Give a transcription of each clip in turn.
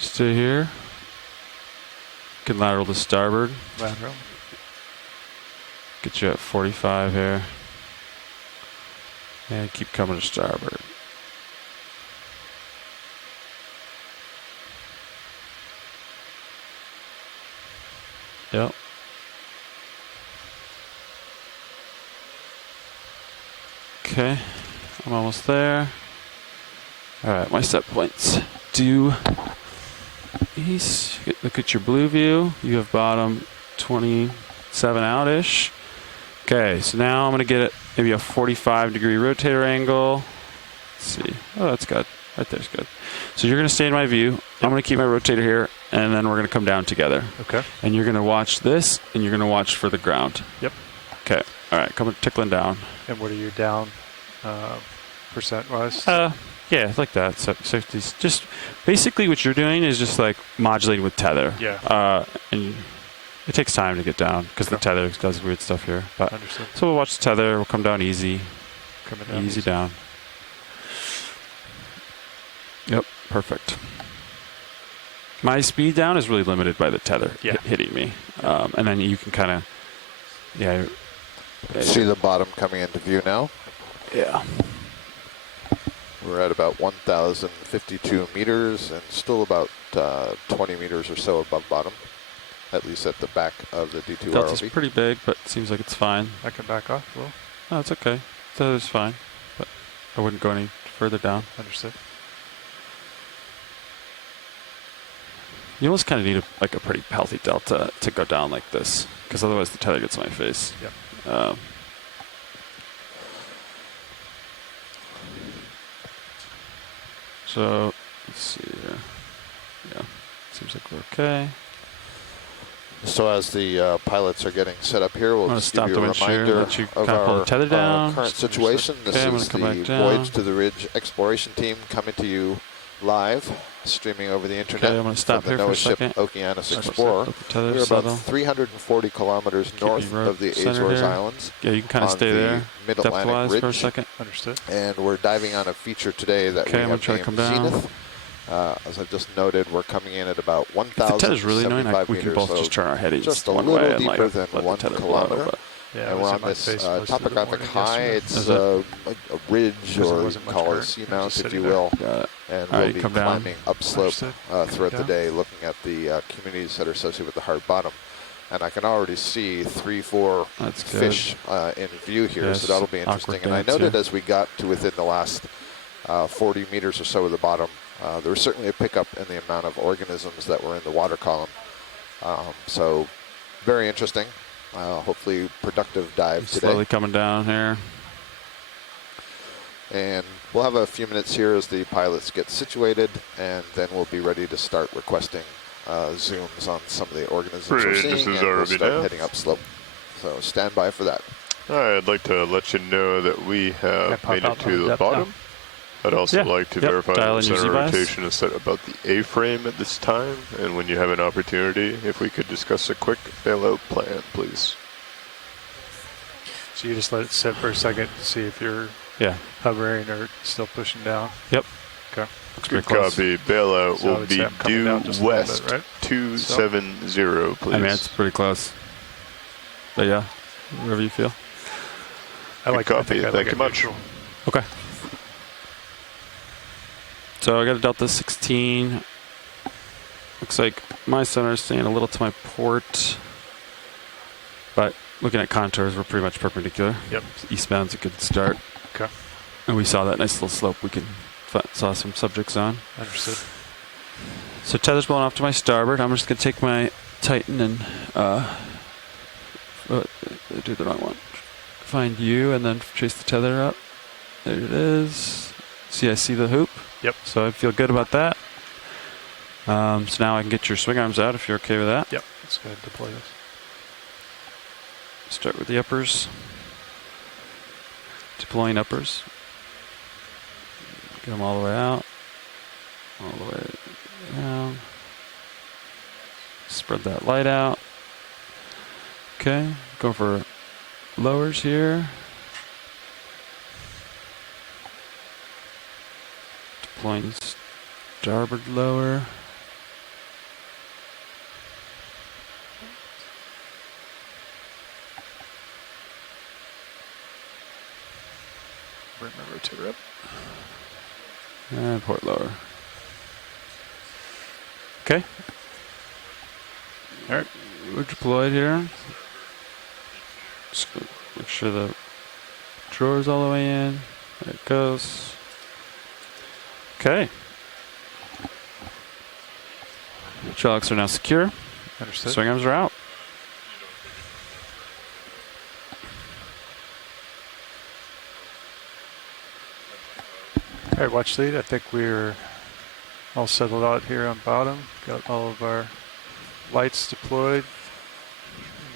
Stay here. Can lateral to starboard. Lateral. Get you at 45 here. And keep coming to starboard. Yep. Okay, I'm almost there. All right, my set points due east. Look at your blue view. You have bottom 27 out-ish. Okay, so now I'm gonna get it maybe a 45-degree rotator angle. Let's see. Oh, that's good. Right there's good. So you're gonna stay in my view. Yep. I'm gonna keep my rotator here, and then we're gonna come down together. Okay. And you're gonna watch this, and you're gonna watch for the ground. Yep. Okay. All right. Come tickling down. And what are you down percent-wise? Yeah, like that. So 60s. Just basically what you're doing is just like modulating with tether. Yeah. And it takes time to get down because the tether does weird stuff here. But understood. so we'll watch the tether. We'll come down easy. Coming down easy down. Yep. Perfect. My speed down is really limited by the tether hitting me. And then you can kind of, see the bottom coming into view now. Yeah. We're at about 1,052 meters and still about 20 meters or so above bottom, at least at the back of the D2 Delta's ROV. pretty big, but seems like it's fine. I can back off a little. No, it's okay. Tether's fine, but I wouldn't go any further down. Understood. You almost kind of need a pretty healthy delta to go down like this, because otherwise the tether gets in my face. Yep. So let's see here. Yeah, seems like we're okay. So as the pilots are getting set up here, we'll just give you a reminder of our current situation. This is the Voyage to the Ridge exploration team coming to you live, streaming over the internet. Okay, I'm going to stop here for a second. Okeanos Explorer. We're about 340 kilometers north of the Azores Islands. Yeah, you can kind of stay there, Mid-Atlantic Ridge. For a second. Understood. And we're diving on a feature today that we have named Zenith. As I've just noted, we're coming in at about 1,075 we could both meters, just turn our head just a one little way deeper and than 1 kilometer. Yeah, and we're on this topographic high. It's a ridge, or you can call it a seamount, if you will. And we'll be climbing upslope throughout the day, looking at the communities that are associated with the hard bottom. And I can already see 3-4 fish in view here, so that'll be interesting. And I noted as we got to within the last 40 meters or so of the bottom, there was certainly a pickup in the amount of organisms that were in the water column. So very interesting. Hopefully productive dive today. Slowly coming down here. And we'll have a few minutes here as the pilots get situated, and then we'll be ready to start requesting zooms on some of the organisms we're seeing, and we'll start heading upslope. So stand by for that. All right, I'd like to let you know that we have made it to the bottom. I'd also like to verify that the center rotation is set about the A-frame at this time, and when you have an opportunity, if we could discuss a quick bailout plan, please. So you just let it sit for a second to see if you're hovering or still pushing down? Yep. Okay. Good copy. Bailout will be due west 270, please. I mean, it's pretty close. But yeah, wherever you feel. I like copy. Thank you much. Okay. So I got a Delta 16. Looks like my center is staying a little to my port. But looking at contours, we're pretty much perpendicular. Yep. Eastbound's a good start. Okay. And we saw that nice little slope we saw some subjects on. Understood. So tether's blowing off to my starboard. I'm just going to take my Titan and do the wrong one. Find you and then chase the tether up. There it is. See, I see the hoop. Yep. So I feel good about that. So now I can get your swing arms out if you're okay with that. Yep. Let's go ahead and deploy this. Start with the uppers. Deploying uppers. Get them all the way out. All the way down. Spread that light out. Okay. Go for lowers here. Deploying starboard lower. Rotate up. And port lower. Okay. All right, we're deployed here. Just make sure the drawer's all the way in. There it goes. Okay. Hydraulics are now secure. Understood. Swing arms are out. All right, watch lead. I think we're all settled out here on bottom. Got all of our lights deployed.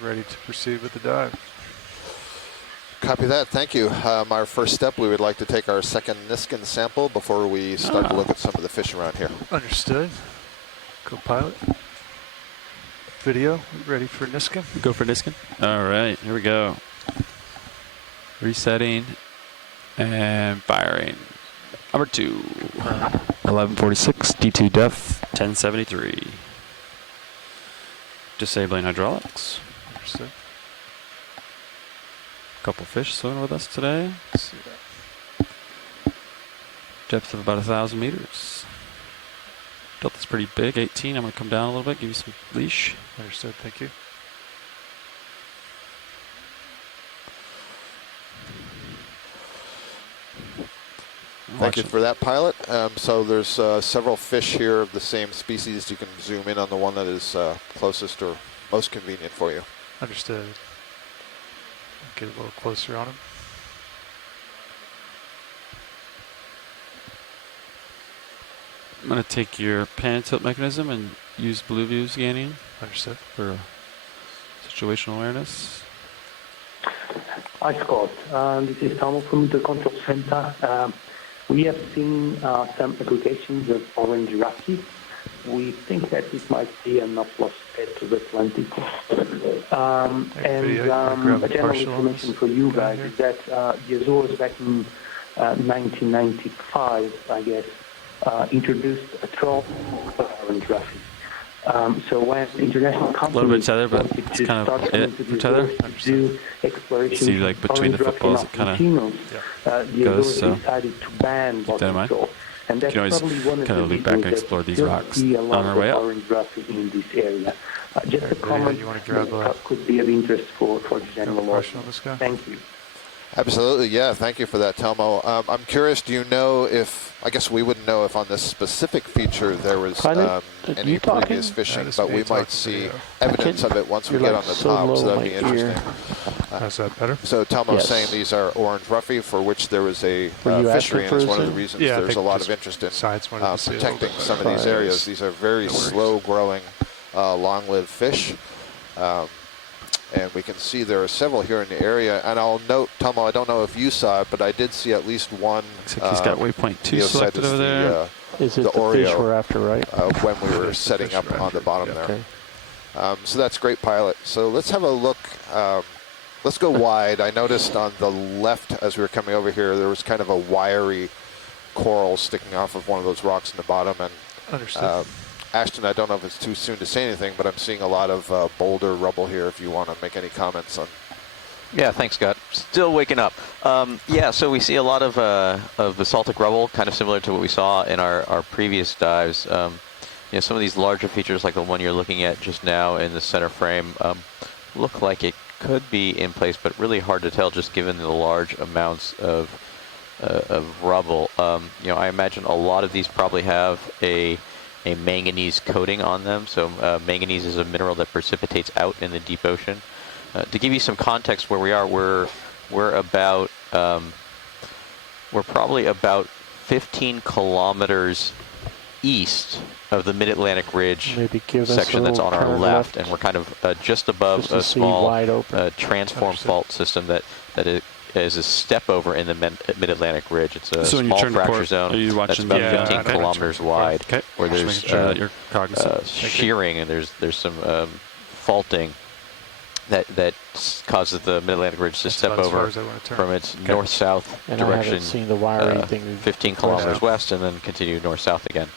Ready to proceed with the dive. Copy that. Thank you. Our first step, we would like to take our second Niskin sample before we start to look at some of the fish around here. Understood. Co-pilot. Video. Ready for Niskin? Go for Niskin. All right, here we go. Resetting and firing. Number 2. 1146, D2 def, 1073. Disabling hydraulics. Understood. Couple fish swimming with us today. Let's see that. Depth of about 1,000 meters. Delta's pretty big, 18. I'm going to come down a little bit, give you some leash. Understood, thank you. Thank you for that, pilot. So there's several fish here of the same species. You can zoom in on the one that is closest or most convenient for you. Understood. Get a little closer on him. I'm going to take your pan and tilt mechanism and use blue view scanning. Understood. For situational awareness. Hi, Scott. This is Tom from the control center. We have seen some aggregations of orange rocky. We think that it might be an uplost head to the Atlantic. A general information for you guys is that the Azores back in 1995, I guess, introduced a troll of orange rocky. So when international companies, a little bit tether, but it's kind of it for tether. Do exploration. See, like between the footballs, it kind of goes. So decided to ban bottom troll. And that's you can always kind of loop back and explore these rocks on our way up. Orange rocky in this area. Just a comment could be of interest for the general audience. Thank you. Absolutely, yeah. Thank you for that, Telmo. I'm curious, do you know if, I guess we wouldn't know if on this specific feature there was any previous fishing, but we might see evidence of it once we get on the top, so that'd be interesting. Is that better? So Telmo's saying these are orange roughy, for which there was a fishery, and it's one of the reasons there's a lot of interest in protecting some of these areas. These are very slow-growing, long-lived fish. And we can see there are several here in the area. And I'll note, Tomo, I don't know if you saw it, but I did see at least one. Looks like he's got waypoint 2 selected over there. Is it the Oreo, fish we're after, right? When we were setting up on the bottom there. So that's great, pilot. So let's have a look. Let's go wide. I noticed on the left as we were coming over here, there was kind of a wiry coral sticking off of one of those rocks in the bottom. And understood. Ashton, I don't know if it's too soon to say anything, but I'm seeing a lot of boulder rubble here if you want to make any comments on. Yeah, thanks, Scott. Still waking up. Yeah, so we see a lot of basaltic rubble, kind of similar to what we saw in our previous dives. You know, some of these larger features, like the one you're looking at just now in the center frame, look like it could be in place, but really hard to tell just given the large amounts of rubble. You know, I imagine a lot of these probably have a manganese coating on them. So manganese is a mineral that precipitates out in the deep ocean. To give you some context where we are, we're probably about 15 kilometers east of the Mid-Atlantic Ridge section that's on our left, and we're kind of just above a small transform fault system that is a step over in the Mid-Atlantic Ridge. It's a small fracture zone that's about 15 kilometers wide, where there's shearing and there's some faulting that causes the Mid-Atlantic Ridge to step over from its north-south direction, 15 kilometers west, and then continue north-south again.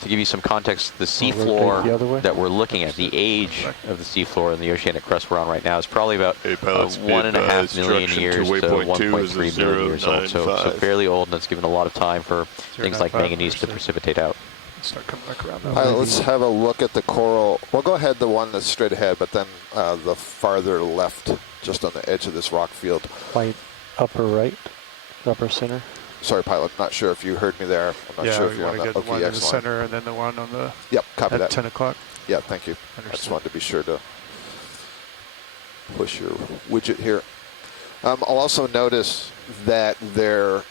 to give you some context, the seafloor that we're looking at, the age of the seafloor and the oceanic crust we're on right now is probably about 1.5 million years to 1.3 million years old. So fairly old, and it's given a lot of time for things like manganese to precipitate out. Start coming back around. Let's have a look at the coral. Well, go ahead, the one that's straight ahead, but then the farther left, just on the edge of this rock field. White upper right, upper center. Sorry, pilot, not sure if you heard me there. I'm not sure if you're on the Okeanos one in the center line. and then the one on the Yep, copy that. 10 o'clock. Yeah, thank you. Understood. I just wanted to be sure to push your widget here. I'll also notice that there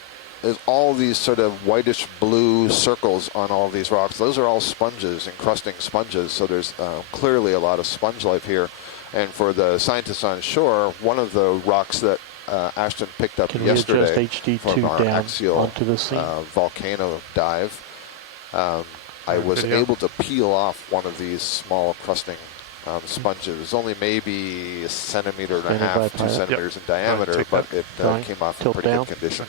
is all these sort of whitish blue circles on all these rocks. Those are all sponges, encrusting sponges, so there's clearly a lot of sponge life here. And for the scientists on shore, one of the rocks that Ashton picked up yesterday from our axial volcano dive, I was able to peel off one of these small crusting sponges. Only maybe 1.5 centimeters, 2 centimeters in diameter, but it came off in pretty good condition.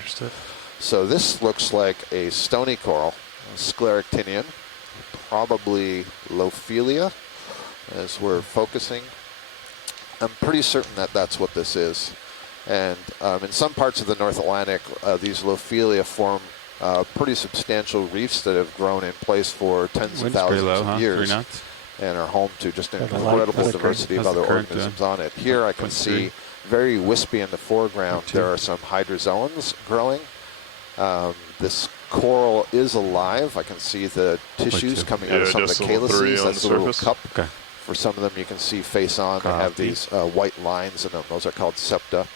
So this looks like a stony coral, scleractinian, probably Lophelia, as we're focusing. I'm pretty certain that that's what this is. And in some parts of the North Atlantic, these Lophelia form pretty substantial reefs that have grown in place for tens of thousands of years and are home to just an incredible diversity of other organisms on it. Here I can see very wispy in the foreground, there are some hydrozoans growing. This coral is alive. I can see the tissues coming out of some of the calyces. That's a little cup. For some of them you can see face on. They have these white lines in them. Those are called septa.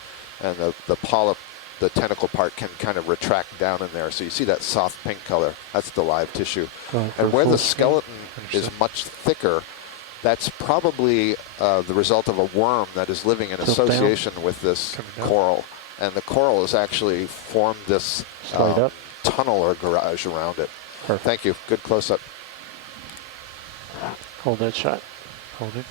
And the polyp, the tentacle part, can kind of retract down in there. So you see that soft pink color. That's the live tissue. And where the skeleton is much thicker, that's probably the result of a worm that is living in association with this coral. And the coral has actually formed this tunnel or garage around it. Thank you. Good close-up. Hold that shot. Hold it.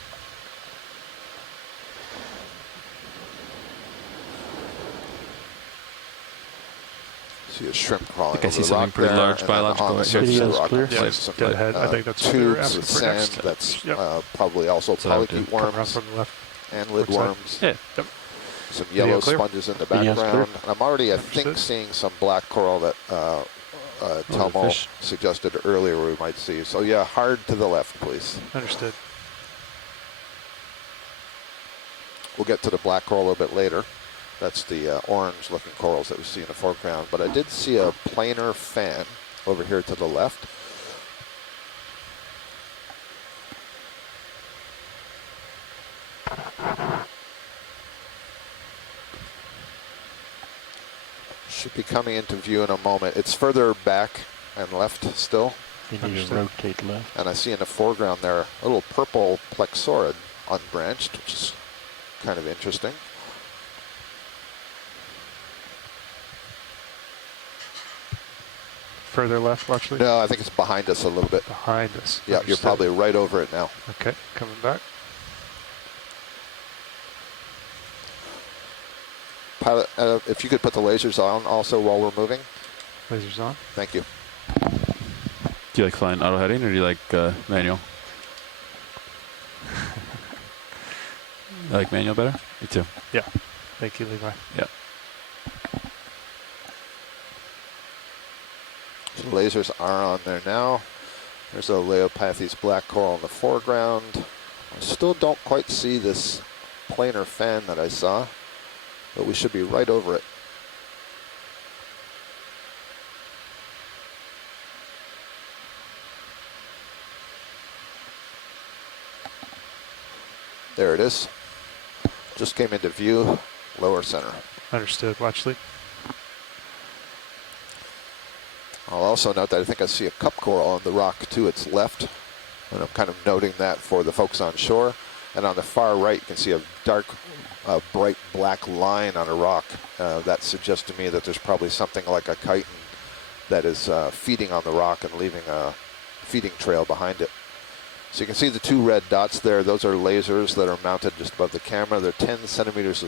See a shrimp crawling. I think I see something pretty large biological. On the surface of the rock, clear. some I think that's tubes of sand. That's probably also polychaete worms and lid worms. Some yellow sponges in the background. I'm already, I think, seeing some black coral that Telmo suggested earlier we might see. So yeah, hard to the left, please. Understood. We'll get to the black coral a little bit later. That's the orange-looking corals that we see in the foreground. But I did see a planar fan over here to the left. Should be coming into view in a moment. It's further back and left still. You need to rotate left. And I see in the foreground there a little purple plexaurid unbranched, which is kind of interesting. Further left, actually? No, I think it's behind us a little bit. Behind us. Yeah, you're probably right over it now. Okay, coming back. Pilot, if you could put the lasers on also while we're moving. Lasers on. Thank you. Do you like flying auto heading or do you like manual? I like manual better? Me too. Yeah. Thank you, Levi. Yeah. So the lasers are on there now. There's a Leopathes black coral in the foreground. I still don't quite see this planar fan that I saw, but we should be right over it. There it is. Just came into view, lower center. Understood. Watch lead. I'll also note that I think I see a cup coral on the rock to its left, and I'm kind of noting that for the folks on shore. And on the far right, you can see a dark, bright black line on a rock. That suggests to me that there's probably something like a chitin that is feeding on the rock and leaving a feeding trail behind it. So you can see the two red dots there. Those are lasers that are mounted just above the camera. They're 10 centimeters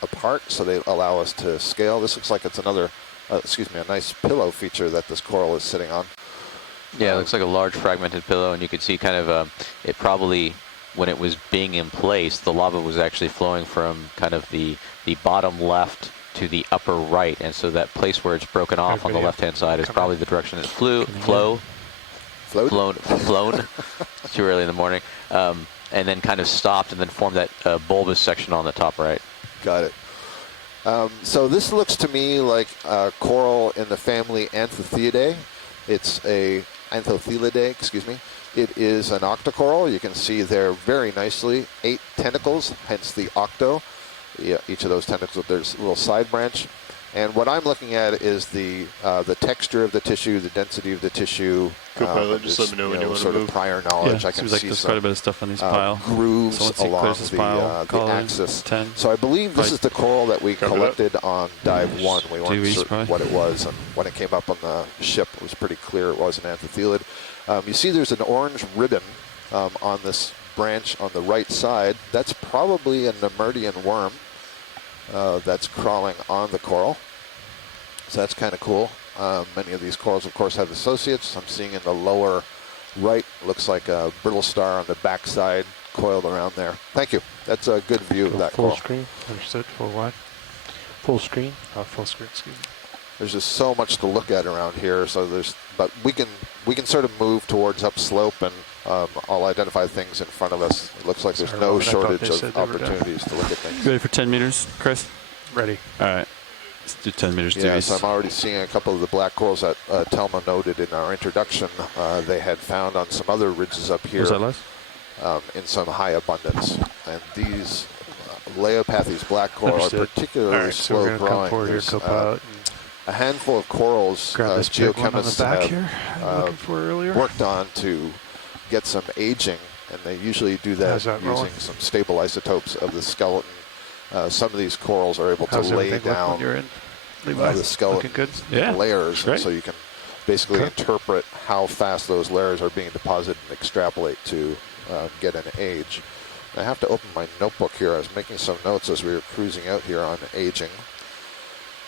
apart, so they allow us to scale. This looks like it's another, a nice pillow feature that this coral is sitting on. Yeah, it looks like a large fragmented pillow, and you could see kind of it probably, when it was being in place, the lava was actually flowing from kind of the bottom left to the upper right, and so that place where it's broken off on the left-hand side is probably the direction it flown. It's too early in the morning, and then kind of stopped and then formed that bulbous section on the top right. Got it. So this looks to me like a coral in the family Anthothelidae. It's a Anthothelidae, excuse me. It is an octocoral. You can see there very nicely 8 tentacles, hence the octo. Yeah, each of those tentacles, there's a little side branch. And what I'm looking at is the texture of the tissue, the density of the tissue. Co-pilot, just let me know when you want to move. Sort of prior knowledge. Yeah, I can seems like see there's some quite a bit of stuff on these pile. grooves So along pile, the axis. 10. So I believe this is the coral that we collected on dive 1. We weren't certain probably. what it was, and when it came up on the ship, it was pretty clear it was an anthotheelid. You see there's an orange ribbon on this branch on the right side. That's probably a Nemertean worm that's crawling on the coral. So that's kind of cool. Many of these corals, of course, have associates. I'm seeing in the lower right, looks like a brittle star on the backside coiled around there. Thank you. That's a good view of that full coral. Screen. Understood. Full wide. Full screen. Full screen. Excuse me. There's just so much to look at around here. So but we can sort of move towards upslope, and I'll identify things in front of us. It looks like there's no shortage of opportunities to look at things. You ready for 10 meters, Chris? Ready. All right. Let's do 10 meters due Yeah, east. so I'm already seeing a couple of the black corals that Telma noted in our introduction. They had found on some other ridges up here Was that less? In some high abundance. And these Leopathes black coral are particularly slow growing. There's, a handful of corals geochemists have worked on to get some aging, and they usually do that using some stable isotopes of the skeleton. Some of these corals are able to lay down the skeleton layers, and so you can basically interpret how fast those layers are being deposited and extrapolate to get an age. I have to open my notebook here. I was making some notes as we were cruising out here on aging.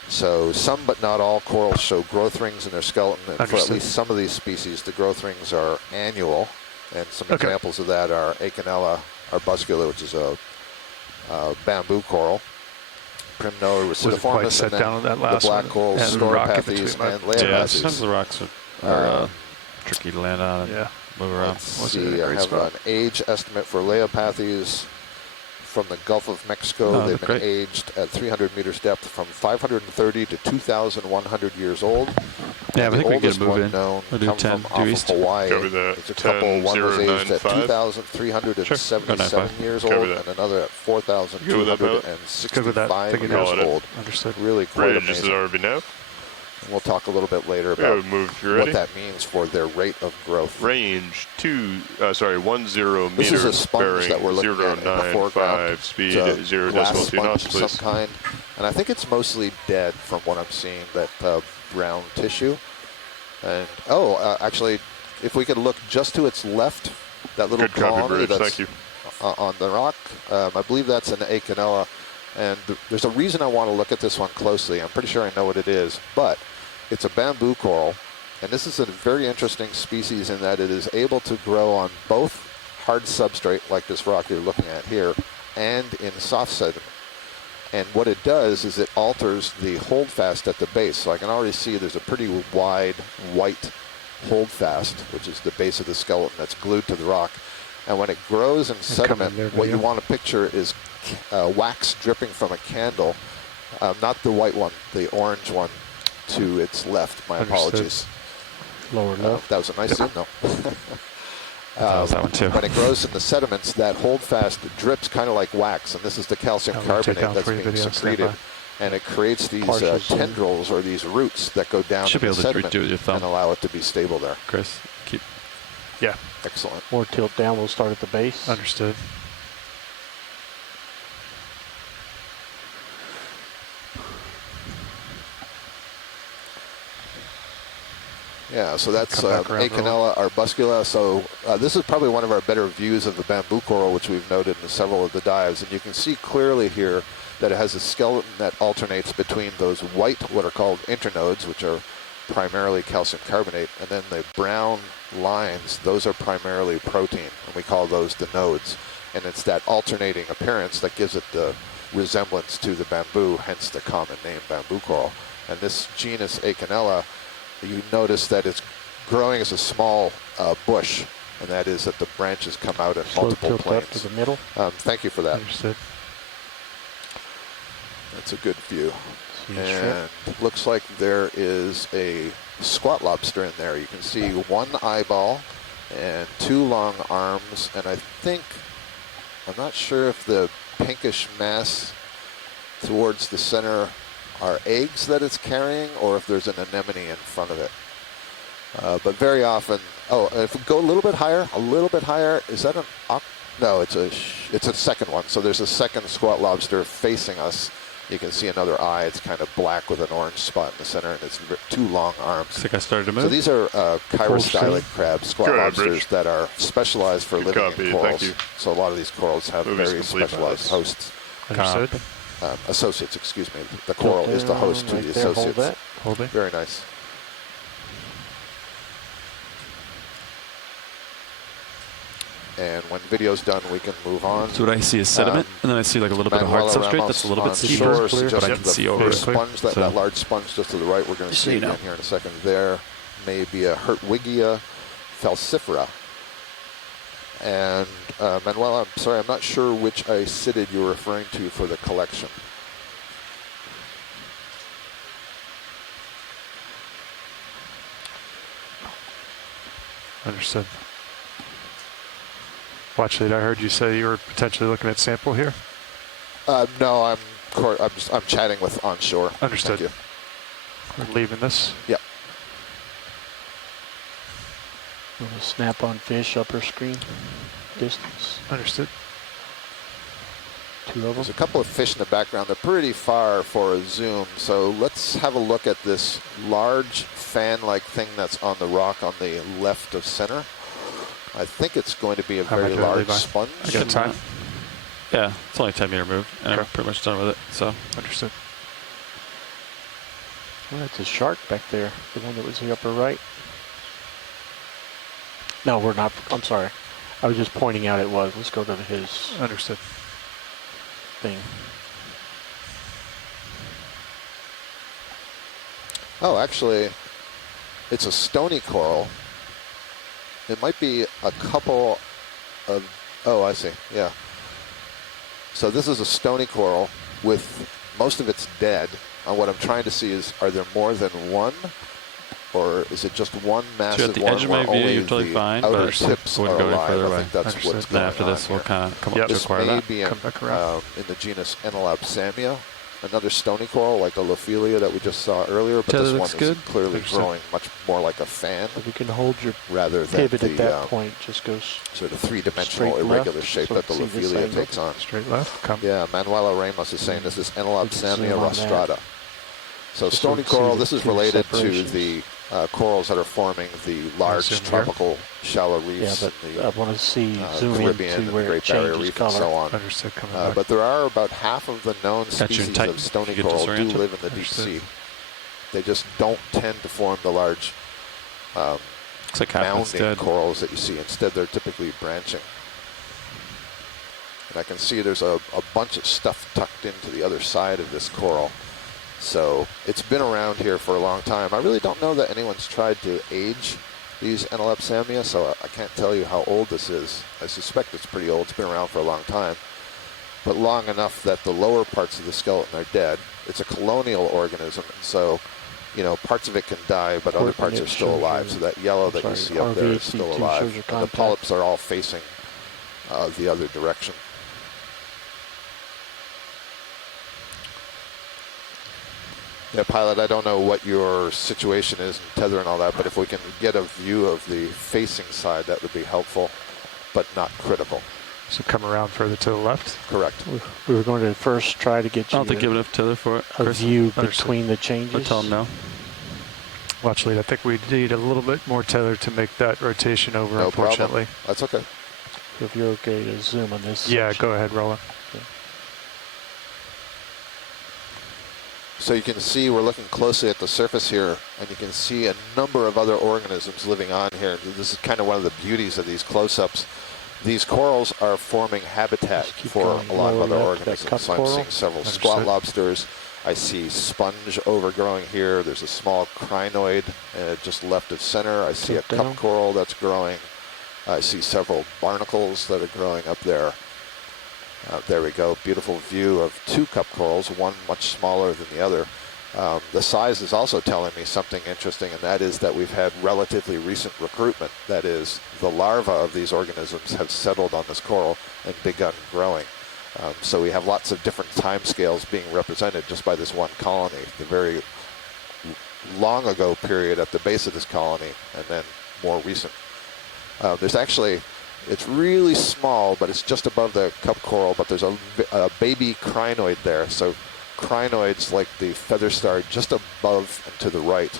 So some but not all corals show growth rings in their skeleton, and for at least some of these species, the growth rings are annual, and some examples of that are Okeanos arbuscula, which is a bamboo coral, Primnoa recidiformis, and then the black corals, Storopathes and Leopathes. Yeah, sometimes the rocks are tricky to land on and move around. Let's see, I have an age estimate for Leopathes from the Gulf of Mexico. They've been aged at 300 meters depth from 530 to 2,100 years old. Yeah, I think we can get a move in. We'll do 10 due east. Hawaii. It's a couple. One was aged at 2,377 years old, and another at 4,265 years old. Understood. Really quite amazing. RB And we'll talk a little bit later about what that means for their rate of growth. Range 10 meters. This is a sponge that we're looking at in the foreground. Speed it's a 0 glass decimal 2 knots, sponge please. of some kind, and I think it's mostly dead from what I'm seeing. That brown tissue, and actually, if we could look just to its left, that little colony that's on the rock, I believe that's an Okeanos. And there's a reason I want to look at this one closely. I'm pretty sure I know what it is, but it's a bamboo coral, and this is a very interesting species in that it is able to grow on both hard substrate, like this rock you're looking at here, and in soft sediment. And what it does is it alters the holdfast at the base. So I can already see there's a pretty wide white holdfast, which is the base of the skeleton that's glued to the rock. And when it grows in sediment, what you want to picture is wax dripping from a candle, not the white one, the orange one to its left. My apologies. Lower left. That was a nice zoom, though. That one too. When it grows in the sediments, that holdfast drips kind of like wax, and this is the calcium carbonate that's being secreted. And it creates these tendrils or these roots that go down in the sediment and allow it to be stable there. Chris, keep. Yeah. Excellent. More tilt down. We'll start at the base. Understood. Yeah, so that's Okeanos arbuscula. So this is probably one of our better views of the bamboo coral, which we've noted in several of the dives. And you can see clearly here that it has a skeleton that alternates between those white, what are called internodes, which are primarily calcium carbonate, and then the brown lines, those are primarily protein, and we call those the nodes. And it's that alternating appearance that gives it the resemblance to the bamboo, hence the common name bamboo coral. And this genus Okeanos, you notice that it's growing as a small bush, and that is that the branches come out in multiple planes. Up to the middle. Thank you for that. Understood. That's a good view. And it looks like there is a squat lobster in there. You can see one eyeball and two long arms, and I think, I'm not sure if the pinkish mass towards the center are eggs that it's carrying or if there's an anemone in front of it. But very often, if we go a little bit higher, is that no, it's a second one. So there's a second squat lobster facing us. You can see another eye. It's kind of black with an orange spot in the center, and it's two long arms. I think I started to move. So these are chirostylic crabs, squat lobsters that are specialized for living in corals. Thank you. So a lot of these corals have very specialized hosts. Understood. Associates, excuse me. The coral is the host to the associates. Hold it. Very nice. And when video's done, we can move on. So what I see is sediment, and then I see like a little bit of hard substrate that's a little bit steeper, but I can see over it. Sponge, that large sponge just to the right, we're going to see again here in a second. There may be a Hertwiggia falcifera. And Manuel, I'm sorry, I'm not sure which icidid you're referring to for the collection. Understood. Watch lead, I heard you say you were potentially looking at sample here? No, I'm chatting with onshore. Understood. Thank you. We're leaving this? Yep. Little snap-on fish, upper screen, distance. Understood. Two of them. There's a couple of fish in the background. They're pretty far for a zoom, so let's have a look at this large fan-like thing that's on the rock on the left of center. I think it's going to be a very large sponge. I got time. Yeah, it's only a 10-meter move, and I'm pretty much done with it. So understood. Well, that's a shark back there, the one that was the upper right. No, we're not. I'm sorry. I was just pointing out it was. Let's go to his. Understood. Thing. Oh, actually, it's a stony coral. It might be a couple of, oh, I see, yeah. So this is a stony coral with most of it's dead. And what I'm trying to see is, are there more than one? Or is it just one massive one? So at the edge of my view, you're totally fine, but outer tips wouldn't are go any alive. further I away. think that's what's going on. After this, we'll kind of come up to acquire that. This may be in the genus Enelabsamia, another stony coral like the Lophelia that we just saw earlier, but this one is clearly growing much more like a fan. If you can hold your rather than pivot the, at that point, just goes sort of three-dimensional irregular shape that the Lophelia takes on. Straight left. Come. Yeah, Manuela Ramos is saying this is Enelabsamia rostrata. So stony coral, this is related to the corals that are forming the large tropical shallow reefs in the I want to see zoom Caribbean into and where the Great Barrier Reef and so on. Understood. But there are about half of the known species of stony coral do live in the deep sea. They just don't tend to form the large mounding corals that you see. Instead, they're typically branching. And I can see there's a bunch of stuff tucked into the other side of this coral. So it's been around here for a long time. I really don't know that anyone's tried to age these Enelabsamia, so I can't tell you how old this is. I suspect it's pretty old. It's been around for a long time, but long enough that the lower parts of the skeleton are dead. It's a colonial organism, so parts of it can die, but other parts are still alive. So that yellow that you see up there is still alive. And the polyps are all facing the other direction. Yeah, pilot, I don't know what your situation is in tether and all that, but if we can get a view of the facing side, that would be helpful, but not critical. So come around further to the left? Correct. We were going to first try to get you I don't think give enough tether for it. A view between the changes. But tell them no. Watch lead. I think we need a little bit more tether to make that rotation over, no unfortunately. Problem. That's okay. If you're okay to zoom on this Yeah, section. go ahead, Roland. So you can see we're looking closely at the surface here, and you can see a number of other organisms living on here. This is kind of one of the beauties of these close-ups. These corals are forming habitat for a lot of other organisms. So I'm seeing several squat lobsters. I see sponge overgrowing here. There's a small crinoid just left of center. I see a cup coral that's growing. I see several barnacles that are growing up there. There we go. Beautiful view of 2 cup corals, one much smaller than the other. The size is also telling me something interesting, and that is that we've had relatively recent recruitment. That is, the larvae of these organisms have settled on this coral and begun growing. So we have lots of different time scales being represented just by this one colony. The very long ago period at the base of this colony, and then more recent. There's actually, it's really small, but it's just above the cup coral, but there's a baby crinoid there. So crinoids, like the feather star just above and to the right,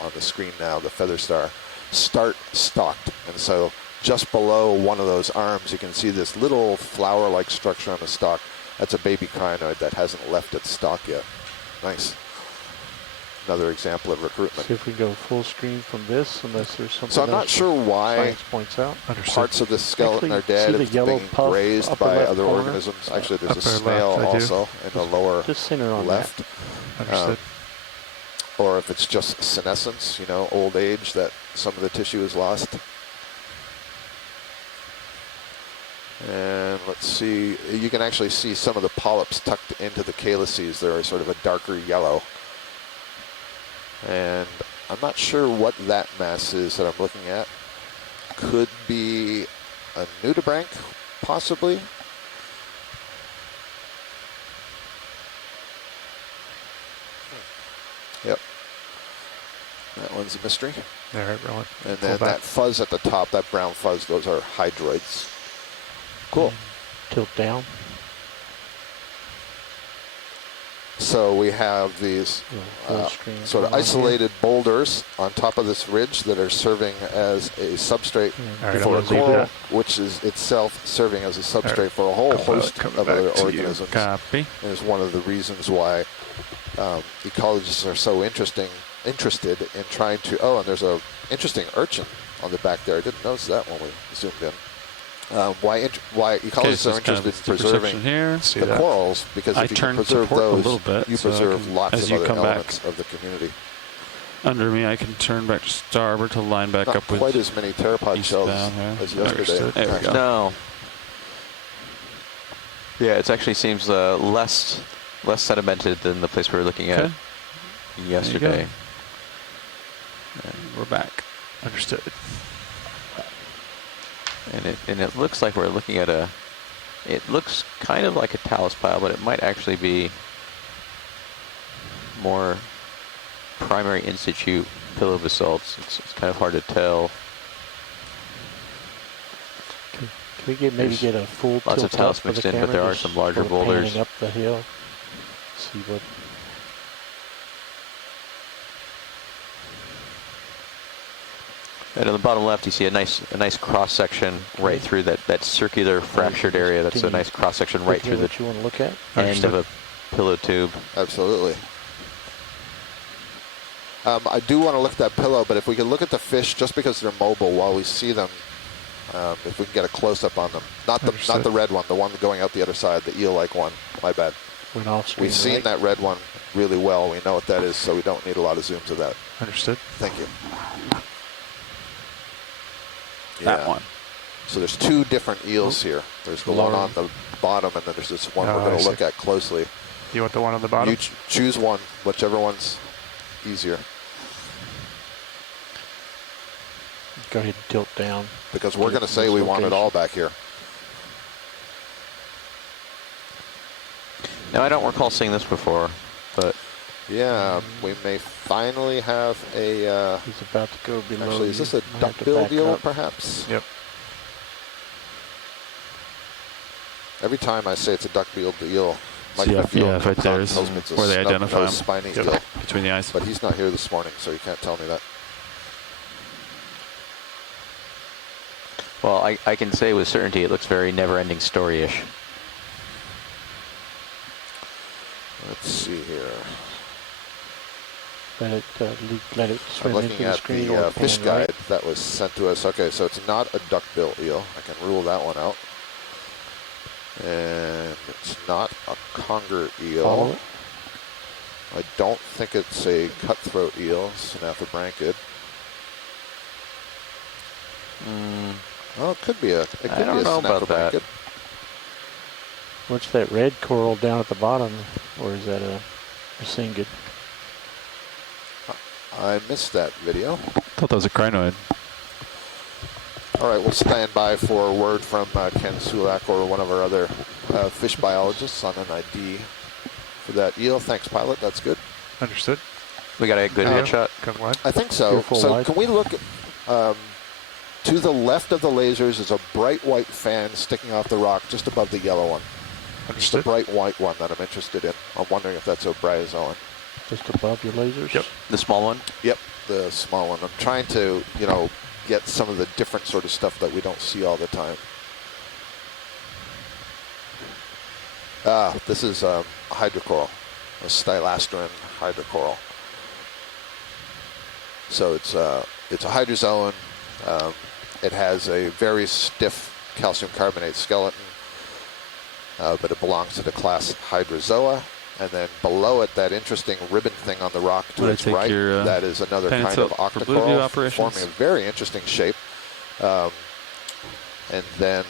on the screen now, the feather star, start stalked. And so just below one of those arms, you can see this little flower-like structure on the stalk. That's a baby crinoid that hasn't left its stalk yet. Nice. Another example of recruitment. See if we go full screen from this, unless there's something. So I'm not sure why points out. parts of the skeleton are dead. It's being grazed by other organisms. Actually, there's a snail also in the lower left. Understood. Or if it's just senescence, old age, that some of the tissue is lost. And let's see, you can actually see some of the polyps tucked into the calyces. They're sort of a darker yellow. And I'm not sure what that mass is that I'm looking at. Could be a nudibranch, possibly. Yep. That one's a mystery. All right, Rowan. And then that fuzz at the top, that brown fuzz, those are hydroids. Cool. Tilt down. So we have these sort of isolated boulders on top of this ridge that are serving as a substrate for a coral, which is itself serving as a substrate for a whole host of other organisms. Copy. And is one of the reasons why ecologists are so interested in trying to. Oh, and there's a interesting urchin on the back there. I didn't notice that when we zoomed in. Why ecologists are interested in preserving the corals, because if you can preserve those, you preserve lots of other elements of the community. Under me, I can turn back to starboard to line back up with quite as many pteropod shells as yesterday. There we go. No. Yeah, it actually seems less sedimented than the place we were looking at yesterday. And we're back. Understood. And it looks like we're looking at it looks kind of like a talus pile, but it might actually be more primary in situ pillow basalts. It's kind of hard to tell. Can we maybe get a full lots of talus mixed in, but there are some larger boulders. Up the hill. See what. And on the bottom left, you see a nice cross section right through that circular fractured area. That's a nice cross section right through the you want to look at? End of a pillow tube. Absolutely. I do want to look at that pillow, but if we can look at the fish, just because they're mobile while we see them, if we can get a close up on them, not the red one, the one going out the other side, the eel-like one. My bad. Went off screen. We've seen that red one really well. We know what that is, so we don't need a lot of zooms of that. Understood. Thank you. That one. So there's 2 different eels here. There's the one on the bottom, and then there's this one we're going to look at closely. You want the one on the bottom? You choose one, whichever one's easier. Go ahead and tilt down. Because we're going to say we want it all back here. Now, I don't recall seeing this before, but... Yeah, we may finally have a... He's about to go below. Actually, is this a duck-billed eel, perhaps? Yep. Every time I say it's a duck-billed eel, Mike right there is where they identify him. Spiny eel. Between the eyes. But he's not here this morning, so you can't tell me that. Well, I can say with certainty it looks very never-ending story-ish. Let's see. let it swim I'm into looking the at screen the or fish pan, guide right? that was sent to us. Okay, so it's not a duck-bill eel. I can rule that one out. And it's not a conger eel. Follow it. I don't think it's a cutthroat eel, Synaphobranchid. Oh, it could be a. It could I don't be a know about that. Synaphobranchid. What's that red coral down at the bottom, or is that a singid? I missed that video. Thought that was a crinoid. All right, we'll stand by for a word from Ken Sulak or one of our other fish biologists on an ID for that eel. Thanks, pilot. That's good. Understood. We got a good headshot. Come wide. I think so. So can we look at, to the left of the lasers is a bright white fan sticking off the rock just above the yellow one. Just the bright white one that I'm interested in. I'm wondering if that's a bryozoan. Just above your lasers? Yep. The small one? Yep, the small one. I'm trying to, get some of the different sort of stuff that we don't see all the time. This is a hydrocoral, a stylasteran hydrocoral. So it's a hydrozoan. It has a very stiff calcium carbonate skeleton, but it belongs to the class Hydrozoa. And then below it, that interesting ribbon thing on the rock to its right, that is another kind of octocoral, forming a very interesting shape. And then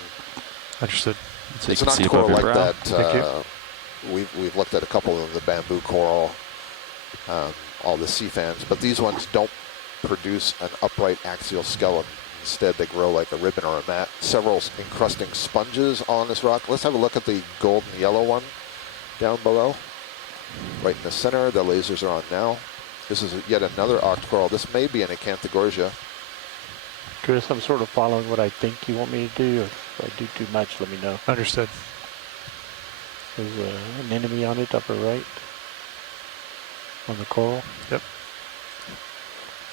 Understood. So it's an octocoral like that. We've looked at a couple of the bamboo coral, all the sea fans, but these ones don't produce an upright axial skeleton. Instead, they grow like a ribbon or a mat. Several encrusting sponges on this rock. Let's have a look at the golden yellow one down below. Right in the center, the lasers are on now. This is yet another octocoral. This may be an Acanthogorgia. Chris, I'm sort of following what I think you want me to do. If I do too much, let me know. Understood. There's an enemy on it, upper right, on the coral. Yep.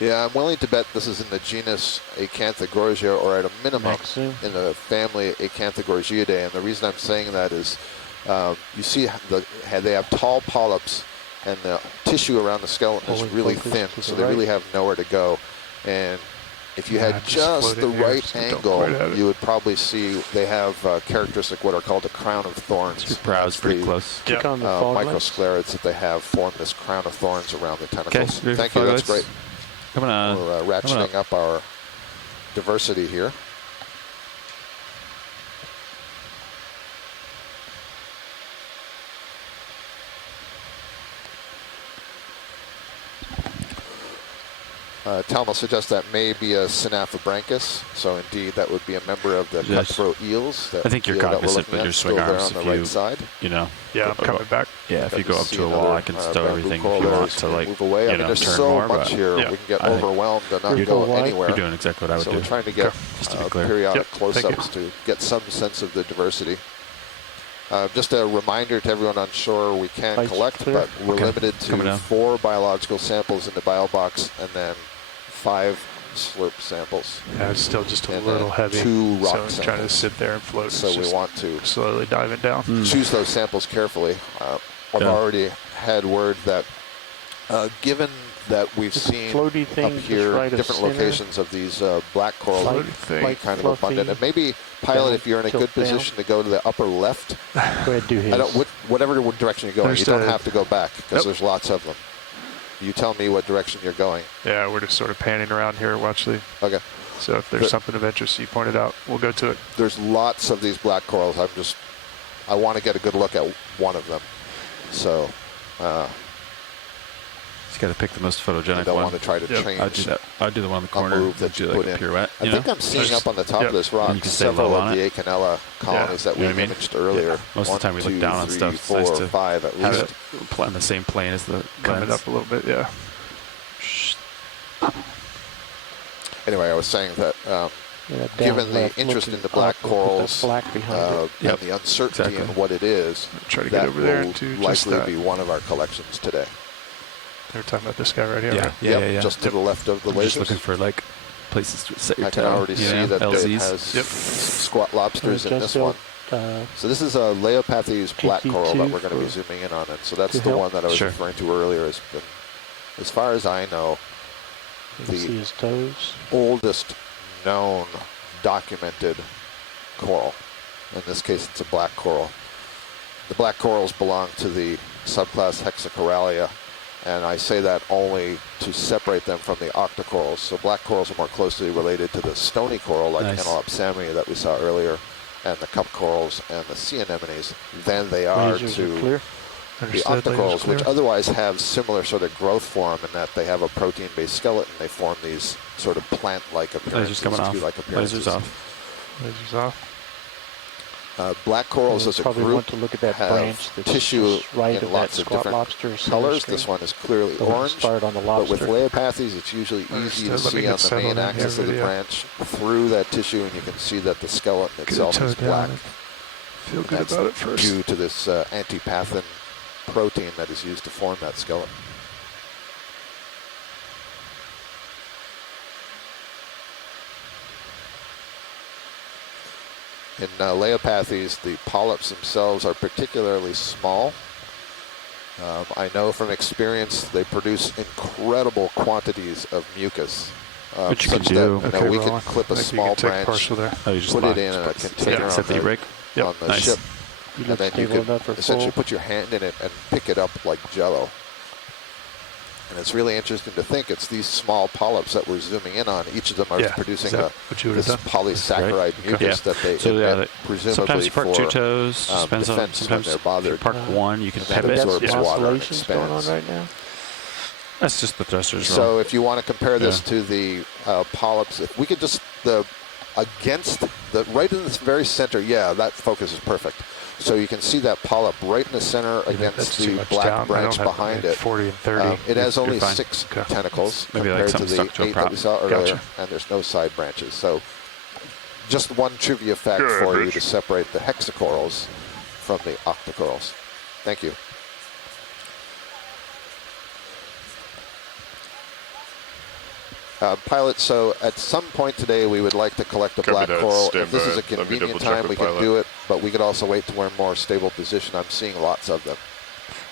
Yeah, I'm willing to bet this is in the genus Acanthogorgia, or at a minimum in the family Acanthogorgiidae. And the reason I'm saying that is you see they have tall polyps, and the tissue around the skeleton is really thin, so they really have nowhere to go. And if you had just the right angle, you would probably see they have characteristic what are called a crown of thorns. Your brow's pretty close. Microsclerids that they have form this crown of thorns around the tentacles. Thank you, that's great. Coming on. We're ratcheting up our diversity here. Talma suggests that may be a Synaphobranchus, so indeed that would be a member of the cutthroat eels. I think you're cognizant with your swing arms on the right side. Yeah, I'm coming back. Yeah, if you go up to a wall, I can stow everything if you want to, like, move away. I mean, there's turn so more, much here, we can get overwhelmed and not go anywhere. You're doing exactly what I would do. So we're trying to get periodic close-ups to get some sense of the diversity. Just a reminder to everyone on shore, we can collect, but we're limited to 4 biological samples in the bio box and then 5 slurp samples. Yeah, it's still just a little heavy. 2 rock samples. So trying to sit there and float. So we want to slowly diving down. Choose those samples carefully. I've already had word that given that we've seen up here different locations of these black coral being kind of abundant, and maybe pilot, if you're in a good position to go to the upper left, go ahead, do his. whatever direction you're going, you don't have to go back because there's lots of them. You tell me what direction you're going. Yeah, we're just sort of panning around here. Watch the. Okay. So if there's something of interest you pointed out, we'll go to it. There's lots of these black corals. I want to get a good look at one of them. So. Just got to pick the most photogenic one. I don't want to try to change. I'd do the one on the corner. Move that you put like a pirouette. I think I'm seeing up on the top of this rock several of the Acanella colonies that we imaged earlier. Most of the time we look down on stuff. 4 or 5 at least. Have it on the same plane as the coming up a little bit, yeah. Anyway, I was saying that given the interest in the black corals and the uncertainty in what it is, that will likely be one of our collections today. They're talking about this guy right here. Yeah. Just to the left of the lasers. Just looking for like places to set your tail. I can already see that it has squat lobsters in this one. So this is a Leopathes black coral that we're going to be zooming in on, and so that's the one that I was referring to earlier. Has been as far as I know, see his toes. Oldest known documented coral. In this case, it's a black coral. The black corals belong to the subclass Hexacoralia, and I say that only to separate them from the octocorals. So black corals are more closely related to the stony coral, like Anelopsamia that we saw earlier, and the cup corals and the sea anemones, than they are to the octocorals, which otherwise have similar sort of growth form in that they have a protein-based skeleton. They form these sort of plant-like appearances, tree-like appearances. Lasers off. Lasers off. Black corals as a probably group want to look at that have branch that's tissue right in of lots that of squat different lobster colors. screen. This one is clearly So we'll orange, start on the but with lobster. Leopathes, it's usually easy to see on the main axis of the branch through that tissue, and you can see that the skeleton itself is black. Feel good about it first. Due to this antipathin protein that is used to form that skeleton. In Leopathes, the polyps themselves are particularly small. I know from experience they produce incredible quantities of mucus. Which you can do. We can clip a small branch, put it in a container on the ship, and then you can essentially put your hand in it and pick it up like jello. And it's really interesting to think it's these small polyps that we're zooming in on. Each of them are producing this polysaccharide mucus that they emit, presumably sometimes you park for 2 toes, depends on, defense when they're bothered. If you park 1, you can And pivot. that absorbs water and going on expands. right now. That's just the thrusters. So if you want to compare this to the polyps, if we could just, right in this very center, that focus is perfect. So you can see that polyp right in the center against the black branch behind it. 40 and 30. It has only 6 tentacles compared to the 8 that we saw earlier, and there's no side branches. So just one trivia fact for you to separate the hexacorals from the octocorals. Thank you. Pilot, so at some point today we would like to collect a black coral. If this is a convenient time, we can do it, but we could also wait till we're in more stable position. I'm seeing lots of them.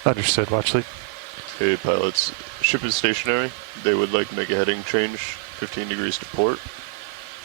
Understood, Watchley. Hey, pilots. Ship is stationary. They would like to make a heading change, 15 degrees to port.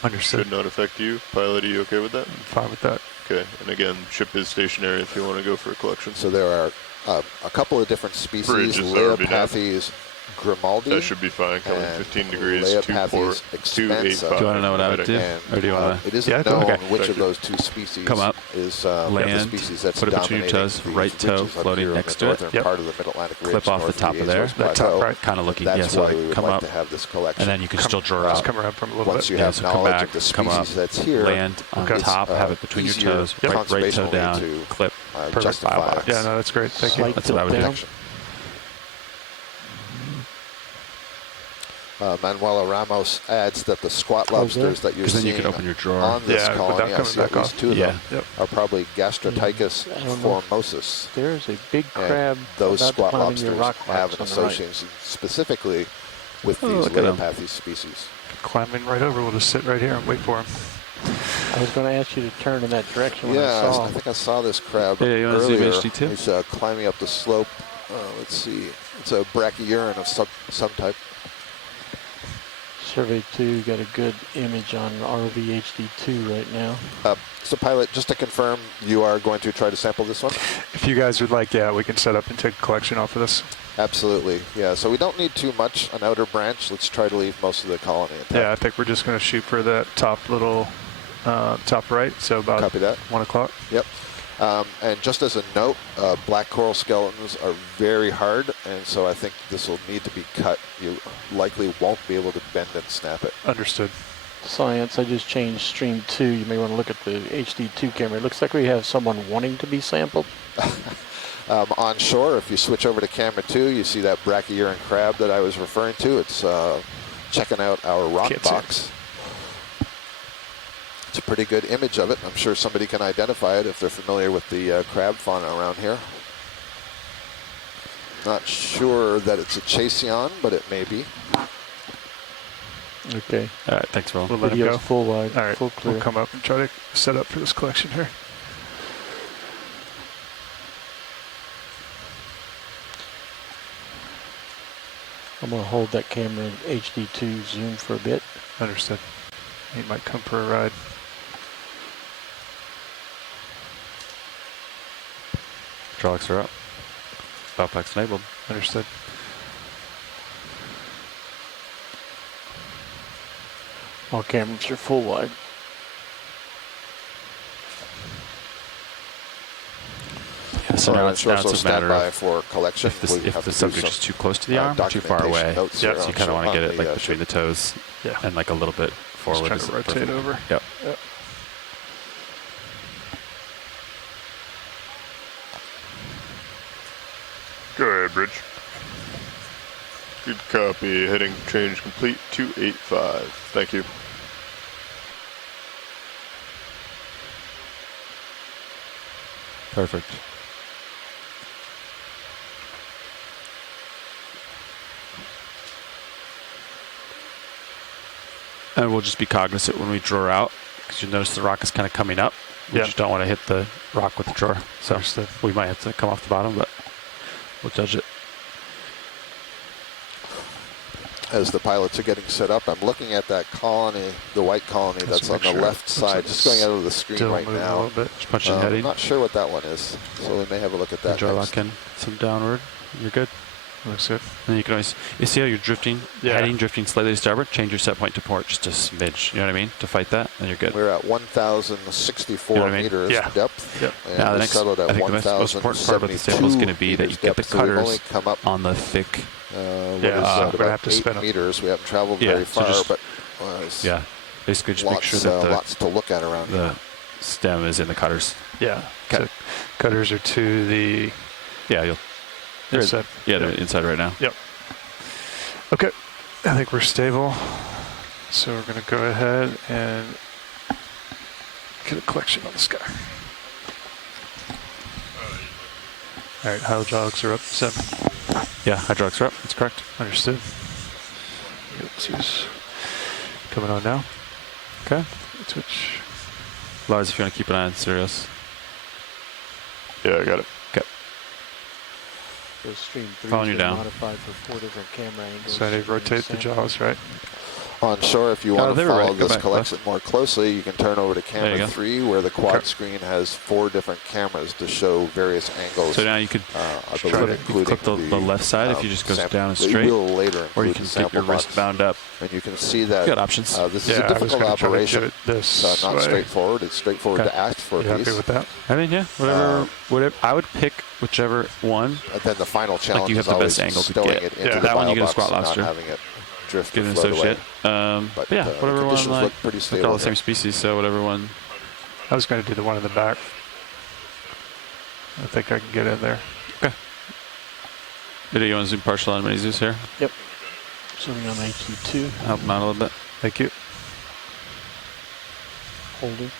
Understood. Should not affect you. Pilot, are you okay with that? I'm fine with that. Okay, and again, ship is stationary if you want to go for a collection. So there are a couple of different species, Leopathes grimaldi. That should be fine, coming 15 degrees to port, 285. Do you want to know what I would do? Or do you want to? It isn't known which of those 2 species come up, is land, the species that's put it between your toes, right toe floating next to it, part of the Mid-Atlantic ridge, clip off the top of there, that top right, kind of looking, that's why we would come like up, to have this collection. and then you can still draw out. Come around from a little Once bit. you have knowledge of the species that's here, land on top, have it between your toes, right toe down, clip, justify. Yeah, no, that's great. Thank you. That's what I would do. Manuela Ramos adds that the squat lobsters that you're seeing you can open your drawer. on this colony, I see at least 2 of them, Yep. are probably Gastrotychus formosus. There's a big crab. And those squat lobsters have an association association specifically with these Leopathes species. Climbing right over. We'll just sit right here and wait for him. I was going to ask you to turn in that direction when I saw him. I think I saw this crab you want to zoom earlier. HD too? He's climbing up the slope. Let's see. It's a brachyurin of some type. Survey 2 got a good image on ROV HD2 right now. So pilot, just to confirm, you are going to try to sample this one? If you guys would like, we can set up and take a collection off of this. Absolutely, yeah. So we don't need too much, an outer branch. Let's try to leave most of the colony intact. Yeah, I think we're just going to shoot for that top little, top right, so about Copy that. 1 o'clock. Yep. And just as a note, black coral skeletons are very hard, and so I think this will need to be cut. You likely won't be able to bend and snap it. Understood. Science, I just changed stream 2. You may want to look at the HD2 camera. It looks like we have someone wanting to be sampled. On shore, if you switch over to camera 2, you see that brachyurin crab that I was referring to. It's checking out our rock box. It's a pretty good image of it. I'm sure somebody can identify it if they're familiar with the crab fauna around here. Not sure that it's a Chaseon, but it may be. Okay. All right, thanks, Will. We'll let him go. Full wide, all right, full clear. We'll come up and try to set up for this collection here. I'm going to hold that camera in HD2 zoom for a bit. Understood. He might come for a ride. Hydraulics are up. Backpack's enabled. Understood. All cameras are full wide. Yeah, so now it's a matter of for collection. If the subject is too close to the arm or too far away, so you kind of want to get it like between the toes and like a little bit forward. Just trying to rotate over. Yep. Go ahead, Bridge. Good copy. Heading change complete 285. Thank you. Perfect. And we'll just be cognizant when we draw out, because you notice the rock is kind of coming up. We just don't want to hit the rock with the drawer. So we might have to come off the bottom, but we'll judge it. As the pilots are getting set up, I'm looking at that colony, the white colony that's on the left side, just going out of the screen right now. Just punching heading. I'm not sure what that one is, so we may have a look at that. Draw lock in some downward. You're good. Looks good. And you can always, you see how you're drifting, heading, drifting slightly to starboard, change your set point to port just a smidge, you know what I mean, to fight that, and you're good. We're at 1,064 meters Yep. depth. And now the next, I think the most important part about the sample is going to be that you get the cutters on the thick. We're going to have to spin 8 meters. We haven't traveled very far, but basically just make sure that lots to look at around the stem is in the cutters. Yeah. So cutters are to the inside. They're inside right now. Yep. Okay. I think we're stable. So we're going to go ahead and get a collection on this guy. All right, hydraulics are up 7. Yeah, hydraulics are up. That's correct. Understood. Who's coming on now? Okay. Switch. Lars, if you want to keep an eye on Sirius. Yeah, I got it. Okay. So stream 3 following you down. Modified for 4 different camera angles. So I need to rotate the jaws, right? On shore, if you want to follow this collection more closely, you can turn over to camera 3, where the quad screen has 4 different cameras to show various angles. So now you could click the left side if you just go down and straight, or you can get your wrist bound up. And you can see that you got options. This is a difficult operation. It's not straightforward. It's straightforward to act for a piece. Happy with that? I mean, whatever. I would pick whichever one. And then the final challenge you have is the best angle to get. That one you get a squat lobster. Drift get an associate. But yeah, whatever one, like, they're all the same species, so whatever one. I was going to do the one in the back. I think I can get in there. Okay. Video, you want to zoom partial on mini Zeus here? Yep. Zooming on HD2. Help them out a little bit. Thank you. Holding.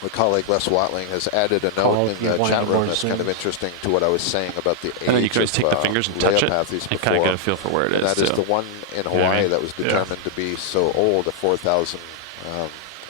My colleague Les Watling has added a note in the chat room that's kind of interesting to what I was saying about the age and then you can always take the fingers and touch it and kind of get a feel for where it is. That is the one in Hawaii that was determined to be so old, a 4,000,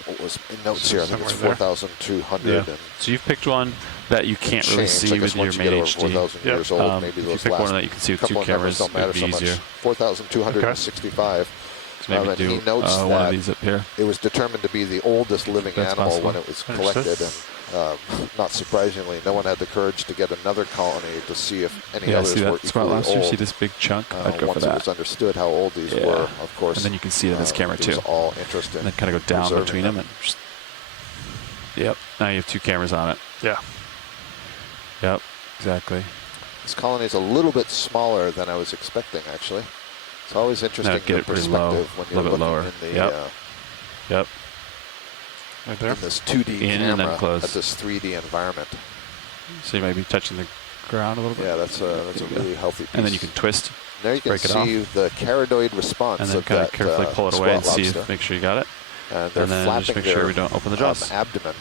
what was in notes here, I think it's 4,200. Yeah. So you've picked one that you can't really see with your main HD. Years old, maybe if you pick one that you can see with 2 cameras, it would be easier. 4,265. Maybe do he notes one of these up here. It was determined to be the oldest living animal when it was collected, and not surprisingly, no one had the courage to get another colony to see if any others were equally old. See this big chunk? I'd go once for that. It was understood how old these were, of course. And then you can see it in this camera too. It was all interesting. And then kind of go down between them. And just, now you have 2 cameras on it. Yeah. Yep, exactly. This colony is a little bit smaller than I was expecting, actually. It's always interesting get it pretty low, when you're looking lower. in the yep. Right there. In this 2D in camera and then close. At this 3D environment. So you might be touching the ground a little bit. Yeah, that's a really healthy piece. And then you can twist. There you can see the caridoid response and then of kind that of carefully pull it away and see make sure you got it. And they're then flapping just make sure we don't open the jaws. Abdomen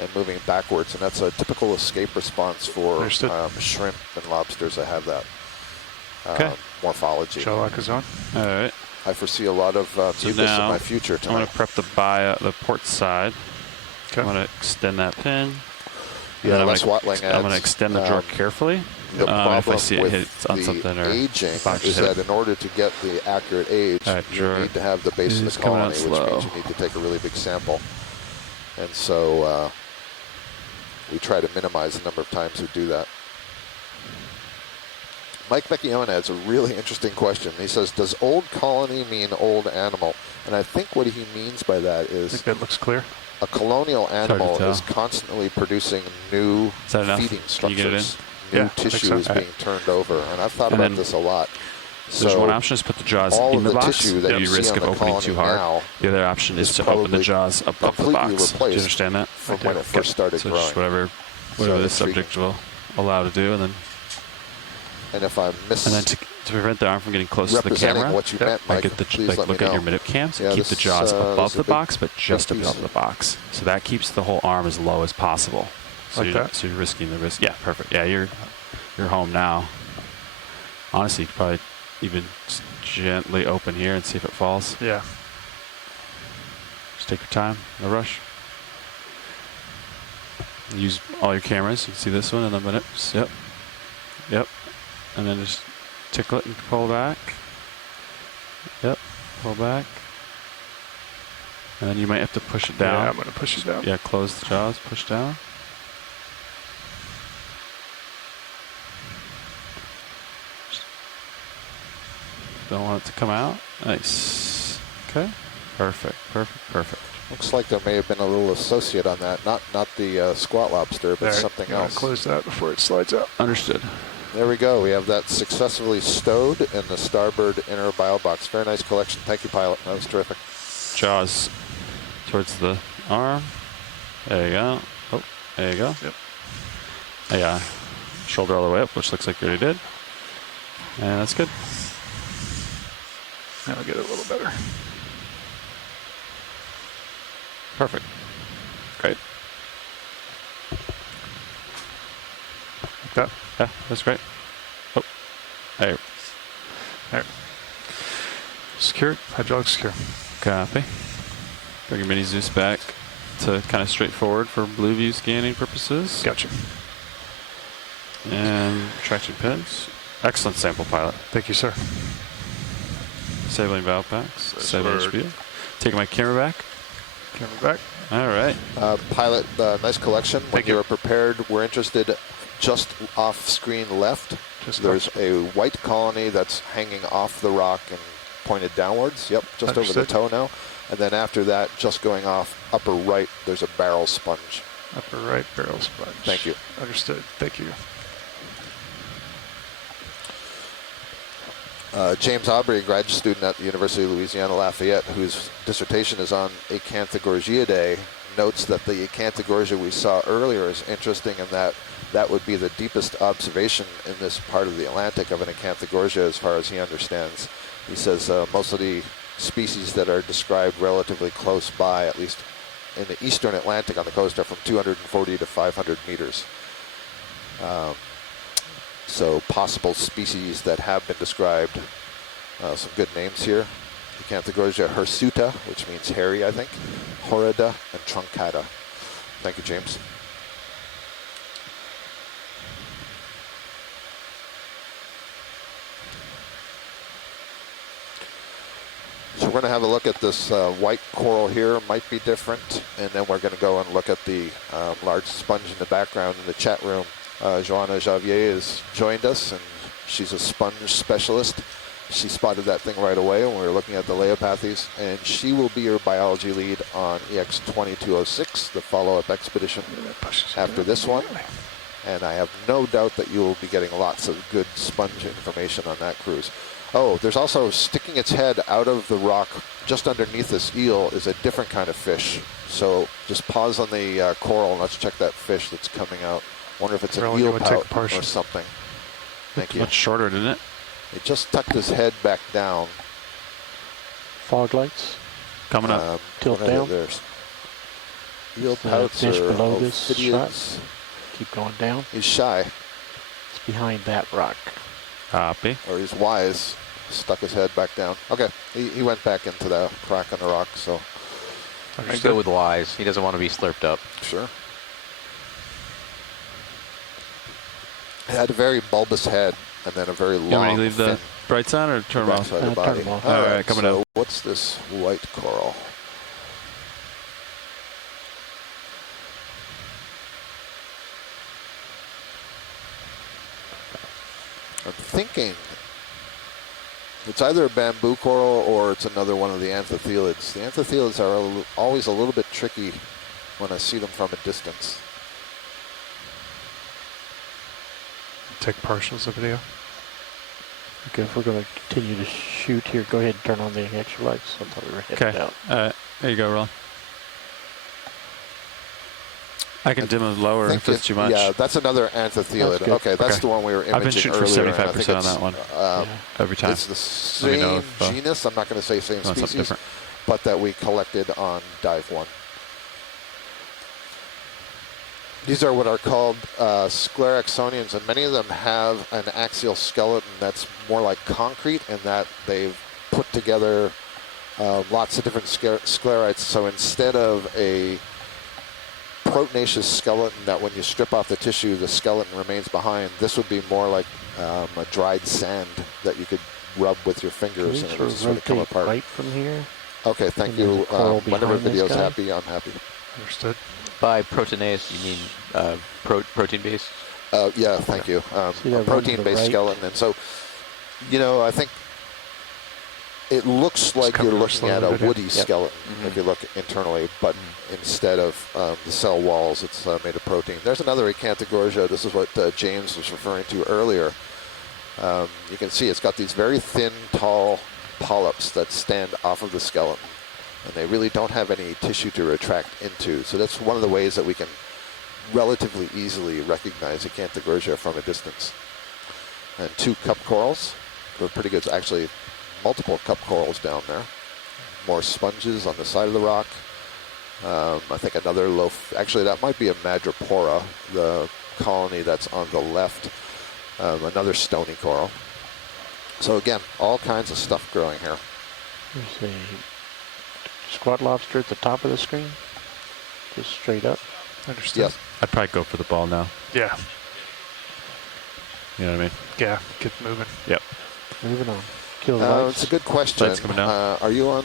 and moving backwards, and that's a typical escape response for shrimp and lobsters. I have that. Morphology. Shell lock is on. All right. I foresee a lot of mucus in my future tonight. I'm going to prep the port side. I'm going to extend that pin. Yeah, I'm going to extend the drawer carefully. The problem if I see it with hit on something or aging is that in order to get the accurate age, you need to have the base of the colony, which means you need to take a really big sample. And so we try to minimize the number of times we do that. Mike Vecchione has a really interesting question. He says, does old colony mean old animal? And I think what he means by that is... I think that looks clear. A colonial animal is constantly producing new feeding structures. New tissue is being turned over. And I've thought about this a lot. There's one option is put the jaws in the box. You risk of opening too hard. The other option is to open the jaws above the box. Do you understand that? From when it first started growing. Just whatever the subject will allow to do, and then. And if I'm missing. And then to prevent the arm from getting close to the camera, what you meant, Mike, look at your minute cam. So keep the jaws above the box, but just above the box. So that keeps the whole arm as low as possible. So you're risking the risk. Yeah, perfect. Yeah, you're home now. Honestly, you could probably even gently open here and see if it falls. Yeah. Just take your time, no rush. Use all your cameras. You can see this one in a minute. Yep. Yep. And then just tickle it and pull back. Yep. Pull back. And then you might have to push it down. Yeah, I'm going to push it down. Yeah, close the jaws, push down. Don't want it to come out. Nice. Okay. Perfect. Perfect. Perfect. Looks like there may have been a little associate on that. Not the squat lobster, but something else. Close that before it slides out. Understood. There we go. We have that successfully stowed in the starboard inner bio box. Very nice collection. Thank you, pilot. That was terrific. Jaws towards the arm. There you go. Oh, there you go. Yep. Yeah. Shoulder all the way up, which looks like you already did. And that's good. Now I'll get it a little better. Perfect. Great. Like that? Yeah, that's great. Oh, there. There. Secured. Hydraulic secure. Copy. Bring your mini Zeus back to kind of straightforward for blue view scanning purposes. Gotcha. And traction pins. Excellent sample, pilot. Thank you, sir. Saline valve packs. 7-inch view. Taking my camera back. Camera back. All right. Pilot, nice collection. When you're prepared, we're interested just off screen left. There's a white colony that's hanging off the rock and pointed downwards. Yep, just over the toe now. And then after that, just going off upper right, there's a barrel sponge. Upper right barrel sponge. Thank you. Understood. Thank you. James Aubrey, a graduate student at the University of Louisiana Lafayette, whose dissertation is on Acanthogorgiidae, notes that the Acanthogorgia we saw earlier is interesting in that that would be the deepest observation in this part of the Atlantic of an Acanthogorgia as far as he understands. He says most of the species that are described relatively close by, at least in the eastern Atlantic on the coast, are from 240 to 500 meters. So possible species that have been described, some good names here. Acanthogorgia hirsuta, which means hairy, I think. Horrida and truncata. Thank you, James. So we're going to have a look at this white coral here. Might be different. And then we're going to go and look at the large sponge in the background in the chat room. Joanna Javier has joined us, and she's a sponge specialist. She spotted that thing right away when we were looking at the Leopathes, and she will be your biology lead on EX2206, the follow-up expedition after this one. And I have no doubt that you will be getting lots of good sponge information on that cruise. Oh, there's also sticking its head out of the rock just underneath this eel is a different kind of fish. So just pause on the coral and let's check that fish that's coming out. Wonder if it's an eel pout or something. Thank you. Much shorter, didn't it? It just tucked his head back down. Fog lights coming up. Tilt down. There's eel pouts fish or below this ophidians. Keep going down. He's shy. It's behind that rock. Copy. Or he's wise. Stuck his head back down. Okay, he went back into the crack in the rock. So I go with wise. He doesn't want to be slurped up. Sure. It had a very bulbous head and then a very long. You want me to leave the brights on or turn them off? Turn them off. All right, coming up. What's this white coral? I'm thinking it's either a bamboo coral or it's another one of the anthophylids. The anthophylids are always a little bit tricky when I see them from a distance. Take partials of video. Okay, if we're going to continue to shoot here, go ahead and turn on the extra lights. I thought we were heading down. All right, there you go, Ron. I can dim them lower if it's too much. Yeah, that's another anthothylid. Okay, that's the one we were imaging I've been shooting for earlier, 75% on that one every time. It's the same genus. I'm not going to say same species, but that we collected on dive 1. These are what are called scleraxonians, and many of them have an axial skeleton that's more like concrete in that they've put together lots of different sclerites. So instead of a proteinaceous skeleton that when you strip off the tissue, the skeleton remains behind, this would be more like a dried sand that you could rub with your fingers and it would sort of come apart. Right from here? Okay, thank you. Whenever video's happy, I'm happy. Understood. By proteinase, you mean protein-based? Yeah, thank you. A protein-based skeleton. And so, you know, I think it looks like you're looking at a woody skeleton if you look internally, but instead of the cell walls, it's made of protein. There's another Acanthogorgia. This is what James was referring to earlier. You can see it's got these very thin, tall polyps that stand off of the skeleton, and they really don't have any tissue to retract into. So that's one of the ways that we can relatively easily recognize Acanthogorgia from a distance. And 2 cup corals. They're pretty good. Actually, multiple cup corals down there. More sponges on the side of the rock. I think another actually that might be a Madrepora, the colony that's on the left. Another stony coral. So again, all kinds of stuff growing here. There's a squat lobster at the top of the screen. Just straight up. Understood. Yes. I'd probably go for the ball now. Yeah. You know what I mean? Yeah, get moving. Yep. Moving on. Kill the lights. It's a good question. Lights coming down. Are you on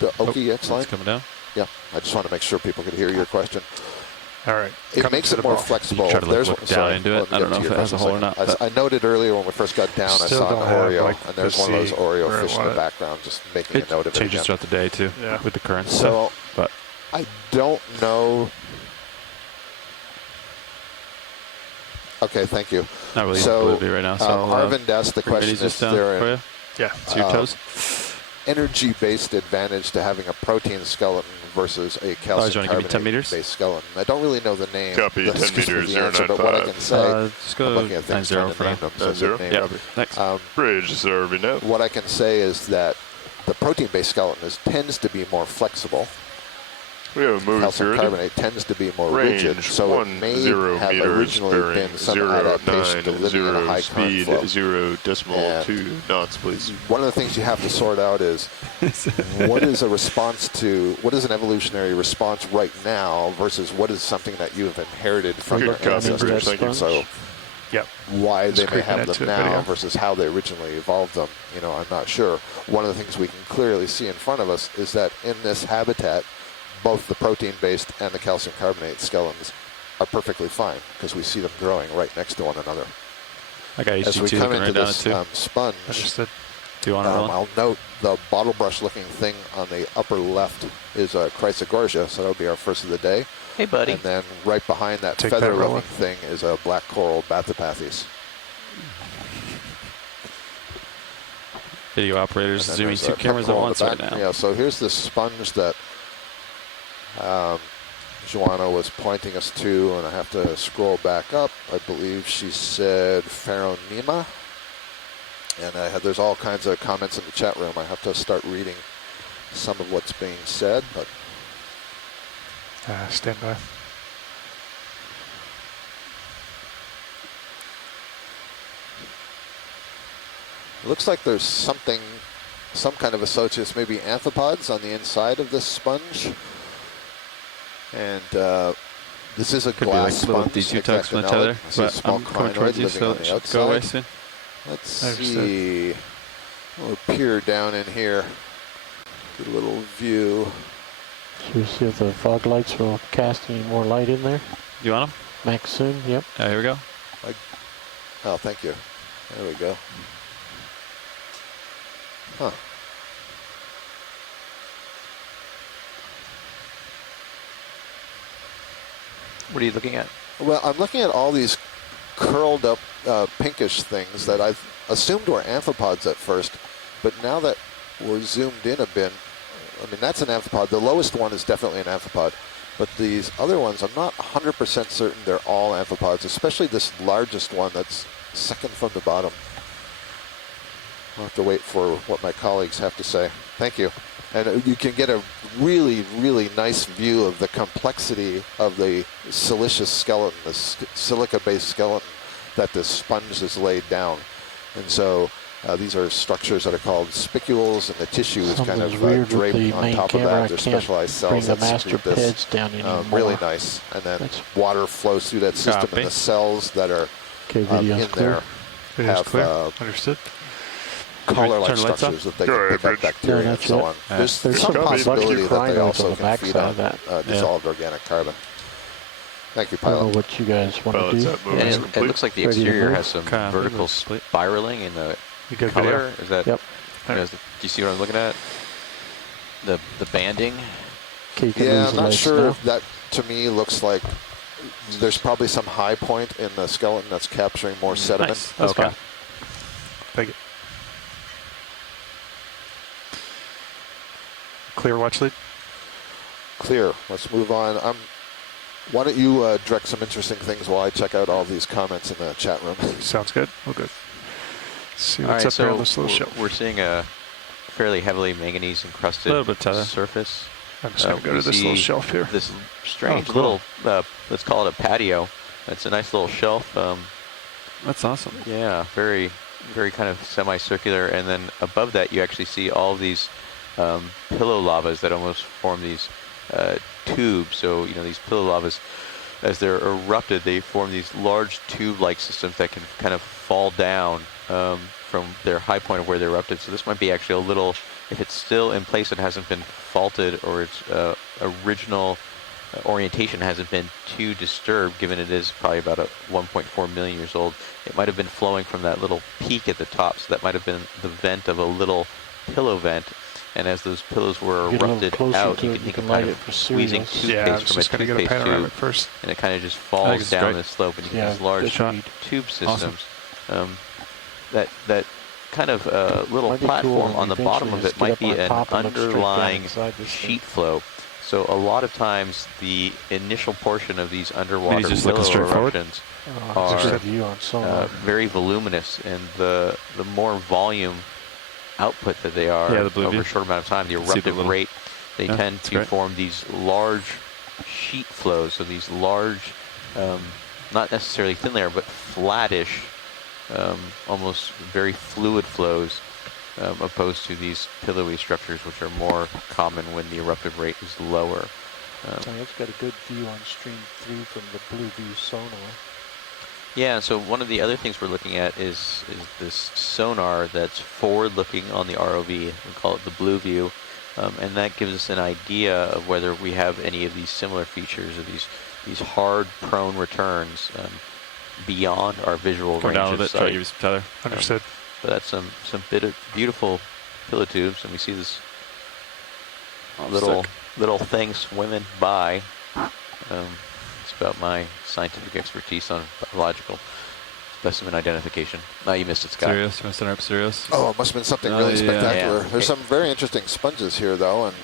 the Okeanos line? Lights coming down. Yeah. I just want to make sure people could hear your question. All right. It makes it more flexible. Try to look down into it. I don't know if it has a hole or not. I noted earlier when we first got down, I saw an Oreo, and there's one of those Oreo fish in the background, just making a note of it. It changes throughout the day too, with the currents. So, but I don't know. Okay, thank you. Not really so, right now. So Arvind asked the question if there to your toes. Energy-based advantage to having a protein skeleton versus a calcium carbonate-based skeleton. I don't really know the name. Copy, 10 meters, answer, but what I can say, just go 9-0 for now. 9-0? Yep. Next. Bridge, serving up. What I can say is that the protein-based skeleton tends to be more flexible. We have a moving calcium carbonate tends to be more rigid, so it may have originally been some adaptation to living in a high speed, current flow. 0.2 knots, please. One of the things you have to sort out is what is an evolutionary response right now versus what is something that you have inherited from your ancestors. So why they may have them now versus how they originally evolved them, I'm not sure. One of the things we can clearly see in front of us is that in this habitat, both the protein-based and the calcium carbonate skeletons are perfectly fine because we see them growing right next to one another. I got As we come into this sponge, do you want to roll? I'll note the bottle brush-looking thing on the upper left is a Chrysogorgia, so that'll be our first of the day. Hey, buddy. And then right behind that feather-looking thing is a black coral Bathypathes. Video operators zooming 2 cameras at once right now. Yeah, so here's this sponge that Joanna was pointing us to, and I have to scroll back up. I believe she said Pharonema. And there's all kinds of comments in the chat room. I have to start reading some of what's being said, but stand by. It looks like there's some kind of associates, maybe amphipods on the inside of this sponge. And This is a Could glass be like sponge. little D2 tucks from the tether, but I'm coming towards you, so it should go away soon. Let's see. We'll peer down in here. Get a little view. Should we see if the fog lights will cast any more light in there? You want them? Max soon, yep. Here we go. Oh, thank you. There we go. Huh. What are you looking at? Well, I'm looking at all these curled up pinkish things that I've assumed were amphipods at first, but now that we're zoomed in a bit, I mean, that's an amphipod. The lowest one is definitely an amphipod, but these other ones, I'm not 100% certain they're all amphipods, especially this largest one that's second from the bottom. I'll have to wait for what my colleagues have to say. Thank you. And you can get a really, really nice view of the complexity of the siliceous skeleton, the silica-based skeleton that this sponge is laid down. And so these are structures that are called spicules, and the tissue is kind of draped on top of that. There's specialized cells that secrete this. Really nice. And then water flows through that system, and the cells that are in there have understood. Collar-like structures that they can pick up bacteria and so on. There's some possibility that they also can feed on dissolved organic carbon. Thank you, pilot. I don't know what you guys want to do. And it looks like the exterior has some vertical spiraling in the color. Is that? Yep. Do you see what I'm looking at? The banding. Yeah, I'm not sure if that to me looks like there's probably some high point in the skeleton that's capturing more sediment. Nice. That's fine. Thank you. Clear watch lead? Clear. Let's move on. Why don't you direct some interesting things while I check out all these comments in the chat room? Sounds good. Well, good. See what's up there on this little shelf. We're seeing a fairly heavily manganese encrusted surface. I'm just going to go to this little shelf here. This strange little, let's call it a patio. It's a nice little shelf. That's awesome. Yeah, very, very kind of semicircular. And then above that, you actually see all of these pillow lavas that almost form these tubes. So, you know, these pillow lavas, as they're erupted, they form these large tube-like systems that can kind of fall down from their high point of where they erupted. So this might be actually a little, if it's still in place, it hasn't been faulted, or its original orientation hasn't been too disturbed, given it is probably about 1.4 million years old. It might have been flowing from that little peak at the top, so that might have been the vent of a little pillow vent. And as those pillows were erupted out, you can think of kind of squeezing toothpaste from a toothpaste tube, and it kind of just falls down the slope, and you get these large tube systems. That kind of little platform on the bottom of it might be an underlying sheet flow. So a lot of times the initial portion of these underwater pillow eruptions are very voluminous, and the more volume output that they are over a short amount of time, the eruptive rate, they tend to form these large sheet flows. So these large, not necessarily thin layer, but flattish, almost very fluid flows, opposed to these pillowy structures, which are more common when the eruptive rate is lower. It's got a good view on stream 3 from the Blue View sonar. Yeah, so one of the other things we're looking at is this sonar that's forward-looking on the ROV. We call it the Blue View, and that gives us an idea of whether we have any of these similar features, or these hard, prone returns beyond our visual range down of with it, sight. try to give you some tether. Understood. But that's some beautiful pillow tubes, and we see this little thing swimming by. It's about my scientific expertise on biological specimen identification. No, you missed it, Scott. Serious? You missed it up, serious? Oh, it must have been something really spectacular. There's some very interesting sponges here, though, and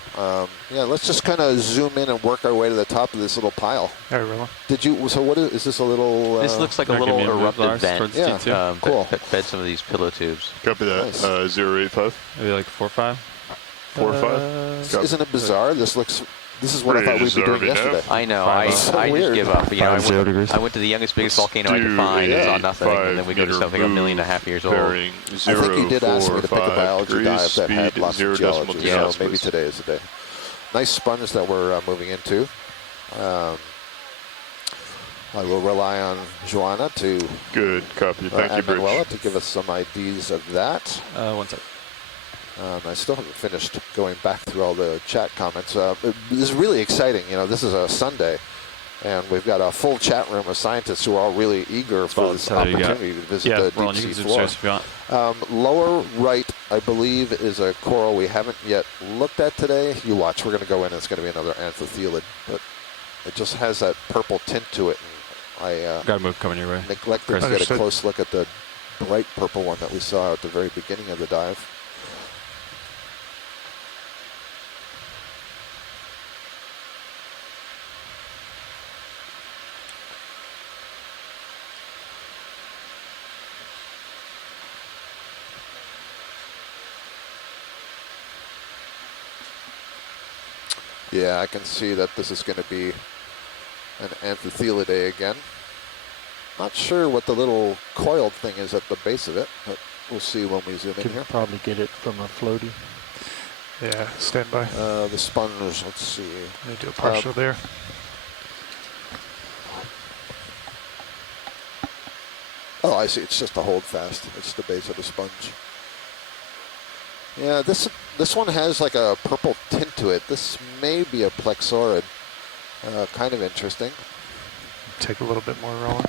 yeah, let's just kind of zoom in and work our way to the top of this little pile. Hey, really? Did you? So what is this? A little? This looks like a little eruptive vent. Yeah, cool. That fed some of these pillow tubes. Copy that. Nice. 085. Maybe like 4.5. 4.5. Isn't it bizarre? This is what I thought we'd be doing yesterday. I know. I just give up. You know, I went to the youngest, biggest volcano I could find and saw nothing, and then we go to something 1.5 million years old. I think you did ask me to pick a biology dive that had lots of geology, so maybe today is the day. Nice sponge that we're moving into. I will rely on Joanna to good copy. Thank you, Manuela, Bridge. to give us some IDs of that. 1 sec. I still haven't finished going back through all the chat comments. This is really exciting. You know, this is a Sunday, and we've got a full chat room of scientists who are all really eager for this opportunity to visit the deep sea floor. If you want. Lower right, I believe, is a coral we haven't yet looked at today. You watch, we're going to go in, and it's going to be another anthotheelid, but it just has that purple tint to it. And I got a move coming your way. neglected to get a close look at the bright purple one that we saw at the very beginning of the dive. Yeah, I can see that this is going to be an anthotheelidae again. Not sure what the little coiled thing is at the base of it, but we'll see when we zoom in here. Probably get it from a floaty. Yeah, stand by. The sponge, let's see. They do a partial there. Oh, I see. It's just a hold fast. It's the base of the sponge. Yeah, this one has like a purple tint to it. This may be a plexaurid. Kind of interesting. Take a little bit more rolling.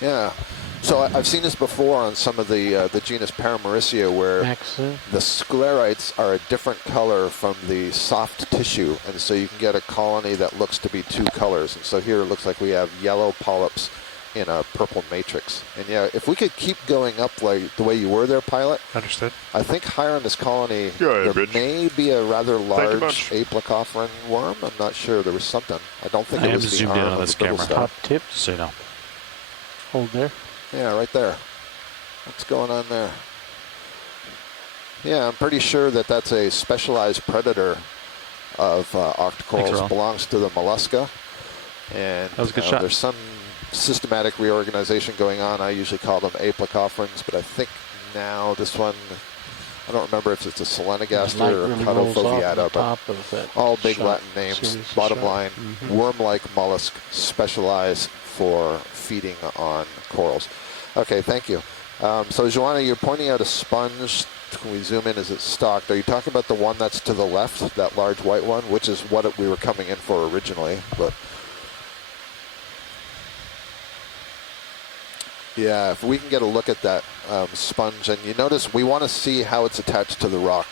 Yeah. So I've seen this before on some of the genus Paramaricia, where the sclerites are a different color from the soft tissue, and so you can get a colony that looks to be two colors. And so here it looks like we have yellow polyps in a purple matrix. And yeah, if we could keep going up like the way you were there, pilot. Understood. I think higher on this colony, there may be a rather large aplicophoran worm. I'm not sure. There was something. I don't think it was the zoomed in on this camera. Top tip. So you know. Hold there. Yeah, right there. What's going on there? Yeah, I'm pretty sure that that's a specialized predator of octocorals. Belongs to the mollusca. And that was a good shot. There's some systematic reorganization going on. I usually call them aplicopherans, but I think now this one, I don't remember if it's a selenogaster or Cuttlefoviata, but all big Latin names. Bottom line, worm-like mollusk specialized for feeding on corals. Okay, thank you. So Joanna, you're pointing out a sponge. Can we zoom in? Is it stalked? Are you talking about the one that's to the left, that large white one, which is what we were coming in for originally? But yeah, if we can get a look at that sponge, and you notice we want to see how it's attached to the rock.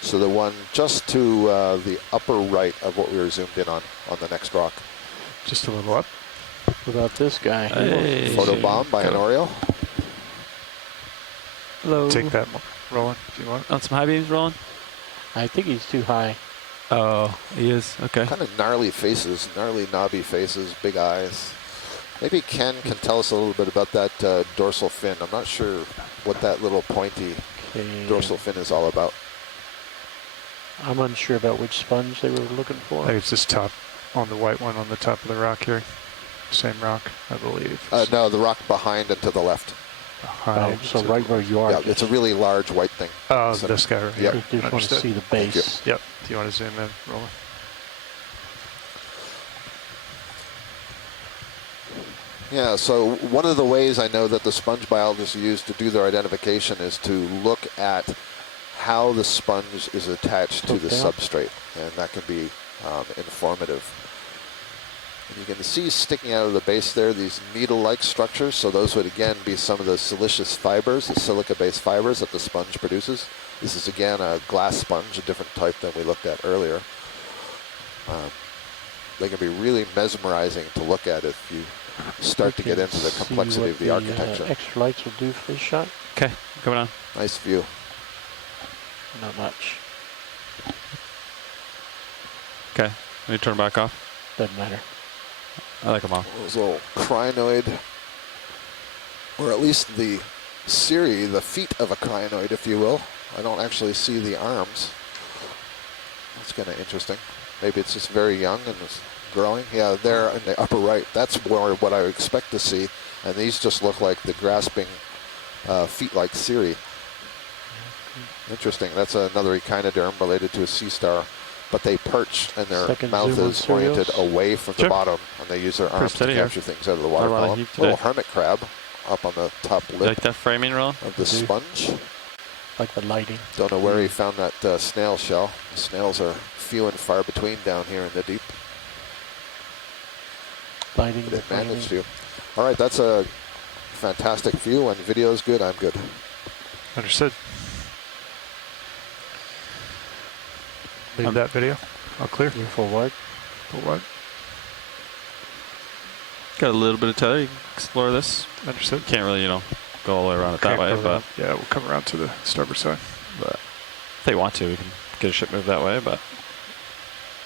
So the one just to the upper right of what we were zoomed in on the next rock. Just a little up. What about this guy? Hey. Photobomb by Honorio. Hello. Take that rolling if you want. On some high beams rolling? I think he's too high. Oh, he is? Okay. Kind of gnarly faces, gnarly knobby faces, big eyes. Maybe Ken can tell us a little bit about that dorsal fin. I'm not sure what that little pointy dorsal fin is all about. I'm unsure about which sponge they were looking for. I think it's this top, on the white one on the top of the rock here. Same rock, I believe. No, the rock behind and to the left. Oh, so right where you are. Yeah, it's a really large white thing. Oh, this guy right here. Yep. You just want to see the base. Yep. Do you want to zoom in, Roland? Yeah, so one of the ways I know that the sponge biologists use to do their identification is to look at how the sponge is attached to the substrate, and that can be informative. And you can see sticking out of the base there these needle-like structures, so those would again be some of the siliceous fibers, the silica-based fibers that the sponge produces. This is again a glass sponge, a different type than we looked at earlier. They can be really mesmerizing to look at if you start to get into the complexity of the architecture. Extra lights will do for this shot. Okay, coming on. Nice view. Not much. Okay, let me turn back off. Doesn't matter. I like them off. Those little crinoid, or at least the cirri, the feet of a crinoid, if you will. I don't actually see the arms. That's kind of interesting. Maybe it's just very young and it's growing. Yeah, there in the upper right, that's more what I would expect to see. And these just look like the grasping feet-like cirri. Interesting. That's another echinoderm related to a sea star. but they perch and their mouth is oriented away from the bottom, and they use their arms to capture things out of the water column. Little hermit crab up on the top lip like that framing roll of the sponge. Like the lighting. Don't know where he found that snail shell. The snails are few and far between down here in the deep. Lighting. They managed to. All right, that's a fantastic view. When video is good, I'm good. Understood. Leave that video. All clear. You're full wide. Full wide. Got a little bit of tether. You can explore this. Understood. Can't really, go all the way around it that way, but yeah, we'll come around to the starboard side. But if they want to, we can get a ship moved that way. But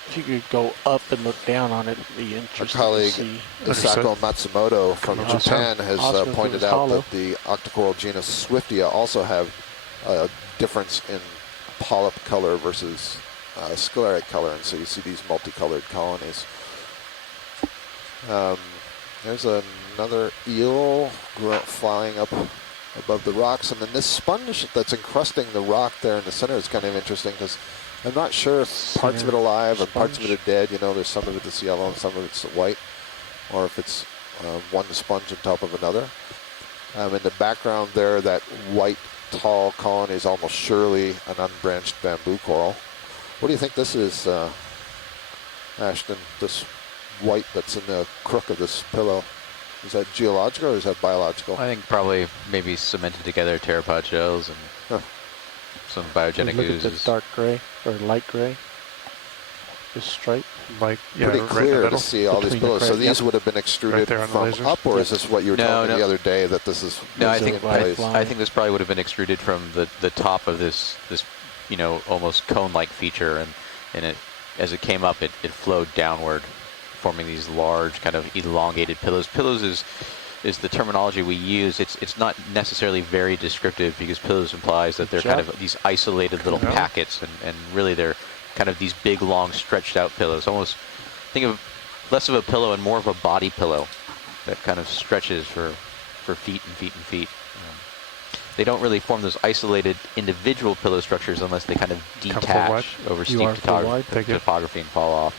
if you could go up and look down on it, it'd be interesting. Our colleague to see. Isako Matsumoto from Japan has pointed out that the octocoral genus Swiftia also have a difference in polyp color versus scleric color, and so you see these multicolored colonies. There's another eel flying up above the rocks, and then this sponge that's encrusting the rock there in the center is kind of interesting because I'm not sure if parts of it are alive and parts of it are dead. There's some of it that's yellow and some of it's white, or if it's one sponge on top of another. In the background there, that white tall colony is almost surely an unbranched bamboo coral. What do you think this is, Ashton, this white that's in the crook of this pillow? Is that geological or is that biological? I think probably maybe cemented together pteropod shells and some biogenic oozes. Look at the dark gray or light gray. This stripe. Pretty clear to see all these pillows. So these would have been extruded from up, or is this what you were telling me the other day that this is? No, I think this probably would have been extruded from the top of this almost cone-like feature, and it as it came up, it flowed downward, forming these large kind of elongated pillows. Pillows is the terminology we use. It's not necessarily very descriptive because pillows implies that they're kind of these isolated little packets, and really they're kind of these big, long, stretched out pillows. Almost think of less of a pillow and more of a body pillow that kind of stretches for feet and feet and feet. They don't really form those isolated individual pillow structures unless they kind of detach over steep topography and fall off.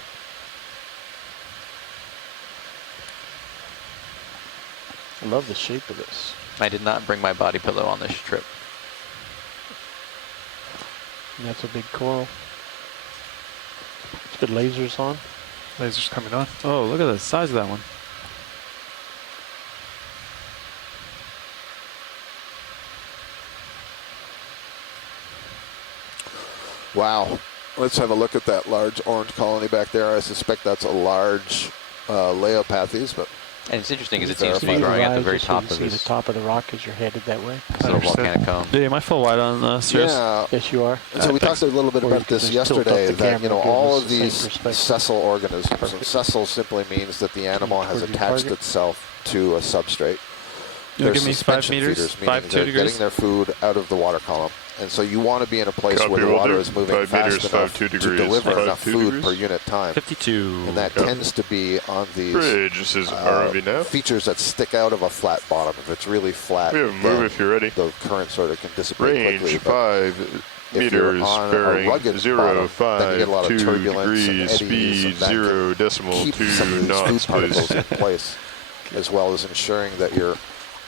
I love the shape of this. I did not bring my body pillow on this trip. And that's a big coral. It's got lasers on. Lasers coming on. Oh, look at the size of that one. Wow. Let's have a look at that large orange colony back there. I suspect that's a large Leopathes, but... And it's interesting because it seems to be growing at the very top of this. See the top of the rock as you're headed that way. This little volcanic cone. Yeah, am I full wide on Cirrus? Yeah. Yes, you are. And so we talked a little bit about this yesterday, that all of these sessile organisms, and sessile simply means that the animal has attached itself to a substrate. They're give me 5 meters, feeders, meaning they're getting their food out of the water column. And so you want to be in a place where the water is moving fast enough to deliver enough food per unit time. 52. And that tends to be on these features that stick out of a flat bottom. If it's really flat, move if you're ready. The current sort of can dissipate quickly. Range 5 meters, bearing 0.52 degrees, speed 0.2 knots, please. In place, as well as ensuring that you're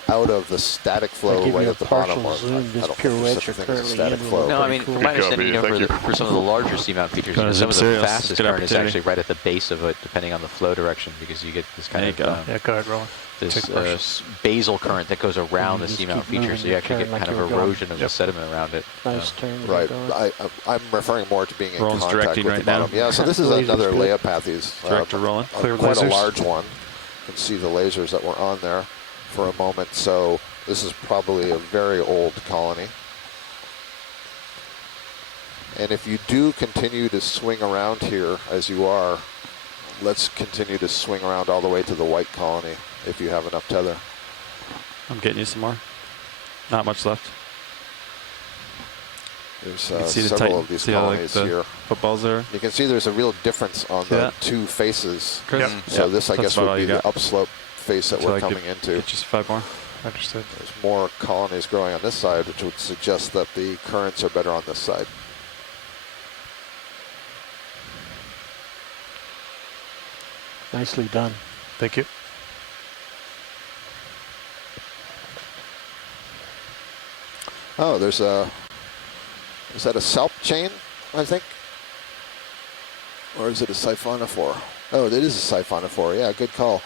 out of the static flow right at the bottom. No, I mean, from my understanding, for some of the larger seamount features, some of the fastest current is actually right at the base of it, depending on the flow direction, because you get this kind of go ahead, Roland. This basal current that goes around the seamount feature, so you actually get kind of erosion of the sediment around it. Nice turn. Right. I'm referring more to being in contact with the bottom. Yeah, so this is another Leopathes. Director Roland. Quite a large one. You can see the lasers that were on there for a moment. So this is probably a very old colony. And if you do continue to swing around here as you are, let's continue to swing around all the way to the white colony if you have enough tether. I'm getting you some more. Not much left. There's several of these colonies here. Footballs there. You can see there's a real difference on the two faces. Chris? So this, I guess, would be the upslope face that we're coming into. Get just 5 more. Understood. There's more colonies growing on this side, which would suggest that the currents are better on this side. Nicely done. Thank you. Oh, there's a, is that a salp chain, I think? Or is it a siphonophore? Oh, it is a siphonophore. Yeah, good call.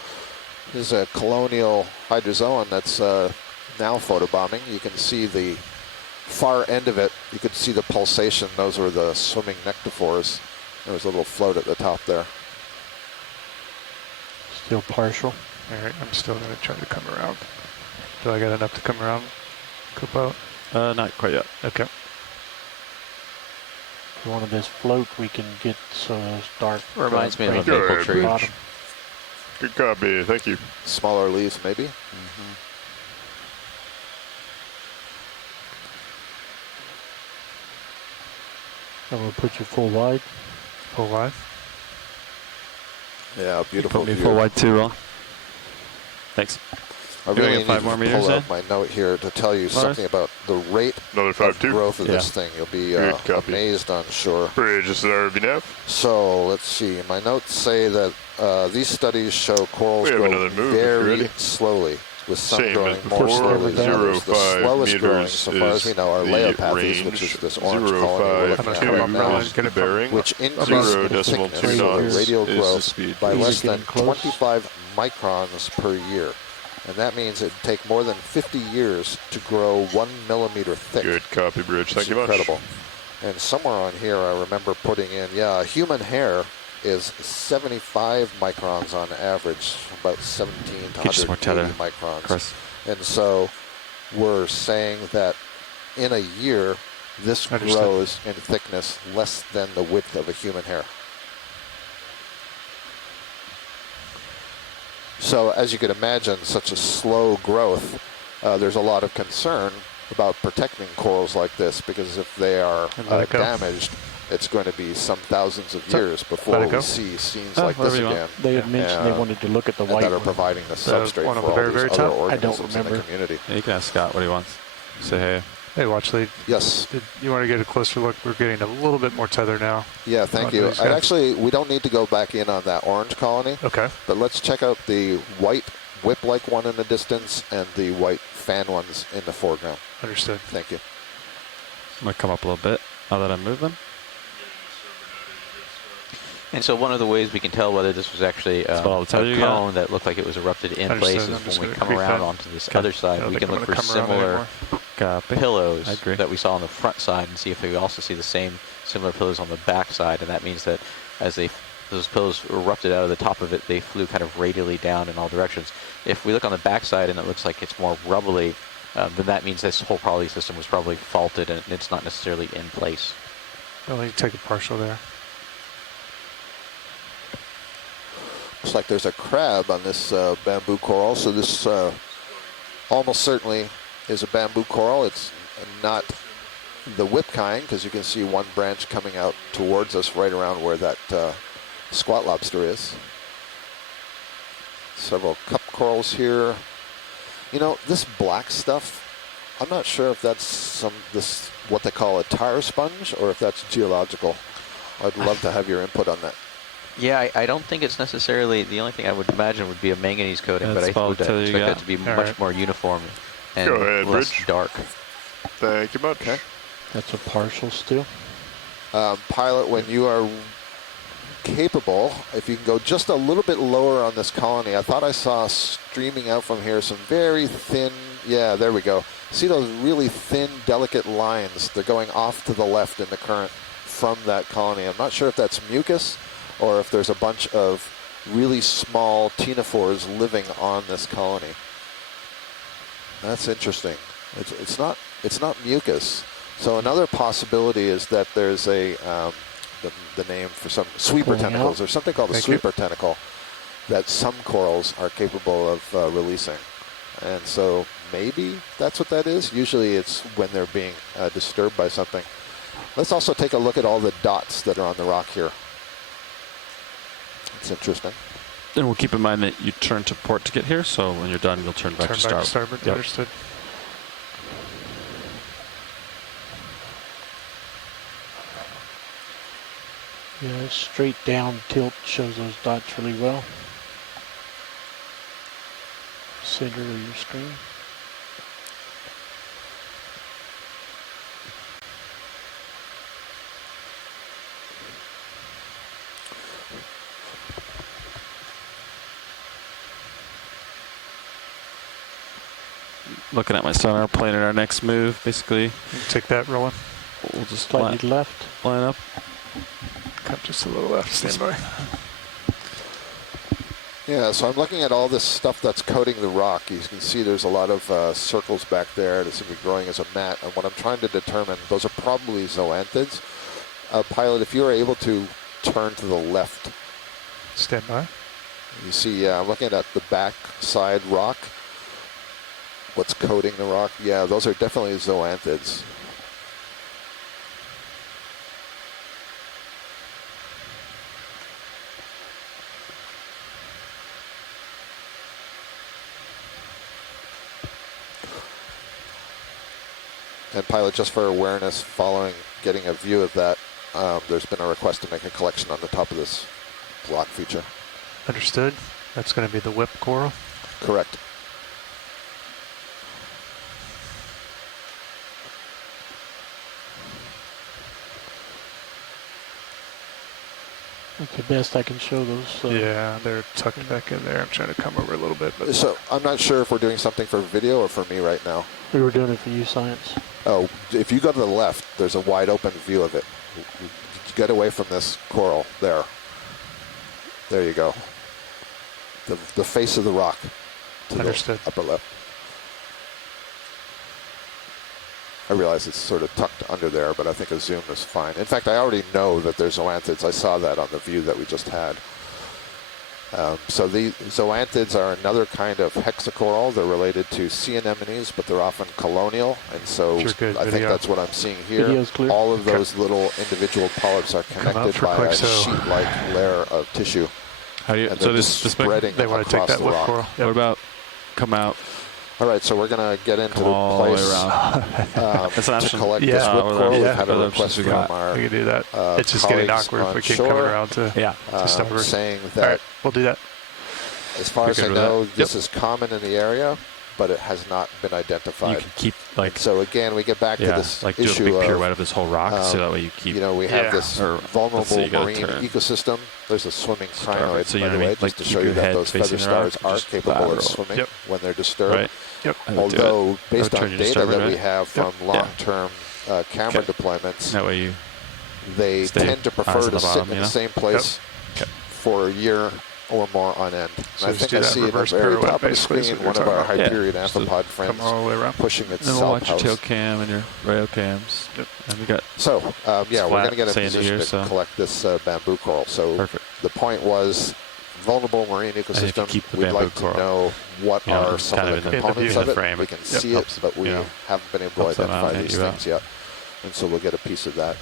This is a colonial hydrozoan that's now photobombing. You can see the far end of it. You could see the pulsation. Those were the swimming nectophores. There was a little float at the top there. Still partial. All right, I'm still going to try to come around. Do I got enough to come around, Coop out? Not quite yet. Okay. If you wanted this float, we can get some of those dark. Reminds me of a maple tree. Bottom. Good copy. Thank you. Smaller leaves, maybe? I'm going to put you full wide. Full wide? Yeah, beautiful Put me view. full wide too, Ron. Thanks. I really need 5 more to meters pull up my note here to tell you something about the rate of growth of this thing. You'll be amazed, I'm sure. Bridge is there, nav. So let's see. My notes say that these studies show corals grow very slowly, with some growing more slowly than others. The slowest growing, so far as we know, are Leopathes, which is this orange colony we're looking at right now, which increase in thickness of radial growth by less than 25 microns per year. And that means it'd take more than 50 years to grow 1 millimeter thick. Good copy, Bridge. Thank you much. Incredible. And somewhere on here, I remember putting in, yeah, human hair is 75 microns on average, about 17 to 180 microns. And so we're saying that in a year, this grows in thickness less than the width of a human hair. So as you could imagine, such a slow growth, there's a lot of concern about protecting corals like this, because if they are damaged, it's going to be some thousands of years before we see scenes like this again. They had mentioned they wanted to look at the white that are providing the substrate for all these other organisms in the community. Yeah, you can ask Scott what he wants. Say hey. Hey, watch lead. Yes. Did you want to get a closer look? We're getting a little bit more tether now. Yeah, thank you. Actually, we don't need to go back in on that orange colony. Okay. But let's check out the white whip-like one in the distance and the white fan ones in the foreground. Understood. Thank you. I'm going to come up a little bit now that I move them. And so one of the ways we can tell whether this was actually a cone that looked like it was erupted in place is when we come around onto this other side, we can look for similar pillows that we saw on the front side and see if we also see the same similar pillows on the back side. And that means that as those pillows erupted out of the top of it, they flew kind of radially down in all directions. If we look on the back side and it looks like it's more rubbly, then that means this whole poly system was probably faulted and it's not necessarily in place. I'll let you take a partial there. Looks like there's a crab on this bamboo coral, so this almost certainly is a bamboo coral. It's not the whip kind, because you can see one branch coming out towards us right around where that squat lobster is. Several cup corals here. You know, this black stuff, I'm not sure if that's what they call a tire sponge, or if that's geological. I'd love to have your input on that. Yeah, I don't think it's necessarily, the only thing I would imagine would be a manganese coating, but I would expect that to be much more uniform and less dark. Thank you much. Okay. That's a partial still. Pilot, when you are capable, if you can go just a little bit lower on this colony, I thought I saw streaming out from here some very thin, yeah, there we go. See those really thin, delicate lines? They're going off to the left in the current from that colony. I'm not sure if that's mucus, or if there's a bunch of really small ctenophores living on this colony. That's interesting. It's not mucus. So another possibility is that there's a the name for some sweeper tentacles, or something called a sweeper tentacle, that some corals are capable of releasing. And so maybe that's what that is. Usually it's when they're being disturbed by something. Let's also take a look at all the dots that are on the rock here. It's interesting. And we'll keep in mind that you turn to port to get here, so when you're done, you'll turn back to starboard. Yep. Understood. Yeah, straight down tilt shows those dots really well. center of your screen. Looking at my sonar, planning our next move, basically. Take that, Roland. We'll just slightly left. Line up. Cut just a little left. Stand by. Yeah, so I'm looking at all this stuff that's coating the rock. You can see there's a lot of circles back there that seem to be growing as a mat. And what I'm trying to determine, those are probably zoanthids. Pilot, if you are able to turn to the left. Stand by. You see, I'm looking at the back side rock. What's coating the rock? Yeah, those are definitely zoanthids. And pilot, just for awareness, following getting a view of that, there's been a request to make a collection on the top of this block feature. Understood. That's going to be the whip coral? Correct. Okay, best I can show those. Yeah, they're tucked back in there. I'm trying to come over a little bit. But so I'm not sure if we're doing something for video or for me right now. We were doing it for you, Science. Oh, if you go to the left, there's a wide open view of it. Get away from this coral there. There you go. The face of the rock. To Understood. The upper left. I realize it's sort of tucked under there, but I think a zoom is fine. In fact, I already know that there's zoanthids. I saw that on the view that we just had. So the zoanthids are another kind of hexacoral. They're related to sea anemones, but they're often colonial, and so I think that's what I'm seeing here. All of those little individual polyps are connected by a sheet-like layer of tissue. How do you? And so this spreading they want to take that the whip rock. coral. What about come out? All right, so we're going to get into the place to collect this whip coral. We've had a request from our we can do that. It's just getting awkward if we keep coming around to stuff over. Saying that all right, we'll do that. As far as I know, this is common in the area, but it has not been identified. You can keep like. So again, we get back to this like issue do a big of pirouette of this whole rock, so that way you keep. You know, we have this vulnerable marine ecosystem. There's a swimming crinoid, by the way, just to show you that those feather stars are capable of swimming when they're disturbed. Right. Yep. Although, based on data that we have from long-term camera deployments, that way they tend to prefer to sit in the same place for a year or more on end. So and I think I see at the very top of the screen one of our Hyperion amphipod friends pushing its and then we'll watch your tail house. cam and your rail cams. And we got we're going to get in position to collect this bamboo coral. So the point was, vulnerable marine ecosystem, we'd like to know what are some of the components of it. We can see it, but we haven't been able to identify these things yet. And so we'll get a piece of that.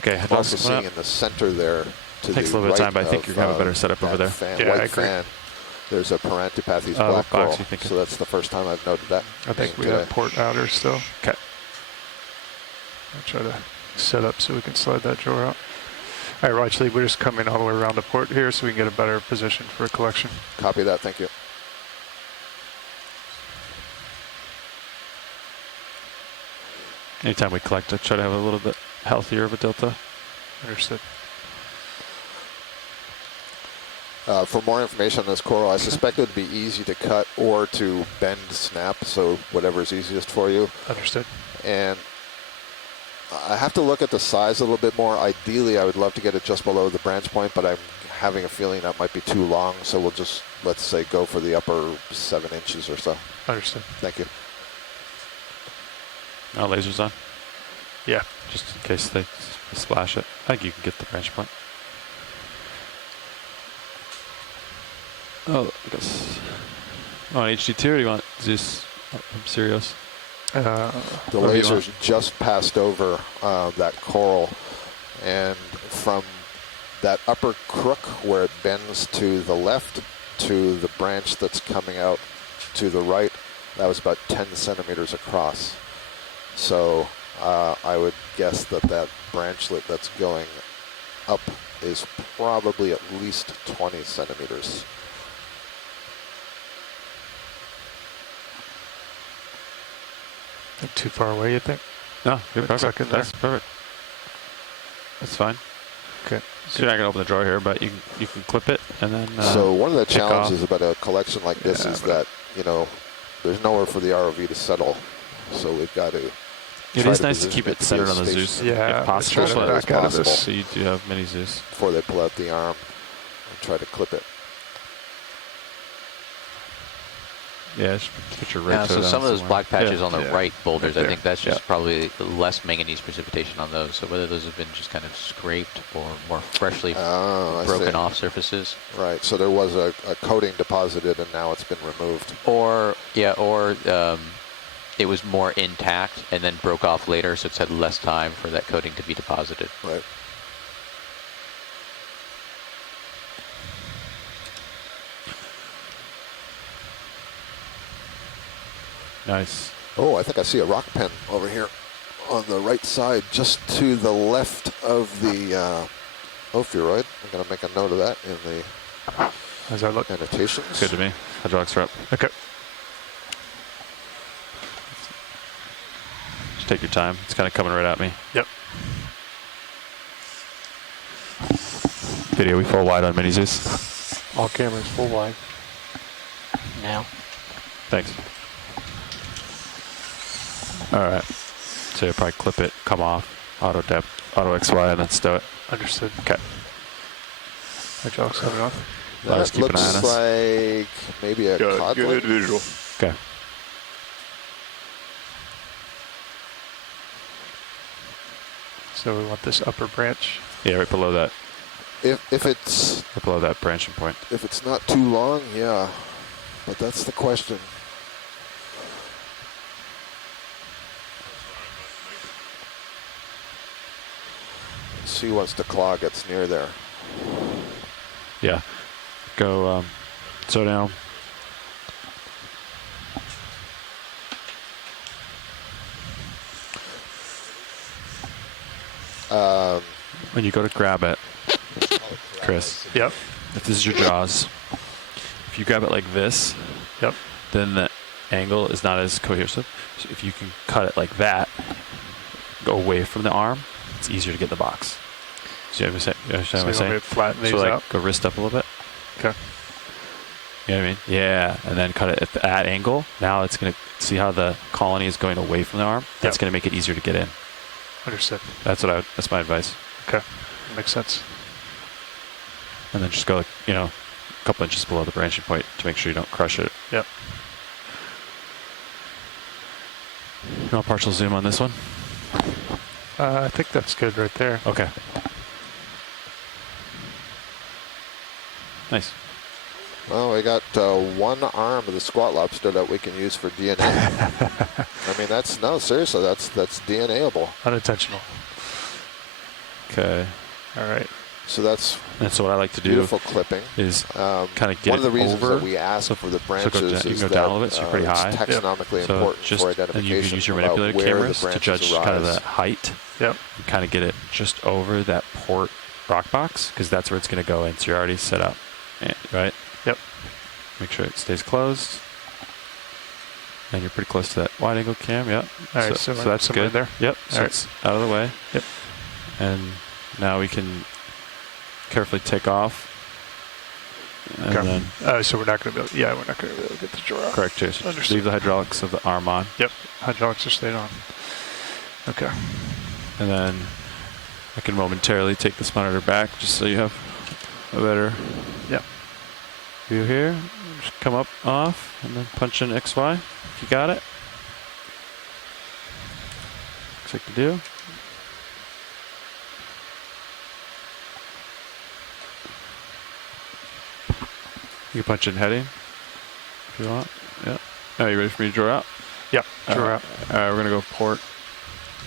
Okay, I'm also seeing in the center there, to takes a little bit of time, but I think you're going to have a better setup over there. White fan. There's a Parantipathes black coral, so that's the first time I've noted that. I think we have port outer still. Okay. I'll try to set up so we can slide that drawer out. All right, actually, we're just coming all the way around the port here so we can get a better position for a collection. Copy that, thank you. Anytime we collect, I try to have a little bit healthier of a delta. Understood. For more information on this coral, I suspect it would be easy to cut or to bend, snap, so whatever's easiest for you. Understood. And I have to look at the size a little bit more. Ideally, I would love to get it just below the branch point, but I'm having a feeling that might be too long, so we'll just, let's say, go for the upper 7 inches or so. Understood. Thank you. Now lasers on? Yeah. Just in case they splash it. I think you can get the branch point. Oh, I guess. Oh, HD2, or do you want Zeus? I'm serious. The lasers just passed over that coral, and from that upper crook where it bends to the left to the branch that's coming out to the right, that was about 10 centimeters across. So I would guess that that branchlet that's going up is probably at least 20 centimeters. Not too far away, you think? No, you're Tuck perfect. in there. That's perfect. That's fine. Okay. So you're not gonna open the drawer here, but you can clip it and then. So one of the pick challenges off. about a collection like this is that, you know, there's nowhere for the ROV to settle. So we've got to. It is nice to keep it centered on the Zeus, yeah, if possible. try to back out of this. So you do have mini Zeus. Before they pull out the arm and try to clip it. Yeah, just put your right so some of those black patches on the Yeah. right boulders, Right I think that's just probably less manganese precipitation on those. So whether those have been just kind of scraped or more freshly broken off surfaces. Right, so there was a coating deposited and now it's been removed. Or it was more intact and then broke off later, so it's had less time for that coating to be deposited. Right. Nice. Oh, I think I see a rock pen over here on the right side, just to the left of the ophiuroid. I'm going to make a note of that in the How's that look? annotations. Good to me. Hydraulics are up. Okay. Just take your time. It's kind of coming right at me. Yep. Video, we full wide on mini Zeus. All cameras full wide. Now. Thanks. All right. So you'll probably clip it, come off, auto depth, auto XY, and then stow it. Understood. Okay. Hydraulics coming off. I'll just That keep an eye on looks us. like maybe a cod Good blade. visual. Okay. So we want this upper branch. Yeah, right below that. If it's Right below that branching point. if it's not too long, yeah. But that's the question. See once the claw gets near there. Yeah. Go slow down. When you go to grab it, Chris, Yep. if this is your jaws, if you grab it like this, Yep. then the angle is not as cohesive. So if you can cut it like that, go away from the arm, it's easier to get the box. See what I'm saying? You understand what I'm So you want me saying? to flatten these So like out? go wrist up a little bit. Okay. You know what I mean? Yeah, and then cut it at that angle. Now it's going to see how the colony is going away from the arm. That's Yep. going to make it easier to get in. Understood. That's what that's my advice. Okay. Makes sense. And then just go, like, you know, a couple inches below the branching point to make sure you don't crush it. Yep. You want partial zoom on this one? I think that's good right there. Okay. Nice. Well, we got one arm of the squat lobster that we can use for DNA. I mean, that's seriously, that's DNAable. Unintentional. Okay. All right. So that's And so what I like to do beautiful clipping. is kind of get one of the reasons over. that we ask for the branches you is can go that down a little bit, so you're pretty high. it's taxonomically So important just, for and you identification can use your about manipulator where cameras the to branches judge kind of arise. the height. Yep. And kind of get it just over that port rock box, because that's where it's going to go in. So you're already set up, right? Yep. Make sure it stays closed. And you're pretty close to that wide angle cam. Yep. All right. So So that's somewhere good. there. Yep. So All right. it's out of the way. Yep. And now we can carefully take off. And Okay. then So we're not going to be able. Yeah, we're not going to be able to get the drawer out. correct here. So just Understood. leave the hydraulics of the arm on. Yep. Hydraulics are stayed on. Okay. And then I can momentarily take this monitor back just so you have a better Yep. view here. Just come up, off, and then punch in XY if you got it. Looks like you do. You can punch in heading if you want. Yeah. Are you ready for me to draw out? Yep. Drawer out. All right, we're going to go port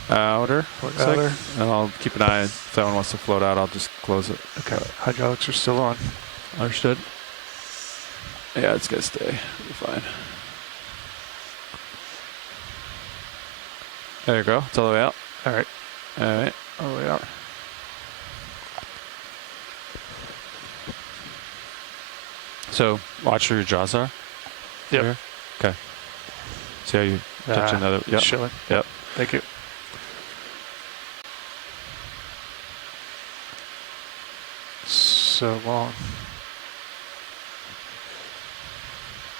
outer. Port looks like. outer. And I'll keep an eye. If that one wants to float out, I'll just close it. Okay. Hydraulics are still on. Understood. Yeah, it's going to stay. It'll be fine. There you go. It's all the way out. All right. All right. All the way out. So watch where your jaws are. Yep. Here. Okay. See how Touch another. Yep. Showing. Yep. Thank you. So long.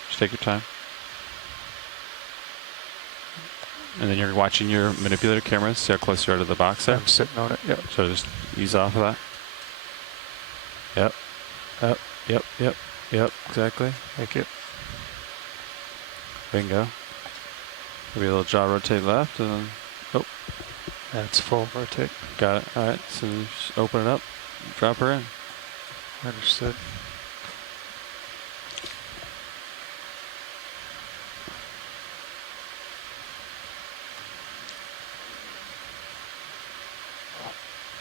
Just take your time. And then you're watching your manipulator cameras. See how close you are to the box there? I'm sitting on it, yep. So just ease off of that. Yep. Yep. Yep. Yep. Yep. Exactly. Thank you. Bingo. Maybe a little jaw rotate left and then, oh. That's full rotate. Got it. All right. So just open it up. Drop her in. Understood.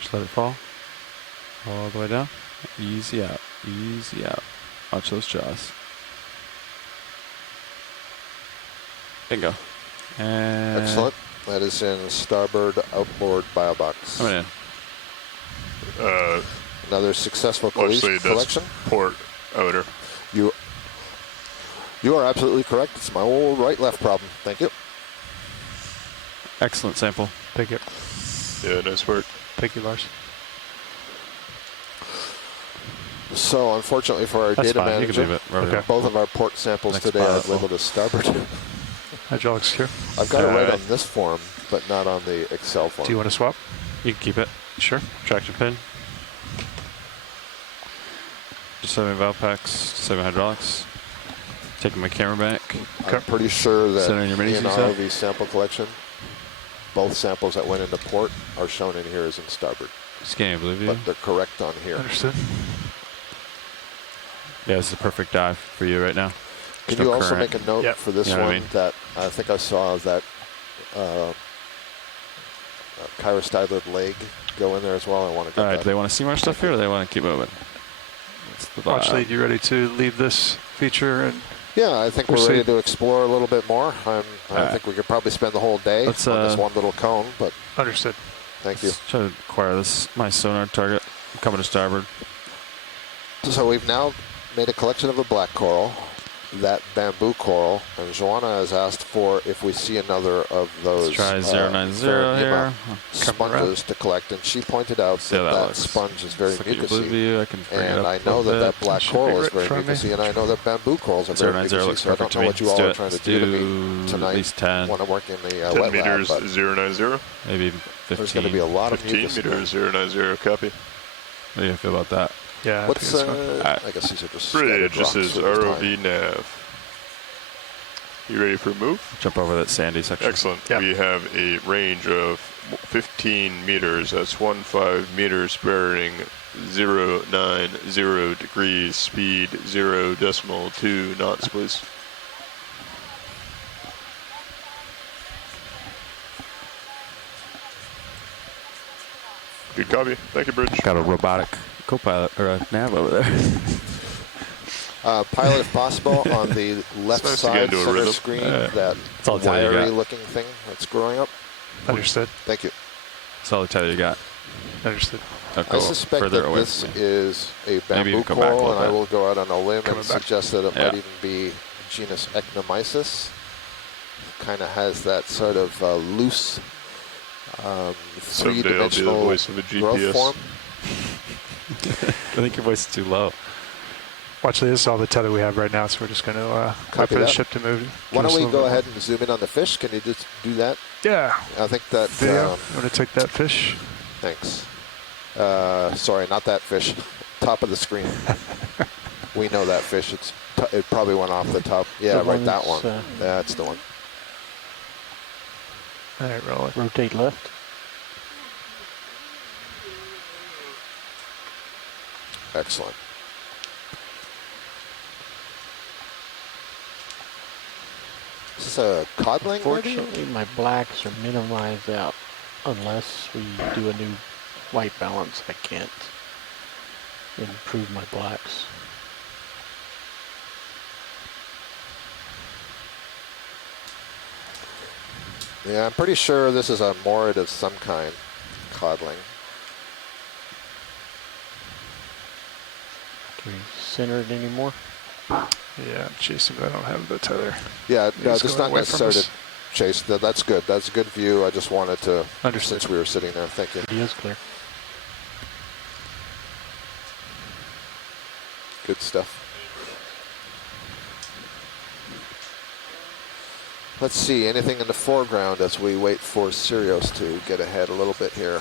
Just let it fall. All the way down. Easy out. Easy out. Watch those jaws. Bingo. And excellent. That is in starboard outboard bio box. Coming in. Another successful Actually, collection. That's port outer. You are absolutely correct. It's my old right-left problem. Thank you. Excellent sample. Thank you. Yeah, nice work. Thank you, Lars. So, unfortunately for our That's data fine. You can manager, leave it. both of our port samples Next today are pilot will. labeled as starboard. Hydraulics here. I've got it right on this form, but not on the Excel form. Do you want to swap? You can keep it. Sure. Traction pin. Just 7 valve packs, 7 hydraulics. Taking my camera back. I'm pretty sure that Center in your minis in you our said? ROV sample collection, both samples that went into port are shown in here as in starboard. Scanning blue view. But they're correct on here. Understood. Yeah, this is a perfect dive for you right now. Can Still you also current. make a note for this You know what I one mean? that I think I saw that chirostyloid leg go in there as well? I want to get All right, that. do they want to see more stuff here or they want to keep moving? That's the vibe. Actually, you ready to leave this feature and Yeah, I think we're ready to explore a little bit more. I think we could probably spend the whole day on this one little cone, but understood. Thank you. Let's try to acquire this, my sonar target. I'm coming to starboard. So we've now made a collection of a black coral, that bamboo coral, and Joanna has asked for if we see another of those Let's try 090 here. sponges to collect, and she pointed out that sponge is very mucousy. I can bring it up I know that black coral is very from me. mucousy, and I know that bamboo corals are very 090 mucousy, looks so I don't perfect to know me. what you all are trying to do to me tonight at least 10. when I'm working in the 10 wet meters, lab. 090. Maybe 15. There's going to be a lot of 15 mucus. meters, 090, copy. What do you feel about that? Yeah. What's I guess these are just Bridge, scattered this rocks is at this ROV time. nav. You ready for a move? Jump over that sandy section. Excellent. Yeah. We have a range of 15 meters. That's 15 meters bearing 090 degrees, speed 0.2 knots, please. Good copy. Thank you, Bridge. Got a robotic co-pilot or a nav over there. Pilot, if possible, on the left nice to get side into a center rhythm. screen, that all the time you got. wiry-looking thing that's growing up. Understood. Thank you. That's all the tether you got. Understood. Don't I go suspect further that away this from me. is a Maybe bamboo you can go back a coral, little and I bit. will go out on a limb Coming and back. suggest that it Yeah. might even be genus Ecnomyces. Kind of has that sort of loose, Someday I'll be the three-dimensional voice of a growth GPS. form. I think your voice is too low. Actually, this is all the tether we have right now, so we're just going to wait Copy for the that. ship to move. Why Give us don't a we little go bit ahead more. and zoom in on the fish? Can you just do that? Yeah. I think that... Video. I'm going to take that fish. Thanks. Sorry, not that fish. Top of the screen. We know that fish. It probably went off the top. Yeah, The right, that one one. that's, That's the one. All right, roll it. Rotate left. Excellent. Is this a codling? maybe? Fortunately, my blacks are minimized out. Unless we do a new white balance, I can't improve my blacks. Yeah, I'm pretty sure this is a morid of some kind. Codling. Can we center it anymore? Yeah, I'm chasing, but I don't have the tether. Yeah, no, He's just going not away from necessarily us. Chase. That's good. That's a good view. I just wanted to, since we were sitting there. Thank you. It is clear. Good stuff. Let's see, anything in the foreground as we wait for Sirius to get ahead a little bit here.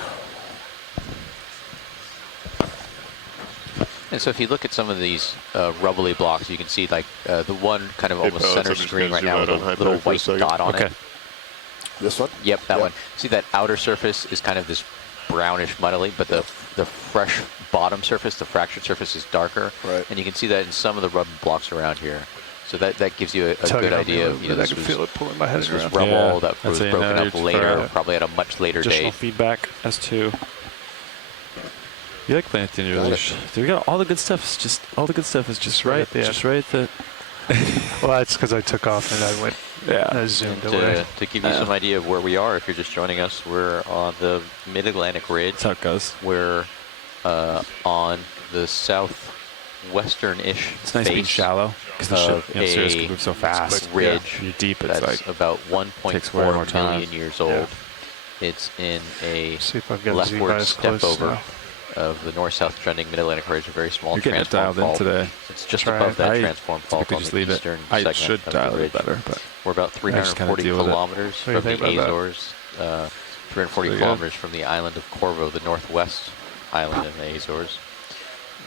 And so if you look at some of these rubbly blocks, you can see like the one kind of almost center screen right now with a little white dot on it. This one? Yep, that one. See that outer surface is kind of this brownish muddly, but the fresh bottom surface, the fractured surface, is darker. Right. And you can see that in some of the rubber blocks around here. So that gives you a good idea of, I can feel it pulling my head around. Rubble that was broken up later, probably at a much later additional date. feedback as to. You like playing at the end of your leash. We got all the good stuff. It's just all the good stuff is just right. Just right at the. Well, that's because I took off and I went. I zoomed away. To give you some idea of where we are, if you're just joining us, we're on the Mid-Atlantic Ridge. That's how it goes. We're on the southwestern-ish It's nice being shallow because the ship, Sirius can move so fast. Ridge. You're deep. It's that's like about 1.4 million years old. It's in a leftward step over of the north-south trending Mid-Atlantic Ridge, a very small transform fault. Today. It's just above that transform fault on the eastern segment should of dial the ridge. it better, but we're about 340 kilometers from the Azores, 340 kilometers from the island of Corvo, the northwest island in the Azores.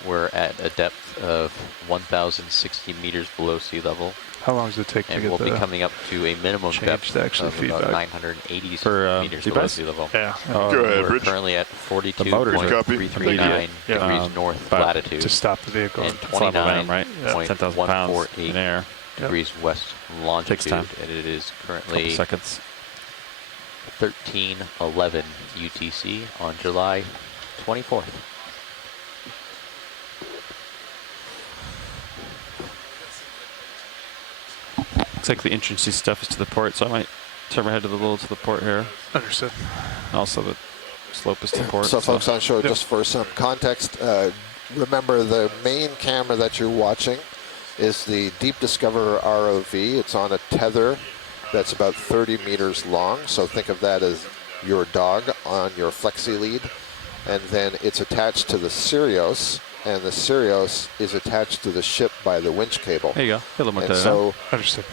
We're at a depth of 1,060 meters below sea level. How long does it take to get we'll be coming up to a minimum depth of about 980 meters below sea level. Yeah. Go ahead, We're Rich. currently at 42.339 degrees north latitude. To stop the vehicle. And 29.148 in air. degrees west longitude. Time. And it is currently 13:11 UTC on July 24th. Looks like the entrancey stuff is to the port, so I might turn my head to the port here. Understood. Also, the slope is to port. So folks on shore, just for some context, remember the main camera that you're watching is the Deep Discoverer ROV. It's on a tether that's about 30 meters long. So think of that as your dog on your flexi lead. And then it's attached to the Sirius, and the Sirius is attached to the ship by the winch cable. There you go. A little more and so Understood.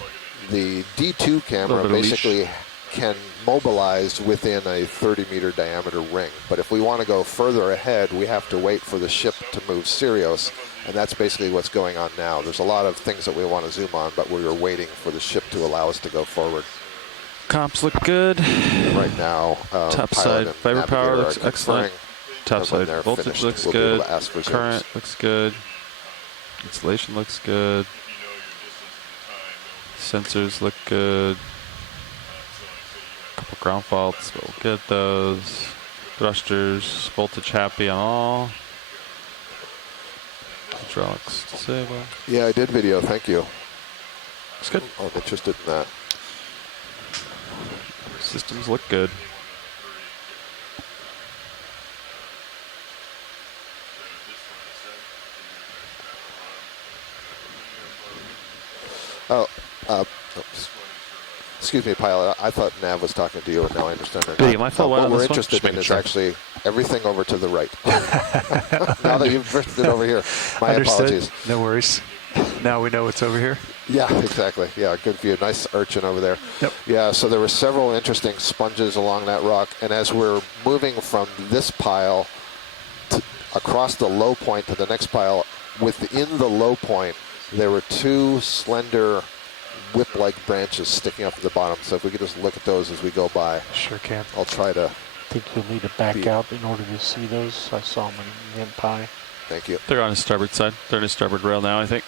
The D2 camera basically can mobilize within a 30-meter diameter ring. But if we want to go further ahead, we have to wait for the ship to move Sirius, and that's basically what's going on now. There's a lot of things that we want to zoom on, but we are waiting for the ship to allow us to go forward. Comps look good. Right now, topside fiber power looks excellent. Topside voltage looks good. Current looks good. Insulation looks good. Sensors look good. Couple ground faults, but we'll get those. Thrusters, voltage happy on all. Hydraulics disabled. Yeah, I did video. Thank you. Looks good. I'm interested in that. Systems look good. Excuse me, pilot. I thought Nav was talking to you, and now I understand. What we're interested in is actually everything over to the right. Now that you've drifted over here, my apologies. No worries. Now we know what's over here. Yeah, exactly. Yeah, good view. Nice urchin over there. Yep. Yeah, so there were several interesting sponges along that rock, and as we're moving from this pile across the low point to the next pile, within the low point, there were two slender whip-like branches sticking up at the bottom. So if we could just look at those as we go by. Sure can. I'll try to. I think you'll need to back out in order to see those. I saw them in Pie. Thank you. They're on his starboard side. They're on his starboard rail now, I think.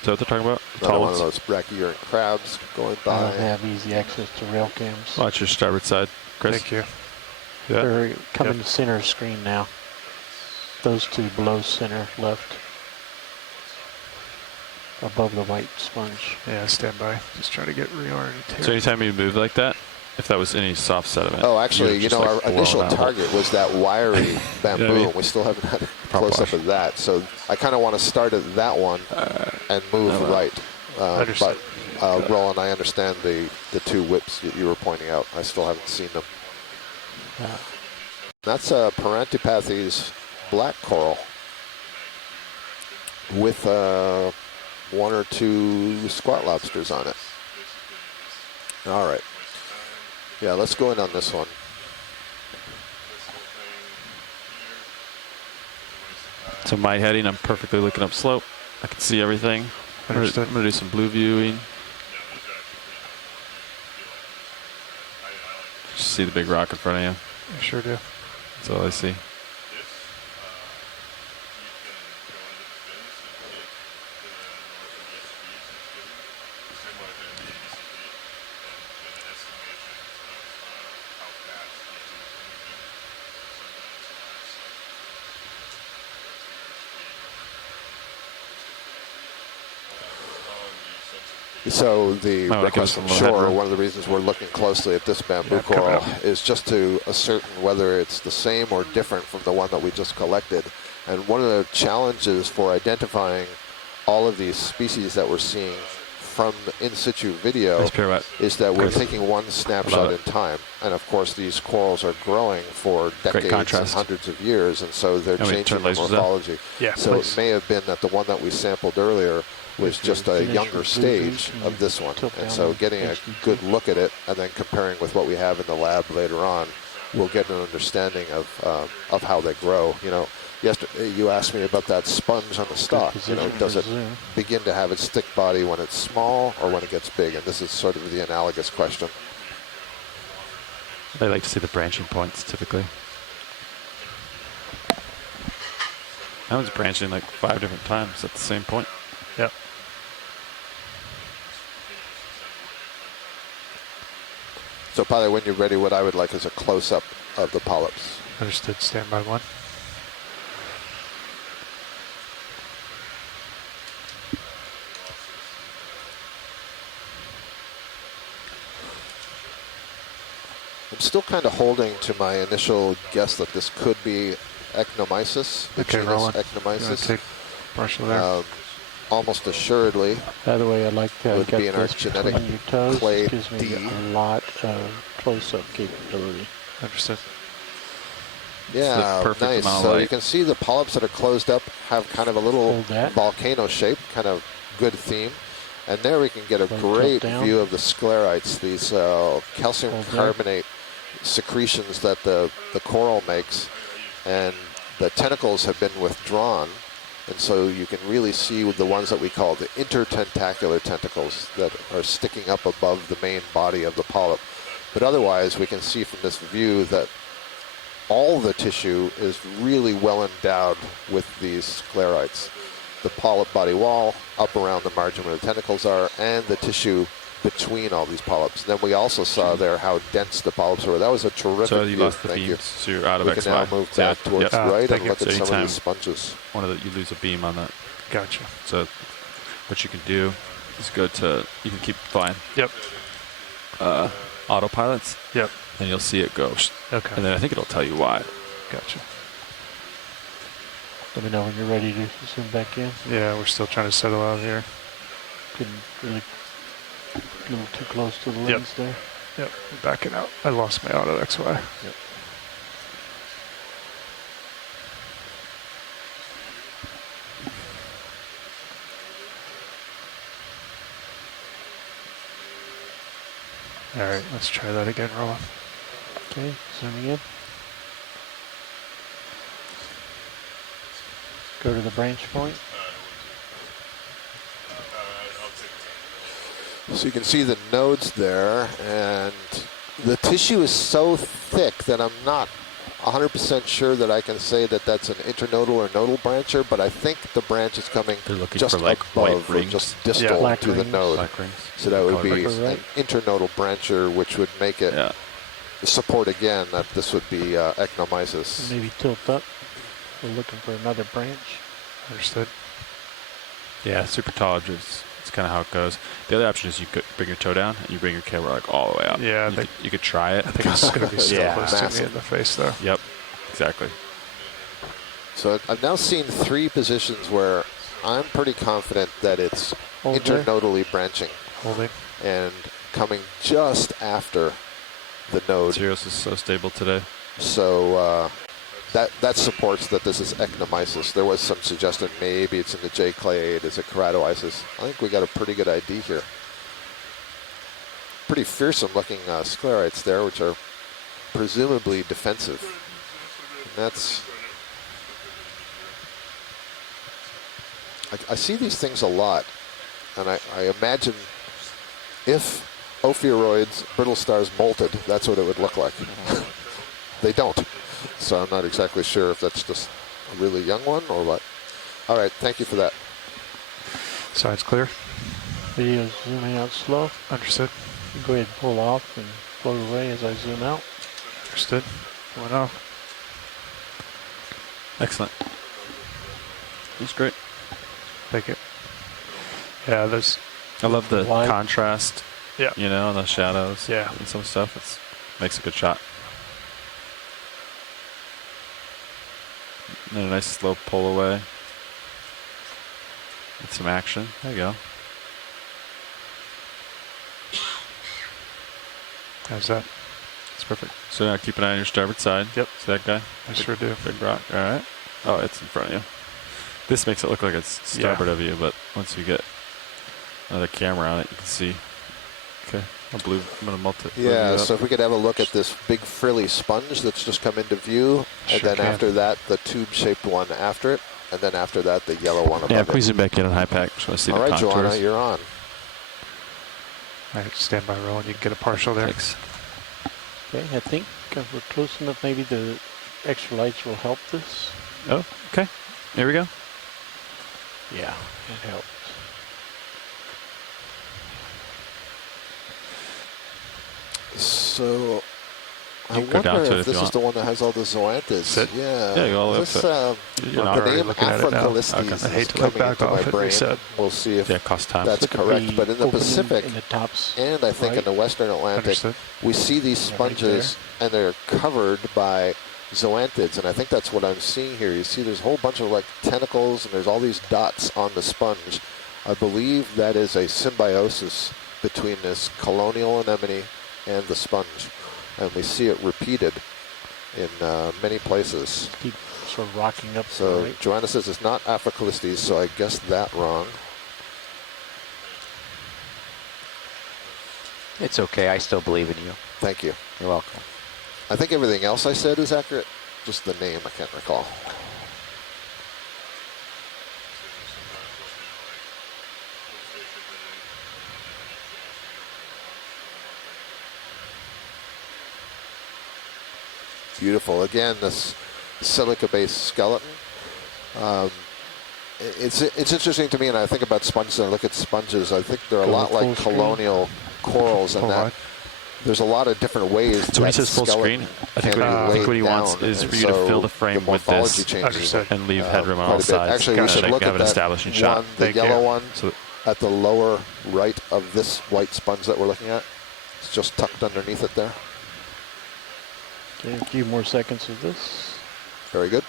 Is that what they're talking about? Another one of those brachyurine crabs going by. I don't have easy access to rail cams. Watch your starboard side, Chris. Thank you. Yeah. They're coming to center screen now. Those two below center left. Above the white sponge. Yeah, stand by. Just trying to get reoriented here. So anytime you move like that, if that was any soft sediment. Oh, actually, you know, our initial target was that wiry bamboo. You know what I mean? We still haven't had a close-up of that. So I kind of want to start at that one and move right. But Roland, I understand the two whips that you were pointing out. I still haven't seen them. That's a Parantipathes black coral with 1 or 2 squat lobsters on it. All right. Yeah, let's go in on this one. So my heading, I'm perfectly looking up slope. I can see everything. I'm going to do some blue viewing. Just see the big rock in front of you. I sure do. That's all I see. So the request from shore, one of the reasons we're looking closely at this bamboo coral is just to ascertain whether it's the same or different from the one that we just collected. And one of the challenges for identifying all of these species that we're seeing from in situ video is that we're taking one snapshot in time. And of course these corals are growing for decades and hundreds of years, and so they're changing their morphology. So it may have been that the one that we sampled earlier was just a younger stage of this one. And so getting a good look at it and then comparing with what we have in the lab later on, we'll get an understanding of how they grow. You know, yesterday you asked me about that sponge on the stalk. You know, does it begin to have its thick body when it's small or when it gets big? And this is sort of the analogous question. They like to see the branching points typically. That one's branching like 5 different times at the same point. Yep. So, Pilot, when you're ready, what I would like is a close-up of the polyps. Understood. Stand by 1. I'm still kind of holding to my initial guess that this could be Ecnomyces, the genus Ecnomyces. Partial there. Almost assuredly. By the way, I'd like to would get be in our this genetic between your toes. clade Gives me D. a lot of close-up capability. Understood. Yeah, nice. So you can see the polyps that are closed up have kind of a little volcano shape, kind of good theme. And there we can get a great view of the sclerites, these calcium carbonate secretions that the coral makes. And the tentacles have been withdrawn. And so you can really see the ones that we call the intertentacular tentacles that are sticking up above the main body of the polyp. But otherwise, we can see from this view that all the tissue is really well endowed with these sclerites. The polyp body wall, up around the margin where the tentacles are, and the tissue between all these polyps. Then we also saw there how dense the polyps were. That was a terrific view. Lost the Thank beams, you. So you're out of we can now move that towards right and look at some of these sponges. You lose a beam on that. Gotcha. So what you can do is go to, you can keep flying. Yep. Autopilots. Yep. And you'll see it go. Okay. And then I think it'll tell you why. Gotcha. Let me know when you're ready to zoom back in. Yeah, we're still trying to settle out here. Couldn't really a little too close to the lens there. Yep, I'm backing out. I lost my auto XY. Yep. All right, let's try that again, Roland. Okay, zooming in. Go to the branch point. So you can see the nodes there, and the tissue is so thick that I'm not 100% sure that I can say that that's an internodal or nodal brancher, but I think the branch is coming just above or just distal to the node. So that would be an internodal brancher, which would make it support again that this would be Ecnomyces. Maybe tilt up. We're looking for another branch. Understood. Yeah, super tall edges. That's kind of how it goes. The other option is you could bring your toe down and you bring your camera like all the way up. Yeah, you could try it. I think it's going to be still close to me in the face, though. Yep, exactly. So I've now seen 3 positions where I'm pretty confident that it's internodally branching. Holding. And coming just after the node. Sirius is so stable today. So that supports that this is ectomyces. There was some suggestion maybe it's in the J clade, is it keratoisis? I think we got a pretty good ID here. Pretty fearsome looking sclerites there, which are presumably defensive. And that's, I see these things a lot, and I imagine if ophiuroids, brittle stars molted, that's what it would look like. They don't. So I'm not exactly sure if that's just a really young one or what. All right, thank you for that. Side's clear. Video's zooming out slow. Understood. Go ahead and pull off and float away as I zoom out. Understood. Going off. Excellent. That's great. Thank you. Yeah, there's. I love the light. contrast. Yeah. You know, and the shadows. Yeah. And some stuff. It makes a good shot. And a nice slow pull away. With some action. There you go. How's that? That's perfect. So now keep an eye on your starboard side. Yep. See that guy? I sure do. Big rock. All right. Oh, it's in front of you. This makes it look like it's starboard of you, but once you get another camera on it, you can see. Okay. I'm going to multi. Yeah, so if we could have a look at this big frilly sponge that's just come into view, and then after that, the tube-shaped one after it, and then after that, the yellow one above it. Yeah, please zoom back in on high pack. Just want to see All the right, contours. Joanna, you're on. All right, stand by roll, and you can get a partial there. Thanks. Okay, I think we're close enough. Maybe the extra lights will help this. Oh, okay. Here we go. Yeah, it helps. So I You can go down wonder to it if if you this is want. the one that has all the zoanthids. Sit. Yeah. Yeah, go all the way This, up You're not the already name looking at it now. Afrocalyptes Okay. I hate is to look coming back into off my it, brain. reset. We'll see if Yeah, cost time. that's Look at correct. the But in the opening Pacific, in the tops, and I think in right? the Western Atlantic, Understood. we see these Yeah, right sponges, and they're covered by zoanthids, and I think that's what I'm seeing here. You see there's a whole bunch of like tentacles, and there's all these dots on the sponge. I believe that is a symbiosis between this colonial anemone and the sponge, and we see it repeated in many places. Keep sort of rocking up. So right? Joanna says it's not Afrocalyptes, so I guessed that wrong. It's okay. I still believe in you. Thank you. You're welcome. I think everything else I said is accurate. Just the name I can't recall. Beautiful. Again, this silica-based skeleton. It's interesting to me, and I think about sponges, and I look at sponges. I think they're a lot like colonial corals, and that there's a lot of different ways. So when he says full screen, I think what he wants is for you to fill the frame with this and leave headroom on all sides. Actually, we should look have at an establishing shot. one, the yellow one at the lower right of this white sponge that we're looking at. It's just tucked underneath it there. Okay, a few more seconds of this. Very good.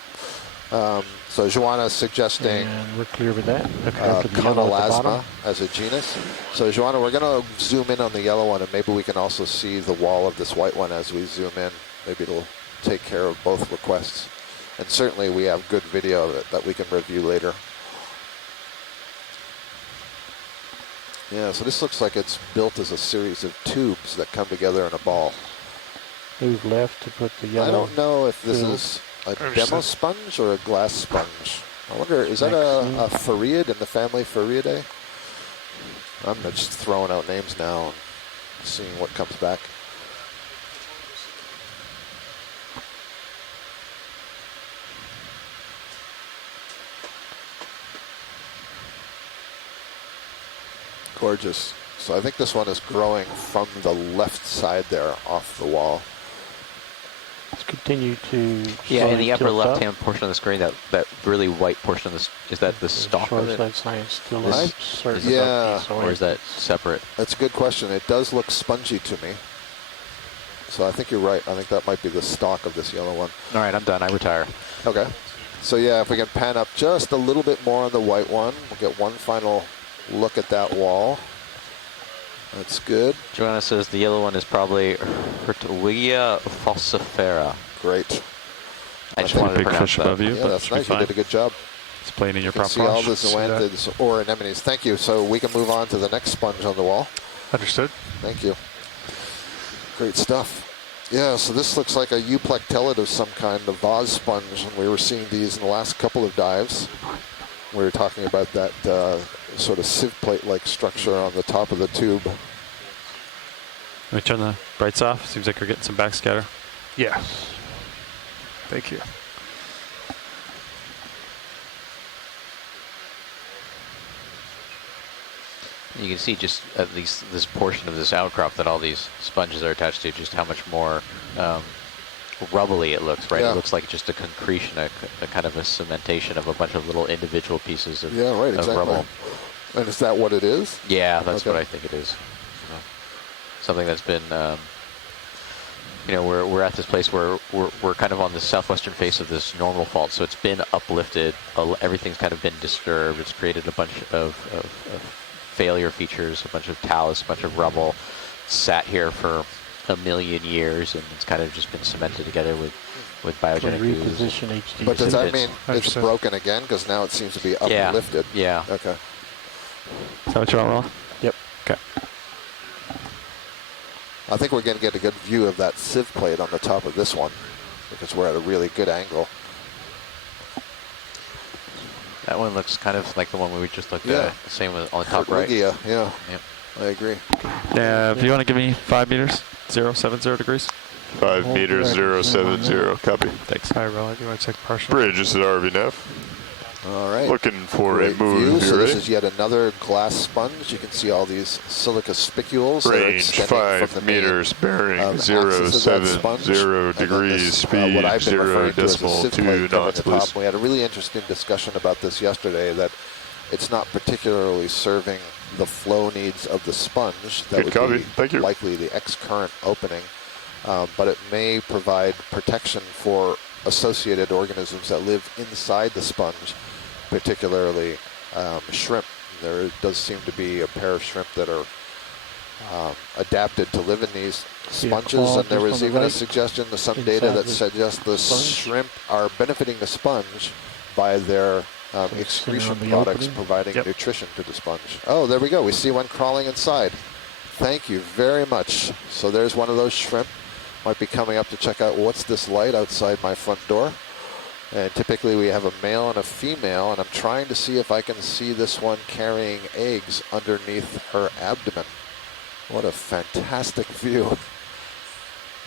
So Joanna's suggesting And we're clear with that. After the yellow at the Conolasma bottom. as a genus. So Joanna, we're going to zoom in on the yellow one, and maybe we can also see the wall of this white one as we zoom in. Maybe it'll take care of both requests. And certainly we have good video of it that we can review later. Yeah, so this looks like it's built as a series of tubes that come together in a ball. Move left to put the yellow. I don't know if this field. is a demo sponge or a glass sponge. I wonder, is that a Phareid in the family Phareidae? I'm just throwing out names now and seeing what comes back. Gorgeous. So I think this one is growing from the left side there off the wall. Let's continue to. Yeah, in the upper tilt up. left-hand portion of the screen, that really white portion of this, is that the stalk of it? Shoreline science still Right? is certain Yeah. about these Or is that separate? That's a good question. It does look spongy to me. So I think you're right. I think that might be the stalk of this yellow one. All right, I'm done. I retire. Okay. So yeah, if we can pan up just a little bit more on the white one, we'll get one final look at that wall. That's good. Joanna says the yellow one is probably Retrieval falcifera. Great. I just wanted to big pronounce fish that. above you, Yeah, but that's should be nice. You fine. did a good job. It's playing in your You can prop see all the wash. zoanthids or anemones. Thank you. So we can move on to the next sponge on the wall. Understood. Thank you. Great stuff. Yeah, so this looks like a euplectellid of some kind, a vase sponge, and we were seeing these in the last couple of dives. We were talking about that sort of sieve plate-like structure on the top of the tube. Let me turn the brights off. Seems like we're getting some backscatter. Yes. Thank you. You can see just at least this portion of this outcrop that all these sponges are attached to, just how much more rubbly it looks, right? Yeah. It looks like just a concretion, a kind of a cementation of a bunch of little individual pieces of, exactly. rubble. And is that what it is? Yeah, that's Okay. what I think it is. So, something that's been, you know, we're at this place where we're kind of on the southwestern face of this normal fault, so it's been uplifted. Everything's kind of been disturbed. It's created a bunch of failure features, a bunch of talus, a bunch of rubble, sat here for 1 million years, and it's kind of just been cemented together with biogenic ooze. Reposition HD. But does that mean it's Understood. broken again? Because now it seems to be uplifted. Yeah. Okay. Is that what you want, Roll? Yep. Okay. I think we're going to get a good view of that sieve plate on the top of this one, because we're at a really good angle. That one looks kind of like the one we just looked Yeah. at. Same with on the top right. Yeah, Yep. I agree. Yeah, if you want to give me 5 meters, 070 degrees. 5 meters, 070. Copy. Thanks. All right, Roland, you want to take partial? Bridge, this is RVNF. All right. Looking for Great a move view. here, So this right? is yet another glass sponge. You can see all these silica spicules that are Range extending 5 from the main, meters, bearing axis of that sponge. 070 And then degrees, this, speed what I've been 0 referring to as the decimal sieve 2 plate covering knots, the top. please. We had a really interesting discussion about this yesterday, that it's not particularly serving the flow needs of the sponge. That Good would copy. be Thank you. likely the X-current opening, but it may provide protection for associated organisms that live inside the sponge, particularly shrimp. There does seem to be a pair of shrimp that are adapted to live in these sponges, and there was even a suggestion to some data that suggests the shrimp are benefiting the sponge by their excretion products providing nutrition to the sponge. Oh, there we go. We see one crawling inside. Thank you very much. So there's one of those shrimp. Might be coming up to check out what's this light outside my front door. And typically we have a male and a female, and I'm trying to see if I can see this one carrying eggs underneath her abdomen. What a fantastic view.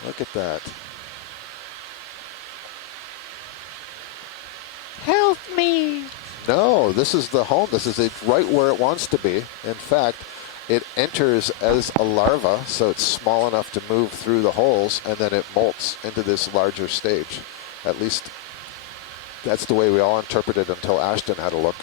Look at that. Help me! No, this is the home. This is right where it wants to be. In fact, it enters as a larva, so it's small enough to move through the holes, and then it molts into this larger stage. At least that's the way we all interpreted it until Ashton had a look.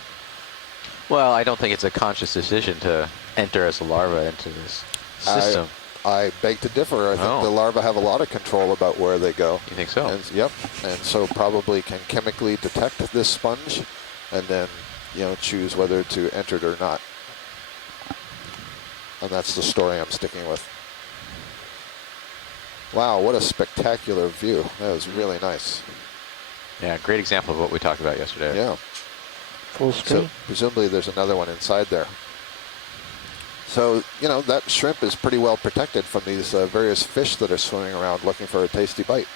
Well, I don't think it's a conscious decision to enter as a larva into this system. I beg to differ. I think the larvae have a lot of control about where they go. You think so? And, yep. And so probably can chemically detect this sponge and then, choose whether to enter it or not. And that's the story I'm sticking with. Wow, what a spectacular view. That was really nice. Yeah, great example of what we talked about yesterday. Yeah. Full screen. So presumably there's another one inside there. So, that shrimp is pretty well protected from these various fish that are swimming around looking for a tasty bite.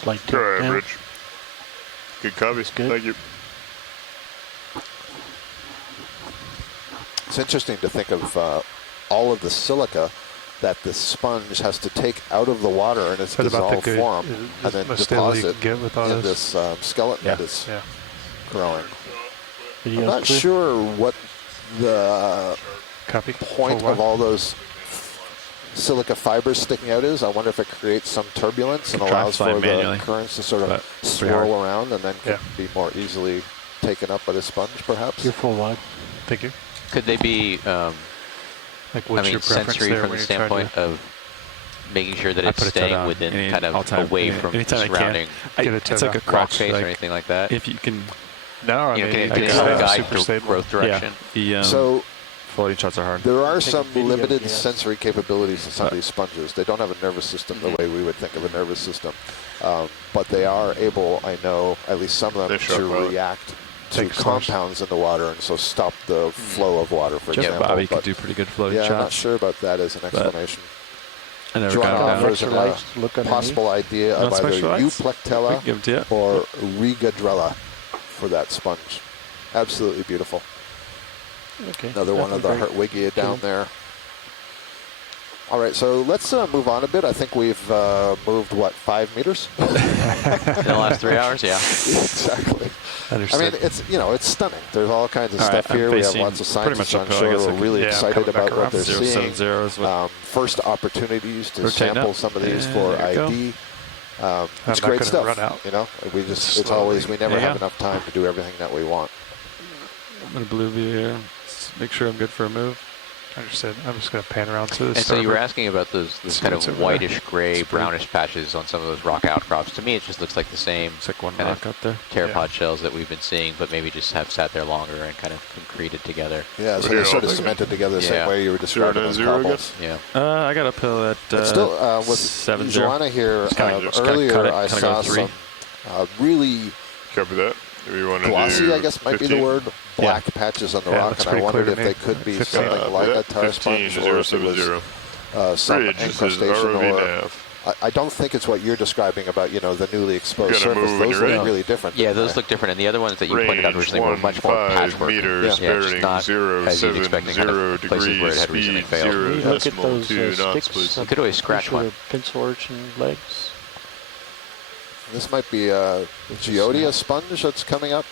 Slight tip All right, down. Bridge. Good copy. Good. Thank you. It's interesting to think of all of the silica that the sponge has to take out of the water in its dissolved form and then deposit in this skeleton that is growing. I'm not sure what the point of all those silica fibers sticking out is. I wonder if it creates some turbulence and allows for the currents to sort of swirl around and then can be more easily taken up by the sponge, perhaps. You're full wide. Thank you. Could they be, what's your preference sensory there from when the you're trying standpoint of making sure that it's put a toe staying down within kind of anytime, away from anytime surrounding it's like a rock crotch face like, or anything like that? If you can No, I you mean, can it guide the growth direction? Yeah. So floating shots are hard. there are some limited sensory capabilities in some of these sponges. They don't have a nervous system the way we would think of a nervous system. But they are able, I know, at least some of them, to react to compounds in the water and so stop the flow of water, for example. Bobby could do pretty good floating shots. I'm not sure about that as an explanation. I never Joanna got offers a possible idea of either Euplectella or Rigadrella for that sponge. Absolutely beautiful. Okay. Another one of the Hartwigia down there. All right, so let's move on a bit. I think we've moved, what, 5 meters? In the last 3 hours, yeah. Exactly. Understood. I mean, it's stunning. There's all kinds of stuff here. We have lots of scientists on shore. We're really excited about what they're seeing. First opportunities to sample some of these for ID. It's great stuff. You know, we never have enough time to do everything that we want. I'm going to blue view here. Make sure I'm good for a move. Understood. I'm just going to pan around to this. And so you were asking about those kind of whitish, gray, brownish patches on some of those rock outcrops. To me, it just looks like the same one rock up there. Pteropod shells that we've been seeing, but maybe just have sat there longer and kind of concreted together. Yeah, so they're sort of cemented together the same way you were describing those cobbles. Yeah. I got uphill at still, with 7-0. Joanna here, earlier I saw some really glossy, I guess might be the word, black patches on the rock, and I wondered if they could be something like a tar sponge or if it was some incrustation or... I don't think it's what you're describing about, the newly exposed surface. Those look really different. Yeah, those look different, and the other ones that you pointed out originally were much more patchwork. Meters, just not as you'd expect in kind of places where it had recently failed. Look at those sticks. You could always scratch one. Pencil arch and legs. This might be a Geodia sponge that's coming up.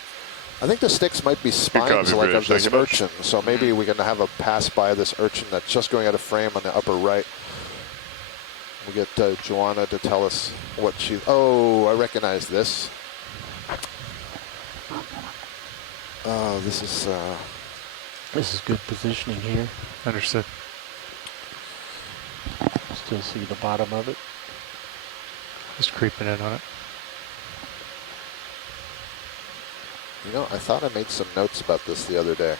I think the sticks might be spines like of this urchin, so maybe we're going to have a pass by this urchin that's just going out of frame on the upper right. We'll get Joanna to tell us what she... Oh, I recognize this. Oh, this is... This is good positioning here. Understood. Still see the bottom of it. Just creeping in on it. I thought I made some notes about this the other day.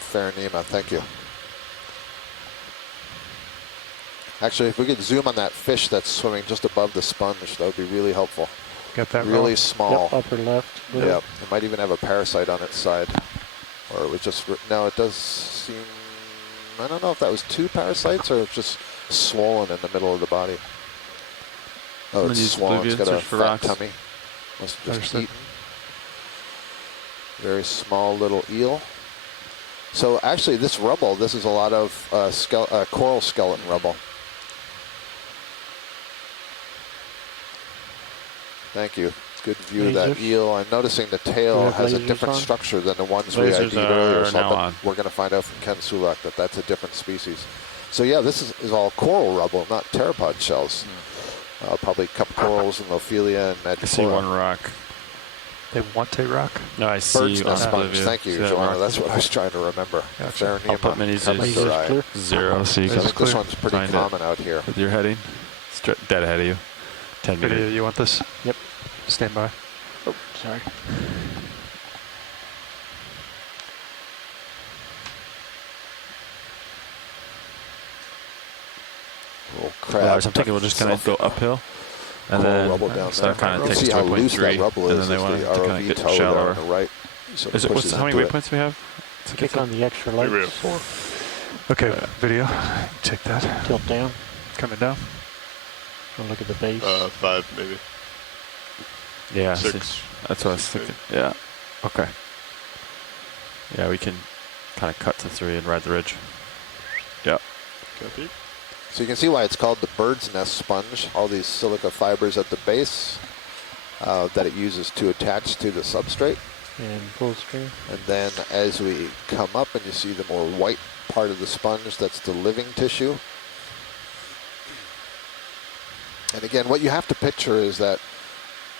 Fair Nima, thank you. Actually, if we could zoom on that fish that's swimming just above the sponge, that would be really helpful. Got that really small. Yep, upper left. Yeah, it might even have a parasite on its side. Or it was just, no, it does seem, I don't know if that was 2 parasites or it's just swollen in the middle of the body. Oh, it's swollen, it's got a fat tummy. Must have just eaten. Very small little eel. So actually this rubble, this is a lot of coral skeleton rubble. Thank you. Good view of that eel. I'm noticing the tail has a different structure than the ones we ID'd earlier. So we're going to find out from Ken Sulak that that's a different species. So yeah, this is all coral rubble, not pteropod shells. Probably cup corals and Lophelia and Magicora. I see one rock. They want a rock? No, I see bird's nest sponge. Thank you, Joanna. That's what I was trying to remember. Gotcha. I'll put minis in 0, so you I think this one's pretty common out here. With your heading, dead ahead of you. 10 meters. Video, you want this? Yep. Stand by. Oh, sorry. Crab. I'm thinking we'll just kind of go uphill. And then that kind of takes to 2.3, and then they want to kind of get shallower. Right. How many waypoints do we have? Click on the extra lights. 4. Okay, video. Take that. Tilt down. Coming down. We'll look at the base. 5 maybe. Yeah, 6. That's what I was thinking. Yeah. Okay. Yeah, we can kind of cut to 3 and ride the ridge. Yep. Copy. So you can see why it's called the bird's nest sponge. All these silica fibers at the base that it uses to attach to the substrate. And pull string. And then as we come up and you see the more white part of the sponge, that's the living tissue. And again, what you have to picture is that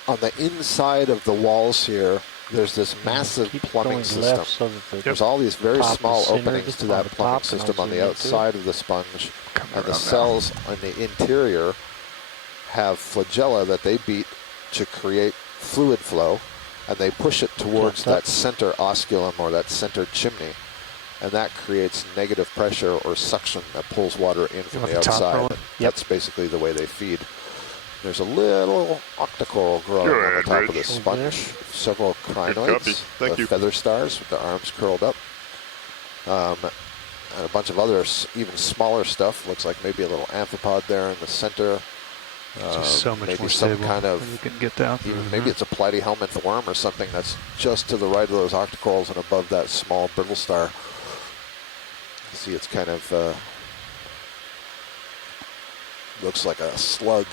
on the inside of the walls here, there's this massive plumbing system. So there's all these very small openings to that plumbing system on the outside of the sponge. And the cells on the interior have flagella that they beat to create fluid flow, and they push it towards that center osculum or that center chimney, and that creates negative pressure or suction that pulls water in from the outside. That's basically the way they feed. There's a little octocoral growing on the top of the sponge. Several crinoids, feather stars with their arms curled up. And a bunch of other even smaller stuff. Looks like maybe a little amphipod there in the center. Just so much maybe more some stable kind of, than you can get down. Even maybe it's a platyhelminth worm or something that's just to the right of those octocorals and above that small brittle star. You see, it's kind of looks like a slug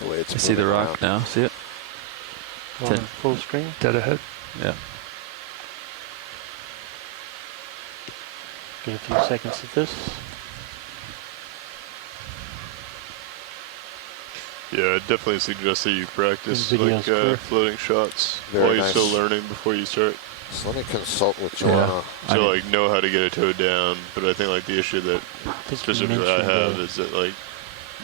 the way it's. I see the rock now. See it? On full screen. Dead ahead. Yeah. Get a few seconds of this. Yeah, I definitely suggest that you practice like floating shots while you're still learning before you start. So let me consult with Joanna. So like know how to get a toe down, but I think like the issue that specifically I have is that like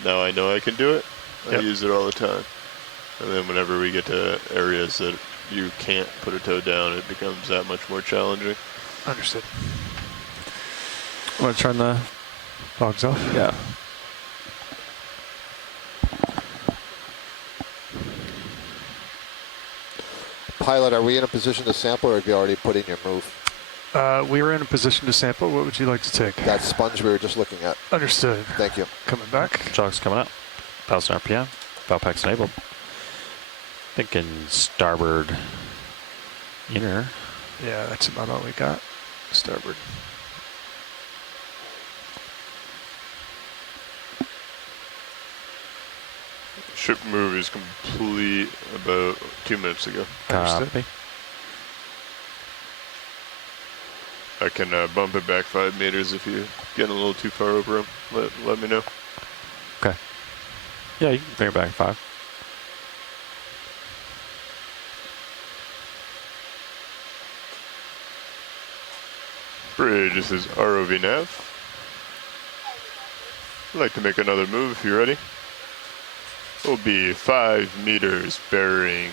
now I know I can do it. I use it all the time, and then whenever we get to areas that you can't put a toe down, it becomes that much more challenging. Understood. Want to turn the fogs off? Yeah. Pilot, are we in a position to sample, or have you already put in your move? We were in a position to sample. What would you like to take? That sponge we were just looking at. Understood. Thank you. Coming back. Jog's coming up. 1,000 RPM. Bow pack's enabled. Thinking starboard inner. Yeah, that's about all we got. Starboard. Ship move is complete about 2 minutes ago. Copy. I can bump it back 5 meters if you get a little too far over him. Let me know. Okay. Yeah, you can bring it back 5. Bridge, this is ROV nav. I'd like to make another move if you're ready. Will be 5 meters bearing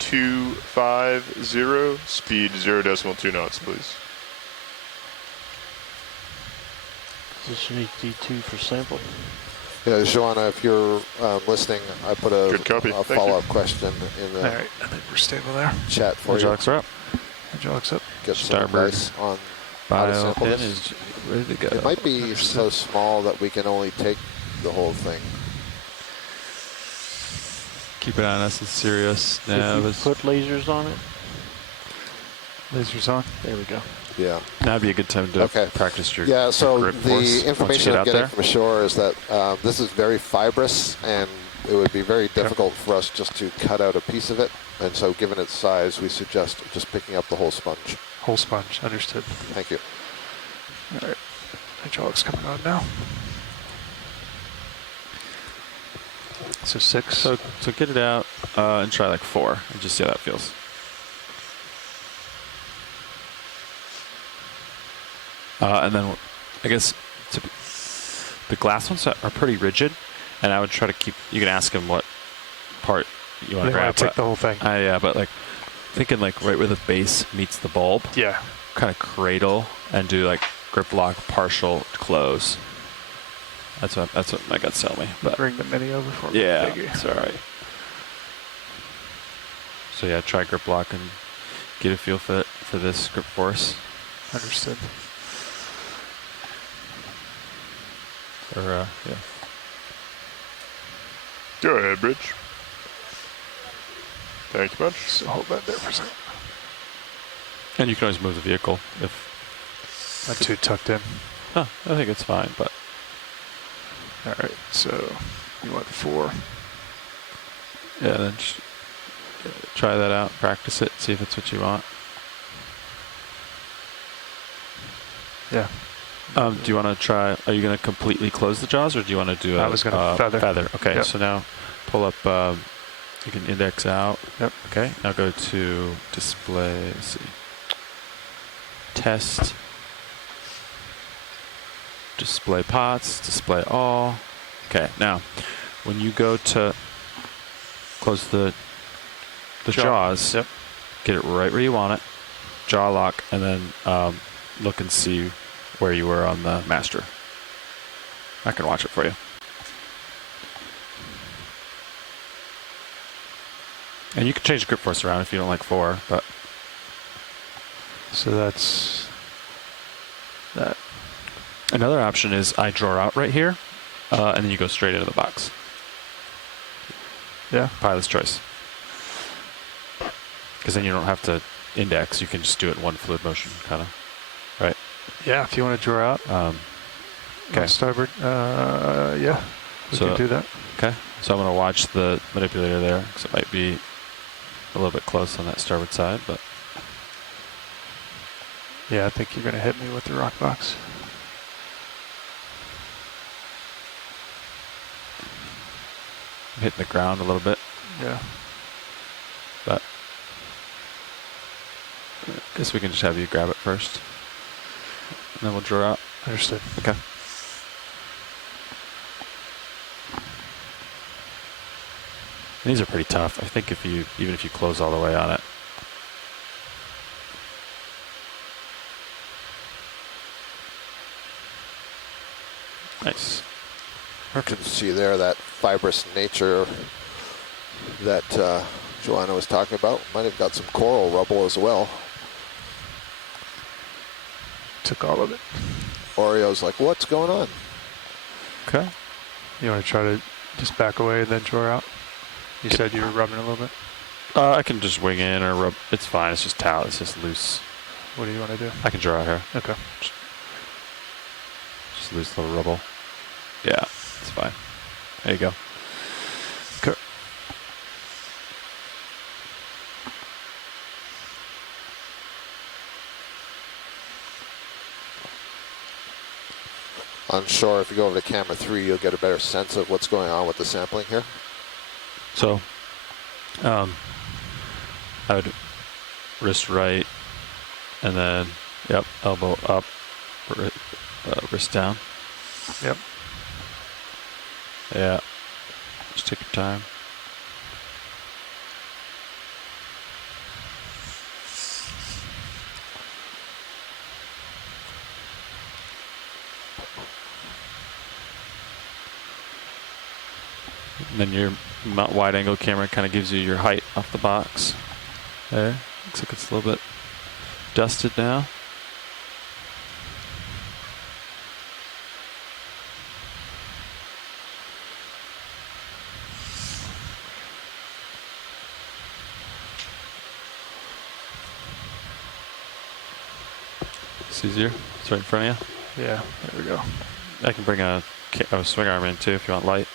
250, speed 0.2 knots, please. Position HD2 for sample. Yeah, Joanna, if you're listening, I put a follow-up question in the all right, I think we're stable there. Chat for you. Jogs are up. Jogs up. Get some advice on how to sample this. Is ready to go. It might be so small that we can only take the whole thing. Keep it on us. It's serious. Yeah, put lasers on it. Lasers on. There we go. Yeah. That'd be a good time to practice your Yeah, so grip force the information I'm getting from ashore is that this is very fibrous, and it would be very difficult for us just to cut out a piece of it. And so given its size, we suggest just picking up the whole sponge. Whole sponge, understood. Thank you. All right, hydraulics coming on now. So 6. So get it out and try like 4 and just see how that feels. And then I guess the glass ones are pretty rigid, and I would try to keep. You can ask him what part you want to grab. Take the whole thing. Yeah, but like thinking like right where the base meets the bulb. Yeah. Kind of cradle and do like grip lock partial close. That's what my guts tell me. But bring the mini over for me. Yeah, it's all right. So yeah, try grip lock and get a feel for this grip force. Understood. Or yeah. Go ahead, Bridge. Thank you much. So hold that there for a second. And you can always move the vehicle if not too tucked in. Huh, I think it's fine, but all right. So you want 4? Yeah, then just try that out, practice it, see if it's what you want. Yeah. Do you want to try? Are you going to completely close the jaws, or do you want to do a I was going to feather. Okay, yep. So now pull up. You can index out. Yep. Okay. Now go to display. Let's see. Test. Display pots. Display all. Okay. Now, when you go to close the the jaws. Yep. Get it right where you want it. Jaw lock, and then look and see where you were on the master. I can watch it for you. And you can change the grip force around if you don't like 4, but. So that's that. Another option is I draw out right here, and then you go straight into the box. Yeah. Pilot's choice. Because then you don't have to index. You can just do it in one fluid motion, kind of. Right? Yeah, if you want to draw out. Okay. Starboard. Yeah, we can do that. Okay. So I'm going to watch the manipulator there, because it might be a little bit close on that starboard side, but. Yeah, I think you're going to hit me with the rock box. I'm hitting the ground a little bit. Yeah. But I guess we can just have you grab it first. And then we'll draw out. Understood. Okay. And these are pretty tough. I think even if you close all the way on it. Nice. You can see there that fibrous nature that Joanna was talking about. Might have got some coral rubble as well. Took all of it. Oreo's like, what's going on? Okay. You want to try to just back away and then draw out? You said you were rubbing a little bit? I can just wing in or rub. It's fine. It's just towel. It's just loose. What do you want to do? I can draw out here. Okay. Just loose little rubble. Yeah, it's fine. There you go. Okay. On shore, if you go over to camera 3, you'll get a better sense of what's going on with the sampling here. So, I would wrist right, and then, yep, elbow up, wrist down. Yep. Yeah. Just take your time. And then your wide angle camera kind of gives you your height off the box. There. Looks like it's a little bit dusted now. It's easier. It's right in front of you. Yeah, there we go. I can bring a swing arm in too if you want light.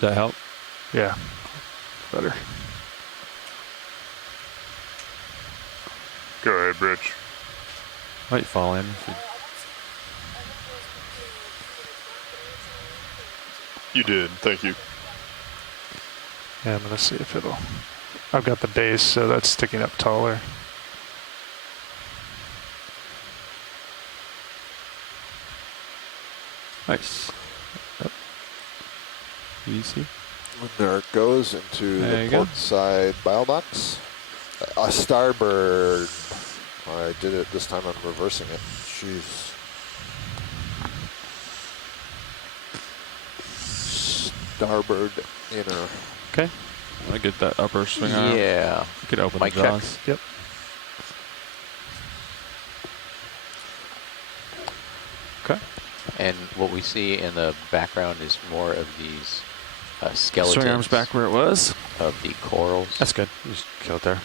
Does that help? Yeah. Better. Go ahead, Rich. Might fall in. You did. Thank you. Yeah, I'm going to see if it'll. I've got the base, so that's sticking up taller. Nice. Yep. Easy. And there it goes into the port side bile box. A starboard. I did it this time. I'm reversing it. Jeez. Starboard inner. Okay. I get that upper swing arm. Yeah. You can open Mic the jaws. Yep. Okay. And what we see in the background is more of these skeletons. Swing arms back where it was. Of the corals. That's good. Just kill it there.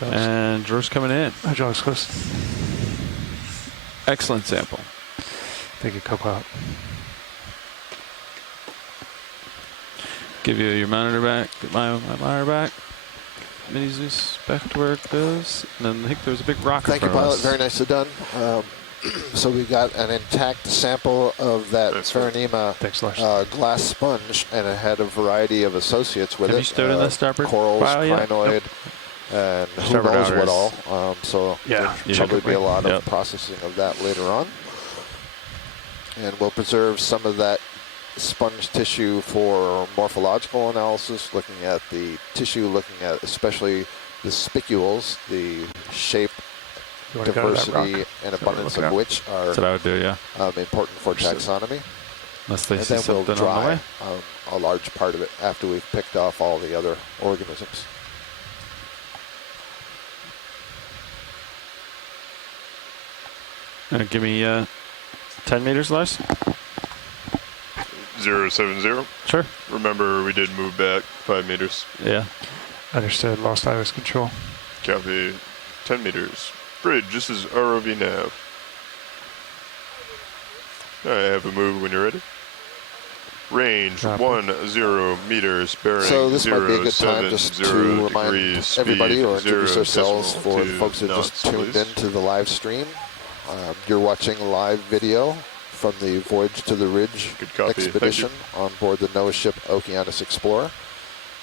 And Drew's coming in. My jaw's close. Excellent sample. Take a couple out. Give you your monitor back. Get my monitor back. Mini Zeus back to where it goes. And then I think there's a big rock Thank you, in front pilot. of us. Very nicely done. So we got an intact sample of that Farinema glass sponge, and it had a variety of associates with Have it. you stowed in the starboard corals, pile yet? crinoid, and who knows what all. So yeah, there'll probably be a lot of processing of that later on. And we'll preserve some of that sponge tissue for morphological analysis, looking at the tissue, looking at especially the spicules, the shape, diversity, and abundance of which are That's what I would do, yeah. Important for taxonomy. Unless they And see then we'll something on the way. dry a large part of it after we've picked off all the other organisms. Give me 10 meters, Lars. 070. Sure. Remember, we did move back 5 meters. Yeah. Understood. Lost iris control. Copy. 10 meters. Bridge, this is ROV nav. I have a move when you're ready. Range 10 meters, bearing so this might be a good time just to remind everybody or introduce ourselves for the folks that just tuned into the live stream. You're watching a live video from the Voyage to the Ridge expedition on board the NOAA ship Okeanos Explorer.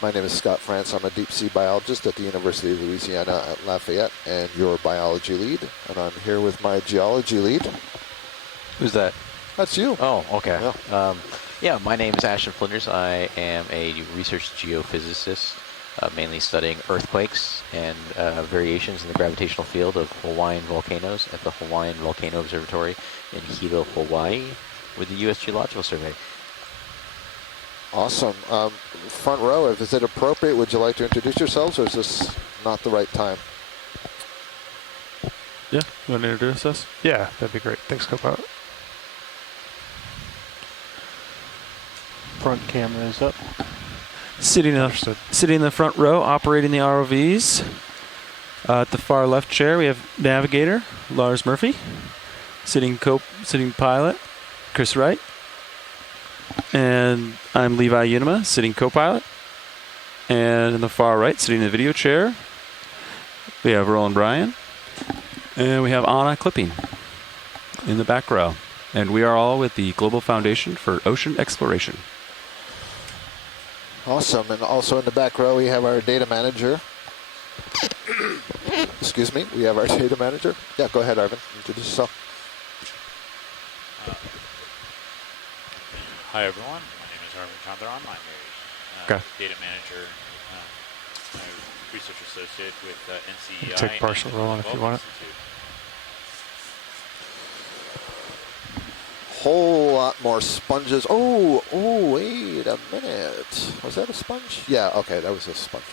My name is Scott France. I'm a deep sea biologist at the University of Louisiana at Lafayette and your biology lead. And I'm here with my geology lead. Who's that? That's you. Oh, okay. Yeah. Yeah, my name is Ashton Flinders. I am a research geophysicist, mainly studying earthquakes and variations in the gravitational field of Hawaiian volcanoes at the Hawaiian Volcano Observatory in Hilo, Hawaii, with the U.S. Geological Survey. Awesome. Front row, is it appropriate? Would you like to introduce yourselves, or is this not the right time? Yeah, you want to introduce us? Yeah, that'd be great. Thanks, co-pilot. Front camera is up. Sitting in the front row, operating the ROVs. At the far left chair, we have navigator Lars Murphy. Sitting pilot Chris Wright. And I'm Levi Unima, sitting co-pilot. And in the far right, sitting in the video chair, we have Roland Bryan. And we have Anna Clipping in the back row. And we are all with the Global Foundation for Ocean Exploration. Awesome. And also in the back row, we have our data manager. Excuse me. We have our data manager. Yeah, go ahead, Arvin. Introduce yourself. Hi, everyone. My name is Arvin Chandran. I'm a data manager, research associate with NCEI. Take partial roll on if you want it. Whole lot more sponges. Oh, wait a minute. Was that a sponge? Yeah, okay, that was a sponge.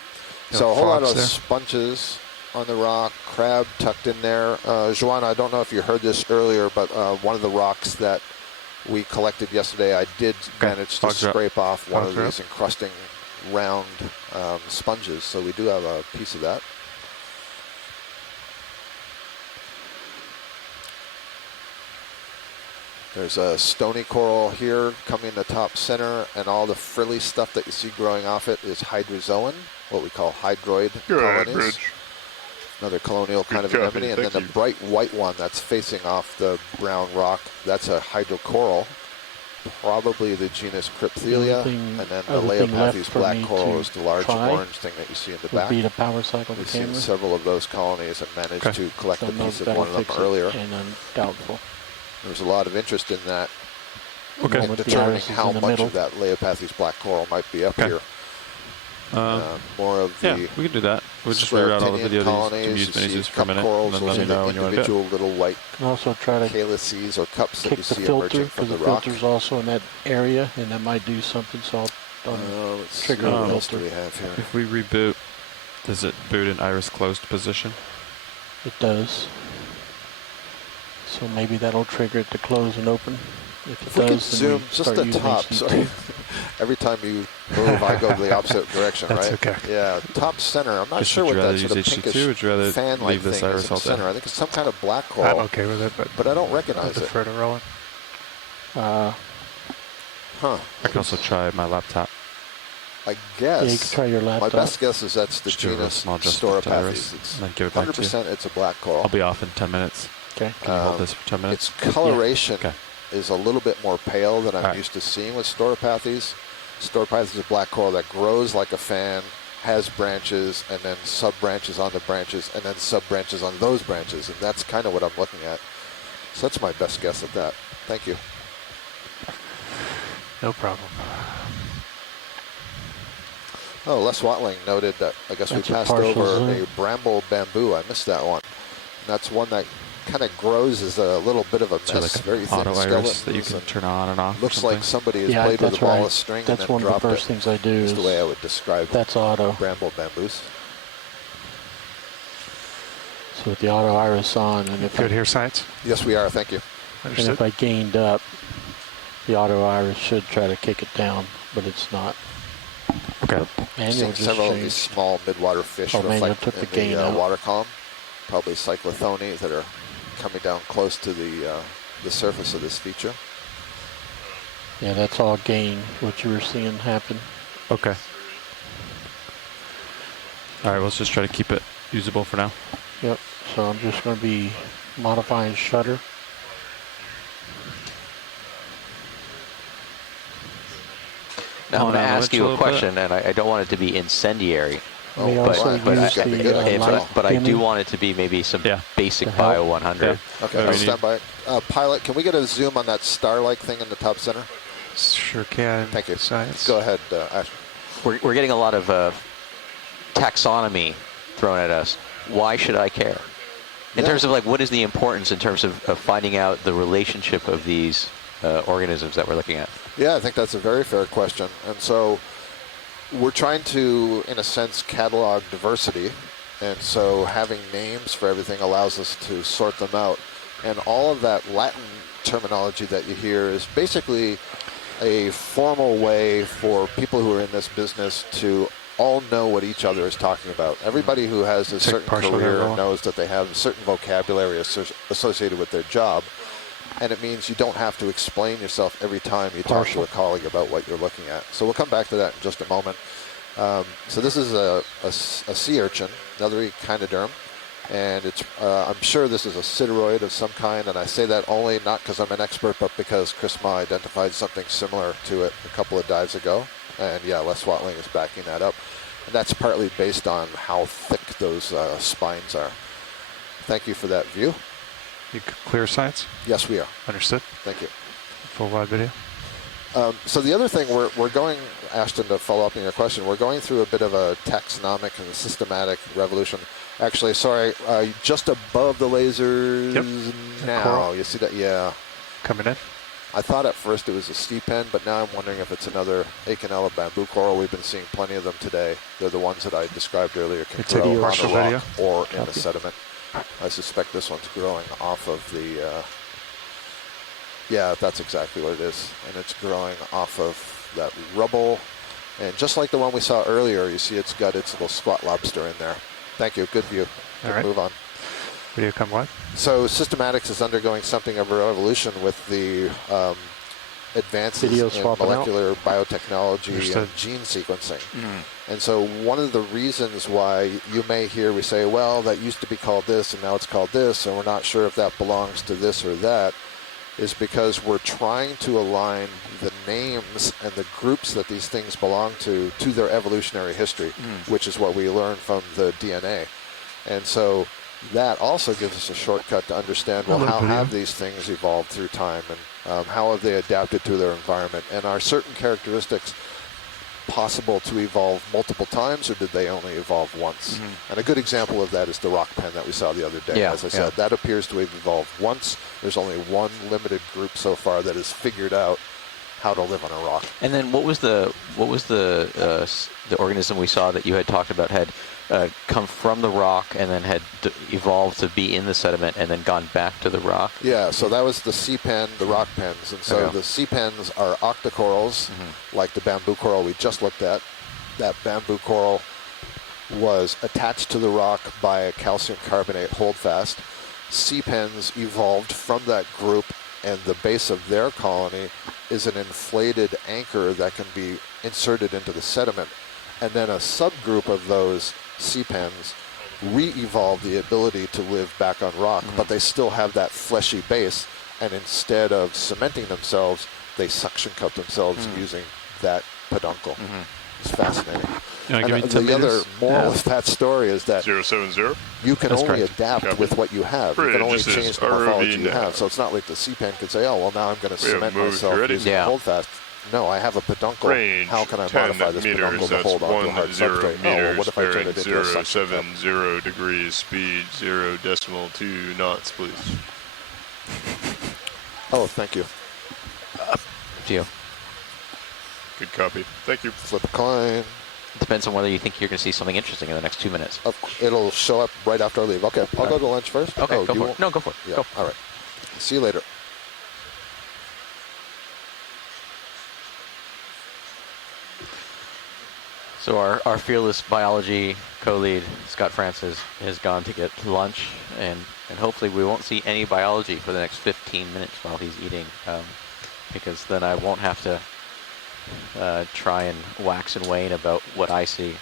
So a whole lot of sponges on the rock, crab tucked in there. Joanna, I don't know if you heard this earlier, but one of the rocks that we collected yesterday, I did manage to scrape off one of these encrusting round sponges. So we do have a piece of that. There's a stony coral here coming to top center, and all the frilly stuff that you see growing off it is hydrozoan, what we call hydroid colonies. Another colonial kind of anemone, and then the bright white one that's facing off the brown rock, that's a hydrocoral, probably the genus Crypthelia, and then the Leopathes black coral is the large orange thing that you see in the back. Be the power cycle We've seen several of those colonies and managed to collect a piece of one of them earlier. And doubtful. There's a lot of interest in that, and determining how much of that Leopathes black coral might be up here. More of the we can do that. We'll just reroute all the video colonies. You see cup corals, those are the individual little white also try to calyces or cups that you see filter, emerging from the rock. Filter's also in that area, and that might do something. So I'll trigger the filter. We have here? If we reboot, does it boot in iris closed position? It does. So maybe that'll trigger it to close and open. If we could zoom just the top, sorry. Every time you move, I go the opposite direction, right? Okay. Yeah, top center. I'm not sure what that sort of pinkish fan-like thing is in the center. I think it's some kind of black coral. I'm okay with it, but I don't recognize it. Defer to Roland. Huh. I can also try my laptop. I guess. Yeah, you can try your laptop. My best guess is that's the genus Storopathes. It's 100% it's a black coral. I'll be off in 10 minutes. Okay. Can you hold this for 10 minutes? Its coloration is a little bit more pale than I'm used to seeing with Storopathes. Storopathes is a black coral that grows like a fan, has branches, and then sub-branches on the branches, and then sub-branches on those branches, and that's kind of what I'm looking at. So that's my best guess at that. Thank you. No problem. Oh, Les Watling noted that I guess we passed over a bramble bamboo. I missed that one. And that's one that kind of grows as a little bit of a mess. Like very thin iris that you can turn on and off. Looks like somebody has played with a ball of string and then dropped it. That's one of the first things I do. That's the way I would describe that's auto. Bramble bamboos. So with the auto iris on, and if good here, science. Yes, we are. Thank you. Understood. And if I gained up, the auto iris should try to kick it down, but it's not. Okay. I'm seeing several of these small midwater fish reflect in the water column. Probably cyclothonies that are coming down close to the surface of this feature. Yeah, that's all gain, what you were seeing happen. Okay. All right, let's just try to keep it usable for now. Yep, so I'm just going to be modifying shutter. Now I'm going to ask you a question, and I don't want it to be incendiary. But I do want it to be maybe some basic Bio 100. Yeah. Okay, stand by. Pilot, can we get a zoom on that star-like thing in the top center? Sure can. Thank you. Science. Go ahead, Ash. We're getting a lot of taxonomy thrown at us. Why should I care? In terms of like, what is the importance in terms of finding out the relationship of these organisms that we're looking at? Yeah, I think that's a very fair question. And so we're trying to, in a sense, catalog diversity. And so having names for everything allows us to sort them out. And all of that Latin terminology that you hear is basically a formal way for people who are in this business to all know what each other is talking about. Everybody who has a certain career knows that they have a certain vocabulary associated with their job. And it means you don't have to explain yourself every time you talk to a colleague about what you're looking at. So we'll come back to that in just a moment. So this is a sea urchin, another echinoderm. And it's I'm sure this is a sideroid of some kind. And I say that only not because I'm an expert, but because Chris Ma identified something similar to it a couple of dives ago. And yeah, Les Watling is backing that up. And that's partly based on how thick those spines are. Thank you for that view. You clear science? Yes, we are. Understood. Thank you. Full wide video. So the other thing, we're going, Ashton, to follow up on your question, we're going through a bit of a taxonomic and systematic revolution. Actually, sorry, just above the lasers now. You see that? Yeah. Coming in. I thought at first it was a sea pen, but now I'm wondering if it's another Okeanos bamboo coral. We've been seeing plenty of them today. They're the ones that I described earlier, can grow on a rock or in the sediment. I suspect this one's growing off of the, yeah, that's exactly what it is. And it's growing off of that rubble. And just like the one we saw earlier, you see it's got its little squat lobster in there. Thank you, good view. All right. Move on. Video come what? So systematics is undergoing something of a revolution with the advances in molecular biotechnology and gene sequencing. And so one of the reasons why you may hear we say, well, that used to be called this and now it's called this, and we're not sure if that belongs to this or that, is because we're trying to align the names and the groups that these things belong to their evolutionary history, which is what we learn from the DNA. And so that also gives us a shortcut to understand, well, how have these things evolved through time, and how have they adapted to their environment, and are certain characteristics possible to evolve multiple times, or did they only evolve once? And a good example of that is the rock pen that we saw the other day. As I said, that appears to have evolved once. There's only one limited group so far that has figured out how to live on a rock. And then what was the organism we saw that you had talked about had come from the rock and then had evolved to be in the sediment and then gone back to the rock? Yeah, so that was the sea pen, the rock pens. And so the sea pens are octocorals, like the bamboo coral we just looked at. That bamboo coral was attached to the rock by a calcium carbonate holdfast. Sea pens evolved from that group, and the base of their colony is an inflated anchor that can be inserted into the sediment. And then a subgroup of those sea pens re-evolved the ability to live back on rock, but they still have that fleshy base, and instead of cementing themselves, they suction cup themselves using that peduncle. It's fascinating. And the other moral of that story is that 070. You can only adapt with what you have. You can only change the morphology you have. So it's not like the sea pen could say, oh, well, now I'm going to cement myself using holdfast. No, I have a peduncle. Range, how can I 10 modify this meters, peduncle to that's hold on to a hard 10 substrate? meters, Well, what if I turn it into a suction cup? 070 degrees, speed 0.2 knots, please. Oh, thank you. To you. Good copy. Thank you. Flip a coin. Depends on whether you think you're going to see something interesting in the next 2 minutes. It'll show up right after I leave. Okay, I'll go to lunch first. Okay, go for it. No, go for it. Yeah, go. All right. See you later. So our fearless biology co-lead, Scott Francis, has gone to get lunch, and hopefully we won't see any biology for the next 15 minutes while he's eating, because then I won't have to try and wax and wane about what I see.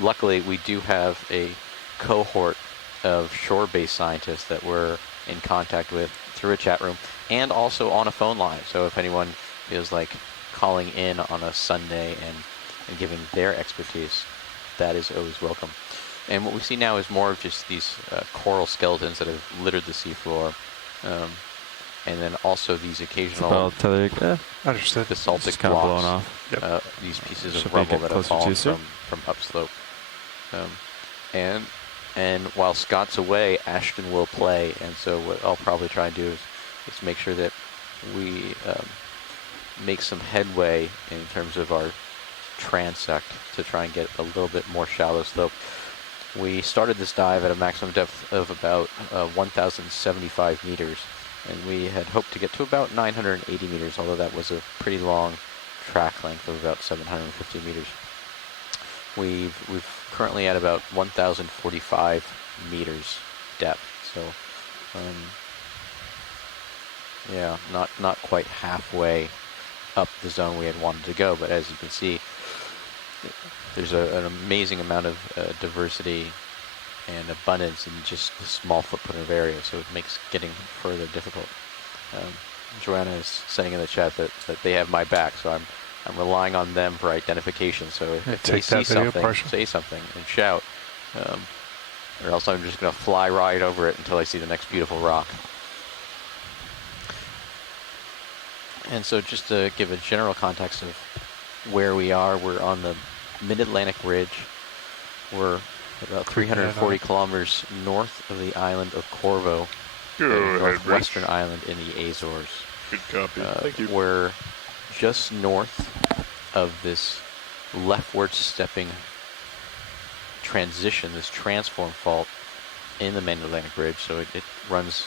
Luckily, we do have a cohort of shore-based scientists that we're in contact with through a chat room and also on a phone line. So if anyone feels like calling in on a Sunday and giving their expertise, that is always welcome. And what we see now is more of just these coral skeletons that have littered the seafloor, and then also these occasional understood. basaltic kind of blocks, blown off. Yep. these pieces Should of we rubble get that have closer fallen to from upslope. And while Scott's away, Ashton will play, and so what I'll probably try and do is make sure that we make some headway in terms of our transect to try and get a little bit more shallow slope. We started this dive at a maximum depth of about 1,075 meters, and we had hoped to get to about 980 meters, although that was a pretty long track length of about 750 meters. We've currently at about 1,045 meters depth, so yeah, not quite halfway up the zone we had wanted to go, but as you can see, there's an amazing amount of diversity and abundance in just a small footprint of area, so it makes getting further difficult. Joanna is saying in the chat that they have my back, so I'm relying on them for identification. So if they see something, say something and shout, or else I'm just going to fly right over it until I see the next beautiful rock. And so just to give a general context of where we are, we're on the Mid-Atlantic Ridge. We're about 340 kilometers north of the island of Corvo, the northwestern island in the Azores. Good copy. Thank you. We're just north of this leftward stepping transition, this transform fault in the Mid-Atlantic Ridge. So it runs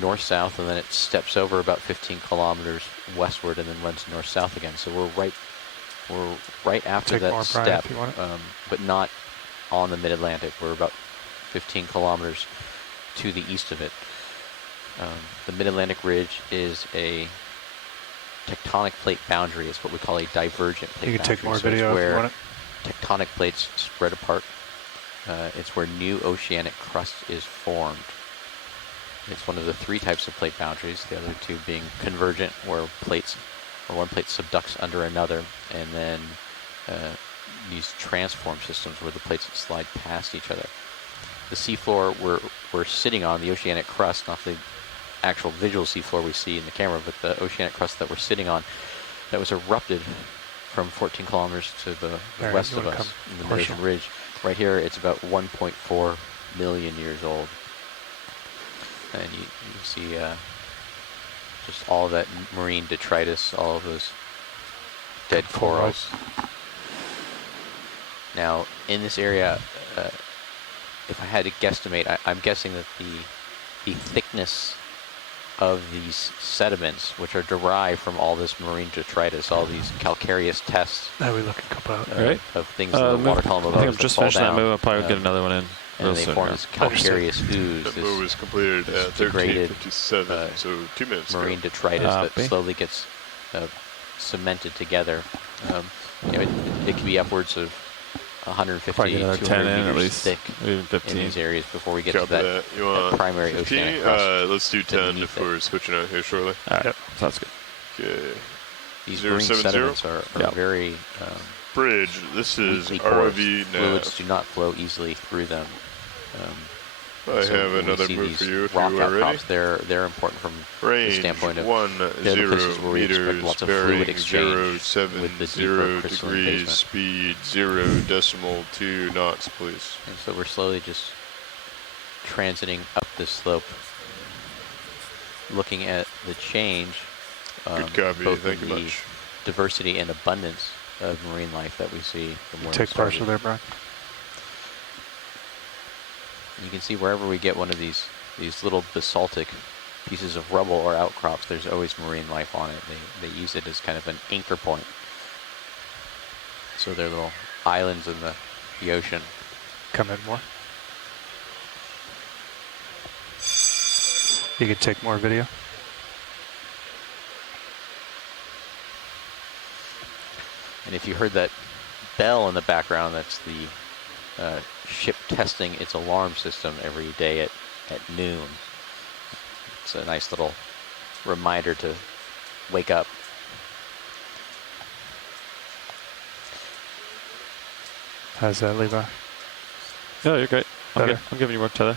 north-south, and then it steps over about 15 kilometers westward and then runs north-south again. So we're right after that step, but not on the Mid-Atlantic. We're about 15 kilometers to the east of it. The Mid-Atlantic Ridge is a tectonic plate boundary. It's what we call a divergent plate boundary. You can take more video if you want it. Tectonic plates spread apart. It's where new oceanic crust is formed. It's one of the three types of plate boundaries, the other two being convergent, where one plate subducts under another, and then these transform systems where the plates slide past each other. The seafloor we're sitting on, the oceanic crust, not the actual visual seafloor we see in the camera, but the oceanic crust that we're sitting on, that was erupted from 14 kilometers to the west of us in the Mid-Atlantic Ridge. Right here, it's about 1.4 million years old. And you see just all of that marine detritus, all of those dead corals. Now, in this area, if I had to guesstimate, I'm guessing that the thickness of these sediments, which are derived from all this marine detritus, all these calcareous tests of things in the water column above. I think I'm just finishing that move. I'll probably get another one in. And they form this calcareous ooze. That move was completed at 13:57, so 2 minutes marine detritus that slowly gets cemented together. It can be upwards of 150 to 200 meters thick in these areas before we get to that primary 15? oceanic crust. Let's do 10 if we're switching out here shortly. All right, sounds good. Okay. These marine sediments are very Bridge, this is ROV nav. Fluids do not flow easily through them. I have another move for you if you are ready. They're important from range the standpoint of 10 meters, bearing 070 degrees, speed 0.2 knots, please. And so we're slowly just transiting up this slope, looking at the change, good copy, both thank you the much. diversity and abundance of marine life that we see from where Take partial there, Brian. You can see wherever we get one of these little basaltic pieces of rubble or outcrops, there's always marine life on it. They use it as kind of an anchor point. So they're little islands in the ocean. Come in more. You could take more video. And if you heard that bell in the background, that's the ship testing its alarm system every day at noon. It's a nice little reminder to wake up. How's that, Levi? Yeah, you're great. I'm giving you more tether.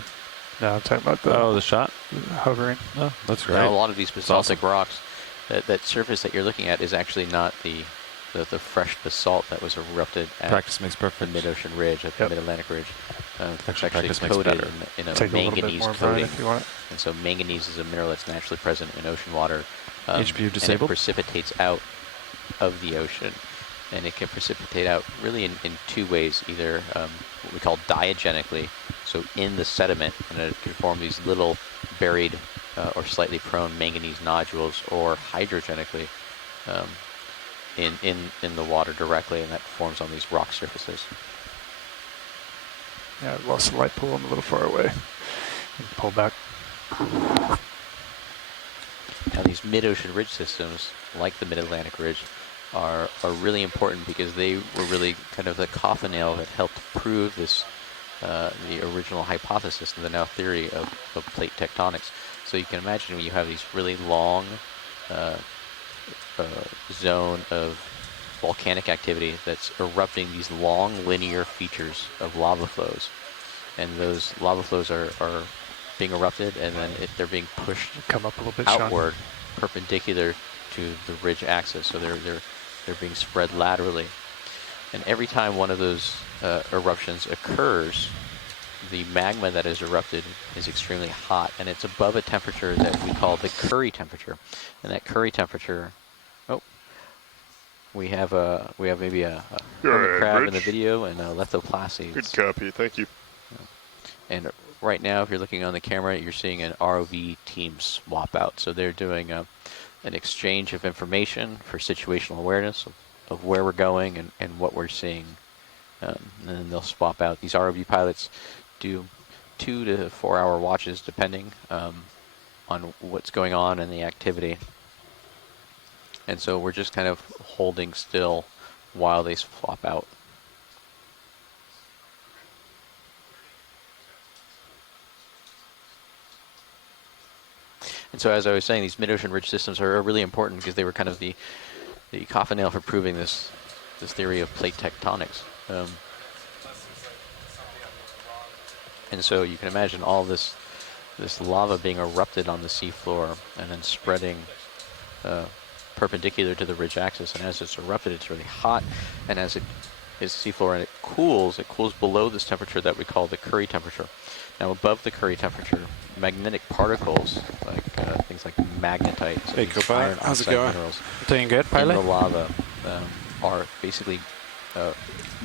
No, I'm talking about the shot? Hovering. Oh, that's great. Now, a lot of these basaltic rocks, that surface that you're looking at is actually not the fresh basalt that was erupted at practice makes perfect. The mid-ocean ridge, at the mid-Atlantic ridge. It's actually practice coated in a Take manganese a coating. if you want it. And so manganese is a mineral that's naturally present in ocean water. HPU disabled? And it precipitates out of the ocean. And it can precipitate out really in two ways, either what we call diagenically, so in the sediment, and it can form these little buried or slightly prone manganese nodules, or hydrogenically, in the water directly, and that forms on these rock surfaces. Yeah, I lost the light pool. I'm a little far away. Pull back. Now these mid-ocean ridge systems, like the mid-Atlantic ridge, are really important because they were really kind of the coffin nail that helped prove this, the original hypothesis and the now theory of plate tectonics. So you can imagine when you have these really long zone of volcanic activity that's erupting these long linear features of lava flows, and those lava flows are being erupted, and then they're being pushed come up a little bit outward, perpendicular to the ridge axis. So they're being spread laterally, and every time one of those eruptions occurs, the magma that is erupted is extremely hot, and it's above a temperature that we call the Curie temperature. And that Curie temperature, we have maybe a hermit crab in the video, and lithoplacids. Good copy, thank you. And right now, if you're looking on the camera, you're seeing an ROV team swap out. So they're doing an exchange of information for situational awareness of where we're going and what we're seeing. And then they'll swap out. These ROV pilots do 2 to 4 hour watches, depending on what's going on and the activity. And so we're just kind of holding still while they swap out. And so, as I was saying, these mid-ocean ridge systems are really important because they were kind of the coffin nail for proving this theory of plate tectonics. And so you can imagine all this lava being erupted on the seafloor and then spreading perpendicular to the ridge axis. And as it's erupted, it's really hot. And as it is seafloor and it cools below this temperature that we call the Curie temperature. Now, above the Curie temperature, magnetic particles, like things like magnetite, so hey, co-pilot, how's it going? Minerals, doing good, pilot? in the lava are basically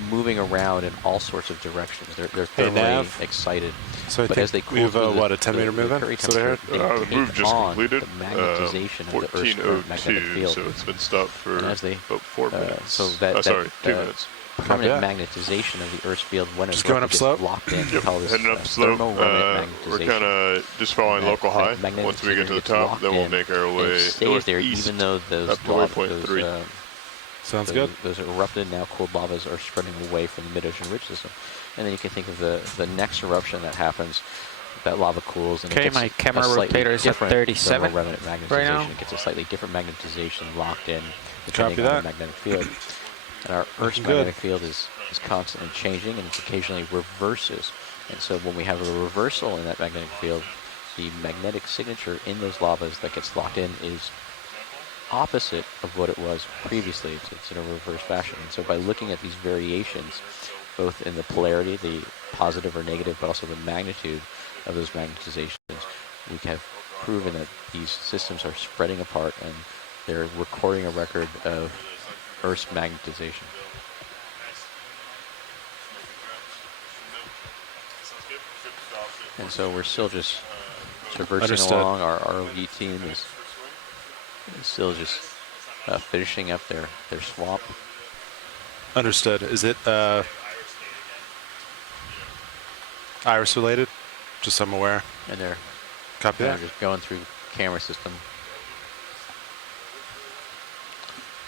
moving around in all sorts of directions. They're thermally excited. So but as they cool we have a 10 meter movement? So the move just completed. The magnetization of the Earth's current magnetic 14:02, field. so it's been stopped for about 4 minutes. So that 2 minutes. permanent magnetization of the Earth's field when it's going up slope? locked in. Yep, heading up slope. We're kind of just following local high. Once we get to the top, then we'll make our way stays there, even though those up to waypoint 3. Sounds good. Those erupted, now cooled lavas are spreading away from the mid-ocean ridge system. And then you can think of the next eruption that happens. That lava cools, and okay, my camera rotator is at 37 right now. It gets a slightly different magnetization locked in depending on the magnetic field. And our Earth's magnetic field is constantly changing, and it occasionally reverses. And so when we have a reversal in that magnetic field, the magnetic signature in those lavas that gets locked in is opposite of what it was previously. It's in a reverse fashion. And so by looking at these variations, both in the polarity, the positive or negative, but also the magnitude of those magnetizations, we have proven that these systems are spreading apart and they're recording a record of Earth's magnetization. And so we're still just traversing along. Our ROV team is still just finishing up their swap. Understood. Is it iris related? Just so I'm aware. And they're Copy that. Just going through the camera system.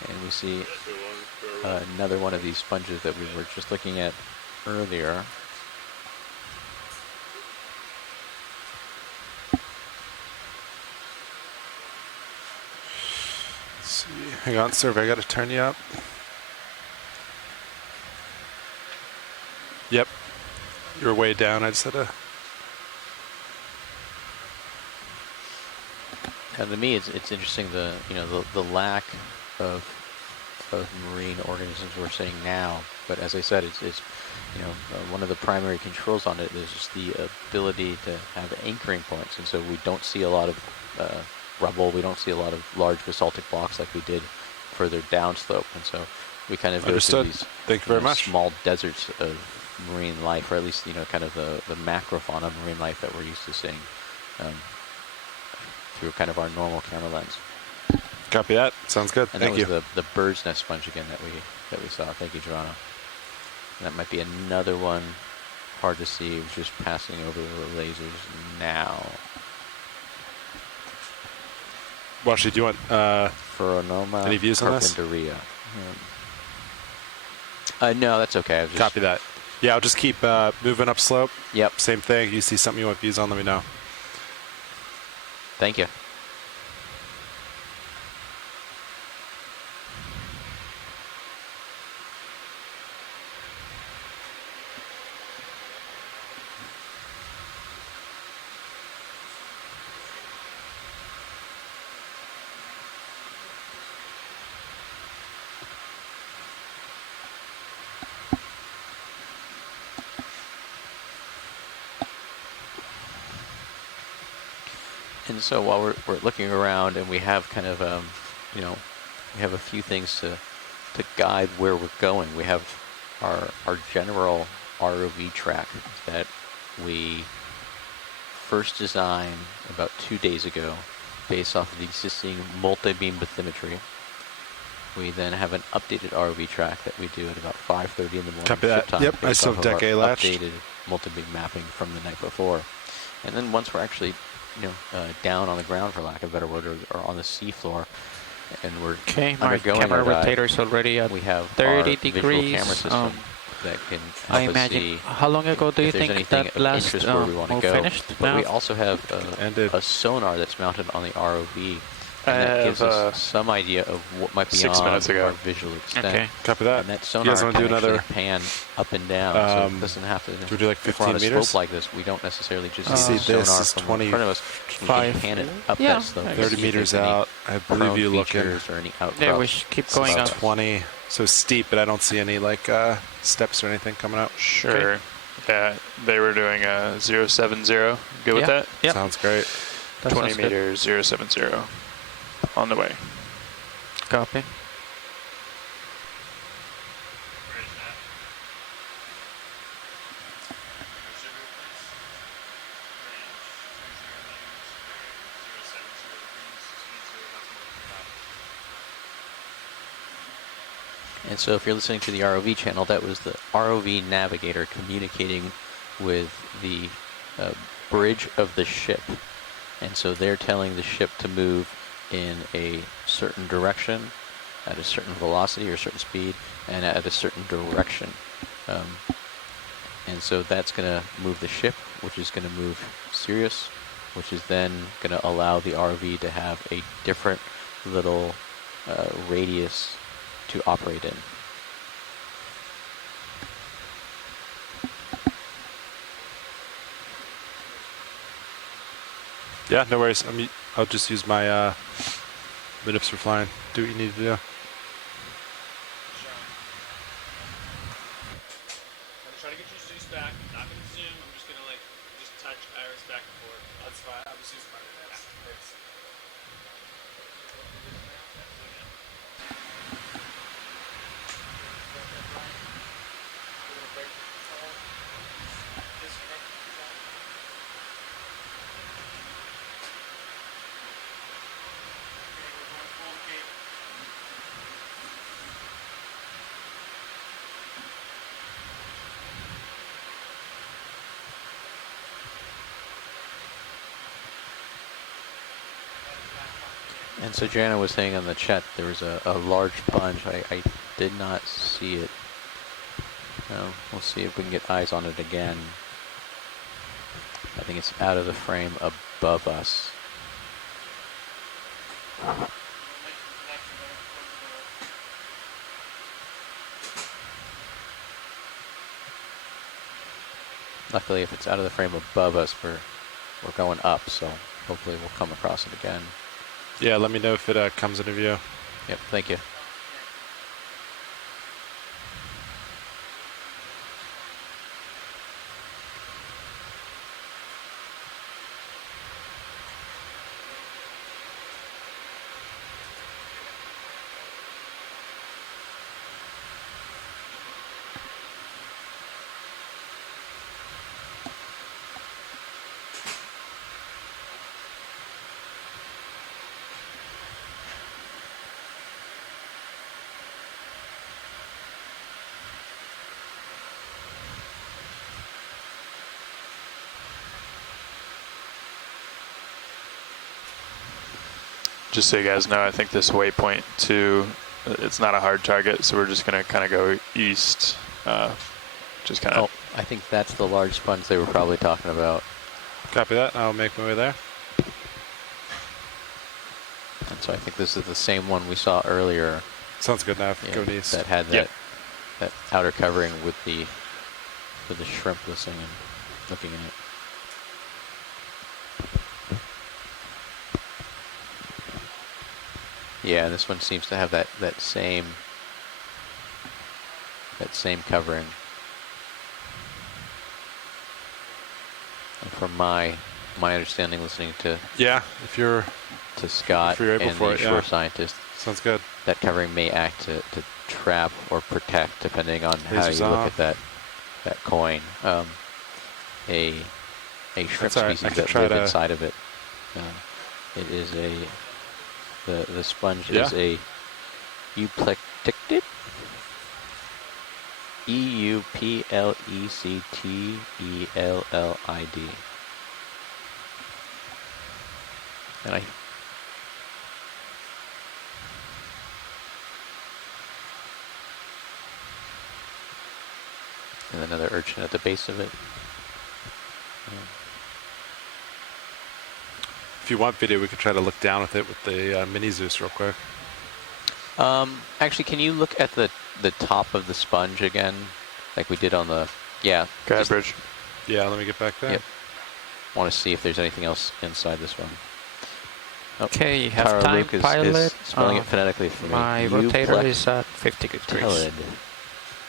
And we see another one of these sponges that we were just looking at earlier. Let's see. Hang on, survey. I got to turn you up. Yep. You're way down. I just had to. And to me, it's interesting the lack of marine organisms we're seeing now. But as I said, it's one of the primary controls on it is just the ability to have anchoring points, and so we don't see a lot of rubble. We don't see a lot of large basaltic blocks like we did further downslope, and so we kind of go through these Thank you very much. small deserts of marine life, or at least kind of the macrofauna marine life that we're used to seeing. Through kind of our normal camera lens. Copy that. Sounds good. And Thank you. that was the bird's nest sponge again that we saw. Thank you, Geronimo. And that might be another one. Hard to see. We're just passing over the lasers now. Washi, do you want Pheronoma any views on this? Carpentaria. No, that's okay. Copy that. Yeah, I'll just keep moving up slope. Yep. Same thing. You see something you want views on, let me know. Thank you. And so while we're looking around, and we have kind of we have a few things to guide where we're going. We have our general ROV track that we first designed about 2 days ago based off of the existing multi-beam bathymetry. We then have an updated ROV track that we do at about 5:30 in the morning. Copy that. Time, yep, I still have deck A latched. Updated multi-beam mapping from the night before. And then once we're actually down on the ground, for lack of a better word, or on the sea-floor, and we're my camera rotator is already at we have 30 our degrees. Camera system that can help I imagine. us see How long ago do you think that last where we want to go. finished? But now? we also have a sonar that's mounted on the ROV. And that gives us some idea of what might be 6 on minutes ago. our visual extent. Okay, copy that. And that You sonar guys want to can do another actually pan up and down, so it doesn't have to. Do we do like if we're on 15 a meters? slope like this, we don't necessarily just see see this sonar is from in front of us. We can pan it up that slope. 30 meters out. I believe you look in. Or any outcrops. Yeah, we should keep going up. 20. So steep, but I don't see any steps or anything coming out. Sure. Okay. Yeah, they were doing a 070. Good with that? Yeah. Sounds great. 20 meters, 070. On the way. Copy. And so if you're listening to the ROV channel, that was the ROV navigator communicating with the bridge of the ship. And so they're telling the ship to move in a certain direction, at a certain velocity or a certain speed, and at a certain direction. And so that's going to move the ship, which is going to move Sirius, which is then going to allow the ROV to have a different little radius to operate in. Yeah, no worries. I'll just use my mid-ups for flying. Do what you need to do. Try to get your Zeus back. I'm not going to zoom. I'm just going to just touch iris back and forth. That's fine. I'm just using my minutes. And so Jana was saying on the chat there was a large sponge. I did not see it. We'll see if we can get eyes on it again. I think it's out of the frame above us. Luckily, if it's out of the frame above us, we're going up, so hopefully we'll come across it again. Yeah, let me know if it comes into view. Yep, thank you. Just so you guys know, I think this waypoint 2, it's not a hard target, so we're just going to kind of go east. Just kind of. I think that's the large sponge they were probably talking about. Copy that. I'll make my way there. And so I think this is the same one we saw earlier. Sounds good now. Go east. That had that outer covering with the shrimp listening and looking at it. Yeah, this one seems to have that same covering. And from my understanding, listening to if you're Scott able and for the it, shore scientist, sounds good. That covering may act to trap or protect, depending on how you look at that coin. A shrimp species that live inside of it. It is the sponge is a euplectid. EUPLECTELLID. And another urchin at the base of it. If you want video, we could try to look down with it with the mini Zeus real quick. Actually, can you look at the top of the sponge again, like we did on the Go ahead, Bridge. Yeah, let me get back there. Yep. Want to see if there's anything else inside this one. Okay, you have time, Luke pilot. is spelling it phonetically for me. My rotator is at 50 degrees.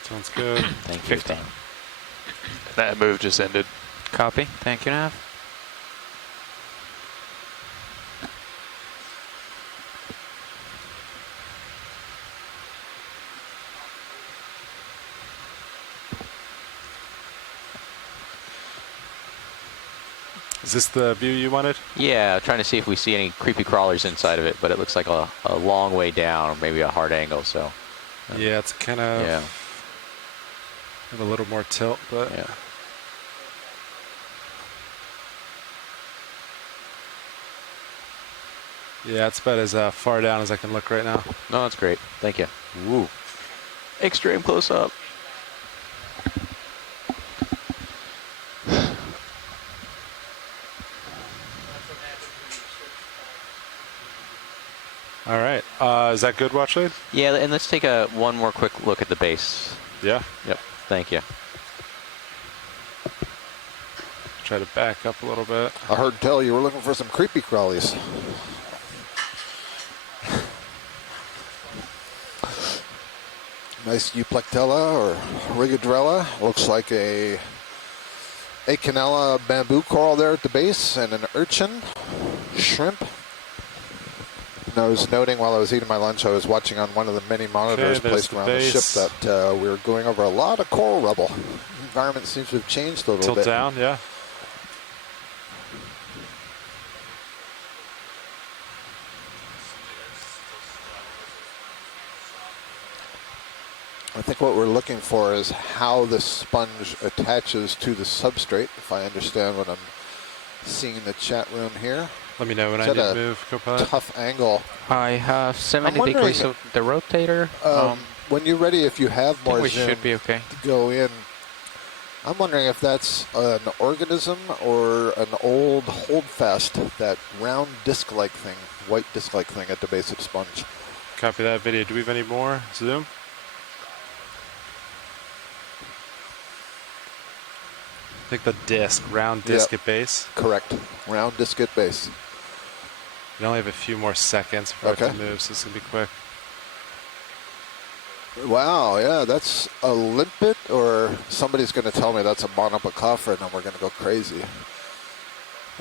Sounds good. Thank you. 15. That move just ended. Copy. Thank you, Nav. Is this the view you wanted? Yeah, trying to see if we see any creepy crawlers inside of it, but it looks like a long way down, or maybe a hard angle, so. Yeah, it's kind of have a little more tilt, but. Yeah. Yeah, it's about as far down as I can look right now. No, that's great. Thank you. Woo. Extreme close up. All right. Is that good, watch lead? Yeah, and let's take one more quick look at the base. Yeah? Yep. Thank you. try to back up a little bit. I heard tell you were looking for some creepy crawlies. Nice Euplectella or Rigodrella. Looks like a Okeanos bamboo coral there at the base and an urchin, shrimp. And I was noting while I was eating my lunch, I was watching on one of the many monitors placed around the ship that we were going over a lot of coral rubble. The environment seems to have changed a little bit. Tilt down, yeah. I think what we're looking for is how the sponge attaches to the substrate, if I understand what I'm seeing in the chat room here. Let me know when I need to move, co-pilot. Tough angle. I have 70 degrees of the rotator. When you're ready, if you have more we zoom should be okay. to go in, I'm wondering if that's an organism or an old holdfast, that round disc-like thing, white disc-like thing at the base of the sponge. Copy that video. Do we have any more zoom? I think the disc, round disc at base. Correct. Round disc at base. We only have a few more seconds before I have to move, so this is going to be quick. Wow, yeah, that's a limpet, or somebody's going to tell me that's a monopacophorid and we're going to go crazy.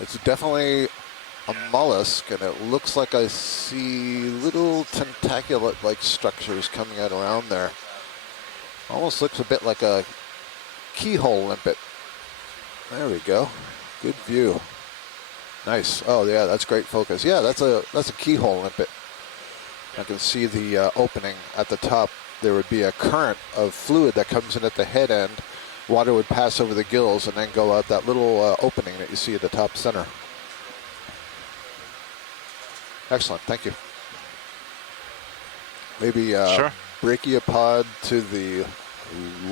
It's definitely a mollusk, and it looks like I see little tentaculate-like structures coming out around there. Almost looks a bit like a keyhole limpet. There we go. Good view. Nice. Oh yeah, that's great focus. Yeah, that's a keyhole limpet. I can see the opening at the top. There would be a current of fluid that comes in at the head end. Water would pass over the gills and then go out that little opening that you see at the top center. Excellent. Thank you. Maybe brachiopod to the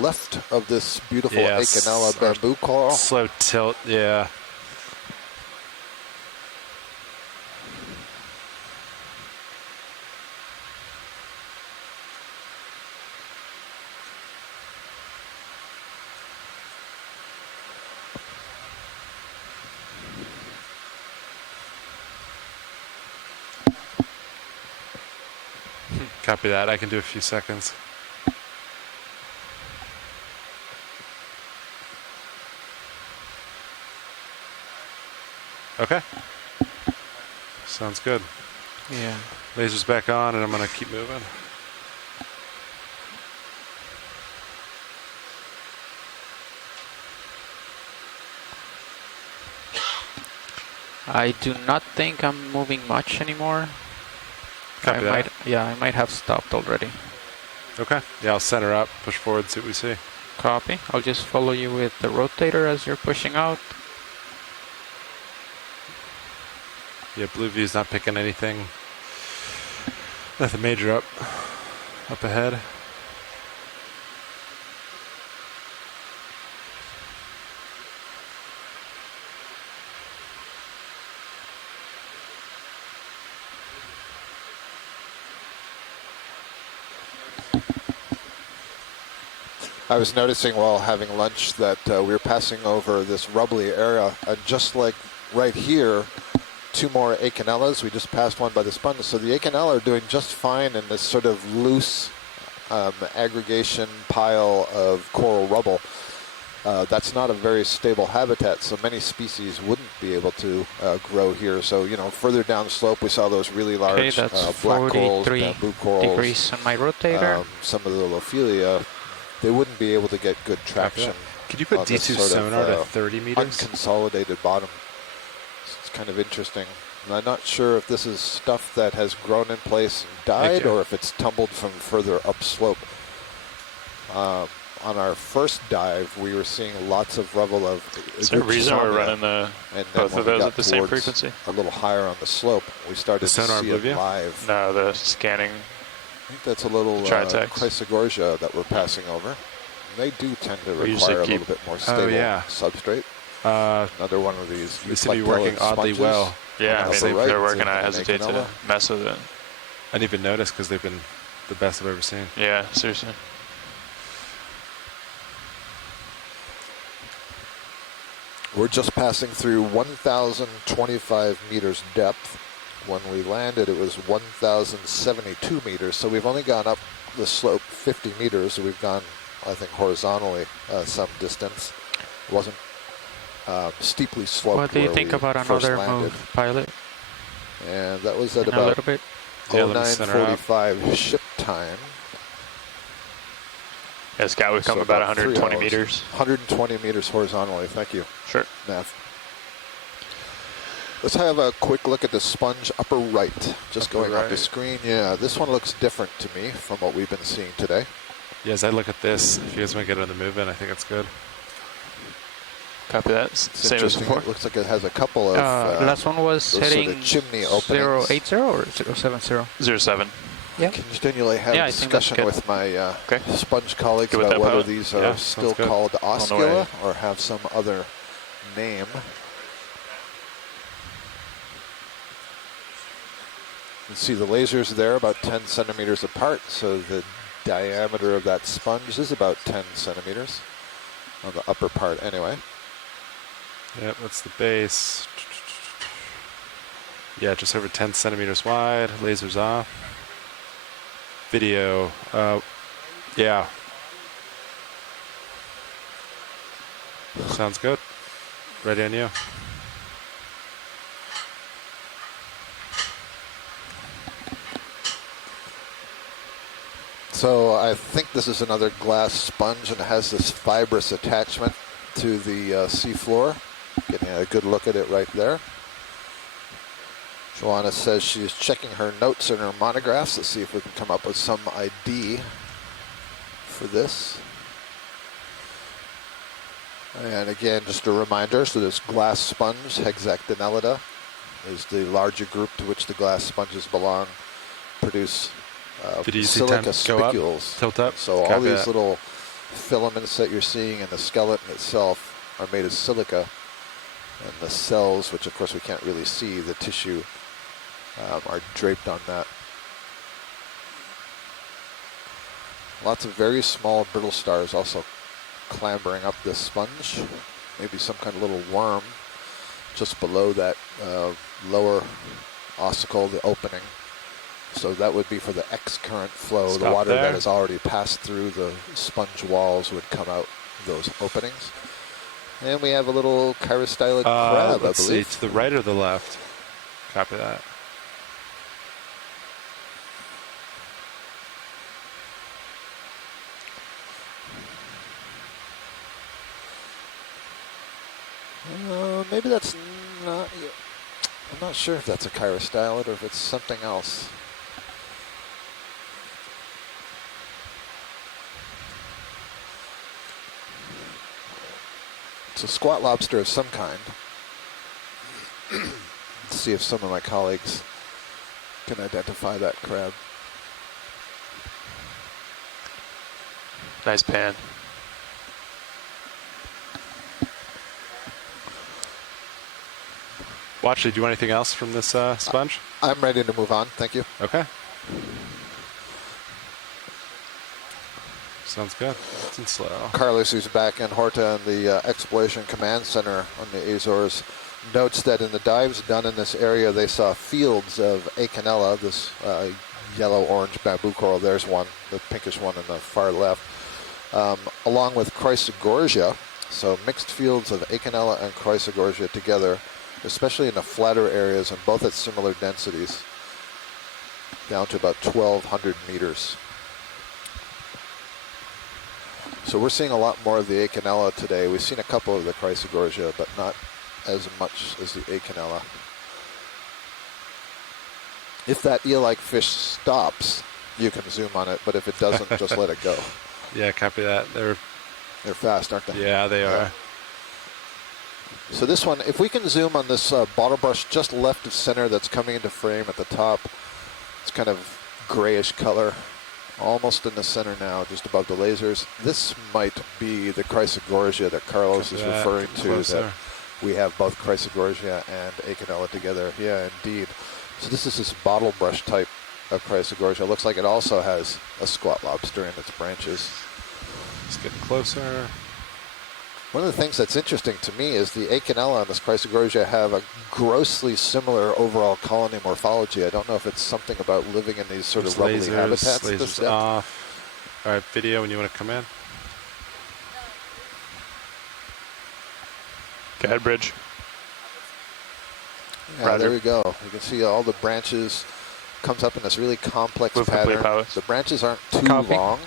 left of this beautiful Okeanos bamboo coral. Slow tilt, yeah. Copy that. I can do a few seconds. Okay. Sounds good. Yeah. Laser's back on, and I'm going to keep moving. I do not think I'm moving much anymore. Copy that. I might have stopped already. Okay. Yeah, I'll center up, push forward, see what we see. Copy. I'll just follow you with the rotator as you're pushing out. Yeah, blue view's not picking anything. Nothing major up ahead. I was noticing while having lunch that we were passing over this rubbly area, and just like right here, two more Okeanos. We just passed one by the sponge. So the Okeanos are doing just fine in this sort of loose aggregation pile of coral rubble. That's not a very stable habitat, so many species wouldn't be able to grow here. So, you know, further down slope, we saw those really large black corals, bamboo corals. Degrees on my rotator. Some of the Lophelia, they wouldn't be able to get good traction. Could you put D2 sonar to 30 meters? Unconsolidated bottom. It's kind of interesting. And I'm not sure if this is stuff that has grown in place and died, or if it's tumbled from further upslope. On our first dive, we were seeing lots of rubble of. Is there a reason we're running both of those at the same frequency? A little higher on the slope, we started to see it live. No, the scanning. I think that's a little Chrysogorgia that we're passing over. And they do tend to require a little bit more stable substrate. Another one of these. They seem to be working oddly well. Yeah, I mean, they're working. I hesitate to mess with it. I didn't even notice because they've been the best I've ever seen. Yeah, seriously. We're just passing through 1,025 meters depth. When we landed, it was 1,072 meters, so we've only gone up the slope 50 meters. We've gone, I think, horizontally some distance. It wasn't steeply sloped. What do you think about another move, pilot? And that was at about 09:45 ship time. Yeah, Scott, we've come about 120 meters. 120 meters horizontally, thank you. Sure. Nav. Let's have a quick look at the sponge upper right. Just upper going off the screen. Yeah, this one looks different to me from what we've been seeing today. Yeah, as I look at this, if you guys want to get on the movement, I think it's good. Copy that. Same as before. It looks like it has a couple of... last one was heading sort of chimney openings. 080 or 070? 07. Yeah. I continually have a discussion with my sponge colleagues about whether these are still called oscula or have some other name. You can see the lasers there about 10 centimeters apart, so the diameter of that sponge is about 10 centimeters on the upper part anyway. Yep, that's the base. Yeah, just over 10 centimeters wide, lasers off. Video, yeah. Sounds good. Ready on you. So I think this is another glass sponge, and it has this fibrous attachment to the sea floor. Getting a good look at it right there. Joanna says she's checking her notes and her monographs to see if we can come up with some ID for this. And again, just a reminder, so this glass sponge, Hexactinellida, is the larger group to which the glass sponges belong, produce silica spicules. Tilt up. So all these little filaments that you're seeing in the skeleton itself are made of silica, and the cells, which of course we can't really see, the tissue, are draped on that. Lots of very small brittle stars also clambering up this sponge. Maybe some kind of little worm just below that lower ossicle, the opening. So that would be for the X current flow. The water that has already passed through the sponge walls would come out those openings. And we have a little chirostylid crab, let's I believe. See, to the right or the left? Copy that. Maybe that's not... I'm not sure if that's a chirostylid or if it's something else. It's a squat lobster of some kind. Let's see if some of my colleagues can identify that crab. Nice pan. Watchley, do you want anything else from this sponge? I'm ready to move on, thank you. Okay. Sounds good. It's slow. Carlos, who's back in Horta in the Exploration Command Center on the Azores, notes that in the dives done in this area, they saw fields of Okeanos, this yellow-orange bamboo coral. There's one, the pinkish one on the far left, along with Chrysogorasia. So mixed fields of Okeanos and Chrysogorasia together, especially in the flatter areas and both at similar densities, down to about 1,200 meters. So we're seeing a lot more of the Okeanos today. We've seen a couple of the Chrysogorasia, but not as much as the Okeanos. If that eel-like fish stops, you can zoom on it, but if it doesn't, just let it go. Yeah, copy that. They're fast, aren't they? Yeah, they are. So this one, if we can zoom on this bottle brush just left of center that's coming into frame at the top, it's kind of grayish color. Almost in the center now, just above the lasers. This might be the Chrysogorasia that Carlos is referring to, that we have both Chrysogorasia and Okeanos together. Yeah, indeed. So this is this bottle brush type of Chrysogorasia. It looks like it also has a squat lobster in its branches. Just getting closer. One of the things that's interesting to me is the Okeanos and this Chrysogorgia have a grossly similar overall colony morphology. I don't know if it's something about living in these sort of rubbly habitats. Lasers off. All right, video, when you want to come in. Go ahead, Bridge. Yeah, there we go. You can see all the branches. Comes up in this really complex pattern. The branches aren't too long,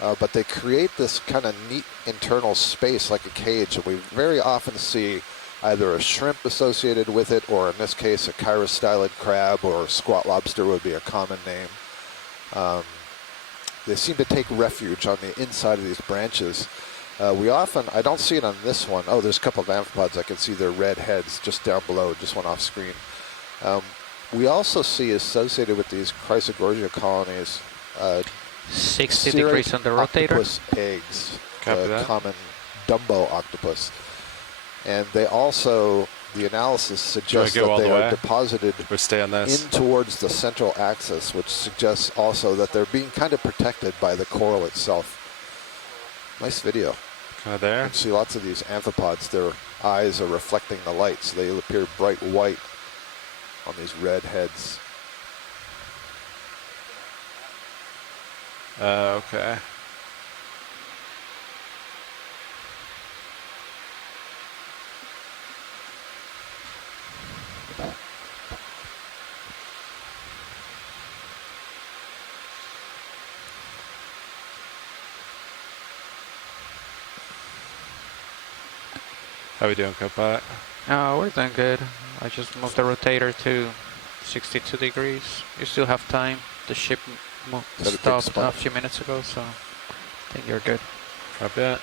but they create this kind of neat internal space like a cage. And we very often see either a shrimp associated with it, or in this case, a chirostylid crab or squat lobster would be a common name. They seem to take refuge on the inside of these branches. I don't see it on this one. Oh, there's a couple of amphipods. I can see their red heads just down below, just one off screen. We also see associated with these Chrysogorgia colonies 60 degrees on the rotator. Octopus eggs, common Dumbo octopus. And they also, the analysis suggests that they are deposited in towards the central axis, which suggests also that they're being kind of protected by the coral itself. Nice video. Kind of there. You can see lots of these amphipods, their eyes are reflecting the light, so they appear bright white on these red heads. Okay. How we doing, Copilot? We're doing good. I just moved the rotator to 62 degrees. You still have time. The ship stopped a few minutes ago, so I think you're good. Copy that.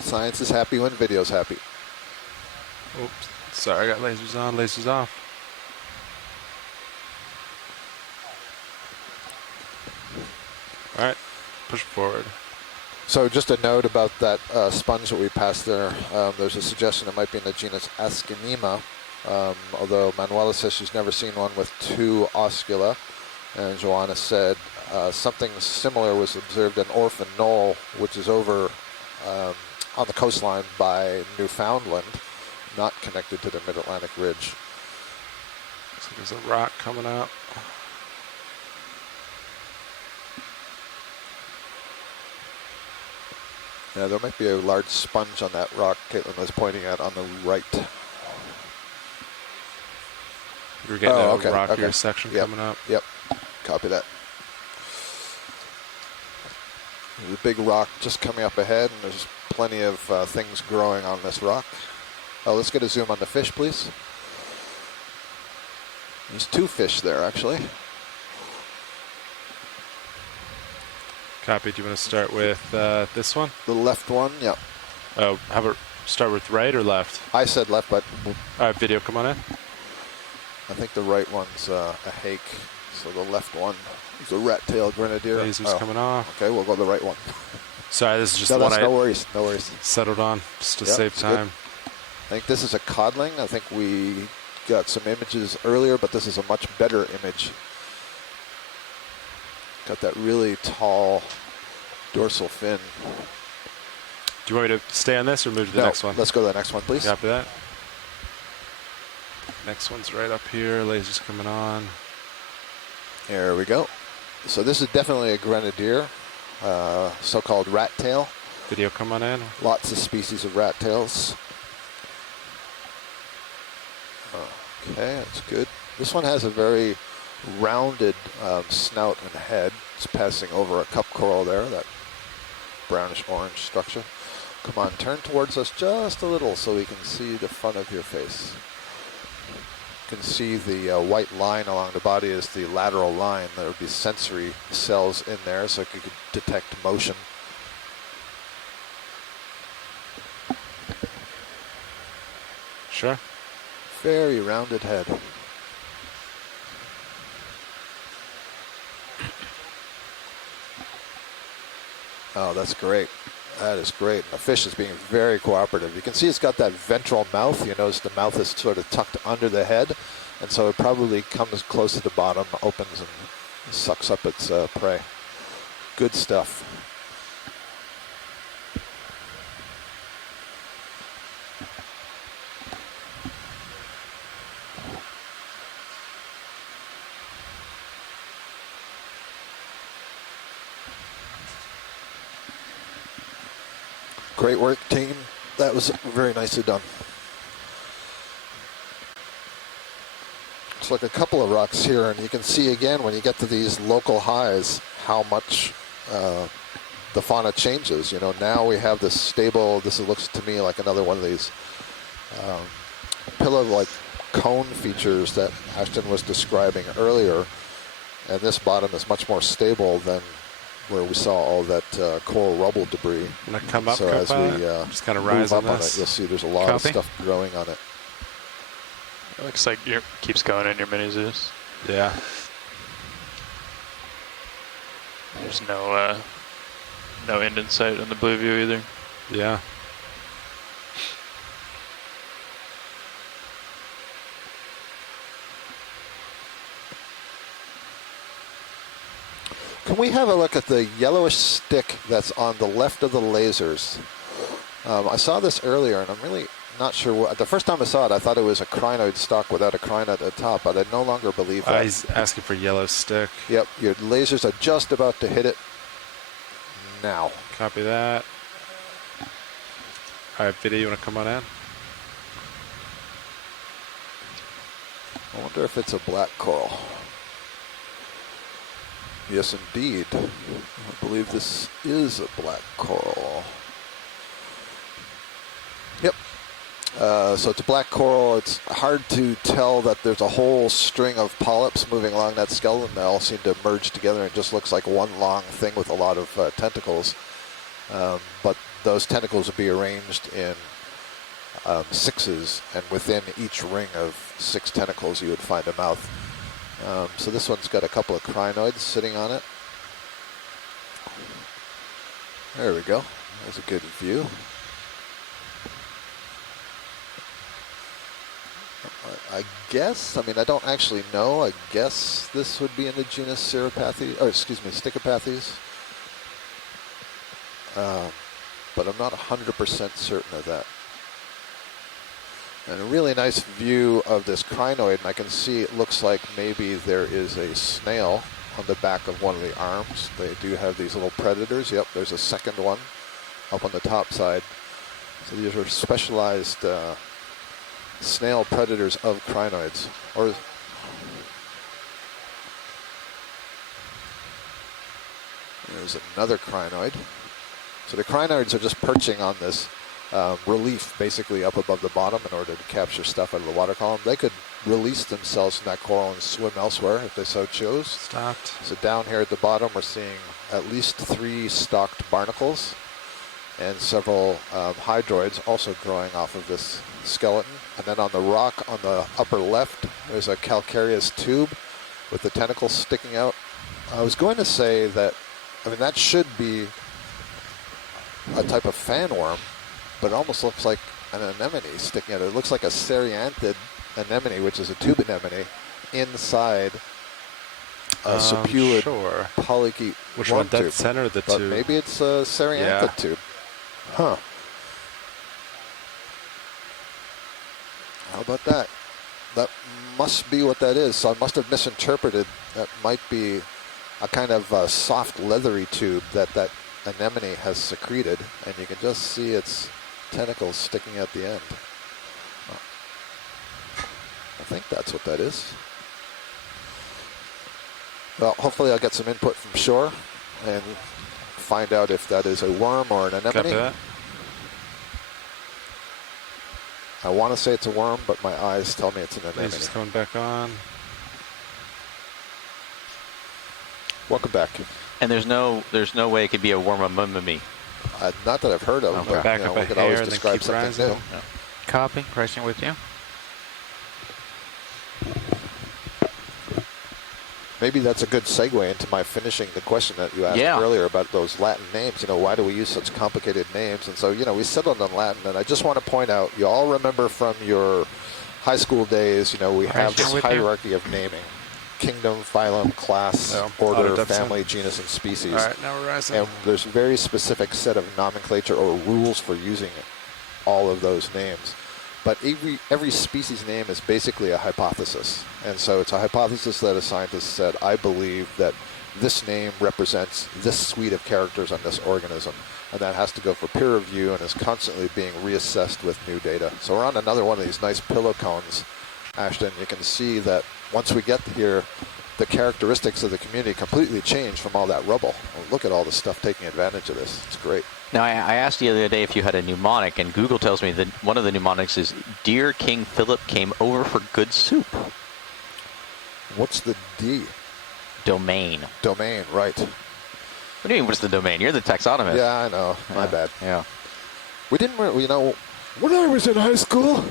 Science is happy when video's happy. Oops. Sorry, I got lasers on, lasers off. All right, push forward. So just a note about that sponge that we passed there. There's a suggestion it might be in the genus Ascanema, although Manuela says she's never seen one with two oscula. And Joanna said something similar was observed in Orphan Knoll, which is over on the coastline by Newfoundland, not connected to the Mid-Atlantic Ridge. So there's a rock coming up. Yeah, there might be a large sponge on that rock Caitlin was pointing at on the right. You're getting a rockier section coming up. Yep, copy that. There's a big rock just coming up ahead, and there's plenty of things growing on this rock. Oh, let's get a zoom on the fish, please. There's two fish there, actually. Copy. Do you want to start with this one? The left one, yeah. Oh, how about start with right or left? I said left, but... All right, video, come on in. I think the right one's a hake, so the left one is a rat-tailed grenadier. Lasers coming off. Okay, we'll go the right one. Sorry, this is just the one no worries, no worries. Settled on, just to save time. Good. I think this is a codling. I think we got some images earlier, but this is a much better image. Got that really tall dorsal fin. Do you want me to stay on this or move to the next one? Let's go to the next one, please. Copy that. Next one's right up here. Lasers coming on. There we go. So this is definitely a grenadier, so-called rat tail. Video, come on in. Lots of species of rat tails. Okay, that's good. This one has a very rounded snout and head. It's passing over a cup coral there, that brownish-orange structure. Come on, turn towards us just a little so we can see the front of your face. You can see the white line along the body is the lateral line. There would be sensory cells in there so you could detect motion. Sure. Very rounded head. Oh, that's great. That is great. The fish is being very cooperative. You can see it's got that ventral mouth. You notice the mouth is sort of tucked under the head, and so it probably comes close to the bottom, opens, and sucks up its prey. Good stuff. Great work, team. That was very nicely done. It's like a couple of rocks here, and you can see again when you get to these local highs how much the fauna changes. You know, now we have this stable, this looks to me like another one of these pillow-like cone features that Ashton was describing earlier, and this bottom is much more stable than where we saw all that coral rubble debris. When I come up, so as we just kind of rise move up on on it, you'll see there's a lot of stuff growing on it. It looks like it keeps going in your mini Zeus. Yeah. There's no end in sight on the blue view either. Yeah. Can we have a look at the yellowish stick that's on the left of the lasers? I saw this earlier, and I'm really not sure what. The first time I saw it, I thought it was a crinoid stalk without a crinoid at the top, but I no longer believe that. He's asking for yellow stick. Yep, your lasers are just about to hit it now. Copy that. All right, video, you want to come on in? I wonder if it's a black coral. Yes, indeed. I believe this is a black coral. Yep. So it's a black coral. It's hard to tell that there's a whole string of polyps moving along that skeleton. They all seem to merge together and it just looks like one long thing with a lot of tentacles. But those tentacles would be arranged in sixes, and within each ring of 6 tentacles you would find a mouth. So this one's got a couple of crinoids sitting on it. There we go. That's a good view. I guess, I mean, I don't actually know. I guess this would be in the genus Stichopathes, or excuse me, Stichopathes. But I'm not 100% certain of that. And a really nice view of this crinoid, and I can see it looks like maybe there is a snail on the back of one of the arms. They do have these little predators. Yep, there's a second one up on the top side. So these are specialized snail predators of crinoids. Or there's another crinoid. So the crinoids are just perching on this relief basically up above the bottom in order to capture stuff out of the water column. They could release themselves from that coral and swim elsewhere if they so chose. Stopped. So down here at the bottom we're seeing at least 3 stalked barnacles and several hydroids also growing off of this skeleton. And then on the rock on the upper left there's a calcareous tube with the tentacles sticking out. I was going to say that, I mean, that should be a type of fan worm, but it almost looks like an anemone sticking out. It looks like a serianthid anemone, which is a tube anemone, inside a suppuid polychaete Which one? Dead tube. center of the But tube? maybe it's a serianthid tube. Huh. How about that? That must be what that is. So I must have misinterpreted. That might be a kind of soft leathery tube that anemone has secreted, and you can just see its tentacles sticking at the end. I think that's what that is. Well, hopefully I'll get some input from shore and find out if that is a worm or an anemone. Copy that. I want to say it's a worm, but my eyes tell me it's an anemone. Lasers coming back on. Welcome back. And there's no way it could be a worm amumimi. Not that I've heard of, but back you know, up we a could hair always and then describe keep something rising. new. Yeah. Copy, racing with you. Maybe that's a good segue into my finishing the question that you asked earlier about those Latin names. You know, why do we use such complicated names? And so, you know, we settled on Latin, and I just want to point out, you all remember from your high school days, you know, we have this hierarchy of naming. Kingdom, phylum, class, order, family, genus, and species. All right, now we're rising. And there's a very specific set of nomenclature or rules for using all of those names. But every species name is basically a hypothesis. And so it's a hypothesis that a scientist said, I believe that this name represents this suite of characters on this organism. and that has to go for peer review and is constantly being reassessed with new data. So we're on another one of these nice pillow cones, Ashton. You can see that once we get here, the characteristics of the community completely change from all that rubble. Well, look at all the stuff taking advantage of this. It's great. Now, I asked you the other day if you had a mnemonic, and Google tells me that one of the mnemonics is, "Dear King Philip came over for good soup." What's the D? Domain. Domain, right. What do you mean, what's the domain? You're the taxonomist. Yeah, I know. My bad. Yeah. We didn't, when I was in high school,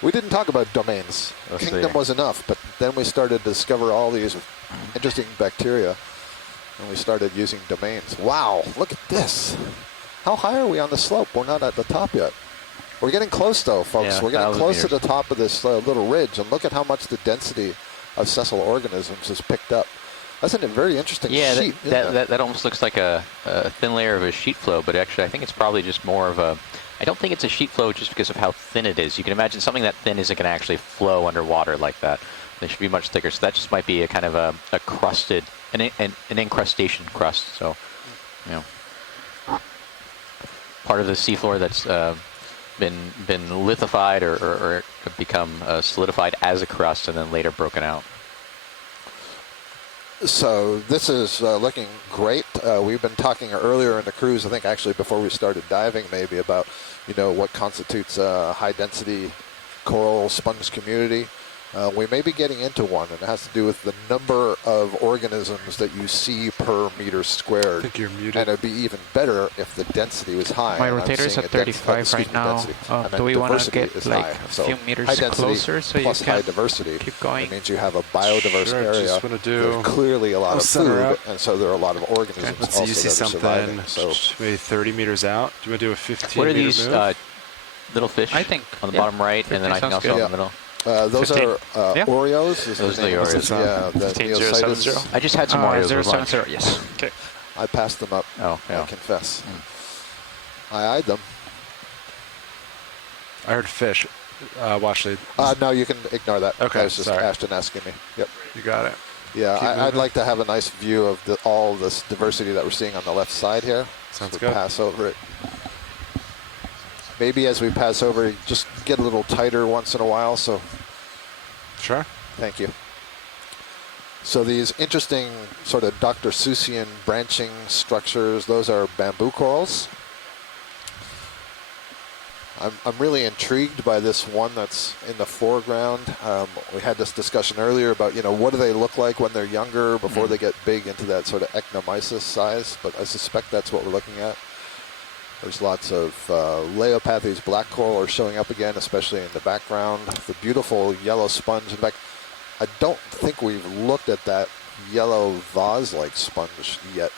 we didn't talk about domains. Kingdom was enough, but then we started to discover all these interesting bacteria, and we started using domains. Wow, look at this. How high are we on the slope? We're not at the top yet. We're getting close, though, folks. We're getting close to the top of this little ridge, and look at how much the density of sessile organisms has picked up. That's a very interesting sheet. That almost looks like a thin layer of a sheet flow, but actually I think it's probably just more of a... I don't think it's a sheet flow just because of how thin it is. You can imagine something that thin isn't going to actually flow underwater like that. They should be much thicker. So that just might be a kind of a crusted, an incrustation crust. So, part of the seafloor that's been lithified or become solidified as a crust and then later broken out. So this is looking great. We've been talking earlier in the cruise, I think actually before we started diving maybe, about what constitutes a high-density coral sponge community. We may be getting into one, and it has to do with the number of organisms that you see per meter squared. I think you're muted. And it'd be even better if the density was high. My rotator is at 35 right now. Do we want to get like a few meters closer so you can high diversity, keep going? It means you have a biodiverse area. There's clearly a lot of food, and so there are a lot of organisms. Okay. Let's see, you see something maybe 30 meters out. Do you want to do a 15 What are meter these move? Little fish? I think on the bottom right, and then I think also in the middle. Those 15. are Oreos. Those are the Oreos. Yeah, the 15070. I just had some Oreos. 070, yes. Okay. I passed them up. Oh, yeah. I confess. I eyed them. I heard fish. Watch lead. No, you can ignore that. Okay, that was just Ashton asking me. Yep. You got it. Yeah, I'd like to have a nice view of all this diversity that we're seeing on the left side here. Sounds so good. Pass over it. Maybe as we pass over, just get a little tighter once in a while. So, sure. Thank you. So these interesting sort of Dr. Seussian branching structures, those are bamboo corals. I'm really intrigued by this one that's in the foreground. We had this discussion earlier about, what do they look like when they're younger before they get big into that sort of ecnomysis size, but I suspect that's what we're looking at. There's lots of Leopathes black coral are showing up again, especially in the background. The beautiful yellow sponge. In fact, I don't think we've looked at that yellow vase-like sponge yet.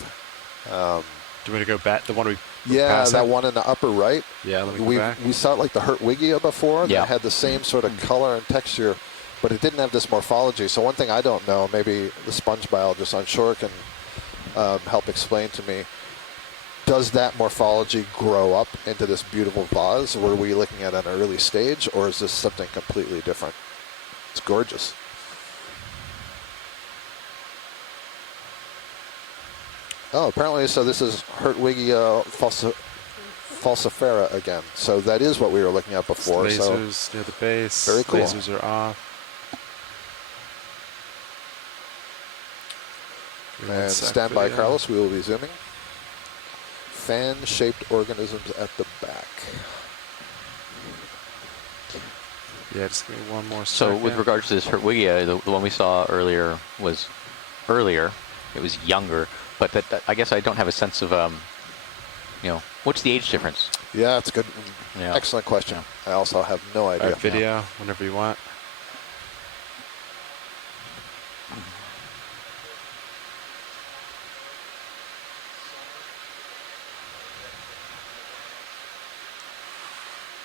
Do you want to go back? The one we that one in the upper right. Yeah, let me go back. We saw it like the Hertwiggia before. Yeah. That had the same sort of color and texture, but it didn't have this morphology. So one thing I don't know, maybe the sponge biologist on shore can help explain to me. Does that morphology grow up into this beautiful vase? Were we looking at an early stage, or is this something completely different? It's gorgeous. Oh, apparently, so this is Hertwiggia falcifera again. So that is what we were looking at before. Lasers near the base. Very cool. Lasers are off. And stand by, Carlos. We will be zooming. Fan-shaped organisms at the back. Yeah, just give me one more So second. with regards to this Hertwiggia, the one we saw earlier was earlier. It was younger, but that I guess I don't have a sense of, what's the age difference? Yeah, it's a good, excellent question. Yeah. I also have no idea. Video, whenever you want.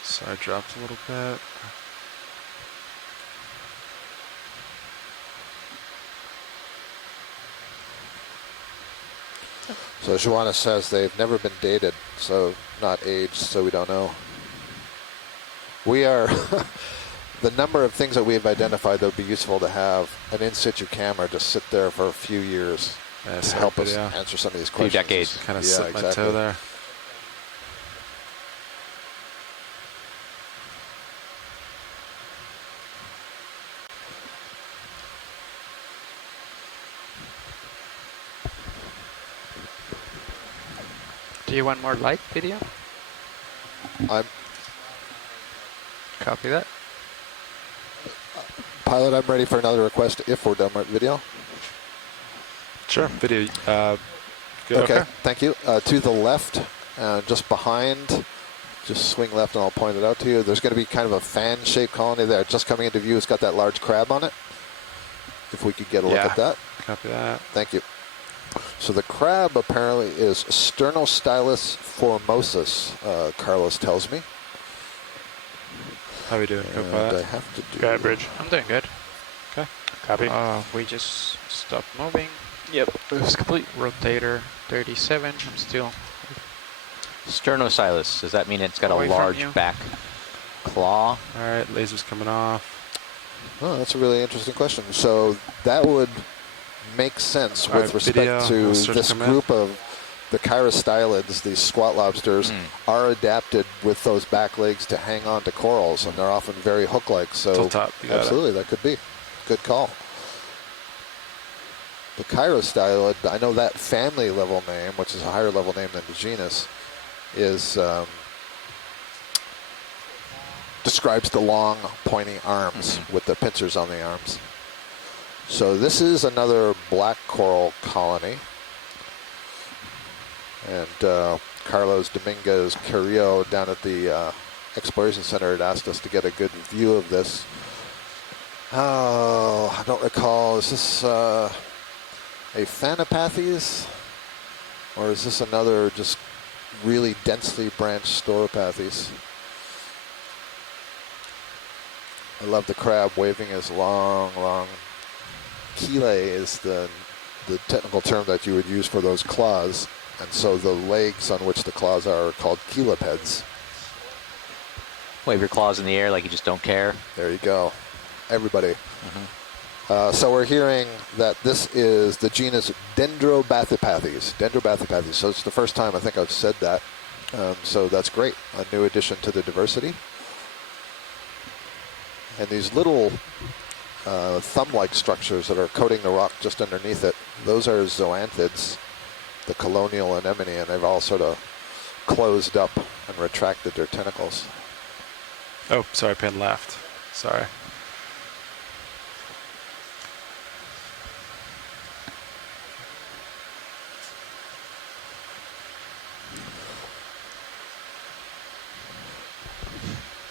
So I dropped a little bit. So Joanna says they've never been dated, so not aged, so we don't know. We are, the number of things that we have identified that would be useful to have an in-situ camera just sit there for a few years to help us answer some of these questions. Few decades. Kind of slip my toe there. Do you want more light video? Copy that. Pilot, I'm ready for another request if we're done with video. Sure, video. Okay, thank you. To the left, just behind, just swing left and I'll point it out to you. There's going to be kind of a fan-shaped colony there. Just coming into view, it's got that large crab on it. If we could get a look at that. Copy that. Thank you. So the crab apparently is Sternostylus formosus, Carlos tells me. How are we doing? And I have to do... Go ahead, Bridge. I'm doing good. Okay. Copy. We just stopped moving. Yep. It was complete. Rotator 37. I'm still... Sternostylus. Does that mean it's got a large back claw? All right, laser's coming off. Oh, that's a really interesting question. So that would make sense with respect to this group of the chirostylids, these squat lobsters, are adapted with those back legs to hang on to corals, and they're often very hook-like. So absolutely, that could be. Good call. The chirostylid, I know that family level name, which is a higher level name than the genus, is describes the long pointy arms with the pincers on the arms. So this is another black coral colony. And Carlos Dominguez Carrillo down at the Exploration Center had asked us to get a good view of this. Oh, I don't recall. Is this a Phanopathes? Or is this another just really densely branched Stauropathes? I love the crab waving his long chelae is the technical term that you would use for those claws. And so the legs on which the claws are called chelipeds. Wave your claws in the air like you just don't care. There you go. Everybody. So we're hearing that this is the genus Dendrobathypathes. Dendrobathypathes. So it's the first time I think I've said that. So that's great. A new addition to the diversity. And these little thumb-like structures that are coating the rock just underneath it, those are zoanthids, the colonial anemone, and they've all sort of closed up and retracted their tentacles. Oh, sorry, pin left. Sorry.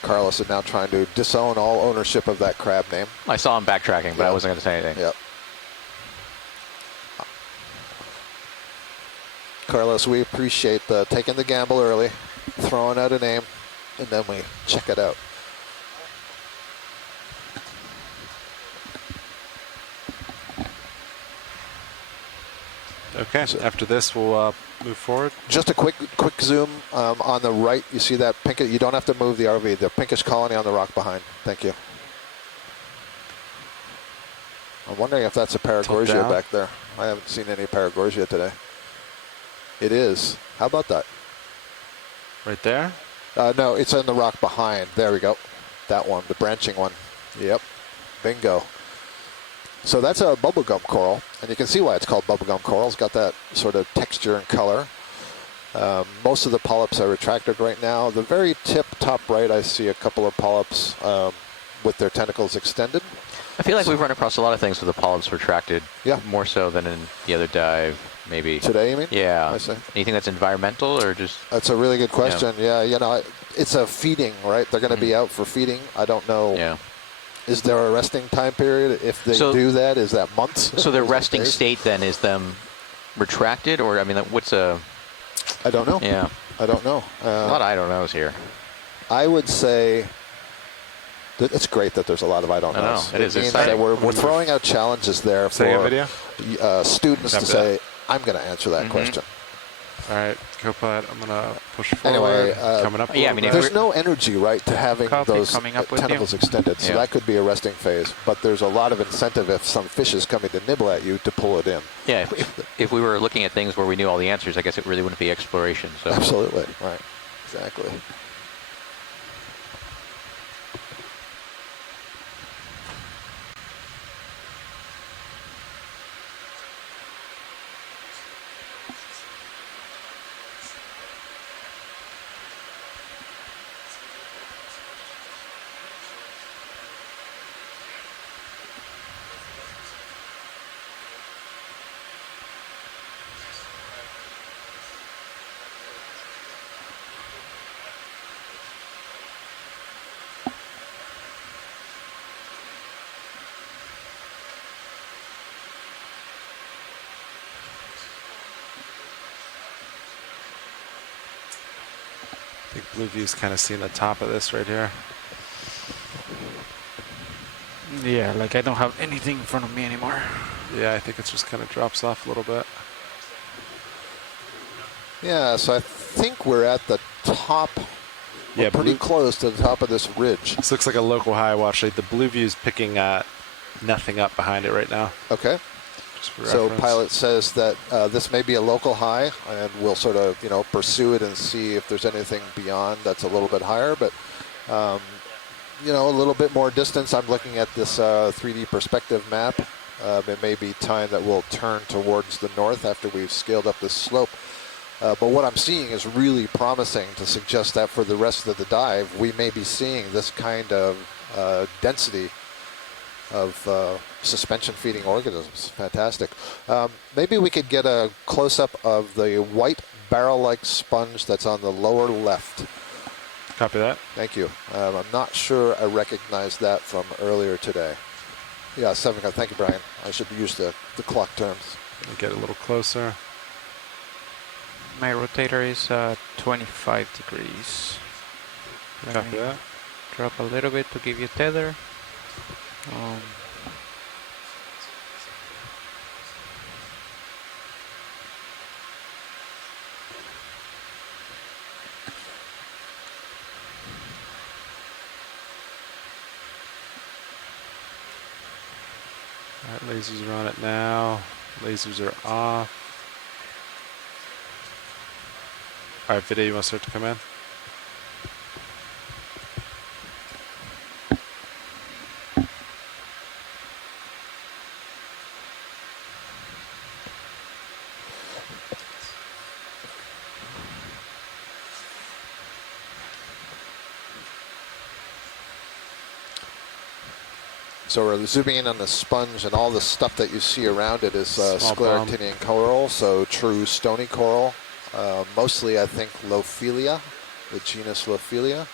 Carlos is now trying to disown all ownership of that crab name. I saw him backtracking, but I wasn't going to say anything. Yep. Carlos, we appreciate taking the gamble early, throwing out a name, and then we check it out. Okay, so after this, we'll move forward. Just a quick zoom on the right. You see that pink? You don't have to move the RV. The pinkish colony on the rock behind. Thank you. I'm wondering if that's a Paragorgia back there. I haven't seen any Paragorgia today. It is. How about that? Right there? No, it's on the rock behind. There we go. That one, the branching one. Yep. Bingo. So that's a bubblegum coral, and you can see why it's called bubblegum coral. It's got that sort of texture and color. Most of the polyps are retracted right now. The very top right, I see a couple of polyps with their tentacles extended. I feel like we've run across a lot of things with the polyps retracted. Yeah. More so than in the other dive, maybe. Today, you mean? Yeah. I see. Anything that's environmental or just? That's a really good question. Yeah, you know, it's a feeding, right? They're going to be out for feeding. I don't know. Yeah. Is there a resting time period? If they do that, is that months? So their resting state then is them retracted, or I mean, what's a? I don't know. Yeah. I don't know. A lot of I don't knows here. I would say that it's great that there's a lot of I don't knows. It is. Means that we're throwing out challenges there for students to say, I'm going to answer that question. All right, co-pilot, I'm going to push forward. Anyway, coming up. Yeah, I mean, there's no energy, right, to having those tentacles extended, so that could be a resting phase. But there's a lot of incentive if some fish is coming to nibble at you to pull it in. Yeah, if we were looking at things where we knew all the answers, I guess it really wouldn't be exploration. So. Absolutely, right, exactly. think blue view's kind of seeing the top of this right here. Yeah, like I don't have anything in front of me anymore. Yeah, I think it just kind of drops off a little bit. Yeah, so I think we're at the top. We're pretty close to the top of this ridge. This looks like a local high watch. Like the blue view's picking nothing up behind it right now. Okay. So pilot says that this may be a local high, and we'll sort of, pursue it and see if there's anything beyond that's a little bit higher. But, a little bit more distance. I'm looking at this 3D perspective map. It may be time that we'll turn towards the north after we've scaled up this slope. But what I'm seeing is really promising to suggest that for the rest of the dive, we may be seeing this kind of density of suspension feeding organisms. Fantastic. Maybe we could get a close-up of the white barrel-like sponge that's on the lower left. Copy that. Thank you. I'm not sure I recognize that from earlier today. Yeah, 7 o'clock. Thank you, Brian. I should use the clock terms. Let me get a little closer. My rotator is 25 degrees. Copy that. Drop a little bit to give you tether. Alright, lasers are on it now. Lasers are off. Alright, video, you want to start to come in? So we're zooming in on the sponge, and all the stuff that you see around it is scleractinian coral, so true stony coral. Mostly, I think, Lophelia, the genus Lophelia.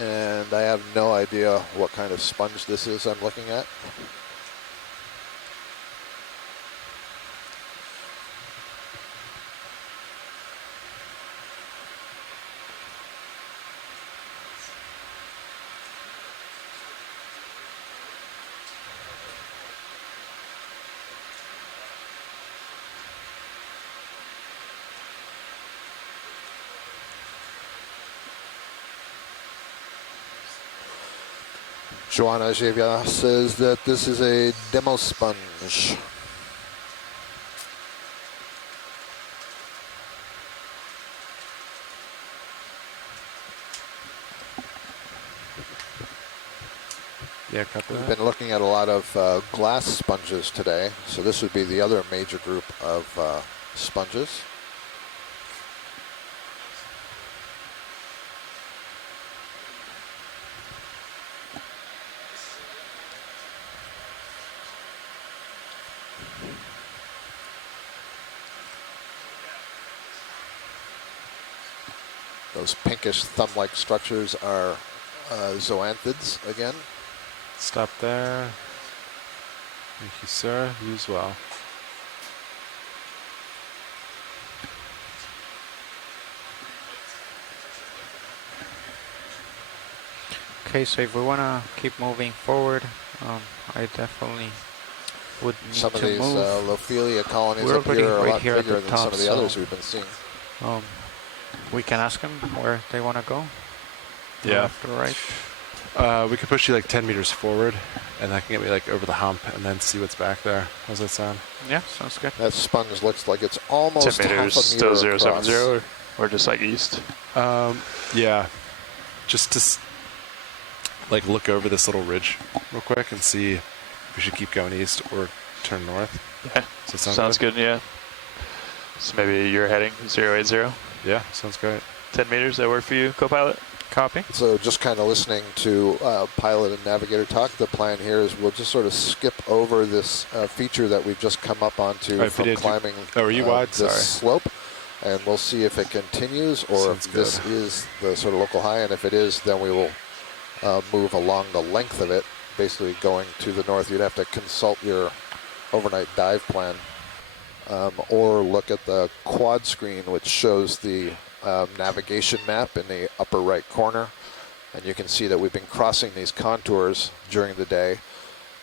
And I have no idea what kind of sponge this is I'm looking at. Joanna Javia says that this is a demo sponge. Yeah, copy that. We've been looking at a lot of glass sponges today, so this would be the other major group of sponges. Those pinkish thumb-like structures are zoanthids again. Stop there. Thank you, sir. You as well. Okay, so if we want to keep moving forward, I definitely would need some of to these move. Lophelia colonies We're up here are right a lot here bigger at the than top, some of the others we've been seeing. We can ask them where they want to go. Yeah. Left or right. We could push you like 10 meters forward, and that can get me like over the hump, and then see what's back there. How's that sound? Yeah, sounds good. That sponge looks like it's almost 10 meters, half a meter still 070, across. or just like east? Yeah. Just to like look over this little ridge real quick and see if we should keep going east or turn north. Yeah, sounds good, yeah. So maybe you're heading 080? Yeah, sounds great. 10 meters, that work for you, co-pilot? Copy. So just kind of listening to pilot and navigator talk, the plan here is we'll just sort of skip over this feature that we've just come up onto from climbing this slope, and we'll see if it continues or if this is the sort of local high, and if it is, then we will move along the length of it, basically going to the north. You'd have to consult your overnight dive plan or look at the quad screen, which shows the navigation map in the upper right corner. And you can see that we've been crossing these contours during the day.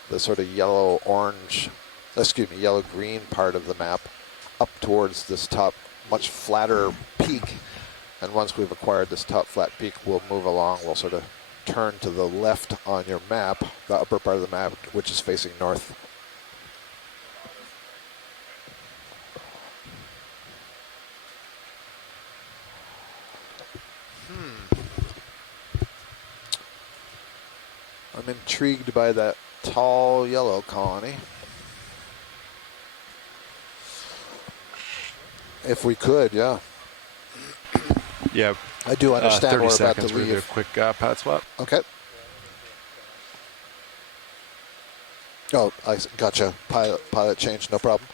The sort of yellow-green part of the map up towards this top, much flatter peak. And once we've acquired this top flat peak, we'll move along. We'll sort of turn to the left on your map, the upper part of the map, which is facing north. I'm intrigued by that tall yellow colony. If we could, yeah. Yeah. I do understand 30 we're seconds, about to leave. A quick pad swap. Okay. Oh, I gotcha. Pilot change, no problem.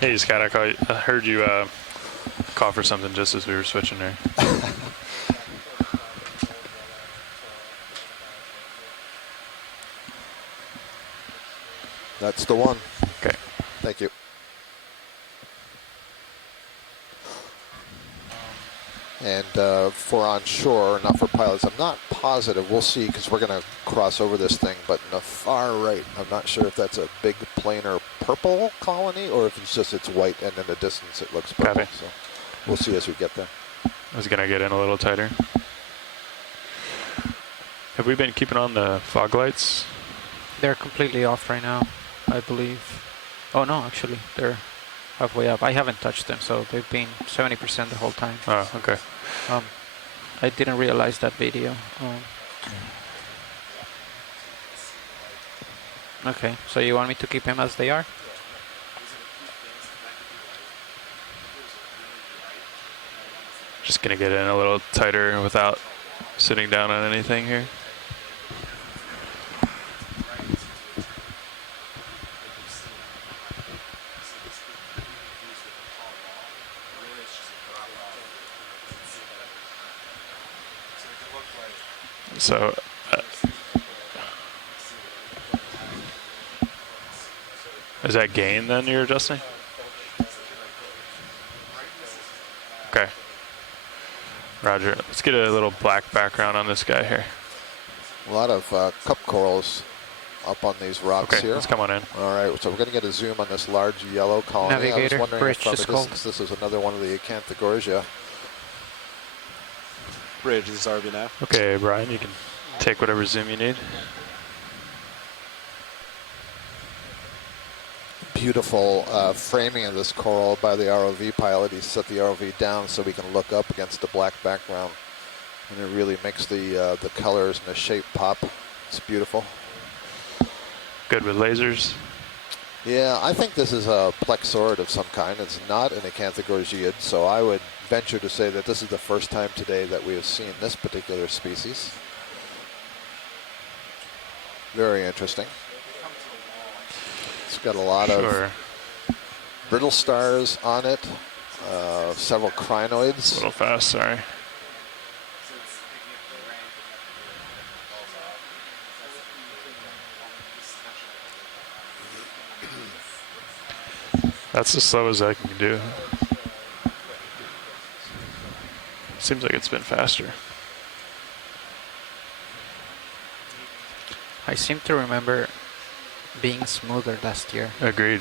Hey, Scott, I heard you call for something just as we were switching there. That's the one. Okay. Thank you. And for onshore, not for pilots, I'm not positive. We'll see, because we're going to cross over this thing. But in the far right, I'm not sure if that's a big planar purple colony or if it's white, and in the distance it looks purple. Copy. So we'll see as we get there. I was going to get in a little tighter. Have we been keeping on the fog lights? They're completely off right now, I believe. Oh no, actually, they're halfway up. I haven't touched them, so they've been 70% the whole time. Oh, okay. I didn't realize that video. Okay, so you want me to keep him as they are? Just gonna get in a little tighter without sitting down on anything here. So, is that gain then you're adjusting? Okay. Roger. Let's get a little black background on this guy here. A lot of cup corals up on these rocks here. Let's come on in. All right, so we're going to get a zoom on this large yellow colony. Navigator, I was wondering bridge if from a is called. distance this is another one of the Acanthogorgia. Bridge is RV now. Okay, Brian, you can take whatever zoom you need. Beautiful framing of this coral by the ROV pilot. He set the ROV down so we can look up against the black background, and it really makes the colors and the shape pop. It's beautiful. Good with lasers. Yeah, I think this is a plexaurid of some kind. It's not an Acanthogorgiid, so I would venture to say that this is the first time today that we have seen this particular species. Very interesting. It's got a lot of brittle stars on it, several crinoids. A little fast, sorry. That's as slow as I can do. Seems like it's been faster. I seem to remember being smoother last year. Agreed.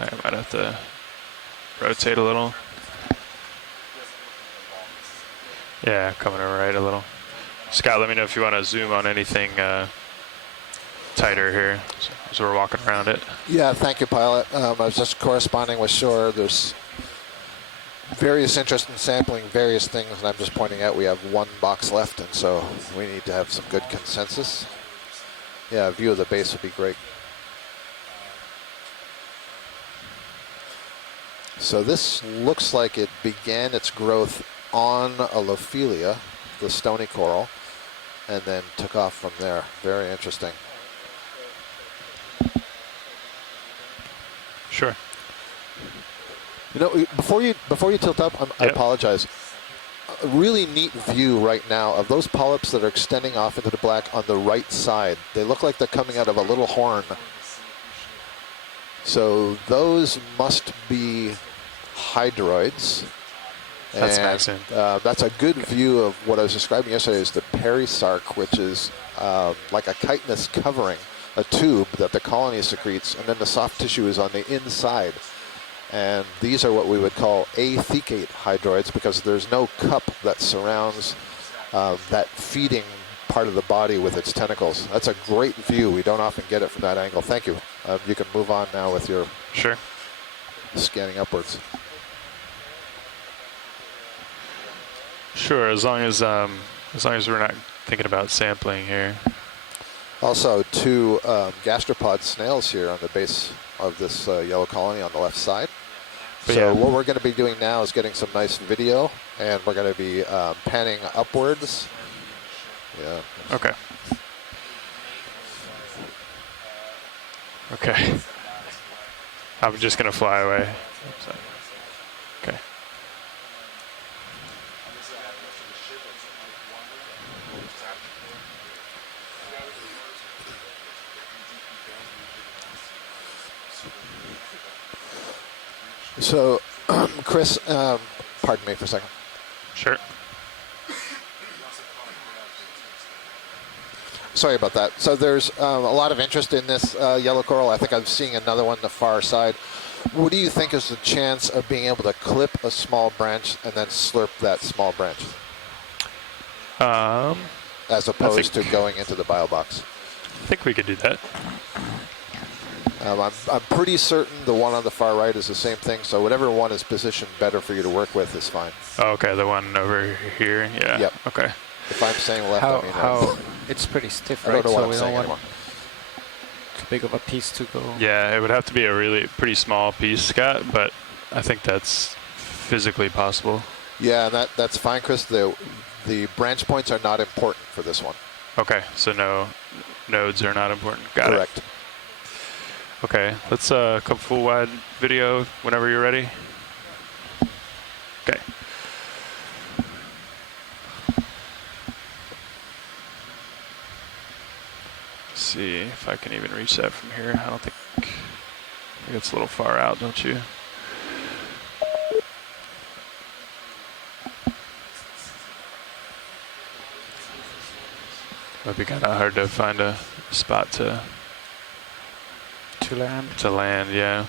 I might have to rotate a little. Yeah, coming over right a little. Scott, let me know if you want to zoom on anything tighter here as we're walking around it. Yeah, thank you, pilot. I was just corresponding with Shore. There's various interest in sampling various things, and I'm just pointing out we have one box left, and so we need to have some good consensus. Yeah, a view of the base would be great. So this looks like it began its growth on a Lophelia, the stony coral, and then took off from there. Very interesting. Sure. You know, before you tilt up, I apologize. A really neat view right now of those polyps that are extending off into the black on the right side. They look like they're coming out of a little horn. So those must be hydroids. That's nice. That's a good view of what I was describing yesterday as the perisarc, which is like a chitinous covering, a tube that the colony secretes, and then the soft tissue is on the inside. And these are what we would call athecate hydroids because there's no cup that surrounds that feeding part of the body with its tentacles. That's a great view. We don't often get it from that angle. Thank you. You can move on now with your scanning upwards. Sure, as long as we're not thinking about sampling here. Also, two gastropod snails here on the base of this yellow colony on the left side. So what we're going to be doing now is getting some nice video, and we're going to be panning upwards. Yeah. Okay. Okay. I'm just going to fly away. Okay. So, Chris, pardon me for a second. Sure. Sorry about that. So there's a lot of interest in this yellow coral. I think I'm seeing another one on the far side. What do you think is the chance of being able to clip a small branch and then slurp that small branch? As opposed to going into the bio box. I think we could do that. I'm pretty certain the one on the far right is the same thing, so whatever one is positioned better for you to work with is fine. Oh, okay, the one over here, yeah. Yep. Okay. If I'm saying left, I mean it's pretty stiff, right? I don't know so what we don't want anymore. Too big of a piece to go. Yeah, it would have to be a really pretty small piece, Scott, but I think that's physically possible. Yeah, that's fine, Chris. The branch points are not important for this one. Okay, so no nodes are not important. Got Correct. it. Okay, let's come full wide video whenever you're ready. Okay. See if I can even reach that from here. I think it's a little far out, don't you? Might be kind of hard to find a spot to land. To land, yeah.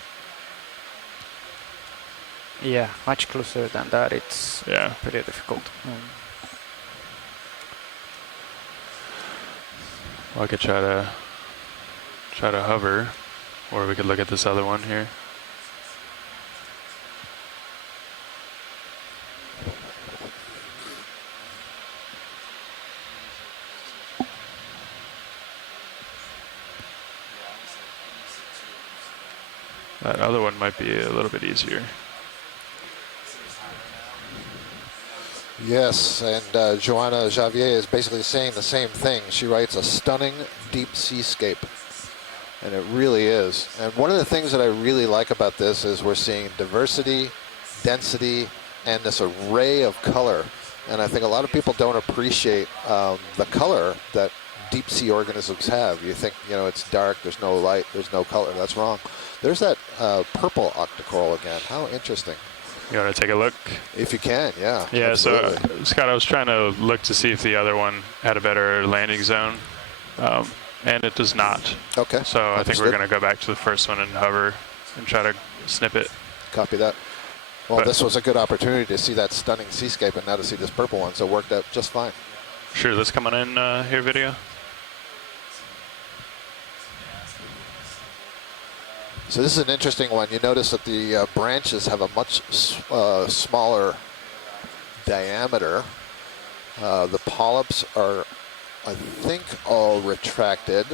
Yeah, much closer than that. It's pretty difficult. Well, I could try to hover, or we could look at this other one here. That other one might be a little bit easier. Yes, and Joanna Javier is basically saying the same thing. She writes a stunning deep seascape, and it really is. And one of the things that I really like about this is we're seeing diversity, density, and this array of color. And I think a lot of people don't appreciate the color that deep sea organisms have. You think, it's dark, there's no light, there's no color. That's wrong. There's that purple octocoral again. How interesting. You want to take a look? If you can, yeah. Yeah, absolutely. So Scott, I was trying to look to see if the other one had a better landing zone, and it does not. Okay. So I think we're going to go back to the first one and hover and try to snip it. Copy that. Well, this was a good opportunity to see that stunning seascape and now to see this purple one, so it worked out just fine. Sure, let's come on in here, video. So this is an interesting one. You notice that the branches have a much smaller diameter. The polyps are, I think, all retracted.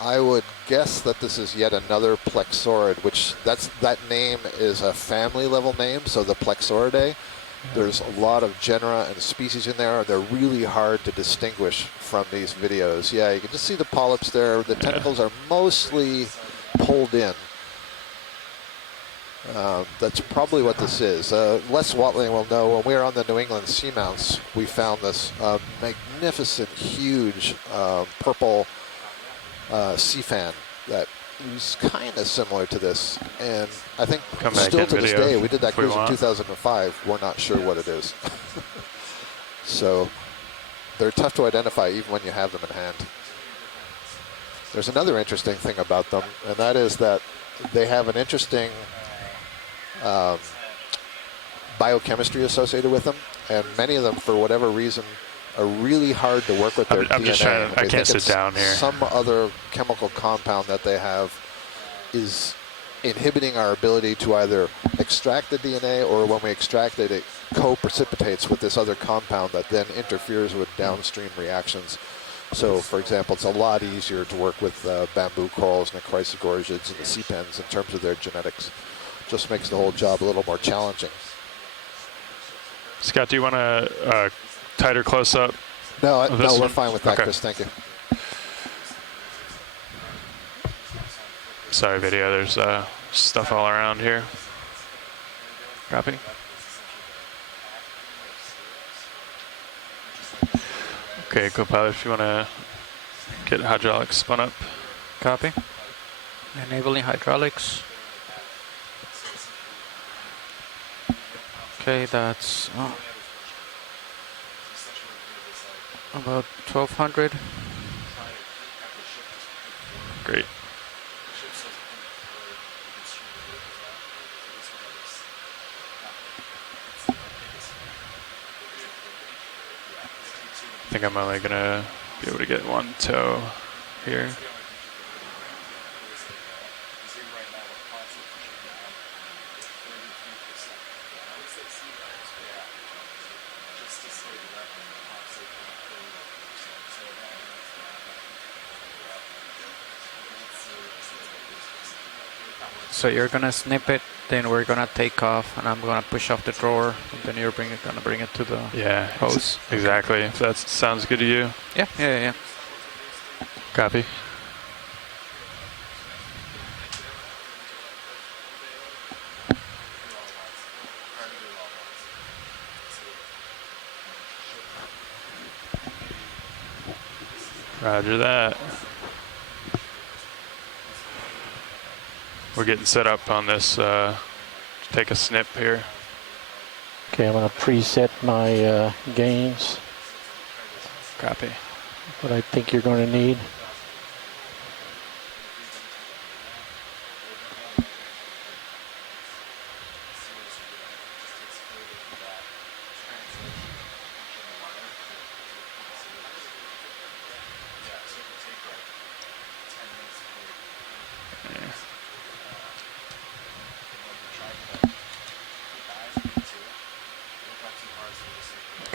I would guess that this is yet another Plexaurid, which that name is a family level name, so the Plexauridae. There's a lot of genera and species in there. They're really hard to distinguish from these videos. Yeah, you can just see the polyps there. The tentacles are mostly pulled in. That's probably what this is. Les Watling will know, when we were on the New England seamounts, we found this magnificent, huge purple sea fan that was kind of similar to this. And I think still to this day, we did that cruise in 2005, we're not sure what it is. So they're tough to identify even when you have them in hand. There's another interesting thing about them, and that is that they have an interesting biochemistry associated with them, and many of them, for whatever reason, are really hard to work with their DNA. I'm just trying to, I can't sit down here. Some other chemical compound that they have is inhibiting our ability to either extract the DNA, or when we extract it, it co-precipitates with this other compound that then interferes with downstream reactions. So, for example, it's a lot easier to work with bamboo corals and the chrysogorgiids and the sea pens in terms of their genetics. Just makes the whole job a little more challenging. Scott, do you want a tighter close-up? No, we're fine with that, Chris. Thank you. Sorry, video. There's stuff all around here. Copy. Okay, co-pilot, if you want to get hydraulics spun up. Copy. Enabling hydraulics. Okay, that's about 1200. Great. I think I'm only gonna be able to get one toe here. So you're gonna snip it, then we're gonna take off, and I'm gonna push off the drawer, and then you're gonna bring it to the hose. Exactly. If that sounds good to you. Yeah. Copy. Roger that. We're getting set up on this. Take a snip here. Okay, I'm going to preset my gains. Copy. What I think you're going to need.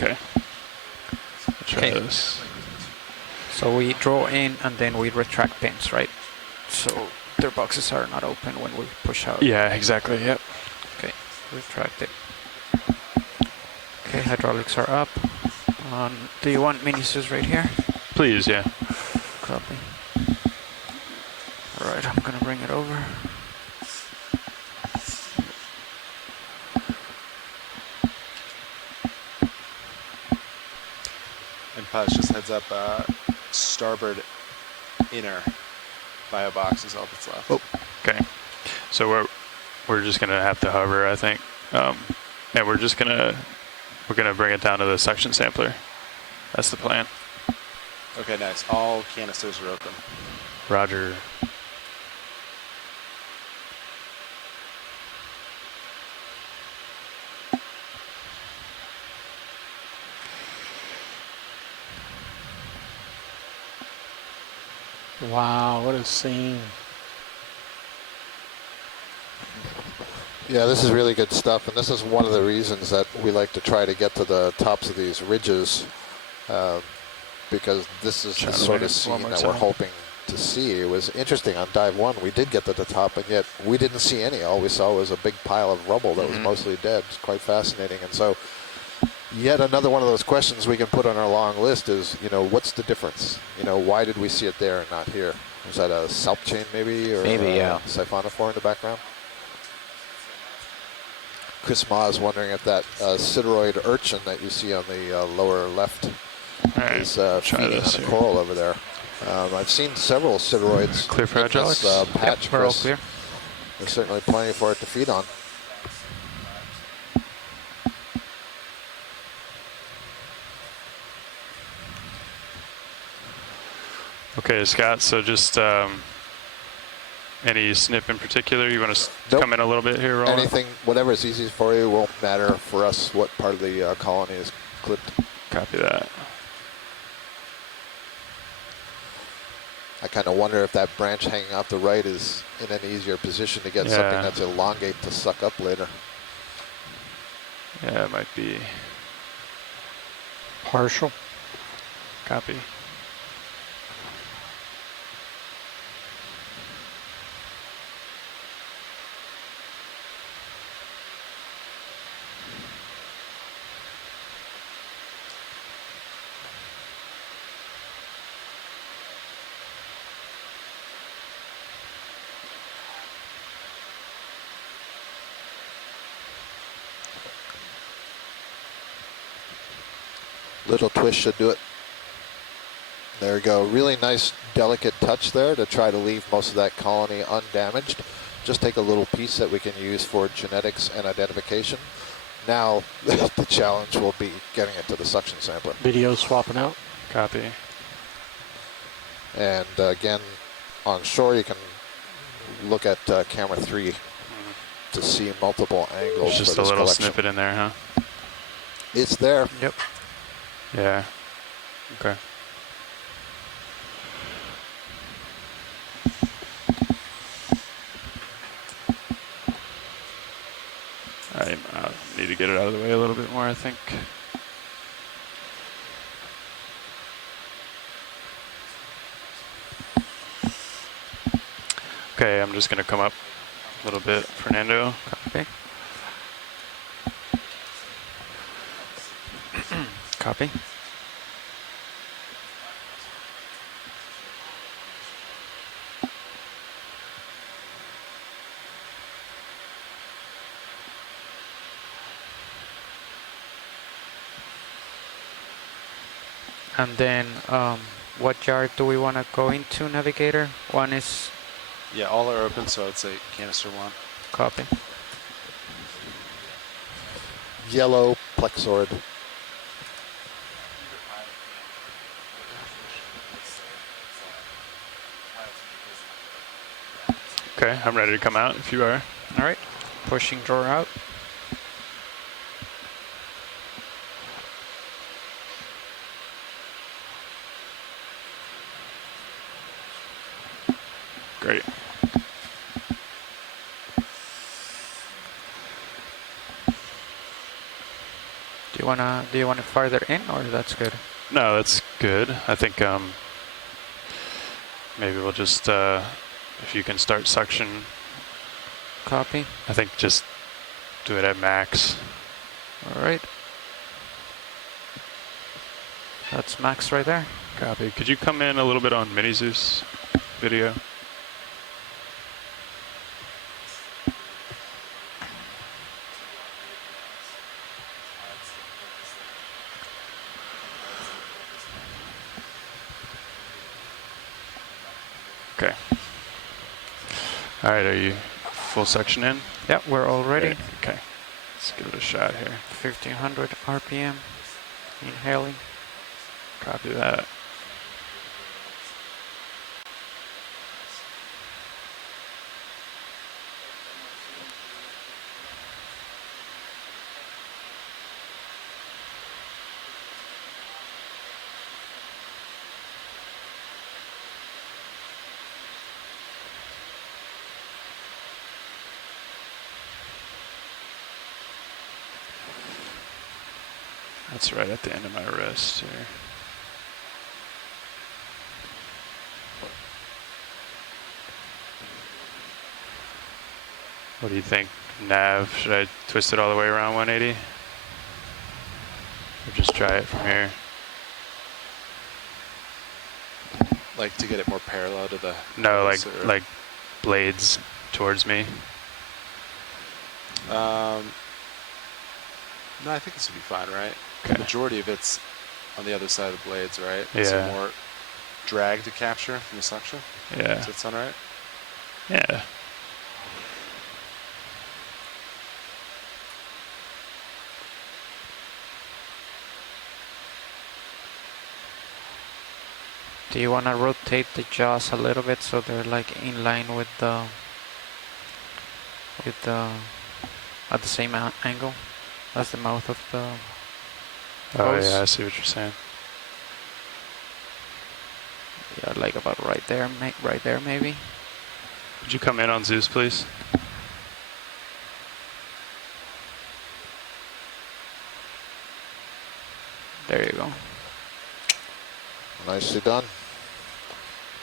Okay. Try this. So we draw in and then we retract pins, right? So their boxes are not open when we push out. Yeah, exactly. Yep. Okay, retract it. Okay, hydraulics are up. Do you want minisus right here? Please, yeah. Copy. All right, I'm gonna bring it over. Pilots, just heads up, starboard inner bio box is all that's left. Oh, okay. So we're just gonna have to hover, I think, and we're gonna bring it down to the suction sampler. That's the plan. Okay, nice. All canisters are open. Roger. Wow, what a scene. Yeah, this is really good stuff, and this is one of the reasons that we like to try to get to the tops of these ridges, because this is the sort of scene that we're hoping to see. It was interesting on dive 1. We did get to the top, and yet we didn't see any. All we saw was a big pile of rubble that was mostly dead. It's quite fascinating. And so yet another one of those questions we can put on our long list is, what's the difference? Why did we see it there and not here? Was that a salp chain maybe? Or maybe, yeah. Siphonophore in the background? Chris Ma is wondering if that sideroid urchin that you see on the lower left is feeding on a coral over there. I've seen several sideroids. Clear for hydraulics? Patch. We're all clear. There's certainly plenty for it to feed on. Okay, Scott, so just any snip in particular? You want to come in a little bit here, Roland? Anything, whatever is easy for you, won't matter for us what part of the colony is clipped. Copy that. I kind of wonder if that branch hanging off the right is in an easier position to get something that's elongate to suck up later. Yeah, it might be. Partial. Copy. Little twist should do it. There we go. Really nice, delicate touch there to try to leave most of that colony undamaged. Just take a little piece that we can use for genetics and identification. Now, the challenge will be getting it to the suction sampler. Video swapping out. Copy. And again, on shore, you can look at camera 3 to see multiple angles. There's just for a this little collection. snippet in there, huh? It's there. Yep. Yeah. Okay. I need to get it out of the way a little bit more, I think. Okay, I'm just going to come up a little bit, Fernando. Okay. Copy. And then, what yard do we want to go into, Navigator? One is... Yeah, all are open, so I'd say canister 1. Copy. Yellow plexoid. Okay, I'm ready to come out if you are. All right, pushing drawer out. Great. Do you want it farther in, or that's good? No, that's good. I think maybe we'll just if you can start suction. Copy. I think just do it at max. All right. That's max right there. Copy. Could you come in a little bit on Mini Zeus video? Okay. All right, are you full section in? Yeah, we're all ready. Okay. Let's give it a shot here. 1500 RPM. Inhaling. Copy that. That's right at the end of my wrist here. What do you think, nav? Should I twist it all the way around 180? Or just try it from here? Like to get it more parallel to the... No, like blades towards me. No, I think this would be fine, right? Okay. The majority of it's on the other side of the blades, right? Yeah. So more drag to capture from the suction? Yeah. Does that sound right? Yeah. Do you want to rotate the jaws a little bit so they're like in line with the at the same angle as the mouth of the hose? Oh yeah, I see what you're saying. Yeah, like about right there, maybe. Would you come in on Zeus, please? There you go. Nicely done.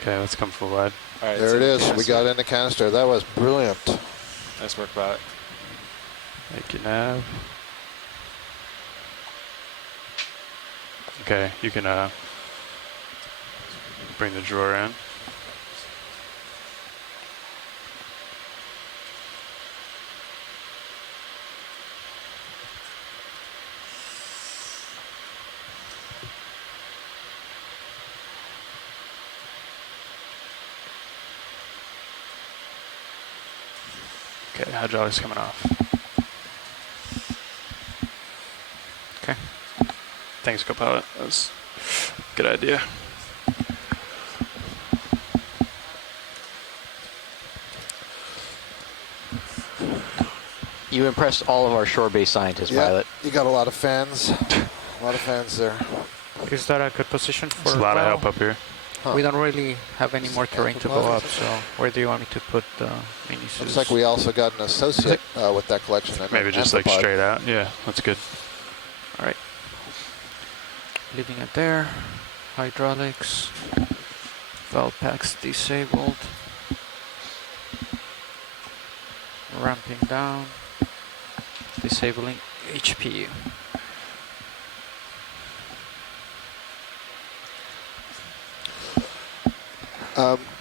Okay, let's come full wide. All right, There it is. We got in the canister. That was brilliant. Nice work, Pilot. Thank you, Nav. Okay, you can bring the drawer in. Okay, hydraulics coming off. Okay. Thanks, co-pilot. That was a good idea. You impressed all of our shore-based scientists, Yeah, Pilot. you got a lot of fans. A lot of fans there. Is that a good position for? There's a lot of help up here. Huh. We don't really have any more terrain to go up, so where do you want me to put the mini Zeus? Looks like we also got an associate with that collection. Maybe just like straight out. Yeah, that's good. All right. Leaving it there. Hydraulics. Valve packs disabled. Ramping down. Disabling HPU.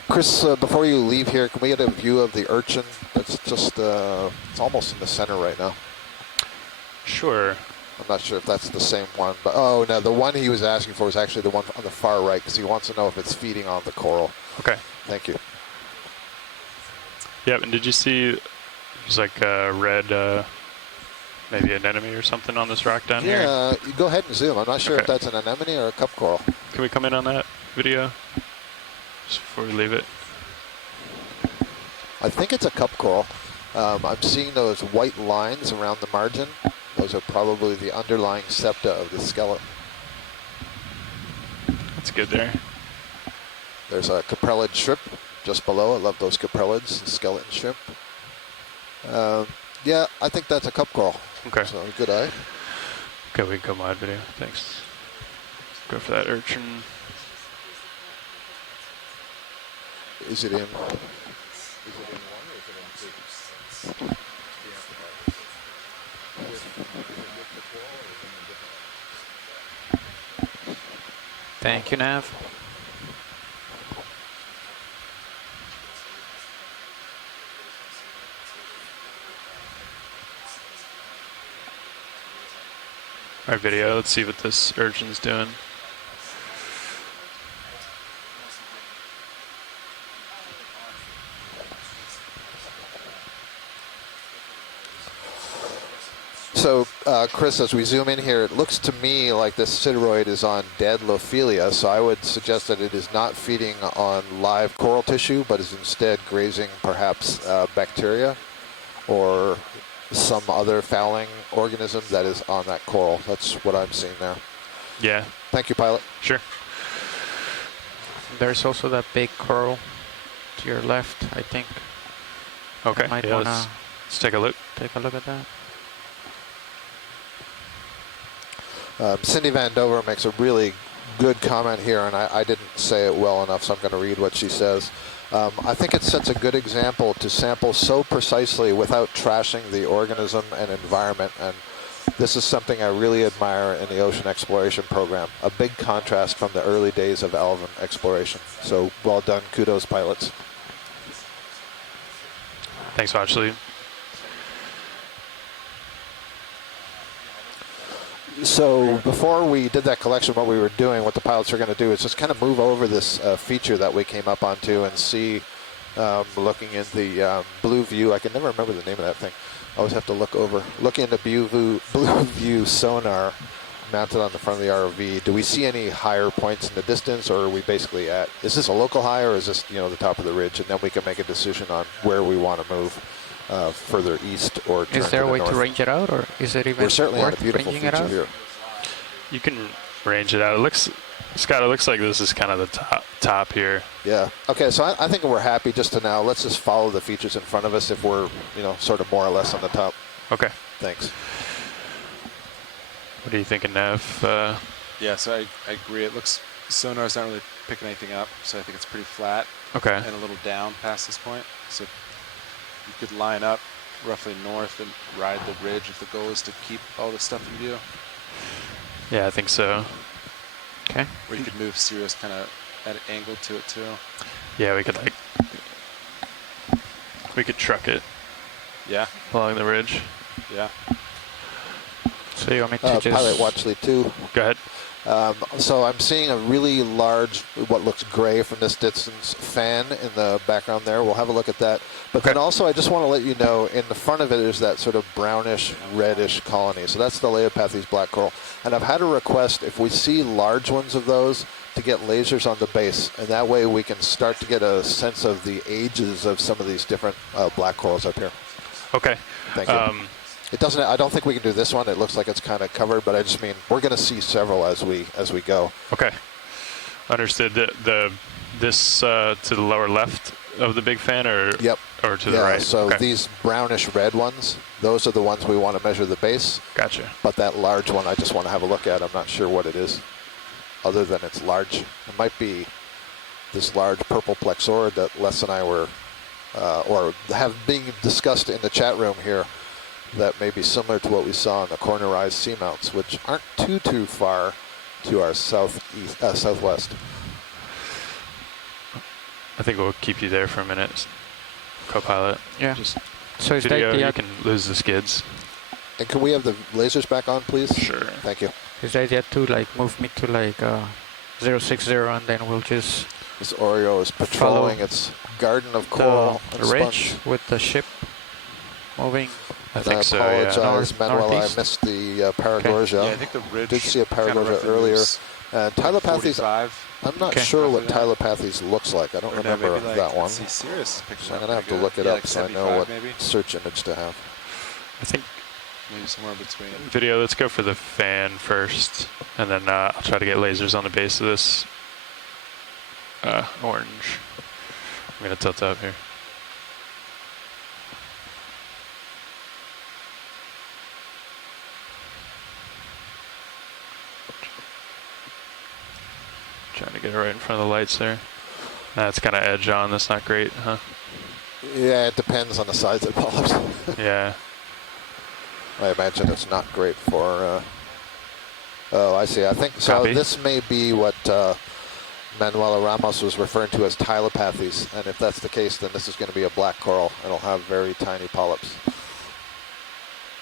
Chris, before you leave here, can we get a view of the urchin? It's just, it's almost in the center right now. Sure. I'm not sure if that's the same one, but oh no, the one he was asking for was actually the one on the far right because he wants to know if it's feeding on the coral. Okay. Thank you. Yep, and did you see there's like a red, maybe anemone or something on this rock down here? Yeah, you go ahead and zoom. I'm not sure if that's an anemone or a cup coral. Can we come in on that video? Just before we leave it. I think it's a cup coral. I'm seeing those white lines around the margin. Those are probably the underlying septa of the skeleton. That's good there. There's a caprellid shrimp just below. I love those caprellids and skeleton shrimp. Yeah, I think that's a cup coral. Okay. So good eye. Okay, we can go wide video. Thanks. Go for that urchin. Is it in? Thank you, Nav. All right, video. Let's see what this urchin's doing. So, Chris, as we zoom in here, it looks to me like this sideroid is on dead Lophelia, so I would suggest that it is not feeding on live coral tissue, but is instead grazing perhaps bacteria or some other fouling organism that is on that coral. That's what I'm seeing there. Yeah. Thank you, pilot. Sure. There's also that big coral to your left, I think. Okay. Might Yeah, wanna let's take a look. take a look at that. Cindy Van Dover makes a really good comment here, and I didn't say it well enough, so I'm going to read what she says. I think it sets a good example to sample so precisely without trashing the organism and environment, and this is something I really admire in the ocean exploration program. A big contrast from the early days of Alvin exploration. So well done, kudos pilots. Thanks, Watchley. So before we did that collection, what we were doing, what the pilots are going to do is just kind of move over this feature that we came up onto and see, looking in the blue view. I can never remember the name of that thing. I always have to look over. Looking in the blue view sonar mounted on the front of the ROV, do we see any higher points in the distance, or are we basically at, is this a local high, or is this, the top of the ridge? And then we can make a decision on where we want to move. Further east or turn is there to a way north. to range it out, or is it even We're certainly on a worth beautiful ranging it feature out? here. You can range it out. It looks, Scott, it looks like this is kind of the top here. Yeah. Okay, so I think we're happy just to now. Let's just follow the features in front of us if we're, sort of more or less on the top. Okay. Thanks. What are you thinking, Nev? Yeah, so I agree. It looks, sonar's not really picking anything up, so I think it's pretty flat. Okay. And a little down past this point. So you could line up roughly north and ride the ridge if the goal is to keep all this stuff in view. Yeah, I think so. Okay. Or you could move Sirius kind of at an angle to it too. Yeah, we could truck it. Yeah. Along the ridge. Yeah. So you want me to just... Pilot Watchley 2. Go ahead. So I'm seeing a really large, what looks gray from this distance, fan in the background there. We'll have a look at that. But then also, I just want to let you know, in the front of it is that sort of brownish, reddish colony. So that's the Leopathes black coral. And I've had a request, if we see large ones of those, to get lasers on the base. And that way we can start to get a sense of the ages of some of these different black corals up here. Okay. Thank you. It doesn't. I don't think we can do this one. It looks like it's kind of covered, but I just mean we're going to see several as we go. Okay, understood. This to the lower left of the big fan, or yep, or to the right. So these brownish red ones, those are the ones we want to measure the base. Gotcha. But that large one, I just want to have a look at. I'm not sure what it is, other than it's large. It might be this large purple plexaurid that Les and I were, or have being discussed in the chat room here. That may be similar to what we saw in the cornerized seamounts, which aren't too far to our southwest. I think we'll keep you there for a minute, co-pilot. Yeah. Just so is video, that you can lose the skids. And can we have the lasers back on, please? Sure. Thank you. Is the idea to move me to 060, and then we'll just... This Oreo is patrolling its garden of coral the ridge with the ship moving. I think so, I apologize, yeah. Manuel, I Northeast. missed the Paragorgia. Yeah, I think the ridge did see a Paragorgia earlier. Telepathies, I'm not sure what Telepathies looks like. I don't remember that one. So I'm going to have to look it up so I know what search image to have. I think maybe somewhere between. Video, let's go for the fan first, and then I'll try to get lasers on the base of this orange. I'm going to tilt up here. Trying to get it right in front of the lights there. That's kind of edge on. That's not great, huh? Yeah, it depends on the size of the polyps. Yeah. I imagine it's not great for... oh, I see. I think so. Copy. This may be what Manuela Ramos was referring to as telepathies. And if that's the case, then this is going to be a black coral. It'll have very tiny polyps.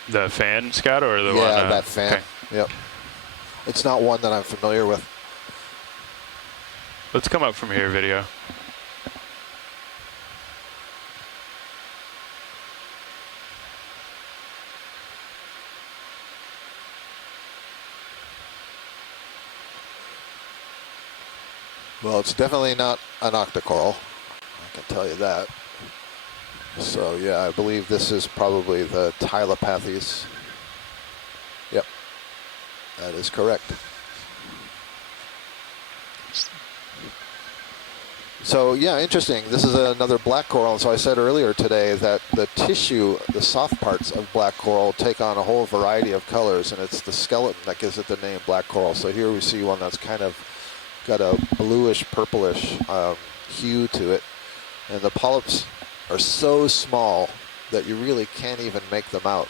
The fan, Scott, or the one? Yeah, that fan. Okay. Yep. It's not one that I'm familiar with. Let's come up from here, video. Well, it's definitely not an octocoral. I can tell you that. So, yeah, I believe this is probably the telepathies. Yep. That is correct. So, yeah, interesting. This is another black coral. So I said earlier today that the tissue, the soft parts of black coral take on a whole variety of colors, and it's the skeleton that gives it the name black coral. So here we see one that's kind of got a bluish, purplish hue to it. And the polyps are so small that you really can't even make them out.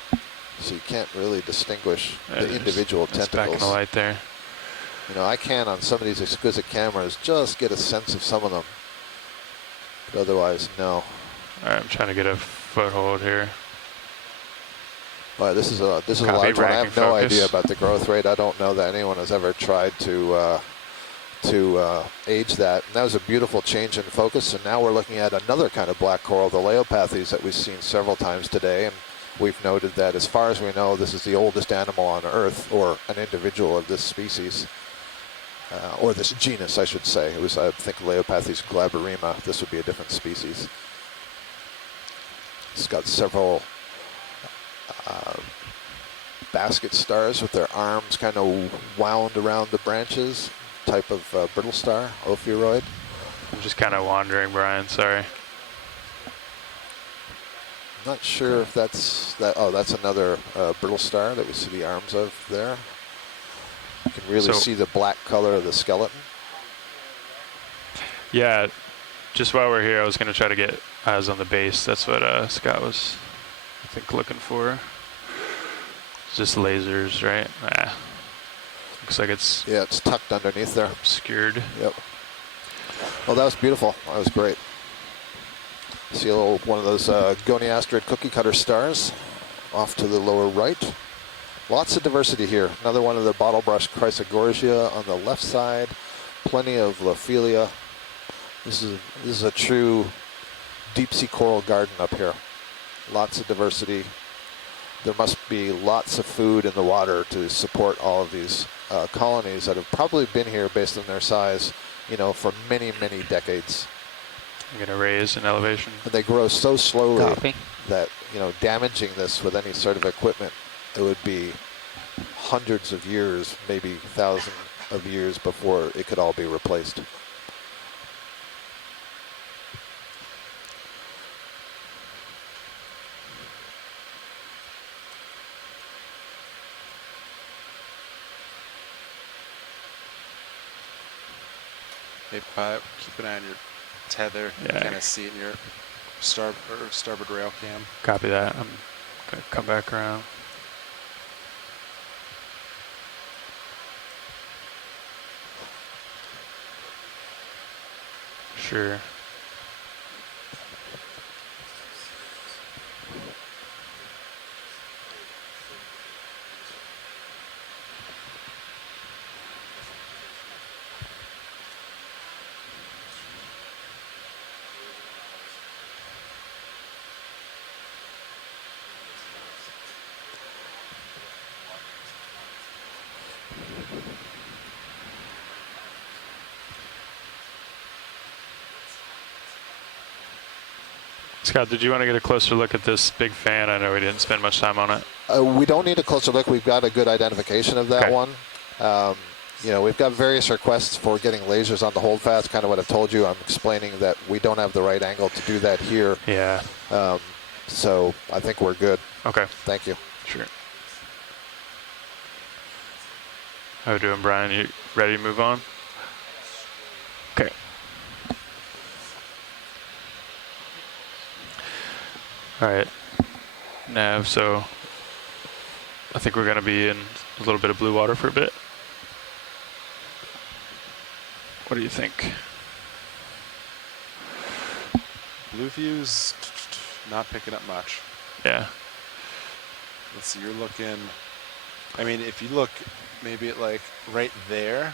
So you can't really distinguish the individual tentacles. Back in the light there. You know, I can on some of these exquisite cameras just get a sense of some of them. But otherwise, no. All right, I'm trying to get a foothold here. All right, this is a large one. I have no idea about the growth rate. I don't know that anyone has ever tried to age that. And that was a beautiful change in focus. And now we're looking at another kind of black coral, the Leopathes, that we've seen several times today. And we've noted that as far as we know, this is the oldest animal on Earth, or an individual of this species, or this genus, I should say. It was, I think, Leopathes glaberrima. This would be a different species. It's got several basket stars with their arms kind of wound around the branches, type of brittle star, ophiuroid. I'm just kind of wandering, Brian, sorry. Not sure if that's that. Oh, that's another brittle star that we see the arms of there. You can really see the black color of the skeleton. Yeah, just while we're here, I was going to try to get eyes on the base. That's what Scott was, I think, looking for. It's just lasers, right? Nah. Looks like it's... Yeah, it's tucked underneath there. Obscured. Yep. Well, that was beautiful. That was great. See a little one of those goniasterid cookie cutter stars off to the lower right. Lots of diversity here. Another one of the bottle-brush Chrysogorgia on the left side. Plenty of Lophelia. This is a true deep-sea coral garden up here. Lots of diversity. There must be lots of food in the water to support all of these colonies that have probably been here based on their size, you know, for many, many decades. I'm going to raise in elevation. And they grow so slowly that, you know, damaging this with any sort of equipment, it would be hundreds of years, maybe thousands of years before it could all be replaced. Hey, keep an eye on your tether. Yeah. You kind of see it in your starboard rail cam. Copy that. I'm going to come back around. Sure. Scott, did you want to get a closer look at this big fan? I know we didn't spend much time on it. We don't need a closer look. We've got a good identification of that one. You know, we've got various requests for getting lasers on the holdfast. Kind of what I've told you. I'm explaining that we don't have the right angle to do that here. Yeah. So I think we're good. Okay. Thank you. Sure. How are we doing, Brian? You ready to move on? Okay. All right, Nav, so I think we're going to be in a little bit of blue water for a bit. What do you think? Blue view's not picking up much. Yeah. Let's see, you're looking, I mean, if you look maybe at like right there.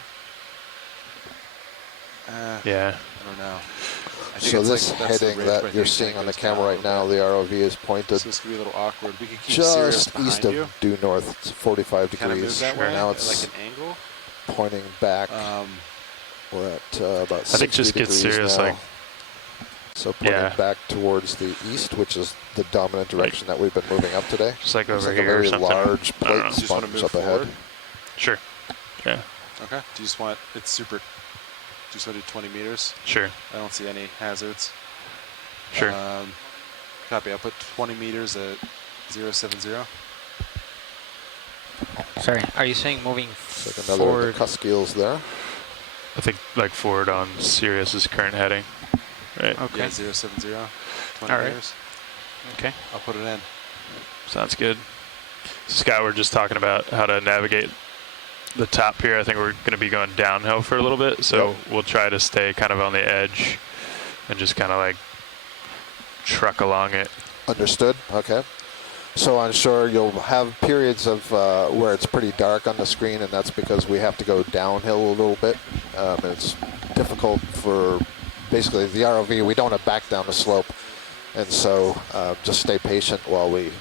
Yeah. I don't know. So this heading that you're seeing on the camera right now, the ROV is pointed so this could be a little awkward. We could keep just east you. of due north. It's 45 degrees. Now it's like an angle. Pointing back. We're at about 60 I think just get serious, now. like. So pointing back towards the east, which is the dominant direction that we've been moving up today. Just like over like here a very or something. large plate sponge up ahead. Sure. Yeah. Okay. Do you just want it's super? Do you just want to do 20 meters? Sure. I don't see any hazards. Sure. Copy. I'll put 20 meters at 070. Sorry, are you saying moving like another forward? Cuskills there. I think like forward on Sirius's current heading. Right. Okay. Yeah, 070, 20 All right. meters. Okay. I'll put it in. Sounds good. Scott, we're just talking about how to navigate the top here. I think we're going to be going downhill for a little bit, so we'll try to stay kind of on the edge and just kind of like truck along it. Understood. Okay. So on shore, you'll have periods of where it's pretty dark on the screen, and that's because we have to go downhill a little bit. It's difficult for basically the ROV. We don't want to back down the slope, and so just stay patient while we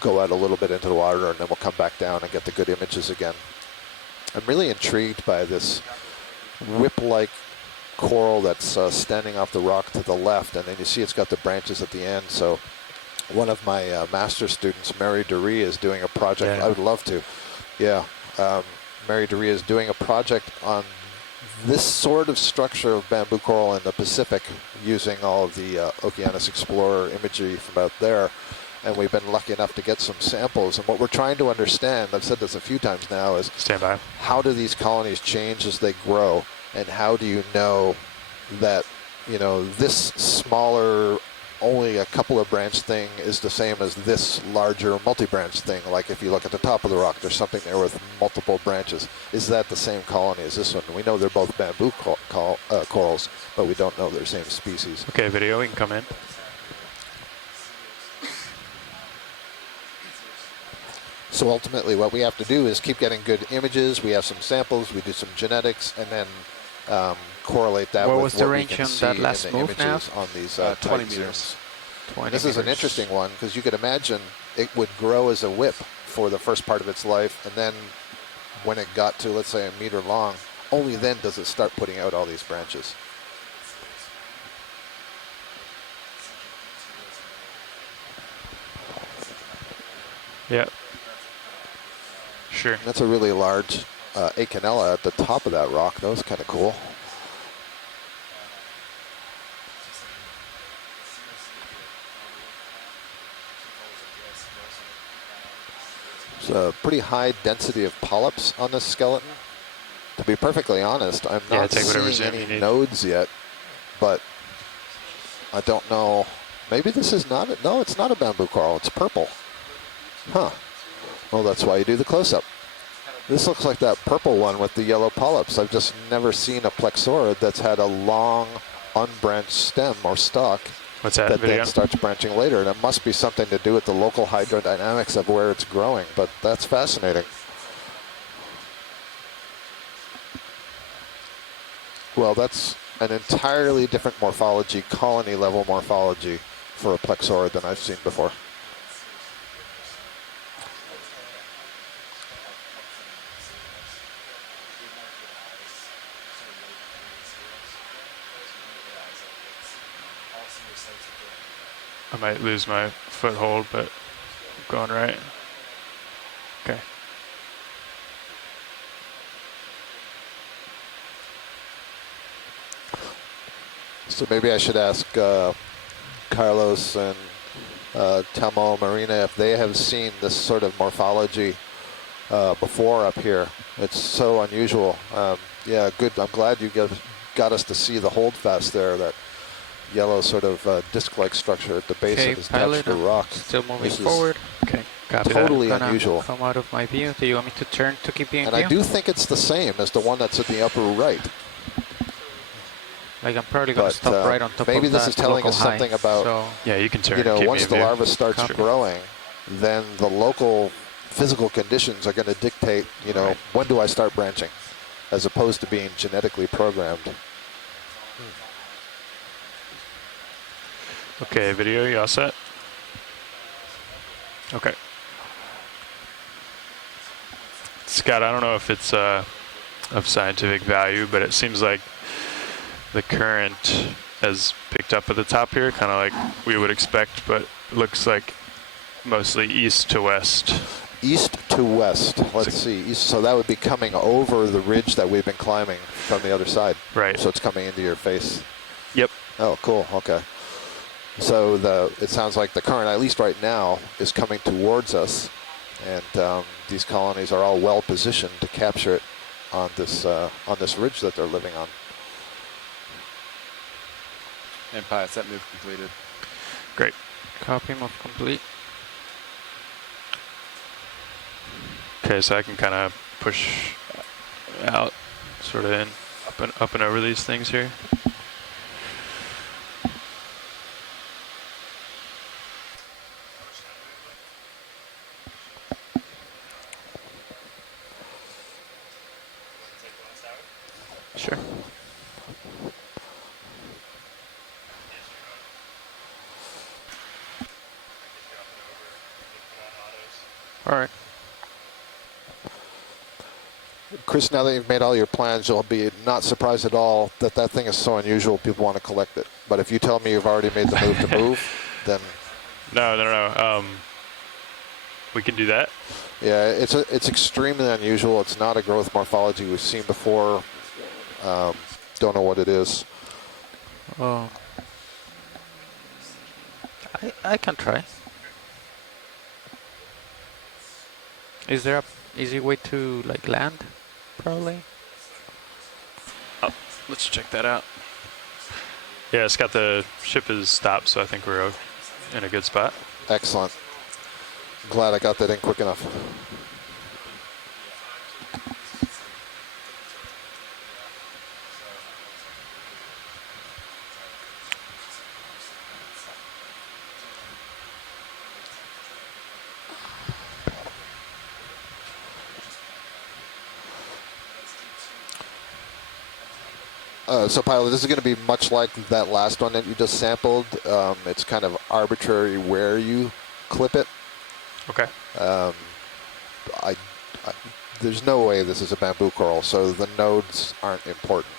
go out a little bit into the water, and then we'll come back down and get the good images again. I'm really intrigued by this whip-like coral that's standing off the rock to the left, and then you see it's got the branches at the end. So one of my master's students, Mary DeRee, is doing a project. I would love to. Yeah. Mary DeRee is doing a project on this sort of structure of bamboo coral in the Pacific using all of the Okeanos Explorer imagery from out there. And we've been lucky enough to get some samples. And what we're trying to understand, I've said this a few times now, is how do these colonies change as they grow? And how do you know that, you know, this smaller, only a couple of branch thing is the same as this larger multi-branch thing? Like if you look at the top of the rock, there's something there with multiple branches. Is that the same colony as this one? We know they're both bamboo corals, but we don't know they're the same species. Okay, video, we can come in. So ultimately what we have to do is keep getting good images. We have some samples, we do some genetics, and then correlate that with what we can see in the images on these 20 meters. This is an interesting one because you could imagine it would grow as a whip for the first part of its life, and then when it got to, let's say, a meter long, only then does it start putting out all these branches. Yeah. Sure. That's a really large Okeanos at the top of that rock. That was kind of cool. There's a pretty high density of polyps on this skeleton. To be perfectly honest, I'm not seeing any nodes yet, but I don't know. Maybe this is not it. No, it's not a bamboo coral. It's purple. Huh. Well, that's why you do the close-up. This looks like that purple one with the yellow polyps. I've just never seen a plexaurid that's had a long, unbranched stem or stalk that then starts branching later. And it must be something to do with the local hydrodynamics of where it's growing, but that's fascinating. Well, that's an entirely different morphology, colony-level morphology for a plexaurid than I've seen before. I might lose my foothold, but I'm going right. Okay. So maybe I should ask Carlos and Telmo Marina if they have seen this sort of morphology before up here. It's so unusual. Yeah, good. I'm glad you got us to see the holdfast there, that yellow sort of disc-like structure at the base of this attached to the rock. Still moving forward. Okay, totally unusual. Come out of my view. Do you want me to turn to keep you in view? And I do think it's the same as the one that's in the upper right. Like I'm probably going to stop right on top of that. Maybe this is telling us something about, so yeah, you can turn. You know, once the larva starts growing, then the local physical conditions are going to dictate, you know, when do I start branching, as opposed to being genetically programmed. Okay, video, you all set? Okay. Scott, I don't know if it's of scientific value, but it seems like the current has picked up at the top here, kind of like we would expect, but it looks like mostly east to west. East to west. Let's see. So that would be coming over the ridge that we've been climbing from the other side. Right. So it's coming into your face. Yep. Oh, cool. Okay. So it sounds like the current, at least right now, is coming towards us, and these colonies are all well positioned to capture it on this ridge that they're living on. And pilots, that move completed. Great. Copy, move complete. Okay, so I can kind of push out, sort of in, up and over these things here. Sure. All right. Chris, now that you've made all your plans, you'll be not surprised at all that that thing is so unusual people want to collect it. But if you tell me you've already made the move to move, then... No. We can do that? Yeah, it's extremely unusual. It's not a growth morphology we've seen before. Don't know what it is. I can try. Is there a easy way to like land? Probably. Oh, let's check that out. Yeah, Scott, the ship is stopped, so I think we're in a good spot. Excellent. Glad I got that in quick enough. So pilot, this is going to be much like that last one that you just sampled. It's kind of arbitrary where you clip it. Okay. There's no way this is a bamboo coral, so the nodes aren't important.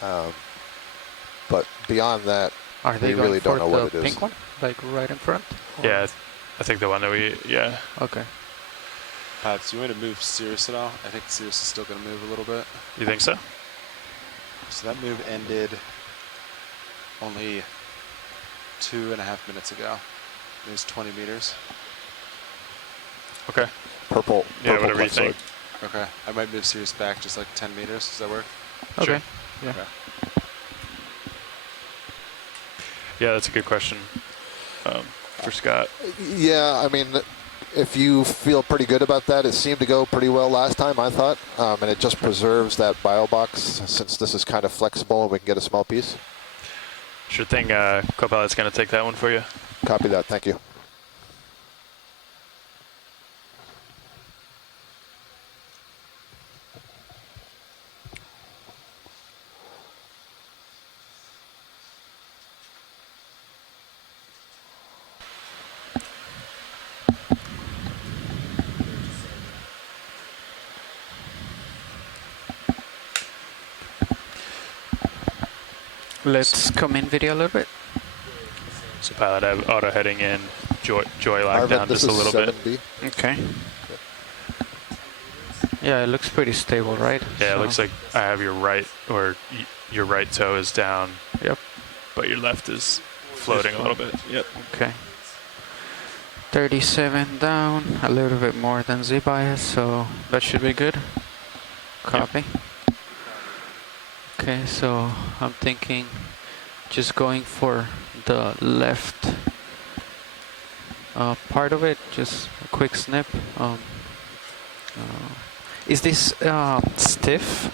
But beyond that, we really don't know what it is. Pink one, like right in front? Yeah, I think the one that yeah. Okay. Pilots, do you want me to move Cirrus at all? I think Cirrus is still going to move a little bit. You think so? So that move ended only 2.5 minutes ago. It was 20 meters. Okay. Purple. Yeah, whatever you think. Okay. I might move Cirrus back just like 10 meters. Does that work? Okay. Sure. Yeah. Okay. Yeah, that's a good question for Scott. Yeah, I mean, if you feel pretty good about that, it seemed to go pretty well last time, I thought. And it just preserves that bio box since this is kind of flexible and we can get a small piece. Sure thing. Co-pilot's going to take that one for you. Copy that. Thank you. Let's come in video a little bit. So pilot, I have auto heading in, joy lock Arvid, down just a little bit. Okay. Yeah, it looks pretty stable, right? Yeah, so it looks like I have your right, or your right toe is down. Yep. But your left is floating a little bit. Yep. Okay. 37 down, a little bit more than Z bias, so that should be good. Copy. Yep. Okay, so I'm thinking just going for the left part of it, just a quick snip. Is this stiff?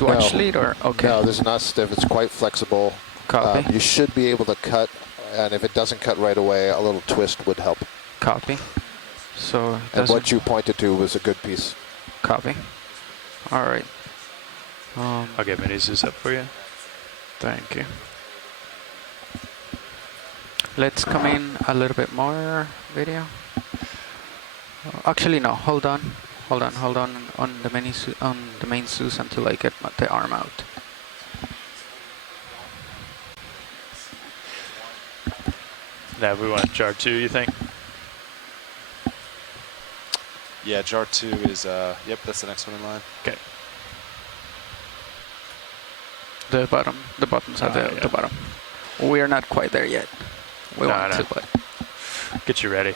Watch lead or okay? No, this is not stiff. It's quite flexible. Copy. You should be able to cut, and if it doesn't cut right away, a little twist would help. Copy. So and what you pointed to was a good piece. Copy. All right. I'll get mini Zeus up for you. Thank you. Let's come in a little bit more video. Actually, no. Hold on on the main Zeus until I get the arm out. Now we want jar 2, you think? Yeah, jar 2 is yep, that's the next one in line. Okay. The bottom's at the bottom. We are not quite there yet. We want to, but get you ready.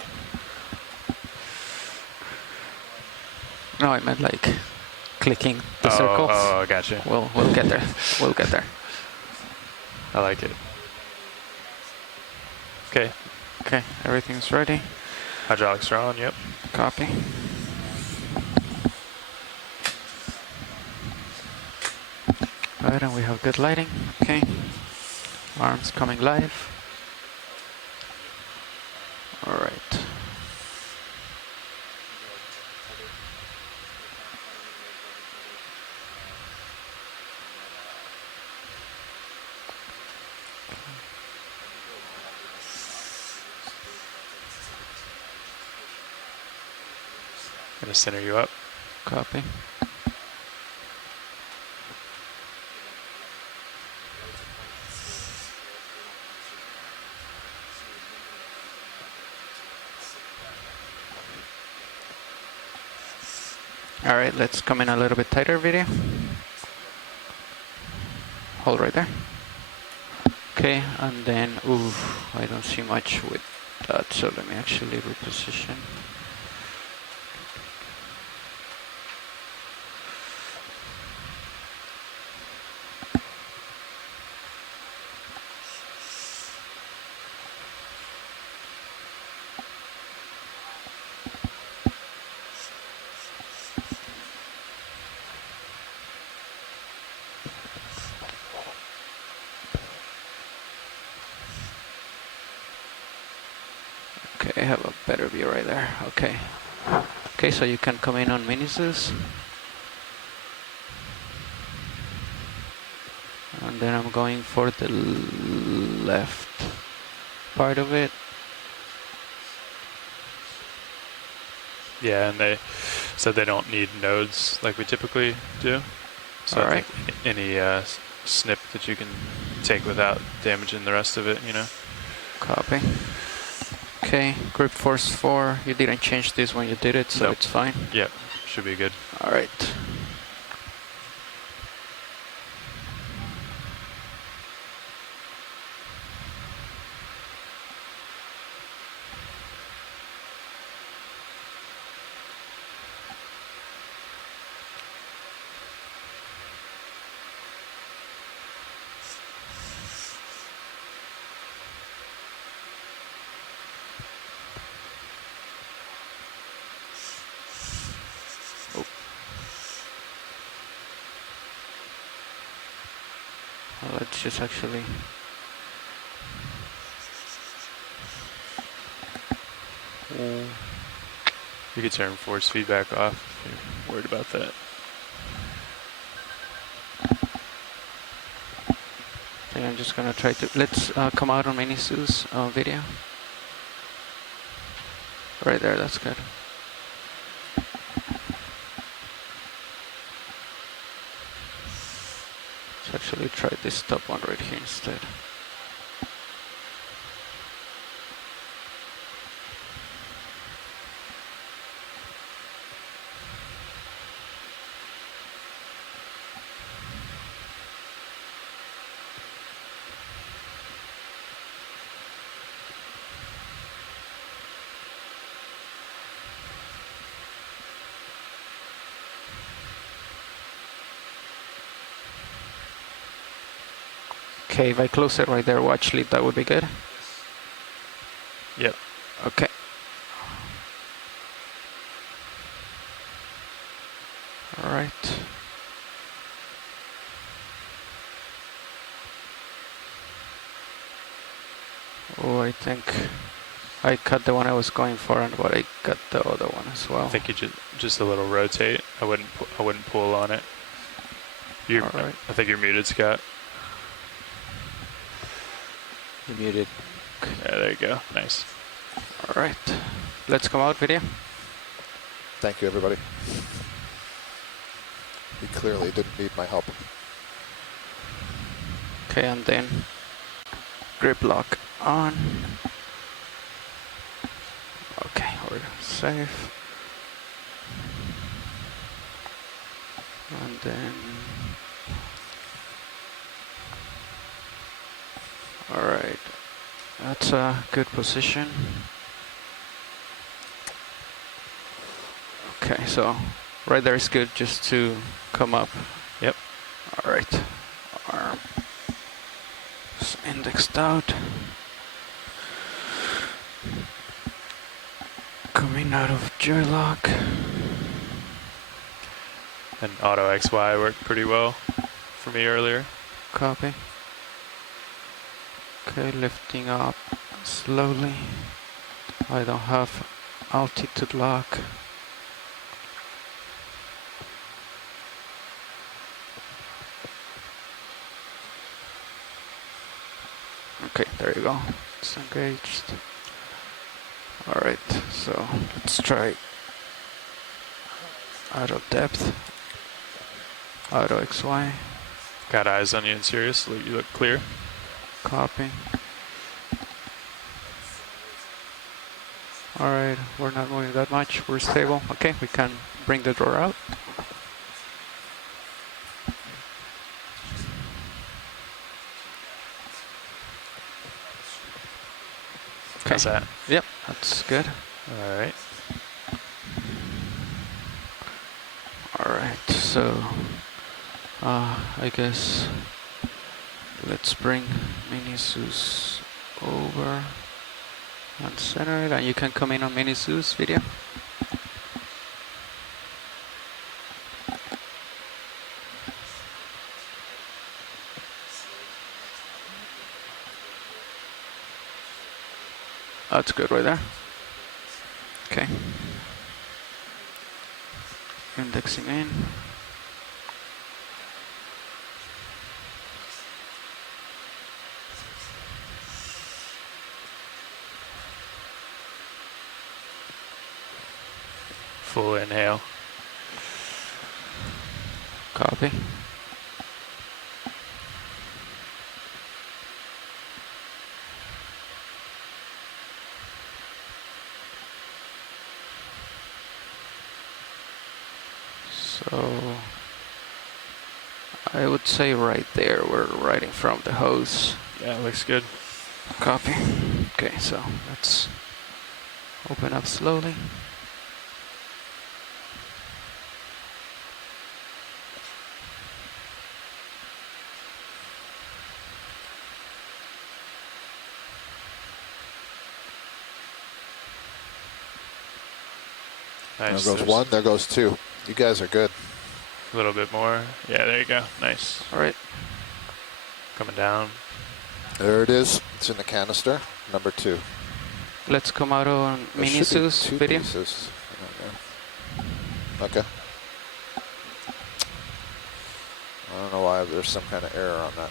No, I meant like clicking the circles. Oh, gotcha. We'll get there. We'll get there. I like it. Okay. Okay, everything's ready. Hydraulics are on, yep. Copy. Right, and we have good lighting. Okay. Arms coming live. All right. Gonna center you up. Copy. All right, let's come in a little bit tighter, video. Hold right there. Okay, and then, ooh, I don't see much with that, so let me actually reposition. Okay, I have a better view right there. Okay. Okay, so you can come in on minisus. And then I'm going for the left part of it. Yeah, and they said they don't need nodes like we typically do. So I think any snip that you can take without damaging the rest of it, you know. Copy. Okay, grip force 4. You didn't change this when you did it, so it's fine. Yep, should be good. All right. Let's just actually you could turn force feedback off if you're worried about that. Okay, I'm just gonna try to let's come out on minisus video. Right there, that's good. Let's actually try this top one right here instead. Okay, if I close it right there, watch lead, that would be good. Yep. Okay. All right. Oh, I think I cut the one I was going for, and what I got the other one as well. I think you just a little rotate. I wouldn't pull on it. You're, right. I think you're muted, Scott. You're muted. Yeah, there you go. Nice. All right. Let's come out, video. Thank you, everybody. He clearly didn't need my help. Okay, and then grip lock on. Okay, we're safe. And then, all right, that's a good position. Okay, so right there is good just to come up. Yep. All right. Arm is indexed out. Coming out of Geologic. And auto XY worked pretty well for me earlier. Copy. Okay, lifting up slowly. I don't have altitude lock. Okay, there you go. It's engaged. Alright, so let's try auto depth, auto XY. Got eyes on you and Sirius. You look clear. Copy. Alright, we're not moving that much. We're stable. Okay, we can bring the drawer out. How's that? Yep, that's good. All right. All right, so I guess let's bring Mini-Zeus over and center it, and you can come in on Mini-Zeus video. That's good right there. Okay. Indexing in. Full inhale. Copy. So I would say right there, we're right in front of the hose. Yeah, looks good. Copy. Okay, so let's open up slowly. Nice. There goes one, there goes two. You guys are good. A little bit more. Yeah, there you go. Nice. All right. Coming down. There it is. It's in the canister. Number 2. Let's come out on Mini-Zeus video. Pieces. Okay. I don't know why there's some kind of error on that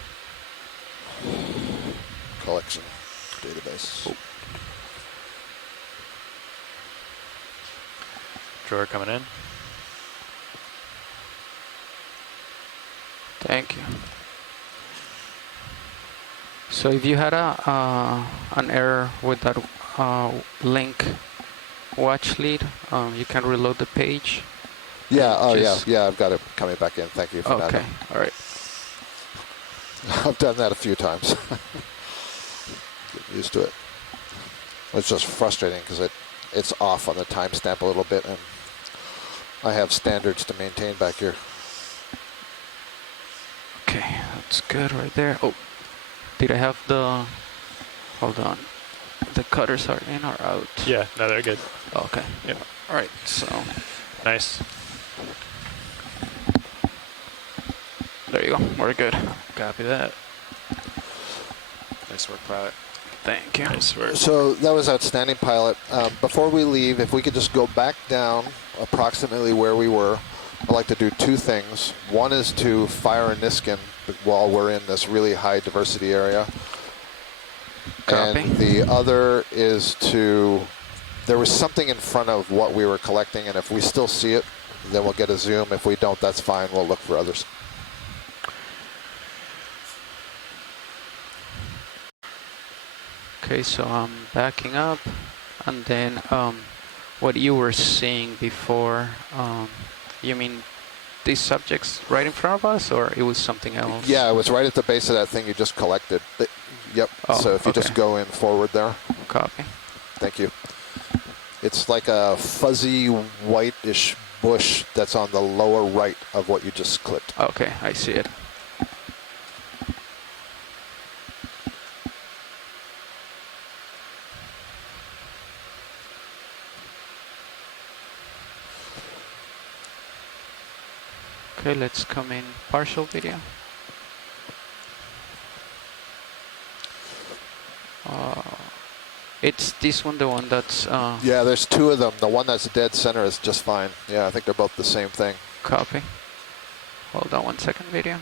collection database. Oh. Drawer coming in. Thank you. So if you had an error with that link watch lead, you can reload the page. Yeah, oh yeah, I've got it coming back in. Thank you for that. Okay, all right. I've done that a few times. Get used to it. It's just frustrating because it's off on the timestamp a little bit, and I have standards to maintain back here. Okay, that's good right there. Oh, did I have the... Hold on. The cutters are in or out? Yeah, no, they're good. Okay. Yep. All right, so... Nice. There you go. We're good. Copy that. Nice work, pilot. Thank you. Nice work. So that was outstanding, pilot. Before we leave, if we could just go back down approximately where we were, I'd like to do 2 things. One is to fire a Niskin while we're in this really high diversity area. Copy. And the other is to, there was something in front of what we were collecting, and if we still see it, then we'll get a zoom. If we don't, that's fine. We'll look for others. Okay, so I'm backing up, and then what you were seeing before, you mean these subjects right in front of us, or it was something else? Yeah, it was right at the base of that thing you just collected. Yep, oh, so if you okay. just go in forward there. Copy. Thank you. It's like a fuzzy, whitish bush that's on the lower right of what you just clipped. Okay, I see it. Okay, let's come in partial video. It's this one, the one that's... yeah, there's two of them. The one that's dead center is just fine. Yeah, I think they're both the same thing. Copy. Hold on 1 second, video.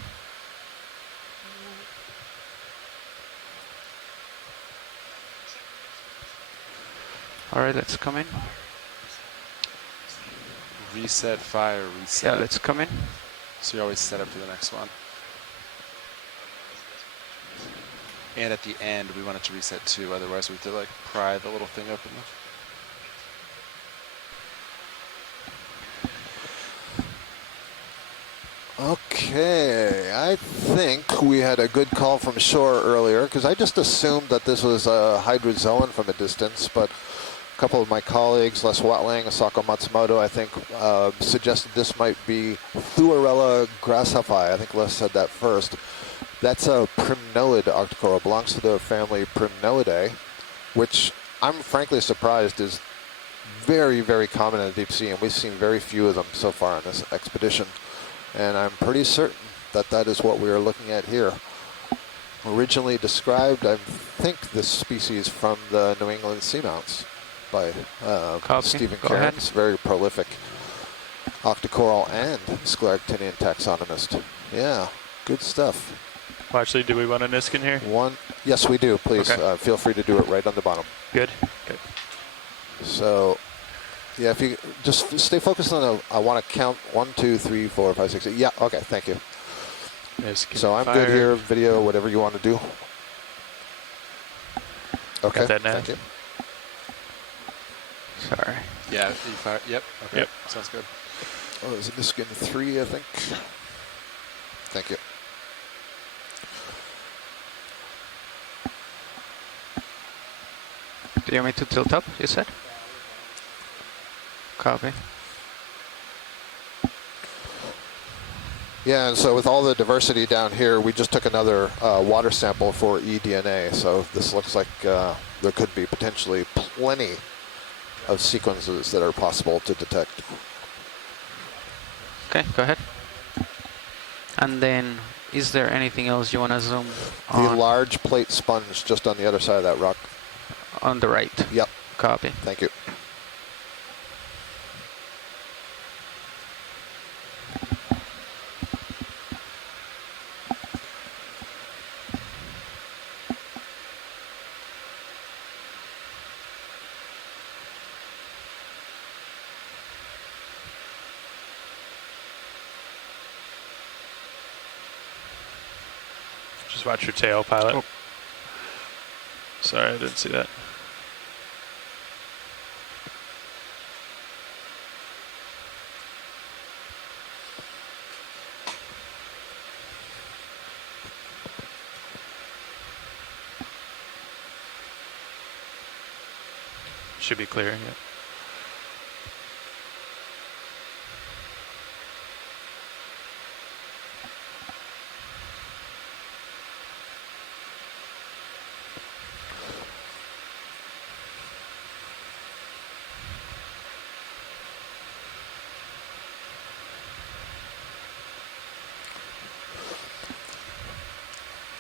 All right, let's come in. Reset, fire, reset. Yeah, let's come in. So you always set up to the next one. And at the end, we want it to reset too. Otherwise, we have to like pry the little thing open. Okay, I think we had a good call from shore earlier because I just assumed that this was a hydrozoan from a distance, but a couple of my colleagues, Les Watling, Asako Matsumoto, I think, suggested this might be Thuarella grasshoppi. I think Les said that first. That's a primnoid octocoral, belongs to the family Primnoidae, which I'm frankly surprised is very, very common in the deep sea, and we've seen very few of them so far on this expedition. And I'm pretty certain that that is what we are looking at here. Originally described, I think, this species from the New England seamounts by Stephen Cairns, very prolific octocoral and scleractinian taxonomist. Yeah, good stuff. Well, actually, do we want a Niskin here? Yes, we do. Please okay. Feel free to do it right on the bottom. Good. Good. So, yeah, if you just stay focused on I want to count 1, 2, 3, 4, 5, 6, 8. Yeah, okay, thank you. Niskin so I'm good here. Video, whatever you want to do. Okay. Got that now? Thank you. Sorry. Yeah, fire. Yep. Okay. Yep. Sounds good. Oh, is it Niskin 3? I think. Thank you. Do you want me to tilt up, you said? Copy. Yeah, and so with all the diversity down here, we just took another water sample for eDNA. So this looks like there could be potentially plenty of sequences that are possible to detect. Okay, go ahead. And then, is there anything else you want to zoom on? The large plate sponge just on the other side of that rock. On the right. Yep. Copy. Thank you. Just watch your tail, pilot. Oh. Sorry, I didn't see that. Should be clear, yeah.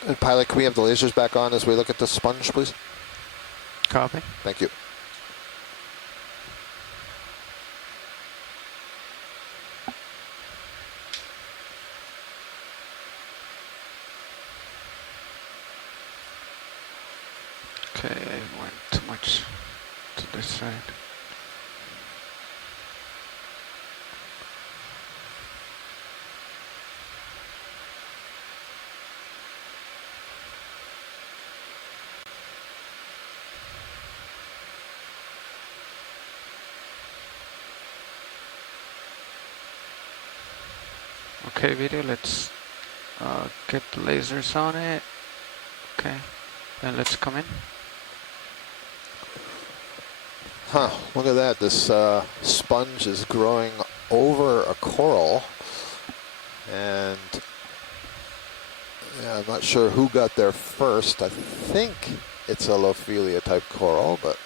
And pilot, can we have the lasers back on as we look at the sponge, please? Copy. Thank you. Okay, I went too much to this side. Okay, video, let's get the lasers on it. Okay, then let's come in. Huh, look at that. This sponge is growing over a coral, and yeah, I'm not sure who got there first. I think it's a Lophelia type coral, but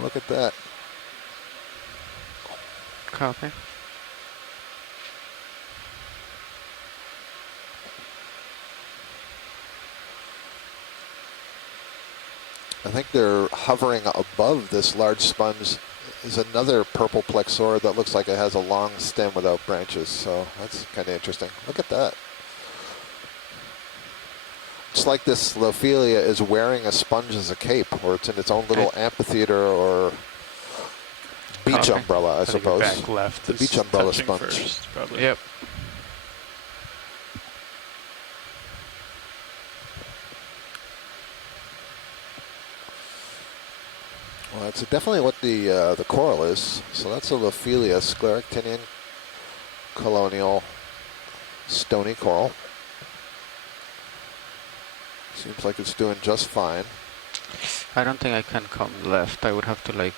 look at that. Copy. I think they're hovering above this large sponge. Is another purple plexaura that looks like it has a long stem without branches, so that's kind of interesting. Look at that. It's like this Lophelia is wearing a sponge as a cape, or it's in its own little amphitheater or beach umbrella, I suppose. Back left, the beach umbrella sponge. First, probably. Yep. Well, that's definitely what the coral is. So that's a Lophelia, scleractinian colonial stony coral. Seems like it's doing just fine. I don't think I can come left. I would have to like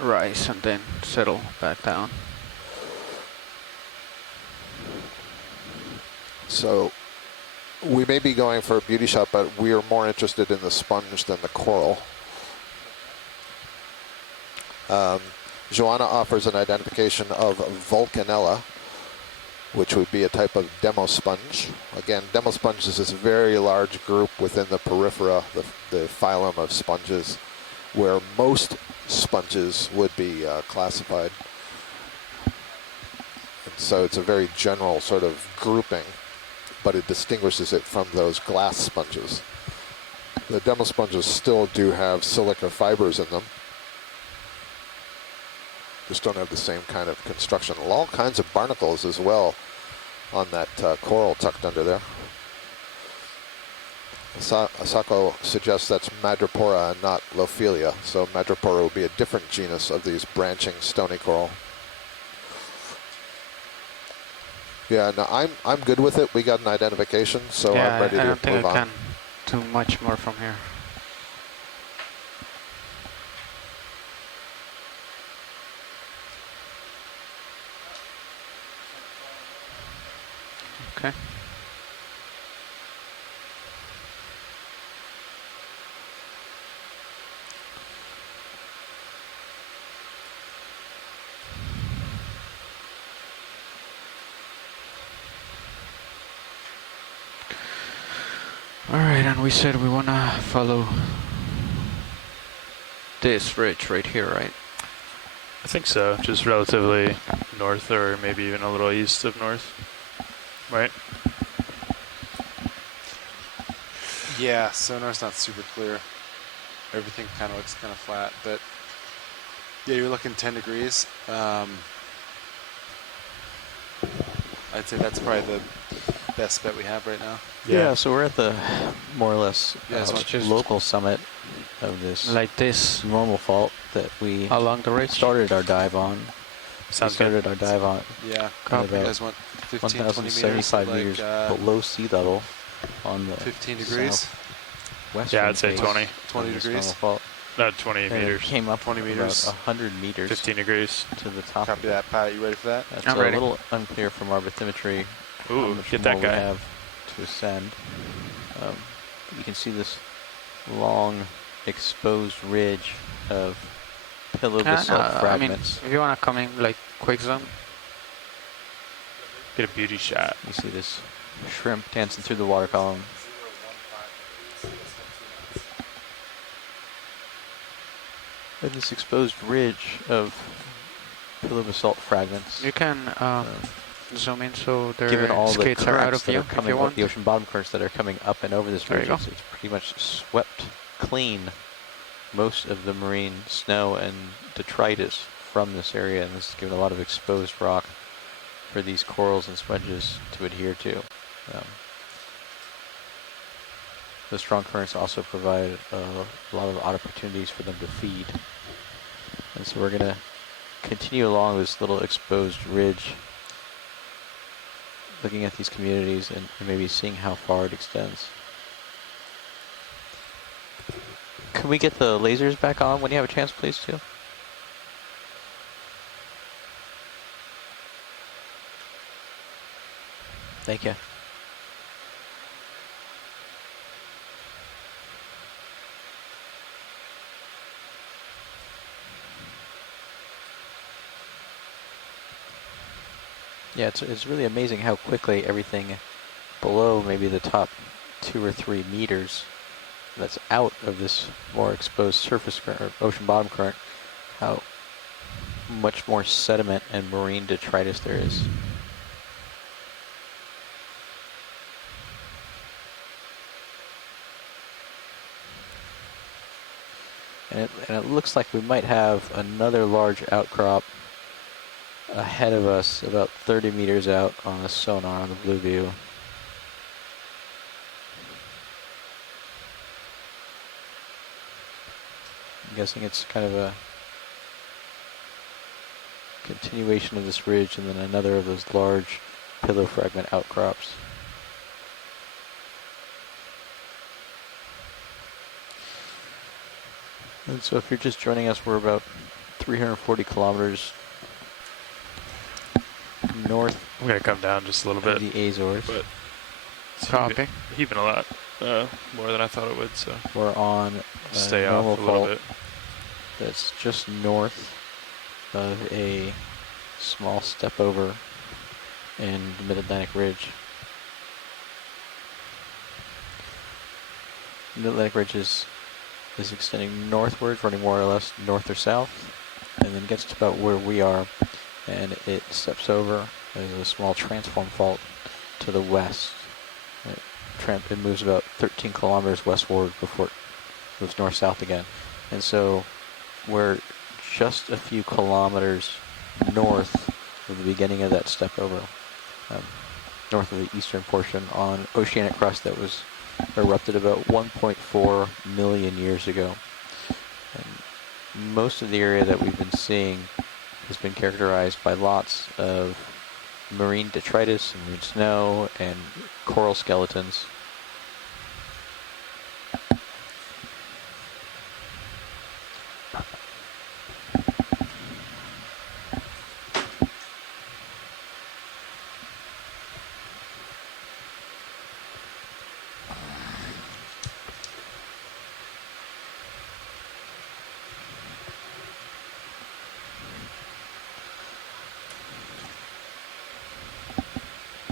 rise and then settle back down. So we may be going for a beauty shot, but we are more interested in the sponge than the coral. Joanna offers an identification of Vulcanella, which would be a type of demo sponge. Again, demo sponge is this very large group within the Porifera, the phylum of sponges, where most sponges would be classified. And so it's a very general sort of grouping, but it distinguishes it from those glass sponges. The demo sponges still do have silica fibers in them, just don't have the same kind of construction. All kinds of barnacles as well on that coral tucked under there. Asako suggests that's Madrepora and not Lophelia, so Madrepora would be a different genus of these branching stony coral. Yeah, no, I'm good with it. We got an identification, so I'm ready to move on. I don't think I can do much more from here. Okay. All right, and we said we want to follow this ridge right here, right? I think so, just relatively north or maybe even a little east of north, right? Yeah, sonar's not super clear. Everything kind of looks kind of flat, but yeah, you're looking 10 degrees. I'd say that's probably the best bet we have right now. Yeah, so we're at the more or less local summit of this like this normal fault that we along the ridge started our dive on. Sounds good. Our dive on. Yeah, about you guys want 15, 1,075 meters below sea level on the 15 degrees. Yeah, I'd say 20. 20 degrees. No, 20 meters. Came up 20 meters. About 100 meters. 15 degrees. To the top. Copy that, Pat. You ready for that? That's I'm a ready. little unclear from our bathymetry. Ooh, get that guy. We have to ascend. You can see this long exposed ridge of pillow basalt fragments. I mean, if you want to come in like quick zone, get a beauty shot. You see this shrimp dancing through the water column. And this exposed ridge of pillow basalt fragments. you can zoom in so Given the all skates the are out currents of that view are coming if you want. the ocean bottom currents that are coming up and over this There ridge, you it's pretty much swept clean most of the marine snow and detritus from this area, and this has given a lot of exposed rock for these corals and sponges to adhere to. The strong currents also provide a lot of opportunities for them to feed. And so we're going to continue along this little exposed ridge, looking at these communities and maybe seeing how far it extends. Can we get the lasers back on when you have a chance, please, too? Thank you. Yeah, it's really amazing how quickly everything below maybe the top 2 or 3 meters that's out of this more exposed surface current or ocean bottom current, how much more sediment and marine detritus there is. And it looks like we might have another large outcrop ahead of us, about 30 meters out on the sonar on the blue view. I'm guessing it's kind of a continuation of this ridge and then another of those large pillow fragment outcrops. And so if you're just joining us, we're about 340 kilometers north. I'm going to come down just a little bit. The Azores. But copy. Heaving a lot more than I thought it would, so. We're on stay normal off a little fault bit. That's just north of a small step over in the Mid-Atlantic Ridge. Mid-Atlantic Ridge is extending northward, running more or less north or south, and then gets to about where we are, and it steps over. There's a small transform fault to the west. It moves about 13 kilometers westward before it moves north-south again. And so we're just a few kilometers north of the beginning of that step over, north of the eastern portion on oceanic crust that was erupted about 1.4 million years ago. And most of the area that we've been seeing has been characterized by lots of marine detritus and marine snow and coral skeletons.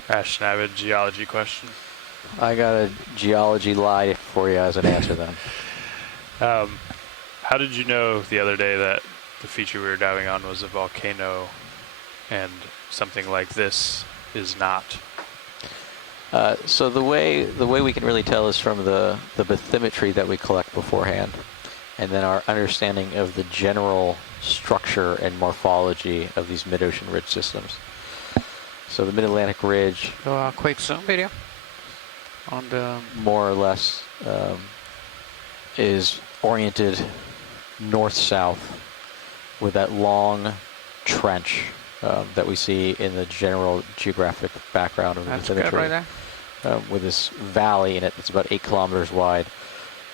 Ashton, I have a geology question. I got a geology lie for you as an answer then. How did you know the other day that the feature we were diving on was a volcano and something like this is not? So the way we can really tell is from the bathymetry that we collect beforehand, and then our understanding of the general structure and morphology of these mid-ocean ridge systems. So the Mid-Atlantic Ridge, quick zoom video on the more or less is oriented north-south with that long trench that we see in the general geographic background of the bathymetry. Right there. With this valley in it that's about 8 kilometers wide.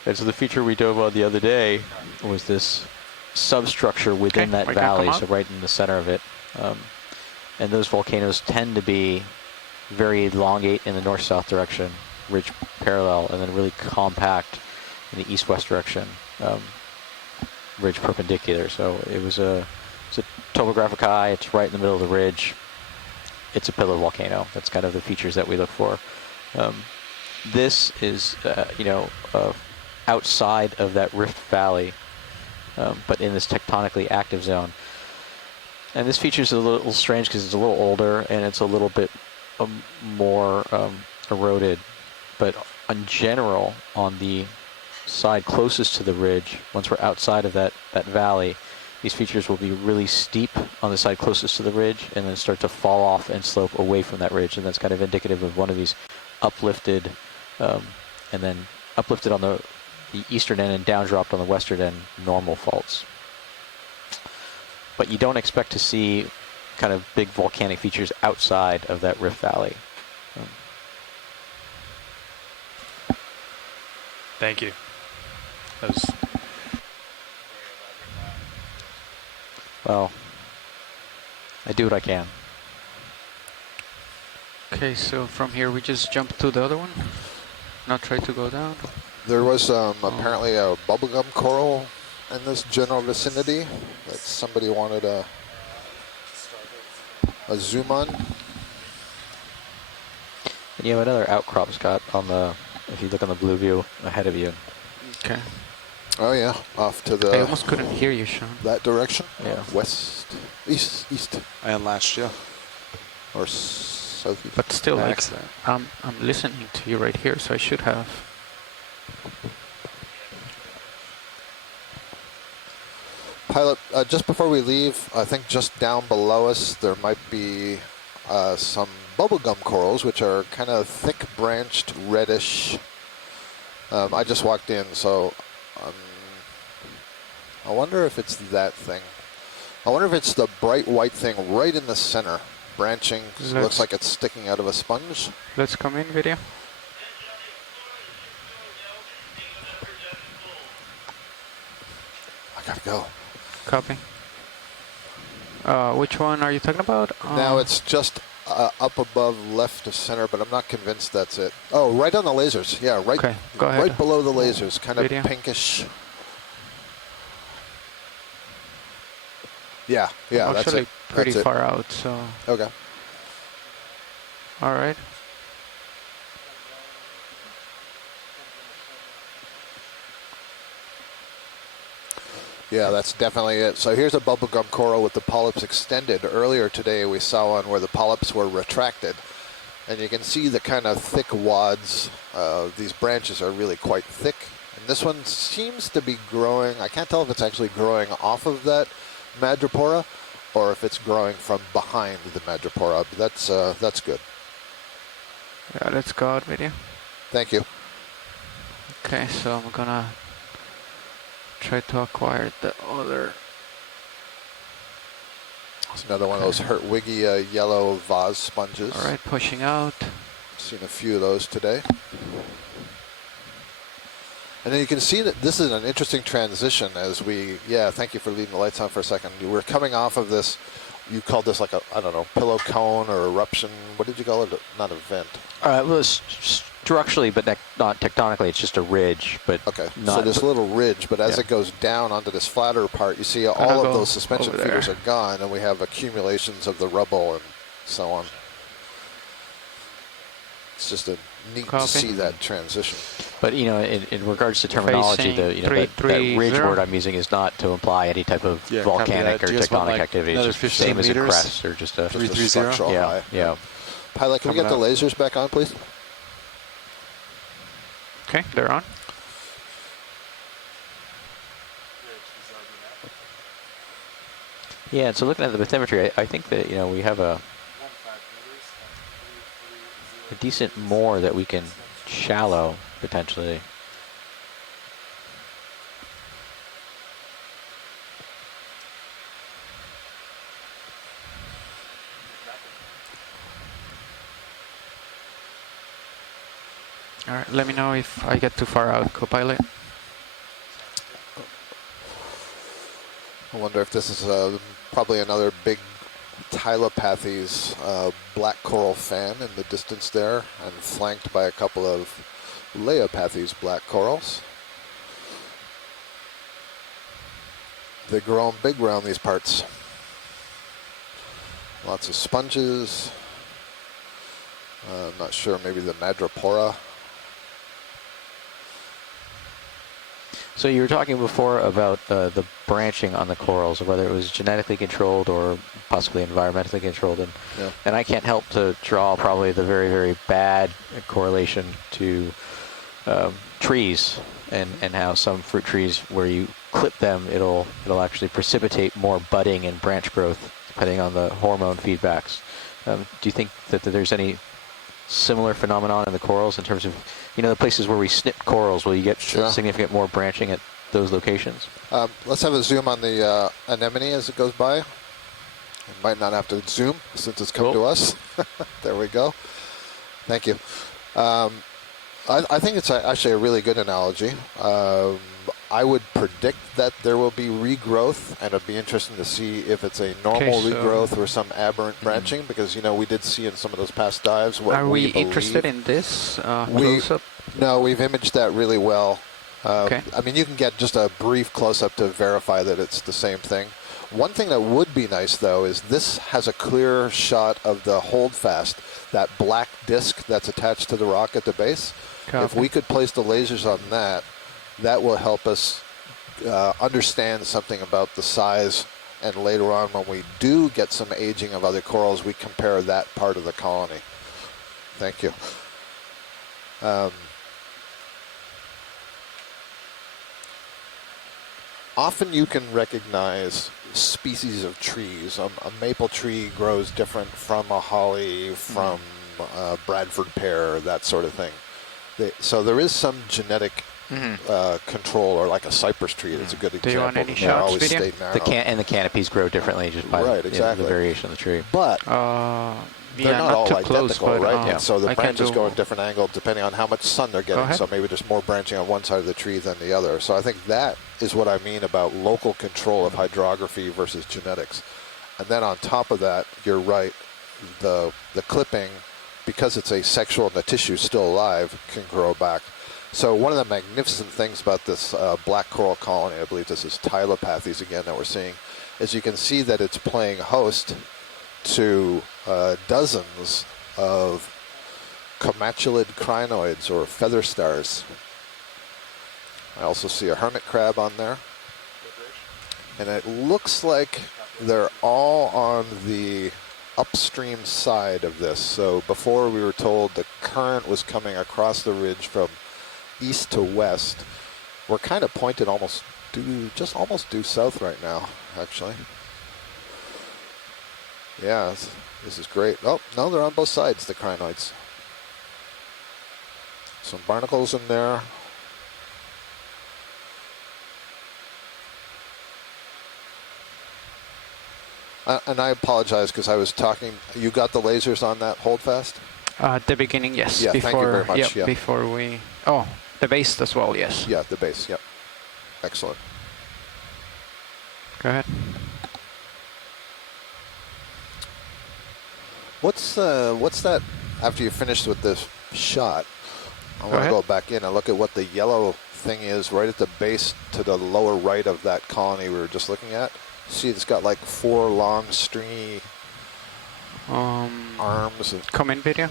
And so the feature we dove on the other day was this substructure within that valley, so right in the center of it. And those volcanoes tend to be very elongate in the north-south direction, ridge parallel, and then really compact in the east-west direction, ridge perpendicular. So it's a topographic eye. It's right in the middle of the ridge. It's a pillar volcano. That's kind of the features that we look for. This is, outside of that rift valley, but in this tectonically active zone. And this feature is a little strange because it's a little older and it's a little bit more eroded. But in general, on the side closest to the ridge, once we're outside of that valley, these features will be really steep on the side closest to the ridge and then start to fall off and slope away from that ridge. And that's kind of indicative of one of these uplifted and then uplifted on the eastern end and downdropped on the western end normal faults. But you don't expect to see kind of big volcanic features outside of that rift valley. Thank you. That was Well, I do what I can. Okay, so from here we just jump to the other one? Not try to go down? There was apparently a bubblegum coral in this general vicinity that somebody wanted a zoom on. And you have another outcrop, Scott, on the, if you look on the blue view ahead of you. Okay. Oh yeah, off to the... I almost couldn't hear you, Sean. That direction? Yeah. West, east. I unlatched you. Or southeast. But still, like, I'm listening to you right here, so I should have. Pilot, just before we leave, I think just down below us there might be some bubblegum corals, which are kind of thick-branched, reddish. I just walked in, so I wonder if it's that thing. I wonder if it's the bright white thing right in the center, branching. Looks like it's sticking out of a sponge. Let's come in, video. I gotta go. Copy. Which one are you talking about? Now it's just up above left of center, but I'm not convinced that's it. Oh, right on the lasers. Yeah, right. Okay, go ahead. Right below the lasers, kind of Video. pinkish. Yeah, that's actually it. pretty That's far out, so. Okay. All right. Yeah, that's definitely it. So here's a bubblegum coral with the polyps extended. Earlier today we saw one where the polyps were retracted. And you can see the kind of thick wads. These branches are really quite thick. And this one seems to be growing. I can't tell if it's actually growing off of that madrepora or if it's growing from behind the madrepora. But that's good. Yeah, let's go out video. Thank you. Okay, so I'm gonna try to acquire the other. It's another one of those Hertwiggia yellow vase sponges. All right, pushing out. Seen a few of those today. And then you can see that this is an interesting transition as we, thank you for leaving the lights on for a second. We're coming off of this, you called this like a, I don't know, pillow cone or eruption. What did you call it? Not a vent. Well, it's structurally, but not tectonically. It's just a ridge. But okay, so this little ridge, but as it goes down onto this flatter part, you see all of those suspension feeders are gone, and we have accumulations of the rubble and so on. It's just neat to see that transition. But in regards to terminology, that ridge word I'm using is not to imply any type of volcanic or tectonic activity. It's just the same as a crest or just a structural high. Yeah. Pilot, can we get the lasers back on, please? Okay, they're on. Yeah, and so looking at the bathymetry, I think that we have a decent more that we can shallow potentially. All right, let me know if I get too far out, co-pilot. I wonder if this is probably another big Tylopathes black coral fan in the distance there, and flanked by a couple of Leopathes black corals. They grow big around these parts. Lots of sponges. I'm not sure, maybe the madrepora. So you were talking before about the branching on the corals, or whether it was genetically controlled or possibly environmentally controlled. And I can't help to draw probably the very, very bad correlation to trees and how some fruit trees, where you clip them, it'll actually precipitate more budding and branch growth, depending on the hormone feedbacks. Do you think that there's any similar phenomenon in the corals in terms of, the places where we snip corals, will you get significant more branching at those locations? Let's have a zoom on the anemone as it goes by. I might not have to zoom since it's come to us. There we go. Thank you. I think it's actually a really good analogy. I would predict that there will be regrowth, and it'd be interesting to see if it's a normal regrowth or some aberrant branching, because, you know, we did see in some of those past dives what Are we interested in this close-up? No, we've imaged that really well. Okay. I mean, you can get just a brief close-up to verify that it's the same thing. One thing that would be nice, though, is this has a clear shot of the holdfast, that black disc that's attached to the rock at the base. Copy. If we could place the lasers on that, that will help us understand something about the size, and later on when we do get some aging of other corals, we compare that part of the colony. Thank you. Often you can recognize species of trees. A maple tree grows different from a holly, from a Bradford pear, that sort of thing. So there is some genetic control, or like a cypress tree. It's a good example. Do you want any shots, video? And the canopies grow differently just by the variation of the tree. But they're not all identical, right? Yeah. So the branches go in different angles depending on how much sun they're getting. So maybe there's more branching on one side of the tree than the other. So I think that is what I mean about local control of hydrography versus genetics. And then on top of that, you're right, the clipping, because it's asexual and the tissue is still alive, can grow back. So one of the magnificent things about this black coral colony, I believe this is Tylopathes again that we're seeing, is you can see that it's playing host to dozens of comatulid crinoids, or feather stars. I also see a hermit crab on there. And it looks like they're all on the upstream side of this. So before we were told the current was coming across the ridge from east to west. We're kind of pointed almost due south right now, actually. Yeah, this is great. Oh, no, they're on both sides, the crinoids. Some barnacles in there. And I apologize because I was talking. You got the lasers on that holdfast? At the beginning, yes. Yeah, before, thank you very much. Yeah, before we... Oh, the base as well, yes. Yeah, the base, yep. Excellent. Go ahead. What's that, after you finished with this shot, I want to go back in and look at what the yellow thing is right at the base to the lower right of that colony we were just looking at. See, it's got like 4 long stringy arms. Come in, video.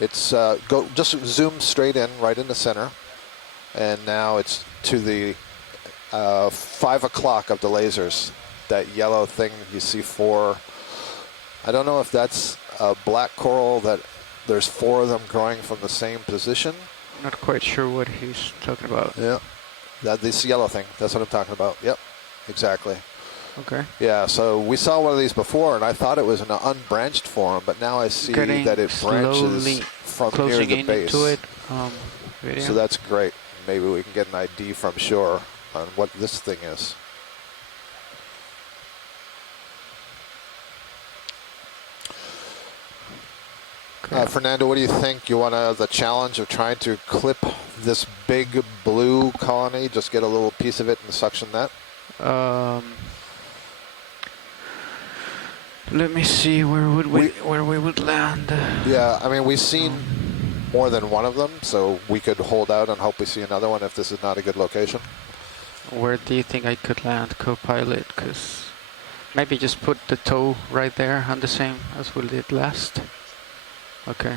It's just zoom straight in, right in the center, and now it's to the 5 o'clock of the lasers. That yellow thing you see 4. I don't know if that's a black coral that there's 4 of them growing from the same position. Not quite sure what he's talking about. Yeah, this yellow thing. That's what I'm talking about. Yep, exactly. Okay. Yeah, so we saw one of these before, and I thought it was in an unbranched form, but now I see that it branches from near the base. Into it, so that's great. Maybe we can get an ID from shore on what this thing is. Fernando, what do you think? You want the challenge of trying to clip this big blue colony, just get a little piece of it and suction that? Let me see, where we would land. Yeah, I mean, we've seen more than one of them, so we could hold out and hope we see another one if this is not a good location. Where do you think I could land, co-pilot? Because maybe just put the toe right there on the same as we did last. Okay.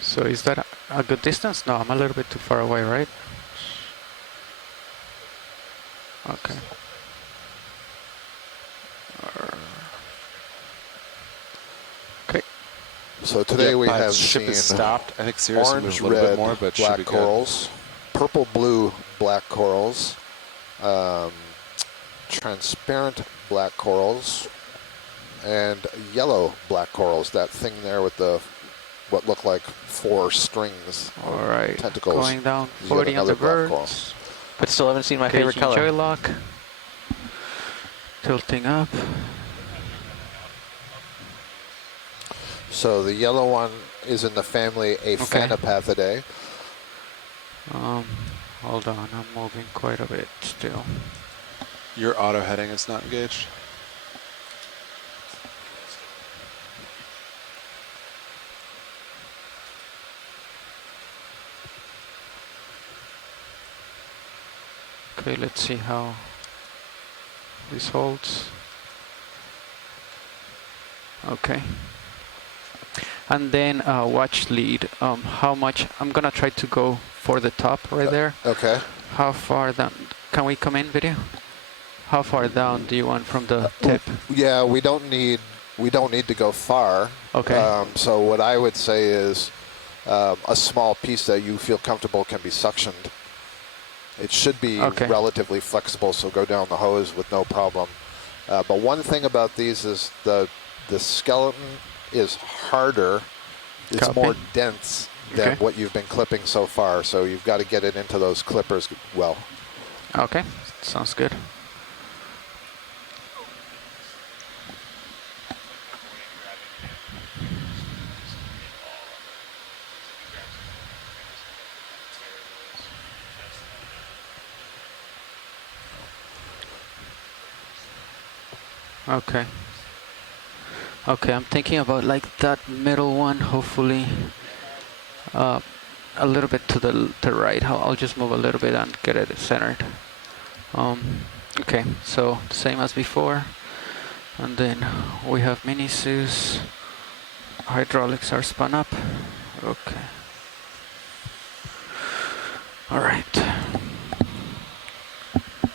So is that a good distance? No, I'm a little bit too far away, right? Okay. Okay. So today we have ship seen is stopped. I think seriously orange, a little red, bit more, but black corals, purple, blue, black corals, transparent black corals, and yellow black corals. That thing there with the what look like 4 strings. All right. Tentacles. Going down 40 on the birds. But still haven't seen my favorite color. Joy lock. Tilting up. So the yellow one is in the family Aphanopathidae. Hold on, I'm moving quite a bit still. Your auto heading is not engaged. Okay, let's see how this holds. Okay. And then watch lead. How much? I'm gonna try to go for the top right there. Okay. How far down? Can we come in video? How far down do you want from the tip? Yeah, we don't need to go far. Okay. So what I would say is a small piece that you feel comfortable can be suctioned. It should be relatively flexible, so go down the hose with no problem. But one thing about these is the skeleton is harder. It's more dense than what you've been clipping so far, so you've got to get it into those clippers well. Okay, sounds good. Okay. Okay, I'm thinking about like that middle one, hopefully a little bit to the right. I'll just move a little bit and get it centered. Okay, so same as before. And then we have mini Zeus. Hydraulics are spun up. Okay. All right.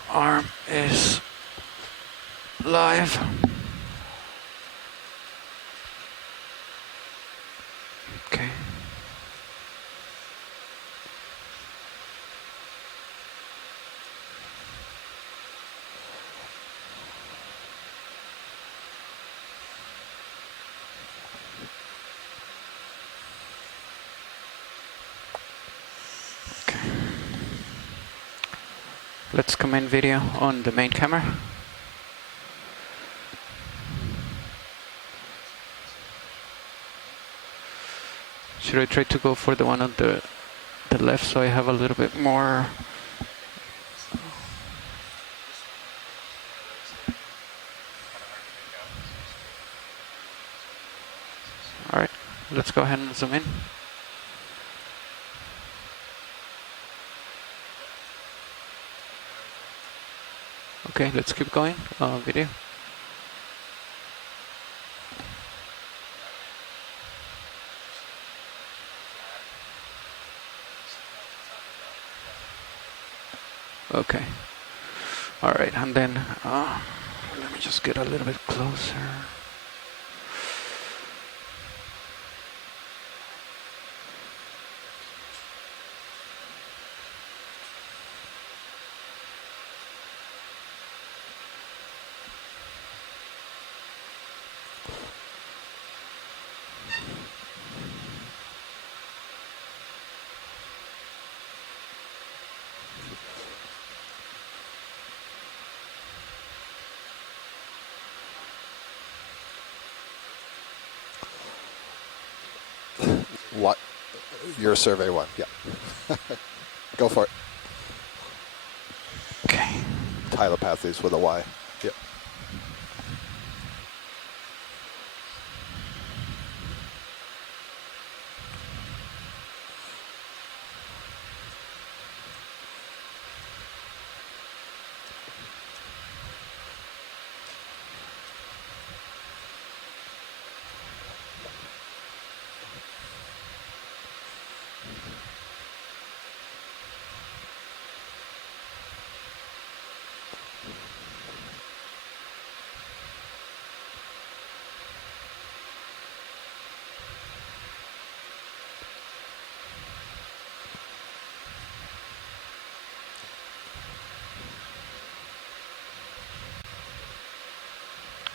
Arm is live. Okay. Okay. Let's come in video on the main camera. Should I try to go for the one on the left so I have a little bit more? All right, let's go ahead and zoom in. Okay, let's keep going. Video. Okay. All right, and then let me just get a little bit closer. What? Your survey one, yeah. Go for it. Okay. Tylopathes with a Y. Yep.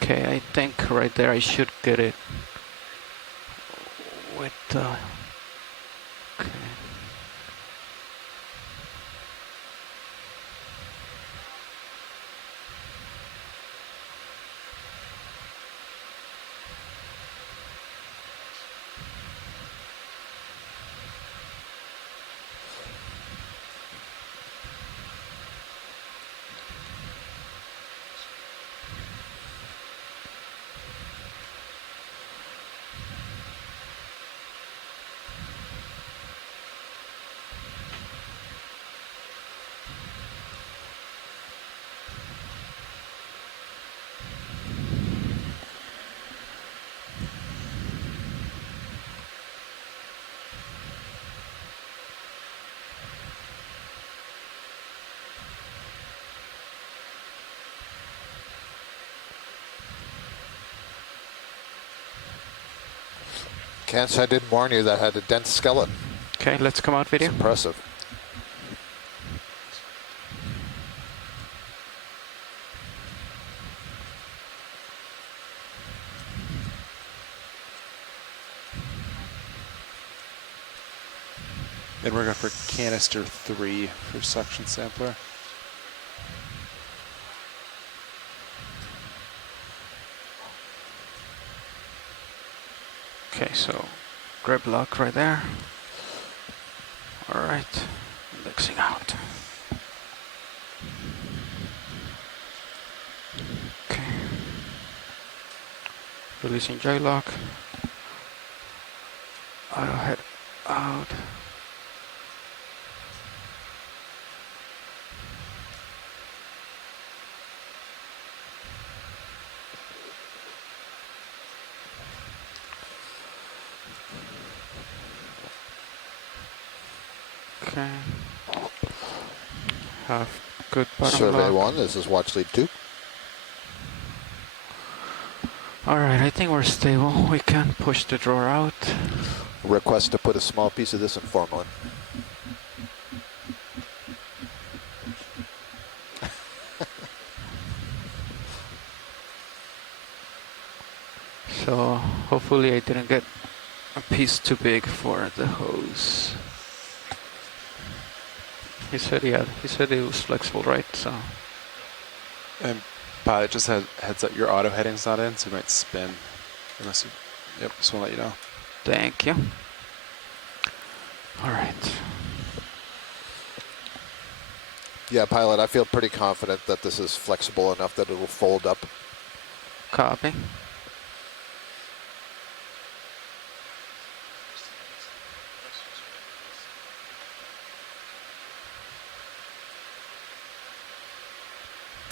Okay, I think right there I should get it with okay. Can't say I didn't warn you that had a dense skeleton. Okay, let's come out video. It's impressive. And we're going for canister 3 for suction sampler. Okay, so grab lock right there. All right, indexing out. Okay, releasing J lock. Auto head out. Okay. Have good bottom Survey lock. 1, this is watch lead 2. Alright, I think we're stable. We can push the drawer out. Request to put a small piece of this in formalin. So hopefully I didn't get a piece too big for the hose. He said it was flexible, right? So. And pilot just had heads up, your auto heading's not in, so you might spin. Unless you, yep, just want to let you know. Thank you. All right. Yeah, pilot, I feel pretty confident that this is flexible enough that it will fold up. Copy.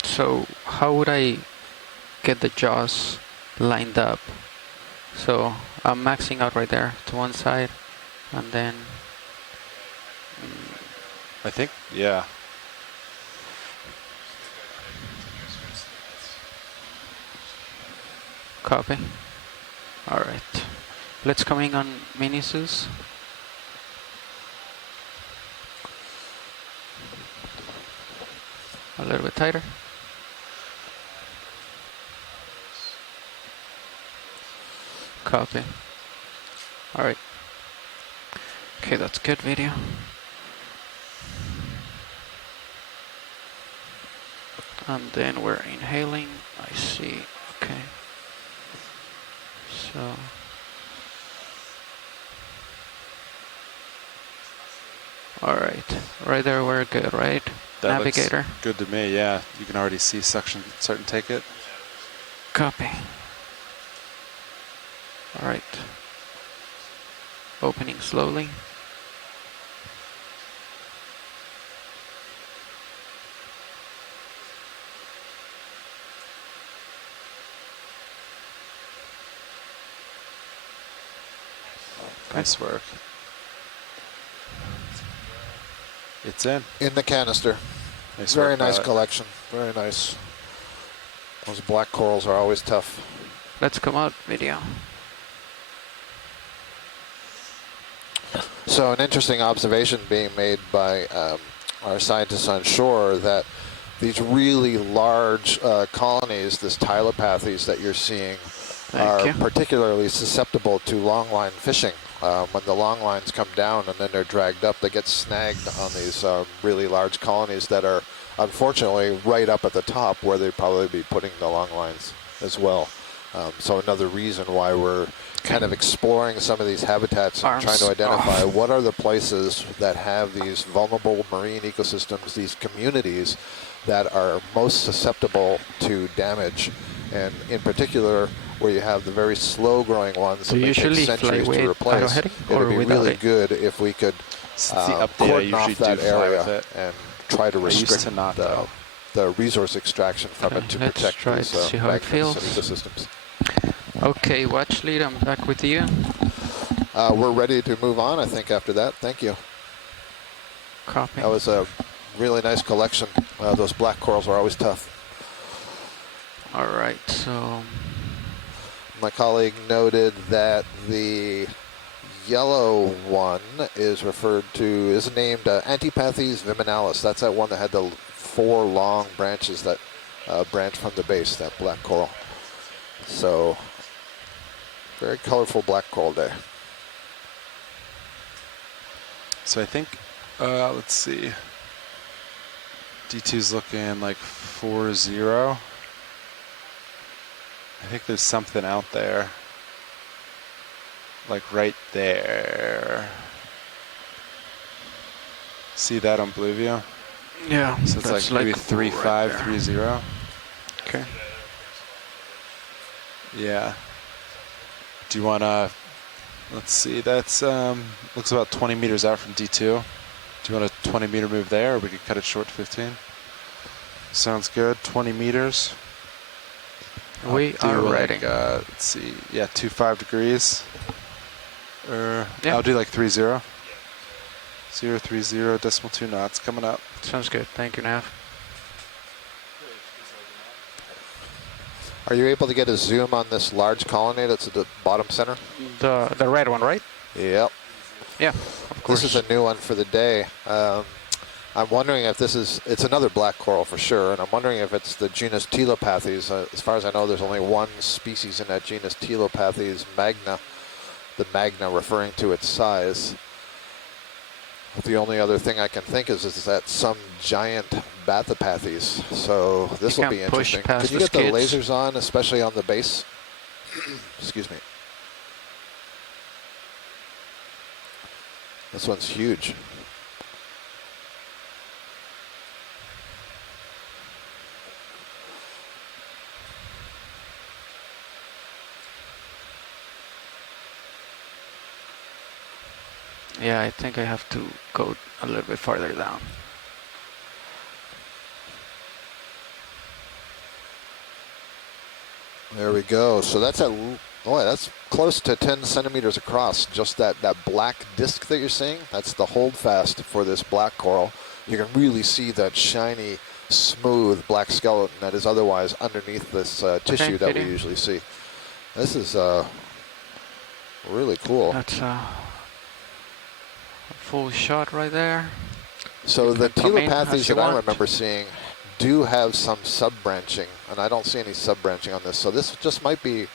So how would I get the jaws lined up? So I'm maxing out right there to one side, and then I think, yeah. copy. All right, let's come in on Minisus. A little bit tighter. Copy. All right. Okay, that's good video. And then we're inhaling. I see. Okay. So. All right. Right there, we're good, right? That Navigator. looks good to me, yeah. You can already see suction starting to take it. Copy. All right. Opening slowly. Nice work. It's in. In the canister. Nice Very work, nice pilot. collection. Very nice. Those black corals are always tough. Let's come out video. So an interesting observation being made by our scientists on shore that these really large colonies, this tylopathes that you're seeing, are particularly susceptible to longline fishing. When the long lines come down and then they're dragged up, they get snagged on these really large colonies that are unfortunately right up at the top where they'd probably be putting the long lines as well. So another reason why we're kind of exploring some of these habitats and trying to identify what are the places that have these vulnerable marine ecosystems, these communities that are most susceptible to damage, and in particular where you have the very slow growing ones that may take centuries to replace. It would be really good if we could cordon off that area and try to restrict the resource extraction from it to protect these magnificent ecosystems. Okay, watch lead, I'm back with you. We're ready to move on, I think, after that. Thank you. Copy. That was a really nice collection. Those black corals are always tough. All right, so... My colleague noted that the yellow one is named Antipathes viminalis. That's that one that had the 4 long branches that branch from the base, that black coral. So, very colorful black coral day. So I think, let's see, D2's looking like 4-0. I think there's something out there, like right there. See that on blue view? Yeah. So it's like maybe 3-5, right 3-0. Okay. Yeah. Do you want to, let's see, that's, looks about 20 meters out from D2. Do you want a 20-meter move there, or we could cut it short to 15? Sounds good, 20 meters. We are ready. Let's see, yeah, 25 degrees. Yeah. I'll do like 3-0. 030, decimal 2 knots coming up. Sounds good. Thank you, Nav. Are you able to get a zoom on this large colony that's at the bottom center? The red one, right? Yep. Yeah, of course. This is a new one for the day. I'm wondering if it's another black coral for sure, and I'm wondering if it's the genus Telopathes. As far as I know, there's only one species in that genus, Telopathes magna, the magna referring to its size. The only other thing I can think is that some giant Bathypathes. So this will be interesting. Can you get the lasers on, especially on the base? Excuse me. This one's huge. Yeah, I think I have to go a little bit farther down. There we go. So that's that's close to 10 centimeters across. Just that black disc that you're seeing, that's the holdfast for this black coral. You can really see that shiny, smooth black skeleton that is otherwise underneath this tissue that we usually see. This is really cool. That's a full shot right there. So the Telopathes that I remember seeing do have some sub-branching, and I don't see any sub-branching on this. So this just might be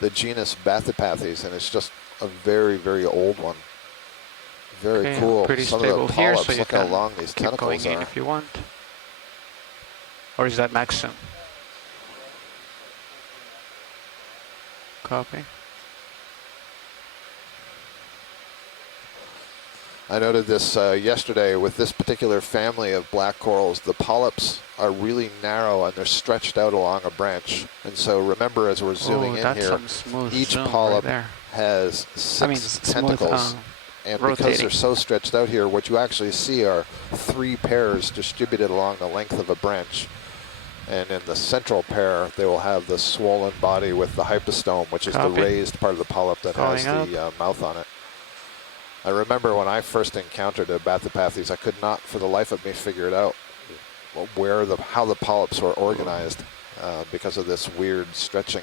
the genus Bathypathes, and it's just a very, very old one. Very cool. Pretty some stable of the polyps, here, so look how long these tentacles going in are. if you want. Or is that maximum? Copy. I noted this yesterday with this particular family of black corals. The polyps are really narrow and they're stretched out along a branch. And so remember, as we're zooming in here, each polyp has 6 tentacles. And because they're so stretched out here, what you actually see are 3 pairs distributed along the length of a branch. And in the central pair, they will have the swollen body with the hypostome, which is the raised part of the polyp that has the mouth on it. I remember when I first encountered a Bathypathes, I could not, for the life of me, figure it out how the polyps were organized because of this weird stretching.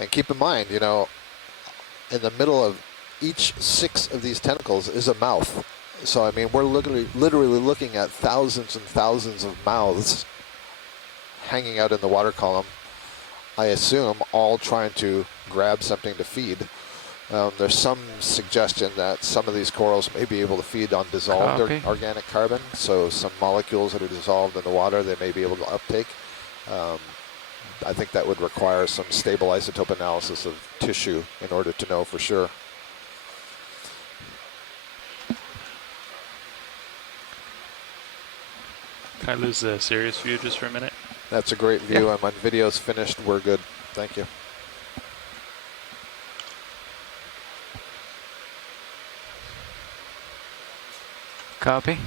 And keep in mind, you know, in the middle of each 6 of these tentacles is a mouth. So, I mean, we're literally looking at thousands and thousands of mouths hanging out in the water column, I assume, all trying to grab something to feed. There's some suggestion that some of these corals may be able to feed on dissolved organic carbon, so some molecules that are dissolved in the water they may be able to uptake. I think that would require some stable isotope analysis of tissue in order to know for sure. Can I lose the serious view just for a minute? That's a great view. Yeah. My video's finished. We're good. Thank you. Copy.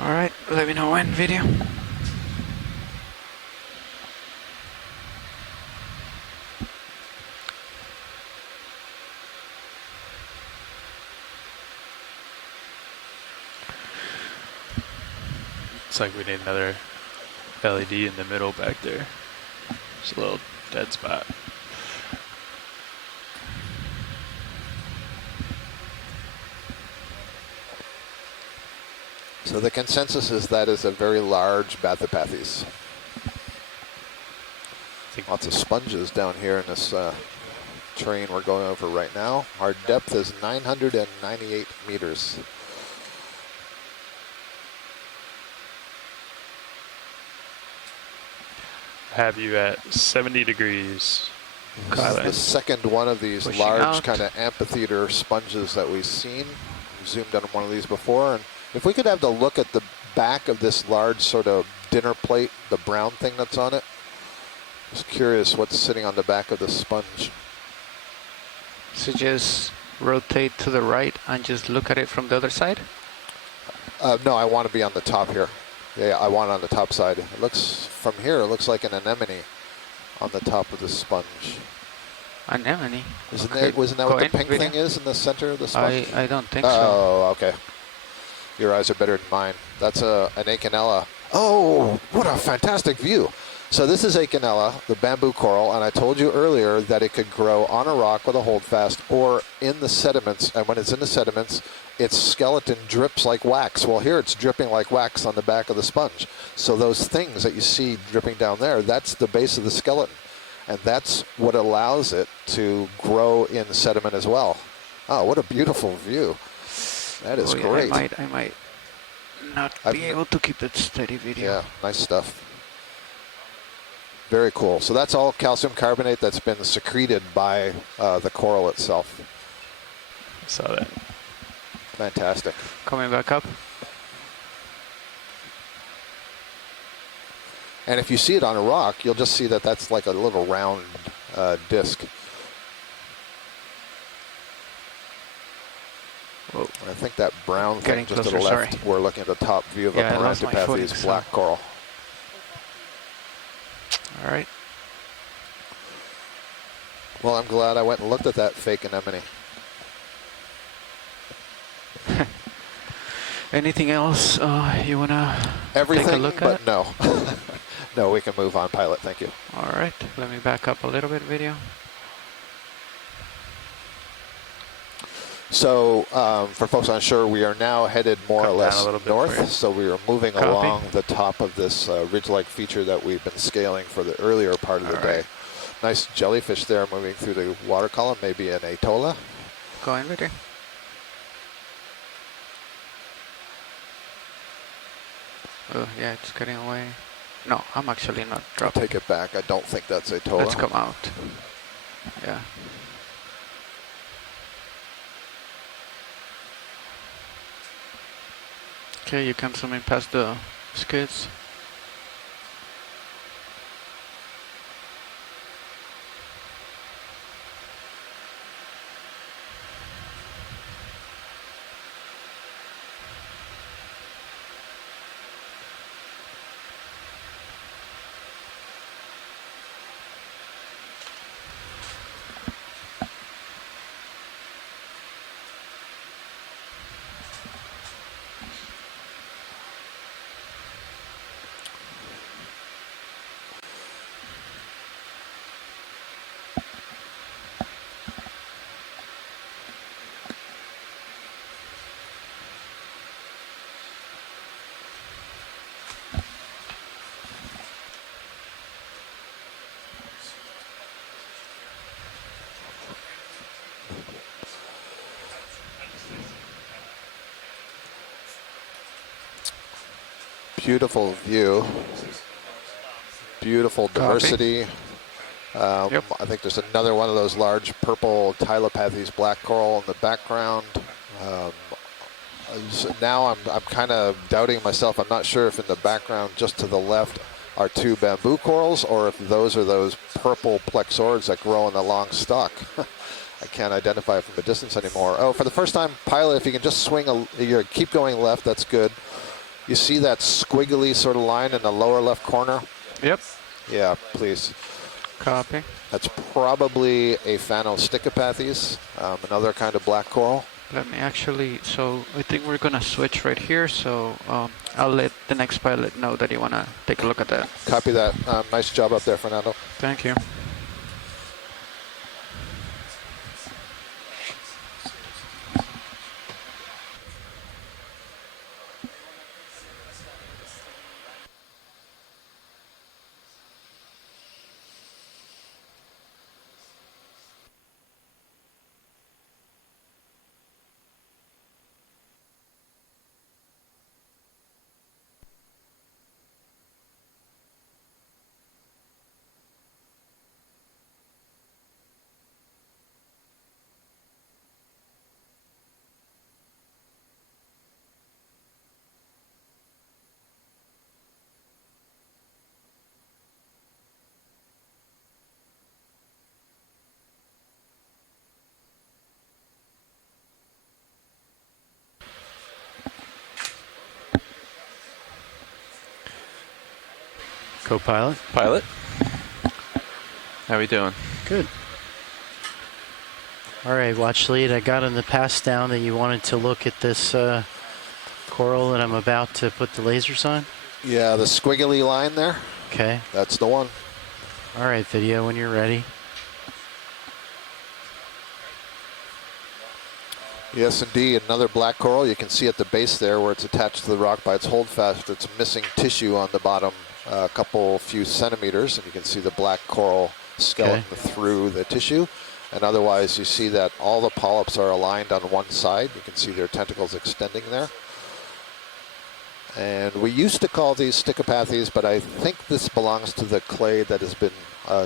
All right, let me know when video. Looks like we need another LED in the middle back there. It's a little dead spot. So the consensus is that is a very large Bathypathes. Lots of sponges down here in this terrain we're going over right now. Our depth is 998 meters. Have you at 70 degrees. This is the second one of these large kind of amphitheater sponges that we've seen. We zoomed on one of these before, and if we could have the look at the back of this large sort of dinner plate, the brown thing that's on it. Just curious what's sitting on the back of the sponge. So just rotate to the right and just look at it from the other side? No, I want to be on the top here. Yeah, I want it on the top side. It looks, from here, it looks like an anemone on the top of the sponge. Anemone? Wasn't Okay. that what the pink thing is in the center of the sponge? I don't think so. Oh, okay. Your eyes are better than mine. That's an Okeanos. Oh, what a fantastic view. So this is Okeanos, the bamboo coral, and I told you earlier that it could grow on a rock with a holdfast or in the sediments, and when it's in the sediments, its skeleton drips like wax. Well, here it's dripping like wax on the back of the sponge. So those things that you see dripping down there, that's the base of the skeleton, and that's what allows it to grow in sediment as well. Oh, what a beautiful view. That is great. I might not be able to keep it steady video. Yeah, nice stuff. Very cool. So that's all calcium carbonate that's been secreted by the coral itself. Saw that. Fantastic. Coming back up. And if you see it on a rock, you'll just see that that's like a little round disc. Whoa. I think that brown thing Getting just to closer, the left, sorry. we're looking at the top view of Yeah, a I lost my footing, Parantipathes so- black coral. All right. Well, I'm glad I went and looked at that fake anemone. Anything else you want to Everything, take a look but at? no. No, we can move on, pilot. Thank you. All right. Let me back up a little bit, video. So for folks unsure, we are now headed more or less north. So we are moving along the top of this ridge-like feature that we've been scaling for the earlier part of the day. Nice jellyfish there moving through the water column, maybe an atolla. Going video. Oh, yeah, it's getting away. No, I'm actually not I'll dropping. take it back. I don't think that's atolla. Let's come out. Yeah. Okay, you can zoom in past the skids. Beautiful view. Beautiful diversity. I think there's another one of those large purple Tylopathes black coral in the background. So now I'm kind of doubting myself. I'm not sure if in the background just to the left are two bamboo corals or if those are those purple plexaurids that grow in the long stalk. I can't identify from a distance anymore. Oh, for the first time, pilot, if you can just swing, keep going left, that's good. You see that squiggly sort of line in the lower left corner? Yep. Yeah, please. Copy. That's probably a Phanosticopathes, another kind of black coral. Let me actually, so I think we're going to switch right here. So I'll let the next pilot know that you want to take a look at that. Copy that. Nice job up there, Fernando. Thank you. Co-pilot. Pilot. How we doing? Good. All right, watch lead. I got in the pass down that you wanted to look at this coral that I'm about to put the lasers on. Yeah, the squiggly line there. Okay. That's the one. All right, video when you're ready. Yes, indeed. Another black coral. You can see at the base there where it's attached to the rock by its holdfast. It's missing tissue on the bottom, a few centimeters, and you can see the black coral skeleton through the tissue. And otherwise, you see that all the polyps are aligned on one side. You can see their tentacles extending there. And we used to call these stichopathes, but I think this belongs to the clade that has been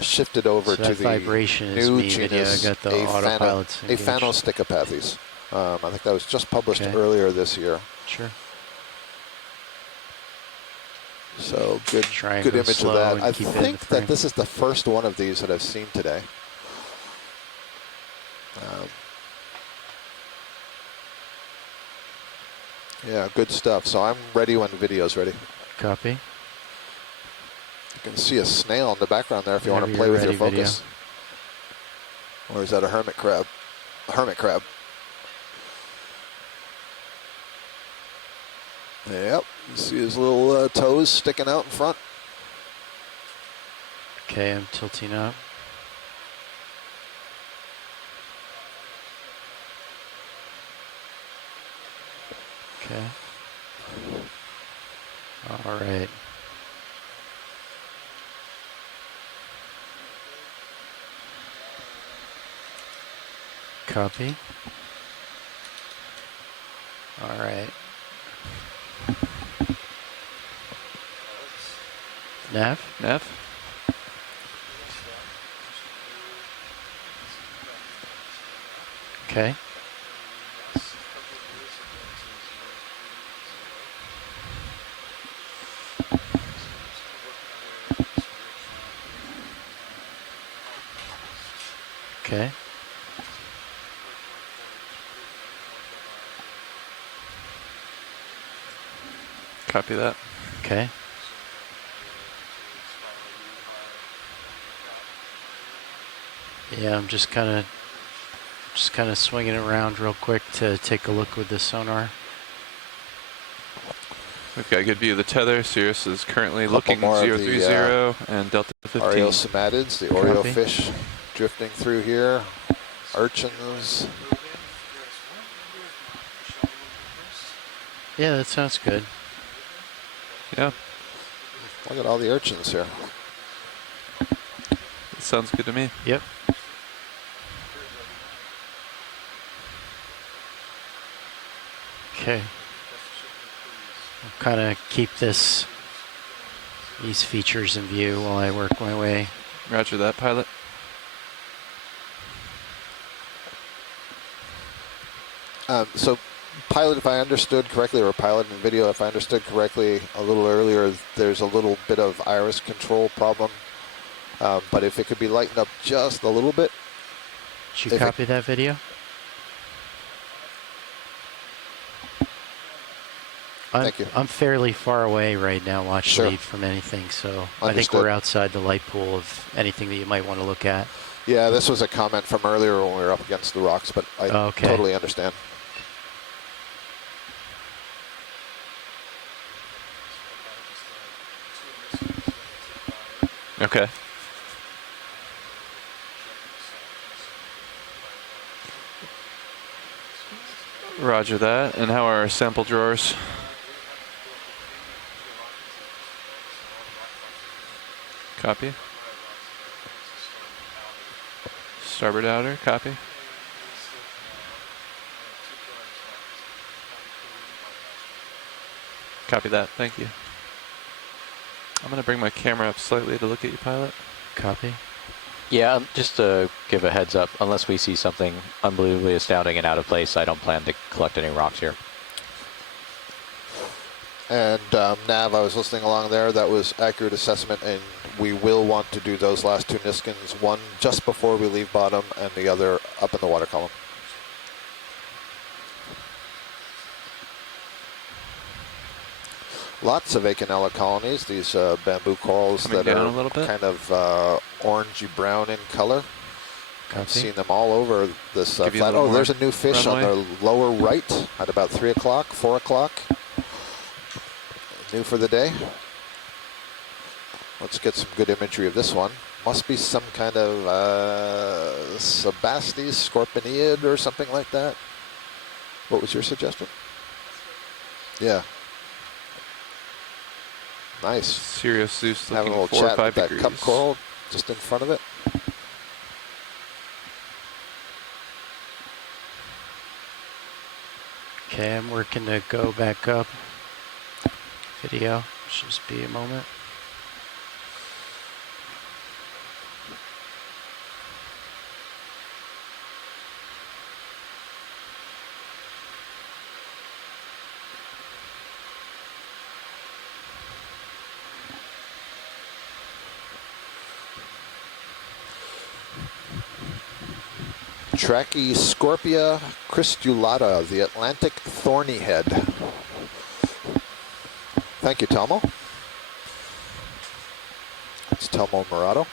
shifted over to the new genus Okeanos I think that was just published earlier this year. Sure. So good image of that. I think that this is the first one of these that I've seen today. Yeah, good stuff. So I'm ready when the video's ready. Copy. You can see a snail in the background there if you want to play with your focus. Or is that a hermit crab? A hermit crab. Yep, you see his little toes sticking out in front. Okay, I'm tilting up. Okay. All right. Copy. All right. Nav? Okay. Okay. Copy that. Okay. Yeah, I'm just kind of swinging it around real quick to take a look with the sonar. We've got a good view of the tether. Sirius is currently looking 030 and Delta 15. Oreosomatids, the Oreo fish drifting through here. Urchins. Yeah, that sounds good. Yeah. Look at all the urchins here. It sounds good to me. Yep. Okay. I'll kind of keep these features in view while I work my way. Roger that, pilot. So, pilot, if I understood correctly, or pilot in video, if I understood correctly a little earlier, there's a little bit of iris control problem. But if it could be lightened up just a little bit. Did you copy that video? Thank you. I'm fairly far away right now, watch lead from anything, so I think we're outside the light pool of anything that you might want to look at. Yeah, this was a comment from earlier when we were up against the rocks, but I totally understand. Okay. Roger that. And how are our sample drawers? Copy. Starboard outer, copy. Copy that, thank you. I'm going to bring my camera up slightly to look at you, pilot. Copy. Yeah, just to give a heads up, unless we see something unbelievably astounding and out of place, I don't plan to collect any rocks here. And Nav, I was listening along there. That was accurate assessment, and we will want to do those last two Niskins, one just before we leave bottom and the other up in the water column. Lots of Okeanos colonies, these bamboo corals coming that down are a little bit. Kind of orangey brown in color. Copy. I've seen them all over this flat. Oh, there's a new fish runway. on the lower right at about 3 o'clock, 4 o'clock. New for the day. Let's get some good imagery of this one. Must be some kind of Sebastes scorpioniid or something like that. What was your suggestion? Yeah. Nice. Sirius Zeus having looking a little 4 or chat 5 with that degrees. cup coral just in front of it. Okay, I'm working to go back up. Video. Should just be a moment. Trachyscorpia cristulata, the Atlantic thorny head. Thank you, Telmo. It's Telmo Murado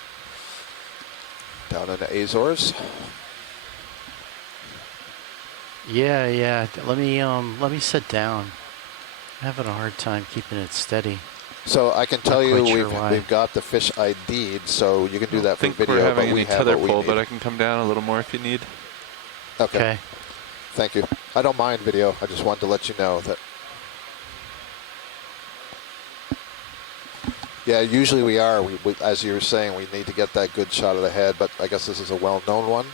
down in the Azores. Yeah. Let me sit down. I'm having a hard time keeping it steady. So I can tell you sure we've got the fish ID'd, so you can do that for I think video. we're having but we any have tether what we pull, need. but I can come down a little more if you need. Okay. Thank you. I don't mind video. I just wanted to let you know that. Yeah, usually we are. We, as you were saying, we need to get that good shot of the head, but I guess this is a well-known one.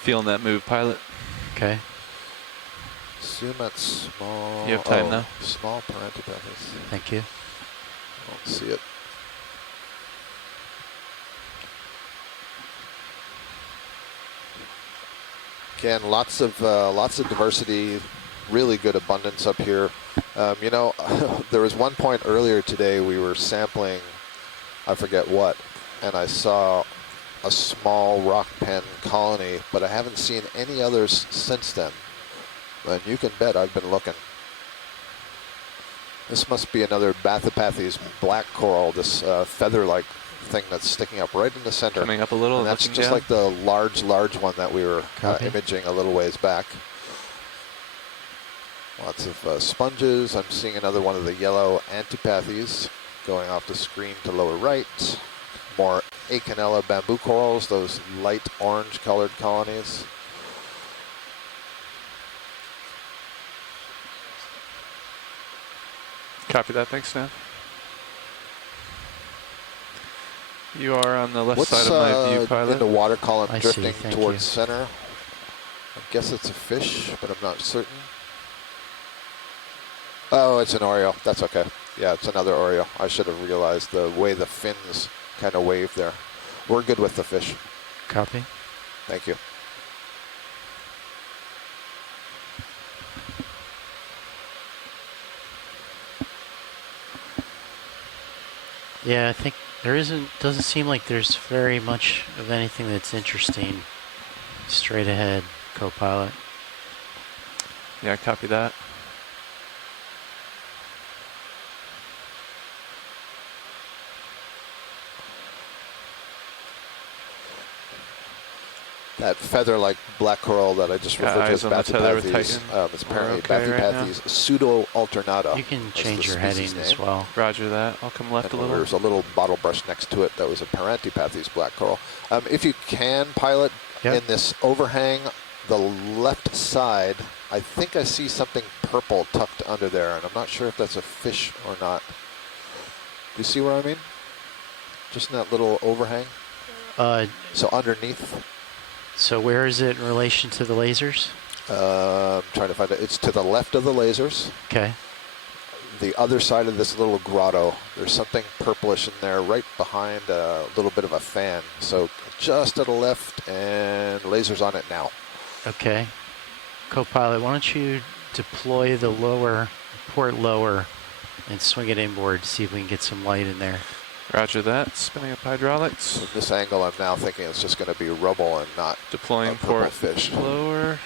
Feeling that move, pilot. Okay. Assume that's small. You have time now. Small parentopethys. Thank you. I don't see it. Again, lots of diversity, really good abundance up here. You know, there was one point earlier today we were sampling, I forget what, and I saw a small rock pen colony, but I haven't seen any others since then. And you can bet I've been looking. This must be another Bathypathes black coral, this feather-like thing that's sticking up right in the center. Coming up a little, and that's looking just down. like the large one that we were imaging a little ways back. Lots of sponges. I'm seeing another one of the yellow Antipathes going off the screen to lower right. More Okeanos bamboo corals, those light orange colored colonies. Copy that. Thanks, Nav. You are on the left side of my view, pilot. In the water column drifting Thank towards you. center. I guess it's a fish, but I'm not certain. Oh, it's an Oreo. That's okay. Yeah, it's another Oreo. I should have realized the way the fins kind of wave there. We're good with the fish. Copy. Thank you. Yeah, I think doesn't seem like there's very much of anything that's interesting straight ahead, co-pilot. Yeah, copy that. that feather-like black coral that I just referred to as Bathypathes. It's apparently Bathypathes pseudo-alternata. You can change your heading as well. Roger that. I'll come left a little. There's a little bottle brush next to it that was a Parantipathes black coral. If you can pilot in this overhang, the left side, I think I see something purple tucked under there, and I'm not sure if that's a fish or not. Do you see what I mean? Just in that little overhang? So underneath. So where is it in relation to the lasers? I'm trying to find it. It's to the left of the lasers. Okay. The other side of this little grotto, there's something purplish in there right behind a little bit of a fan. So just to the left, and lasers on it now. Okay. Co-pilot, why don't you deploy the port lower and swing it inboard, see if we can get some light in there. Roger that. Spinning up hydraulics. From this angle, I'm now thinking it's just going to be rubble and not deploying port fish. Lower.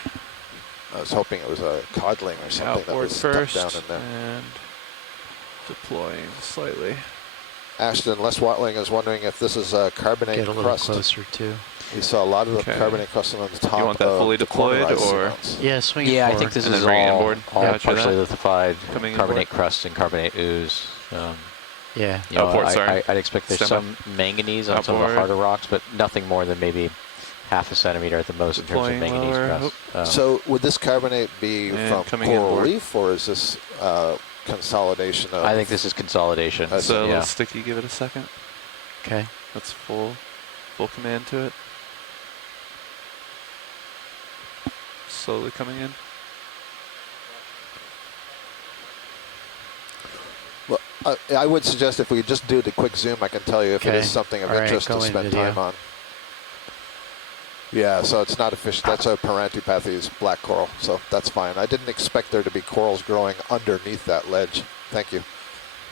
I was hoping it was a codling or something that was stuck down in there. And deploying slightly. Ashton, Les Watling is wondering if this is a carbonate crust. Get a little closer too. We saw a lot of the carbonate crust on the top. You want that fully deployed, or? Yeah, swing it Yeah, forward. I think this and is all partially lithified carbonate crust and carbonate ooze. Yeah. You know, port, sorry. I'd expect there's some manganese on some of the harder rocks, but nothing more than maybe half a centimeter at the most in terms of manganese crust. So would this carbonate be from coral reef, or is this consolidation of? I think this is consolidation. It's a little sticky. Give it a second. Okay. That's full command to it. Slowly coming in. Well, I would suggest if we just do the quick zoom, I can tell you if it is something of interest to spend time on. Yeah, so it's not a fish. That's a Parantipathes black coral, so that's fine. I didn't expect there to be corals growing underneath that ledge. Thank you.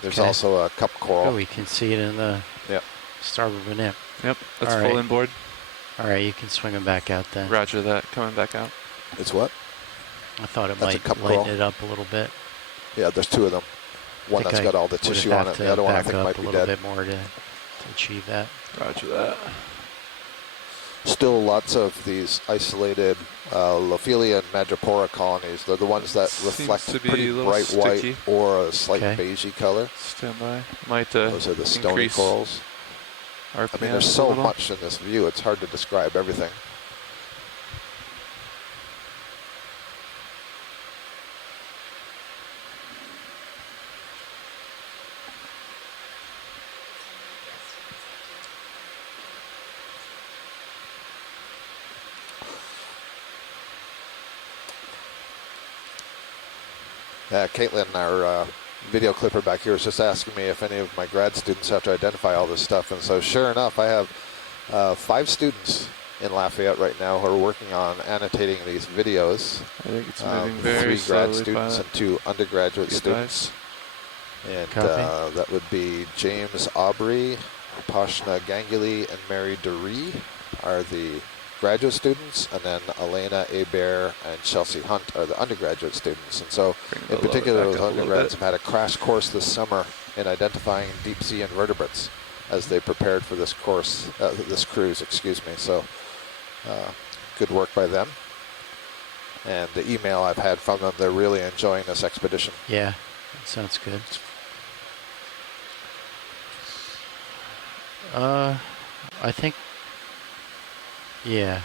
There's also a cup coral. Oh, we can see it in the starboard banana. Yep, that's full inboard. All right, you can swing them back out then. Roger that. Coming back out. It's what? I thought it might lighten it up a little bit. Yeah, there's two of them. One that's got all the tissue on it. The other one I think might be dead. A little bit more to achieve that. Roger that. Still lots of these isolated Lophelia and Madrepora colonies. They're the ones that reflect pretty bright white or a slight beigey color. Stand by. Those are the Stony corals. I mean, there's so much in this view, it's hard to describe everything. Caitlin, our video clipper back here, was just asking me if any of my grad students have to identify all this stuff. And so sure enough, I have 5 students in Lafayette right now who are working on annotating these videos. I think it's moving very 3 grad students and 2 undergraduate students. And that would be James Aubrey, Pashna Ganguly, and Mary Dury are the graduate students, and then Elena Hebert and Chelsea Hunt are the undergraduate students. And so in particular, those undergrads have had a crash course this summer in identifying deep sea invertebrates as they prepared for this course, this cruise, excuse me. So good work by them. And the email I've had from them, they're really enjoying this expedition. Yeah, that sounds good. I think, yeah.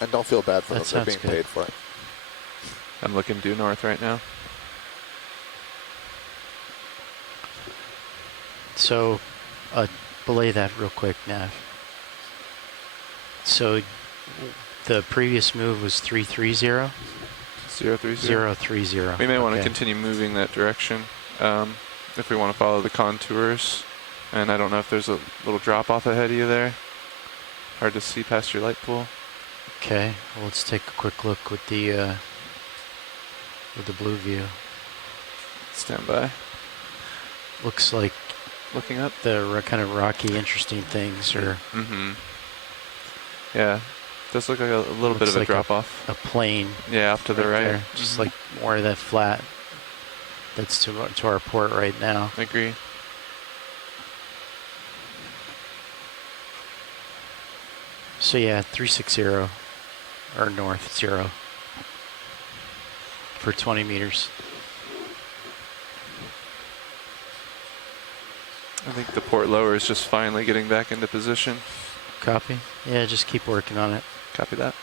And don't feel bad for them, they're being paid for it. I'm looking due north right now. So, belay that real quick, Nav. So, the previous move was 330? 030. 030. We may want to continue moving that direction if we want to follow the contours. And I don't know if there's a little drop off ahead of you there. Hard to see past your light pool. Okay, well, let's take a quick look with the blue view. Stand by. Looks like looking up the kind of rocky, interesting things are. Yeah, does look like a little bit of a drop off. A plane. Yeah, off to the right. There. Just like more of that flat. That's to our port right now. I agree. So yeah, 360 or north 0 for 20 meters. I think the port lower is just finally getting back into position. Copy. Yeah, just keep working on it. Copy that.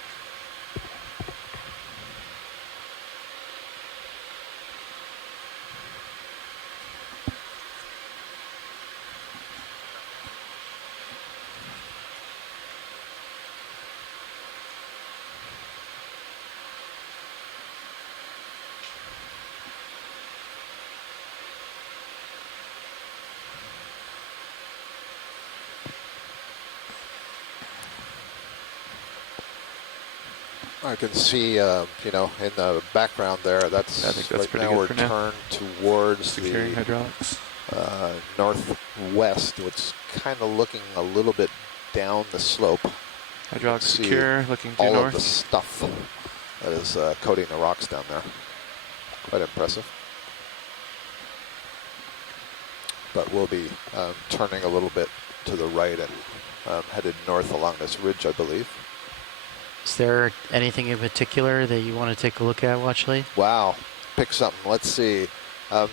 I can see, you know, in the background there, that's, I think that's right pretty now good we're for now. turned towards Securing the hydraulics. Northwest, which kind of looking a little bit down the slope. Hydraulics secure, looking due all north. Of the stuff that is coating the rocks down there. Quite impressive. But we'll be turning a little bit to the right and headed north along this ridge, I believe. Is there anything in particular that you want to take a look at, Watchley? Wow, pick something. Let's see.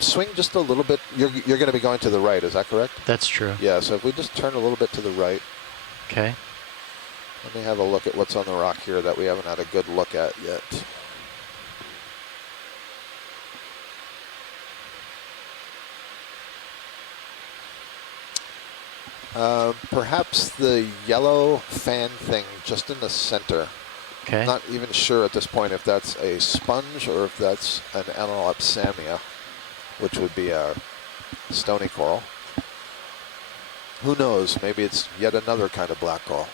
Swing just a little bit. You're going to be going to the right, is that correct? That's true. Yeah, so if we just turn a little bit to the right. Okay. Let me have a look at what's on the rock here that we haven't had a good look at yet. Perhaps the yellow fan thing just in the center. Okay. Not even sure at this point if that's a sponge or if that's an Analopsamia, which would be a stony coral. Who knows? Maybe it's yet another kind of black coral.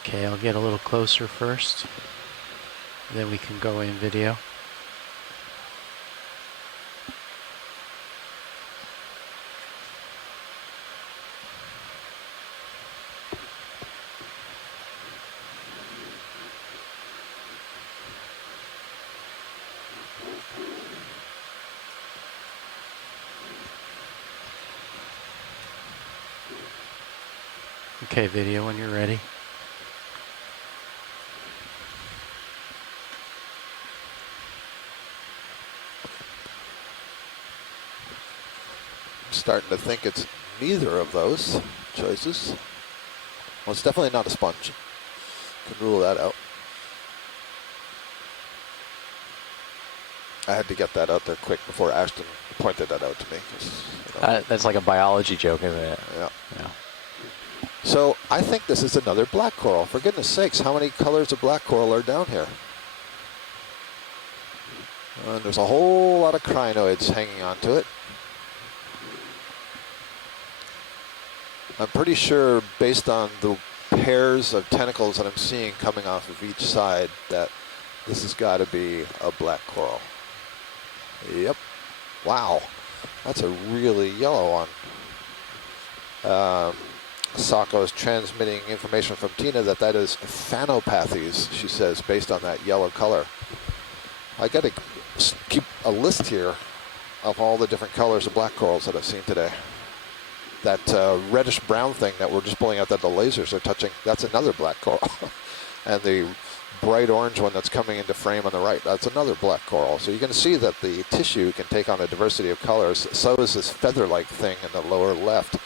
Okay, I'll get a little closer first. Then we can go in video. Okay, video when you're ready. I'm starting to think it's neither of those choices. Well, it's definitely not a sponge. Can rule that out. I had to get that out there quick before Ashton pointed that out to me. You know. That's like a biology joke, isn't it? Yeah. Yeah. So I think this is another black coral. For goodness sakes, how many colors of black coral are down here? And there's a whole lot of crinoids hanging onto it. I'm pretty sure, based on the pairs of tentacles that I'm seeing coming off of each side, that this has got to be a black coral. Yep. Wow. That's a really yellow one. Sako is transmitting information from Tina that is phanopathes, she says, based on that yellow color. I got to keep a list here of all the different colors of black corals that I've seen today. That reddish brown thing that we're just pulling out that the lasers are touching, that's another black coral. And the bright orange one that's coming into frame on the right, that's another black coral. So you can see that the tissue can take on a diversity of colors. So is this feather-like thing in the lower left.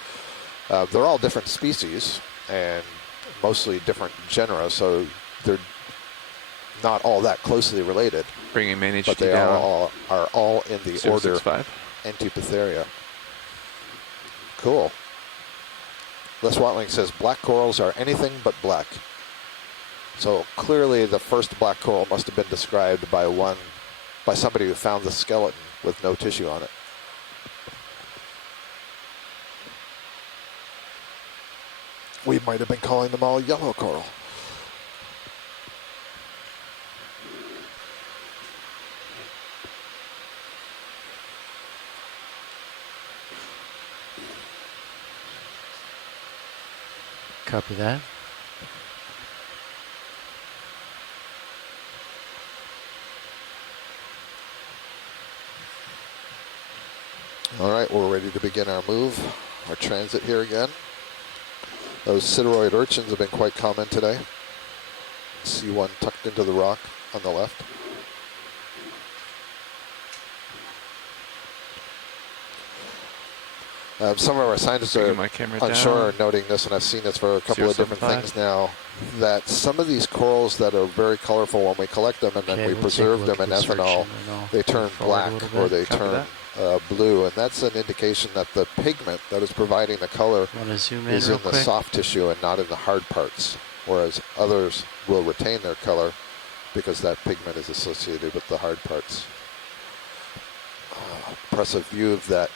They're all different species and mostly different genera, so they're not all that closely related. Bringing main HT but they down. are all in the 065. order Entopitheria. Cool. Les Watling says black corals are anything but black. So clearly the first black coral must have been described by somebody who found the skeleton with no tissue on it. We might have been calling them all yellow coral. Copy that. All right, we're ready to begin our move, our transit here again. Those sideroid urchins have been quite common today. See one tucked into the rock on the left. Some of our scientists are on shore are noting this, and I've seen this for a couple of different things now, that some of these corals that are very colorful, when we collect them and then we preserve them in ethanol, they turn black or they turn blue, and that's an indication that the pigment that is providing the color is in the soft tissue and not in the hard parts, whereas others will retain their color because that pigment is associated with the hard parts. Impressive view of that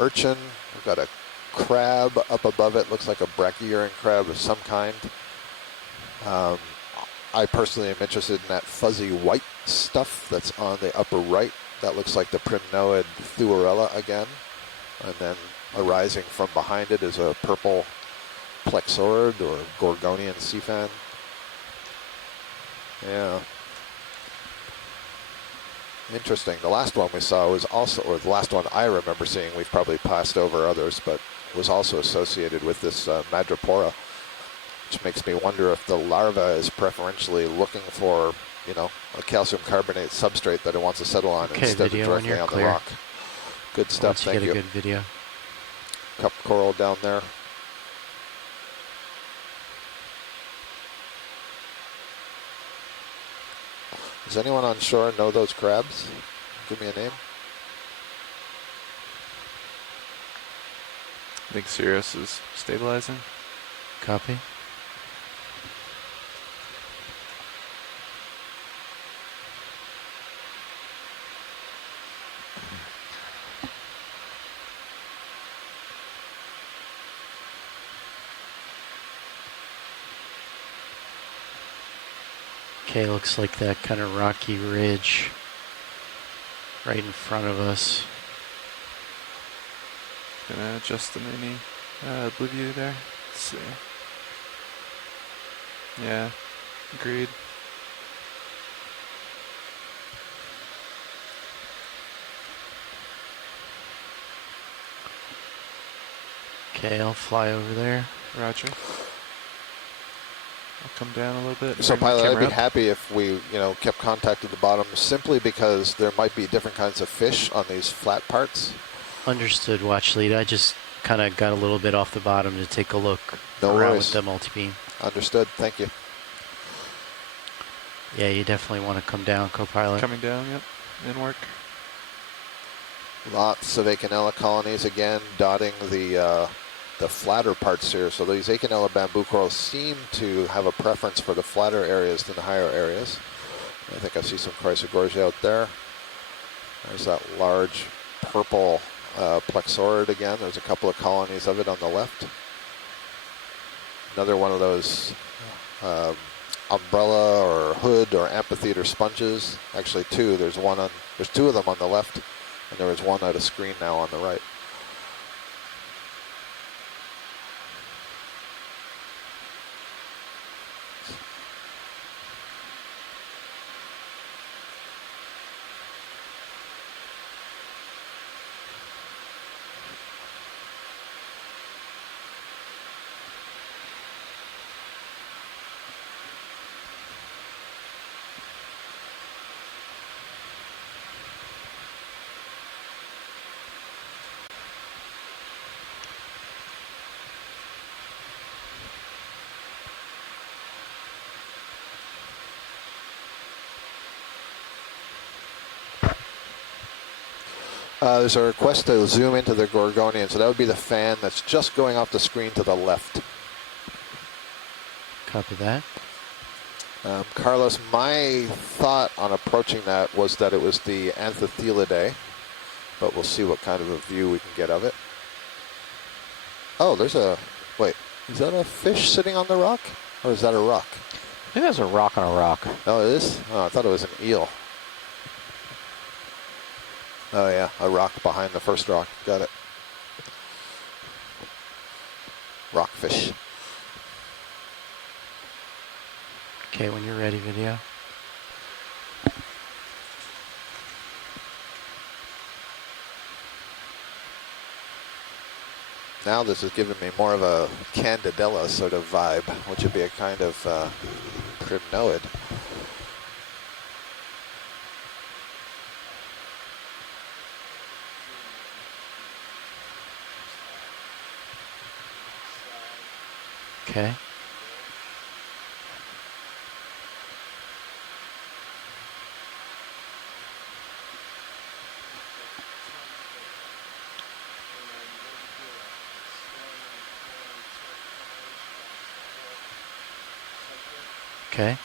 urchin. We've got a crab up above it. Looks like a brachyurine crab of some kind. I personally am interested in that fuzzy white stuff that's on the upper right. That looks like the primnoid thuarella again. And then arising from behind it is a purple plexaurid or Gorgonian sea fan. Yeah. Interesting. The last one we saw was also, or the last one I remember seeing, we've probably passed over others, but was also associated with this Madrepora, which makes me wonder if the larva is preferentially looking for, you know, a calcium carbonate substrate that it wants to settle on instead of directly on the rock. Good stuff, thank you. Get a good video. Cup coral down there. Does anyone on shore know those crabs? Give me a name. I think Sirius is stabilizing. Copy. Okay, looks like that kind of rocky ridge right in front of us. Gonna adjust the mini blue view there. Let's see. Yeah, agreed. Okay, I'll fly over there. Roger. I'll come down a little bit. So, pilot, I'd be happy if we, kept contact at the bottom, simply because there might be different kinds of fish on these flat parts. Understood, watch lead. I just kind of got a little bit off the bottom to take a look around with the multi-beam. Understood. Thank you. Yeah, you definitely want to come down, co-pilot. Coming down, yep. In work. Lots of Acanella colonies again, dotting the flatter parts here. So these Acanella bamboo corals seem to have a preference for the flatter areas than the higher areas. I think I see some Chrysogorgia out there. There's that large purple plexaurid again. There's a couple of colonies of it on the left. Another one of those umbrella or hood or amphitheater sponges. Actually two. There's two of them on the left, and there is one out of screen now on the right. There's a request to zoom into the Gorgonian, so that would be the fan that's just going off the screen to the left. Copy that. Carlos, my thought on approaching that was that it was the Anthothelidae, but we'll see what kind of a view we can get of it. Oh, wait, is that a fish sitting on the rock? Or is that a rock? I think that's a rock on a rock. Oh, it is? Oh, I thought it was an eel. Oh yeah, a rock behind the first rock. Got it. Rockfish. Okay, when you're ready, video. Now this is giving me more of a Candidella sort of vibe, which would be a kind of primnoid. Okay. Okay.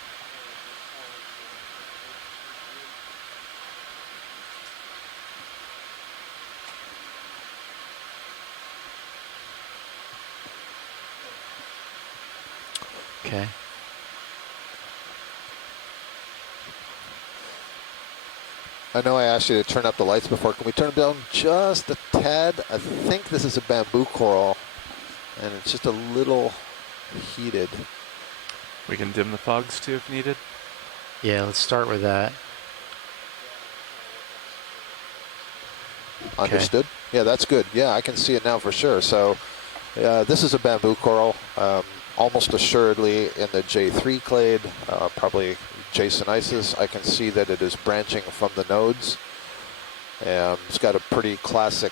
Okay. I know I asked you to turn up the lights before. Can we turn them down just a tad? I think this is a bamboo coral, and it's just a little heated. We can dim the fogs too if needed. Yeah, let's start with that. Understood. Yeah, that's good. Yeah, I can see it now for sure. So this is a bamboo coral, almost assuredly in the J3 clade, probably Jasonisis. I can see that it is branching from the nodes. It's got a pretty classic,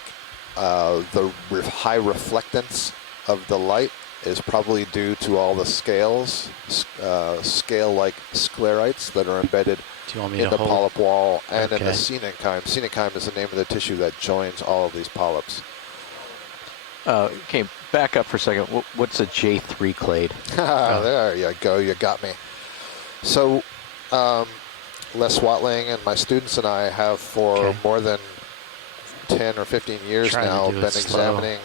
the high reflectance of the light is probably due to all the scales, scale-like sclerites that are embedded in the polyp wall and in the coenenchyme. Coenenchyme is the name of the tissue that joins all of these polyps. Okay, back up for a second. What's a J3 clade? There you go. You got me. So Les Watling and my students and I have for more than 10 or 15 years now been examining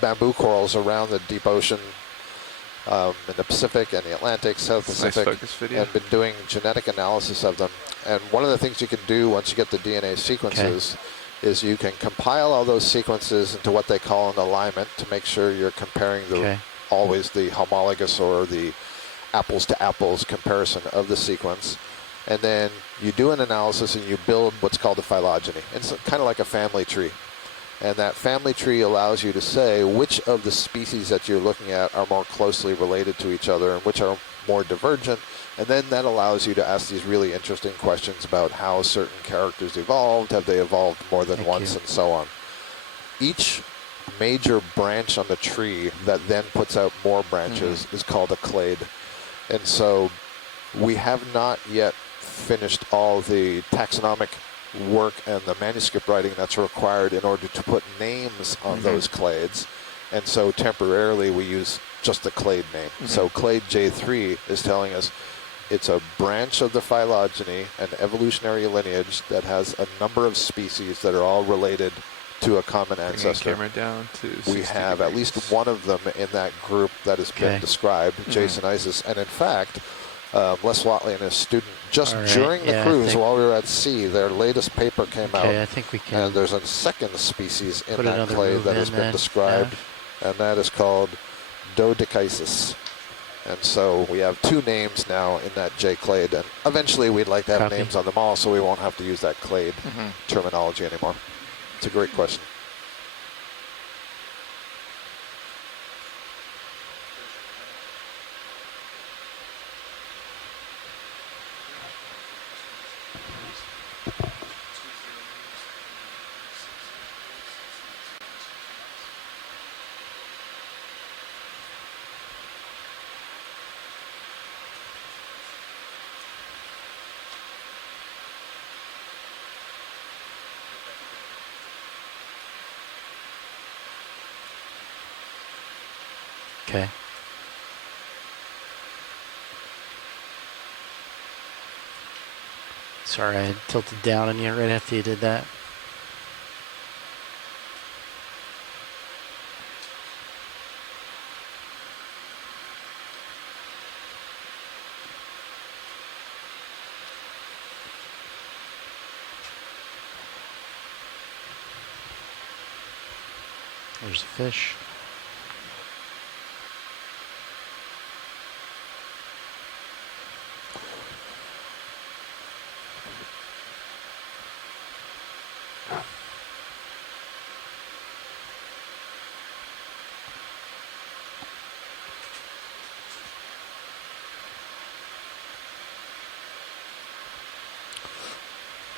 bamboo corals around the deep ocean in the Pacific and the Atlantic, South Pacific, and been doing genetic analysis of them. And one of the things you can do once you get the DNA sequences is you can compile all those sequences into what they call an alignment to make sure you're comparing always the homologous or the apples to apples comparison of the sequence. And then you do an analysis and you build what's called a phylogeny. It's kind of like a family tree. And that family tree allows you to say which of the species that you're looking at are more closely related to each other and which are more divergent. And then that allows you to ask these really interesting questions about how certain characters evolved, have they evolved more than once, and so on. Each major branch on the tree that then puts out more branches is called a clade. And so we have not yet finished all the taxonomic work and the manuscript writing that's required in order to put names on those clades. And so temporarily we use just the clade name. So clade J3 is telling us it's a branch of the phylogeny, an evolutionary lineage that has a number of species that are all related to a common ancestor. Camera down to we have at least one of them in that group that has been described, Jasonisis. And in fact, Les Watley and his student, just during the cruise while we were at sea, their latest paper came out. I think we can. And there's a second species in that clade that has been described, and that is called Dodecaesis. And so we have two names now in that J clade, and eventually we'd like to have names on them all so we won't have to use that clade terminology anymore. It's a great question. Okay. Sorry, I tilted down on you right after you did that. There's a fish.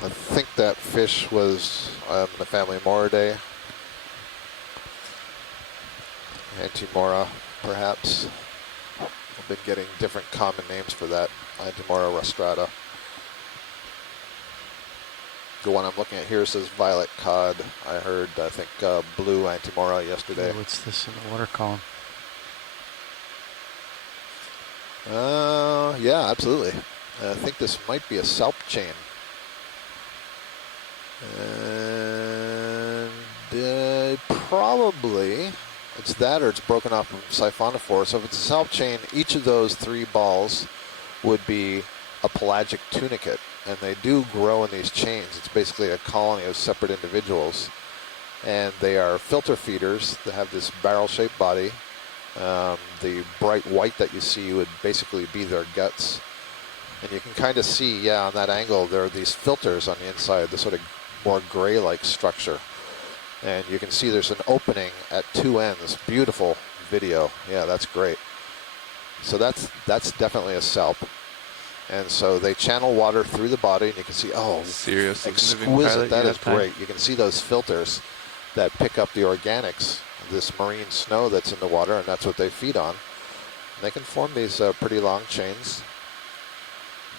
I think that fish was the family Moridae. Antimora, perhaps. I've been getting different common names for that. Antimora rostrata. The one I'm looking at here says violet cod. I heard, I think, blue Antimora yesterday. What's this in the water column? Yeah, absolutely. I think this might be a salp chain. And probably it's that or it's broken off from siphonophore. So if it's a salp chain, each of those 3 balls would be a pelagic tunicate. And they do grow in these chains. It's basically a colony of separate individuals. And they are filter feeders that have this barrel-shaped body. The bright white that you see would basically be their guts. And you can kind of see, yeah, on that angle, there are these filters on the inside, the sort of more gray-like structure. And you can see there's an opening at 2 ends. Beautiful video. Yeah, that's great. So that's definitely a salp. And so they channel water through the body, and you can see, oh, seriously, exquisite. That is great. You can see those filters that pick up the organics, this marine snow that's in the water, and that's what they feed on. And they can form these pretty long chains.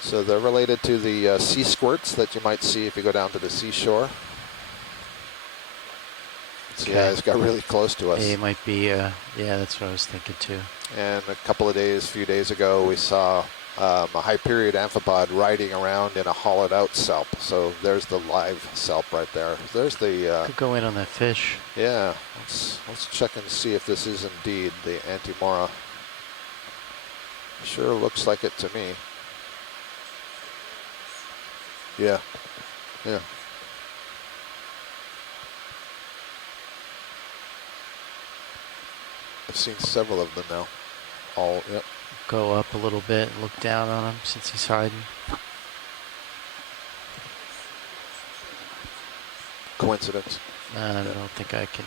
So they're related to the sea squirts that you might see if you go down to the seashore. So yeah, it's got really close to us. It might be, yeah, that's what I was thinking too. And a few days ago, we saw a high-period amphipod riding around in a hollowed-out salp. So there's the live salp right there. There's the... Could go in on that fish. Yeah, let's check and see if this is indeed the Antimora. Sure looks like it to me. Yeah, yeah. I've seen several of them now. All, yep. Go up a little bit and look down on him since he's hiding. Coincidence? I don't think I can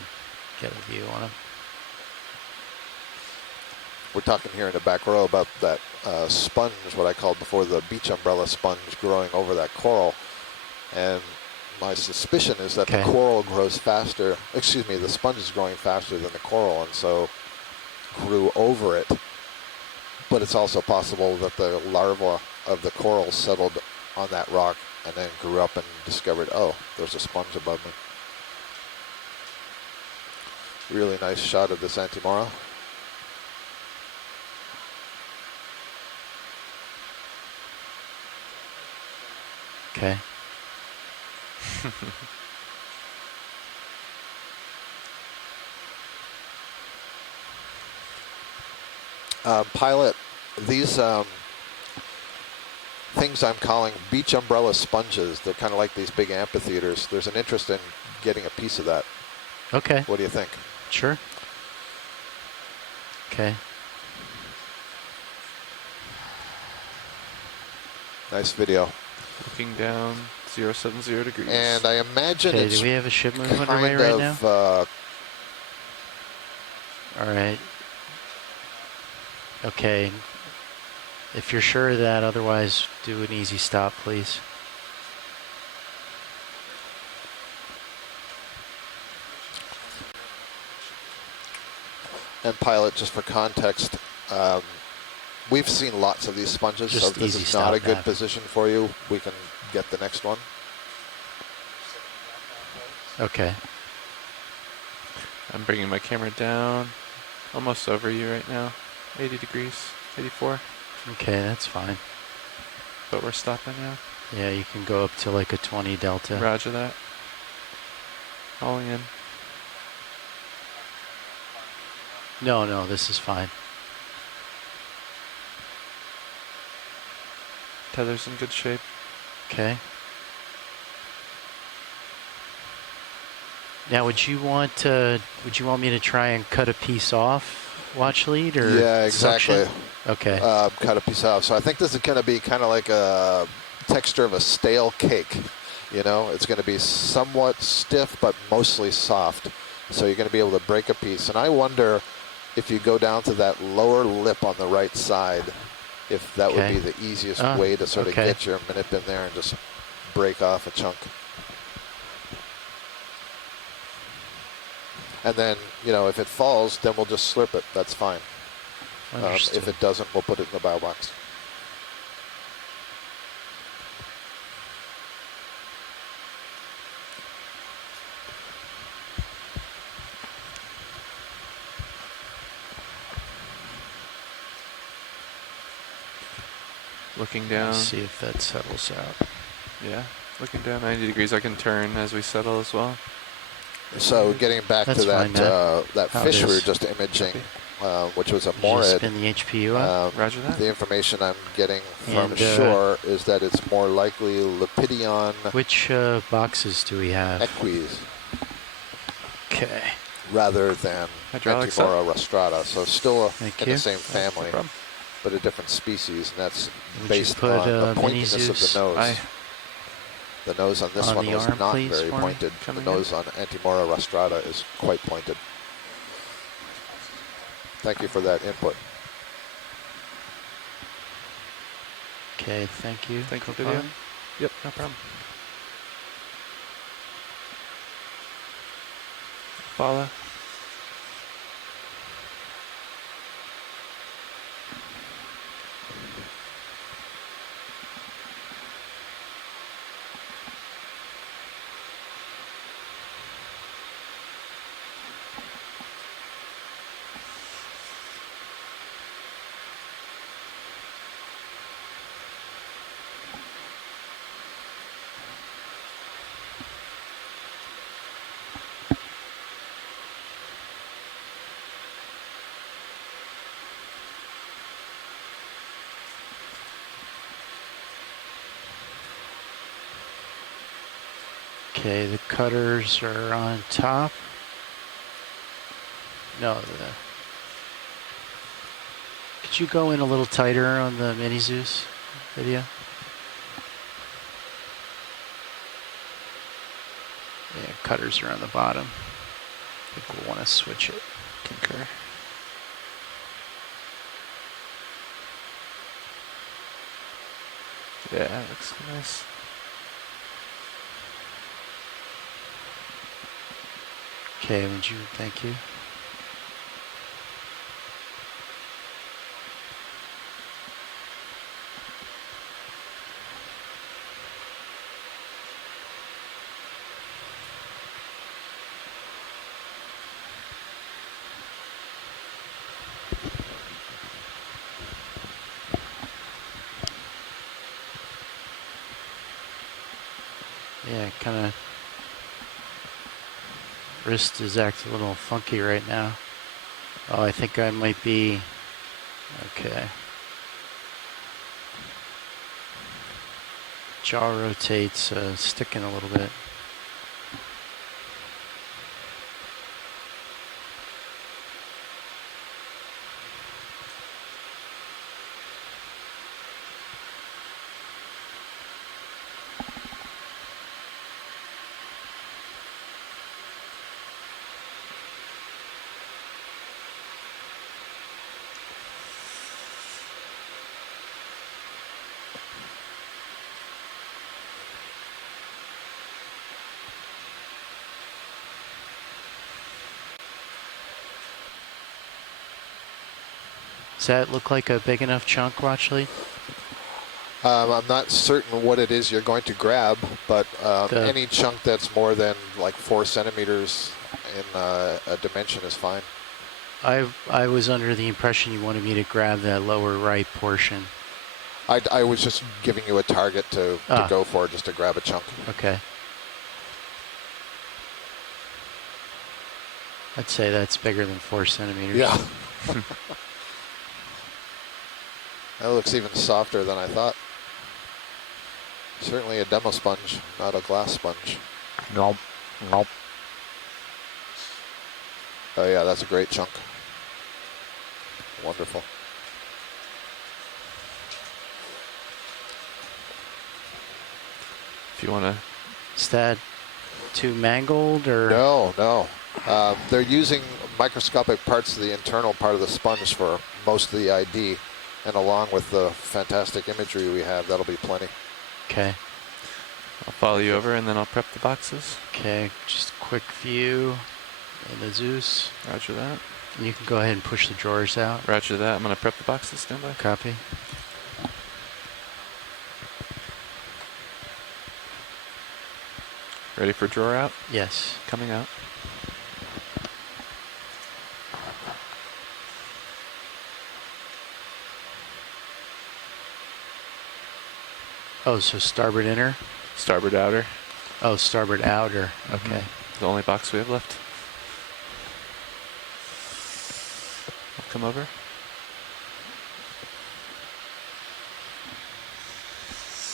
get a view on him. We're talking here in the back row about that sponge, what I called before the beach umbrella sponge growing over that coral. And my suspicion is that the coral grows faster, excuse me, the sponge is growing faster than the coral, and so grew over it. But it's also possible that the larva of the coral settled on that rock and then grew up and discovered, oh, there's a sponge above me. Really nice shot of this Antimora. Okay. Pilot, these things I'm calling beach umbrella sponges, they're kind of like these big amphitheaters. There's an interest in getting a piece of that. Okay. What do you think? Sure. Okay. Nice video. Looking down, 070 degrees. And I imagine it's do we have a ship moving underway right now? All right. Okay. If you're sure of that, otherwise do an easy stop, please. And pilot, just for context, we've seen lots of these sponges, just so if this is not a good position for you, we can get the next one. Okay. I'm bringing my camera down, almost over you right now, 80 degrees, 84. Okay, that's fine. But we're stopping now? Yeah, you can go up to like a 20 delta. Roger that. Hauling in. No, this is fine. Tether's in good shape. Okay. Now, would you want me to try and cut a piece off watch lead or yeah, exactly. Suction? Okay. Cut a piece off. So I think this is going to be kind of like a texture of a stale cake. You know, it's going to be somewhat stiff but mostly soft. So you're going to be able to break a piece. And I wonder if you go down to that lower lip on the right side, if that would be the easiest way to sort of get your minute in there and just break off a chunk. And then, you know, if it falls, then we'll just slurp it. That's fine. If it doesn't, we'll put it in the bio box. Looking down. Let's see if that settles out. Yeah, looking down 90 degrees. I can turn as we settle as well. So getting back to that that fish we were just imaging, which was a morid. Spin the HPU up. Roger that. The information I'm getting from shore is that it's more likely Lepidion. Which boxes do we have? Eques. Okay. Rather than Antimora rostrata. So still in the same family, but a different species, and that's based on the pointiness of the nose. The nose on this one was not very pointed. The nose on Antimora rostrata is quite pointed. Thank you for that input. Okay, thank you. Thank you, video. Yep, no problem. Follow. Okay, the cutters are on top. No, could you go in a little tighter on the Mini Zeus video? Yeah, cutters are on the bottom. I think we'll want to switch it. Concur. Yeah, looks nice. Okay, would you, thank you. Yeah, kind of. Wrist is acting a little funky right now. Oh, I think I might be, okay. Jaw rotates, sticking a little bit. Does that look like a big enough chunk, Watchley? I'm not certain what it is you're going to grab, but any chunk that's more than like 4 centimeters in a dimension is fine. I was under the impression you wanted me to grab that lower right portion. I was just giving you a target to go for, just to grab a chunk. Okay. I'd say that's bigger than 4 centimeters. Yeah. That looks even softer than I thought. Certainly a demo sponge, not a glass sponge. Nope. Nope. Oh yeah, that's a great chunk. Wonderful. If you want to... Is that too mangled or? No, no. They're using microscopic parts of the internal part of the sponge for most of the ID. And along with the fantastic imagery we have, that'll be plenty. Okay. I'll follow you over and then I'll prep the boxes. Okay, just a quick view of the Zeus. Roger that. You can go ahead and push the drawers out. Roger that. I'm going to prep the boxes. Stand by. Copy. Ready for drawer out? Yes. Coming out. Oh, so starboard inner? Starboard outer. Oh, starboard outer. Okay. The only box we have left. I'll come over.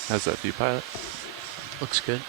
How's that view, pilot? Looks good.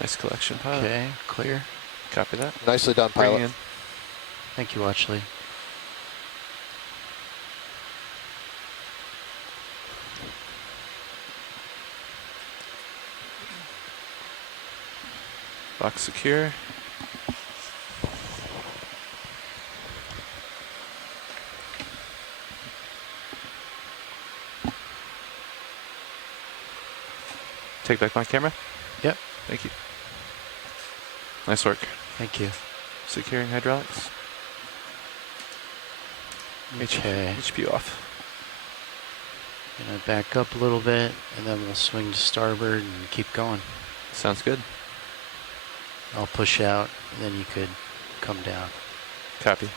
Nice collection, pilot. Okay, clear. Copy that. Nicely done, pilot. Bring in. Thank you, Watchley. Box secure. Take back my camera. Yep. Thank you. Nice work. Thank you. Securing hydraulics. Okay. HP off. Gonna back up a little bit, and then we'll swing to starboard and keep going. Sounds good. I'll push out, and then you could come down. Copy.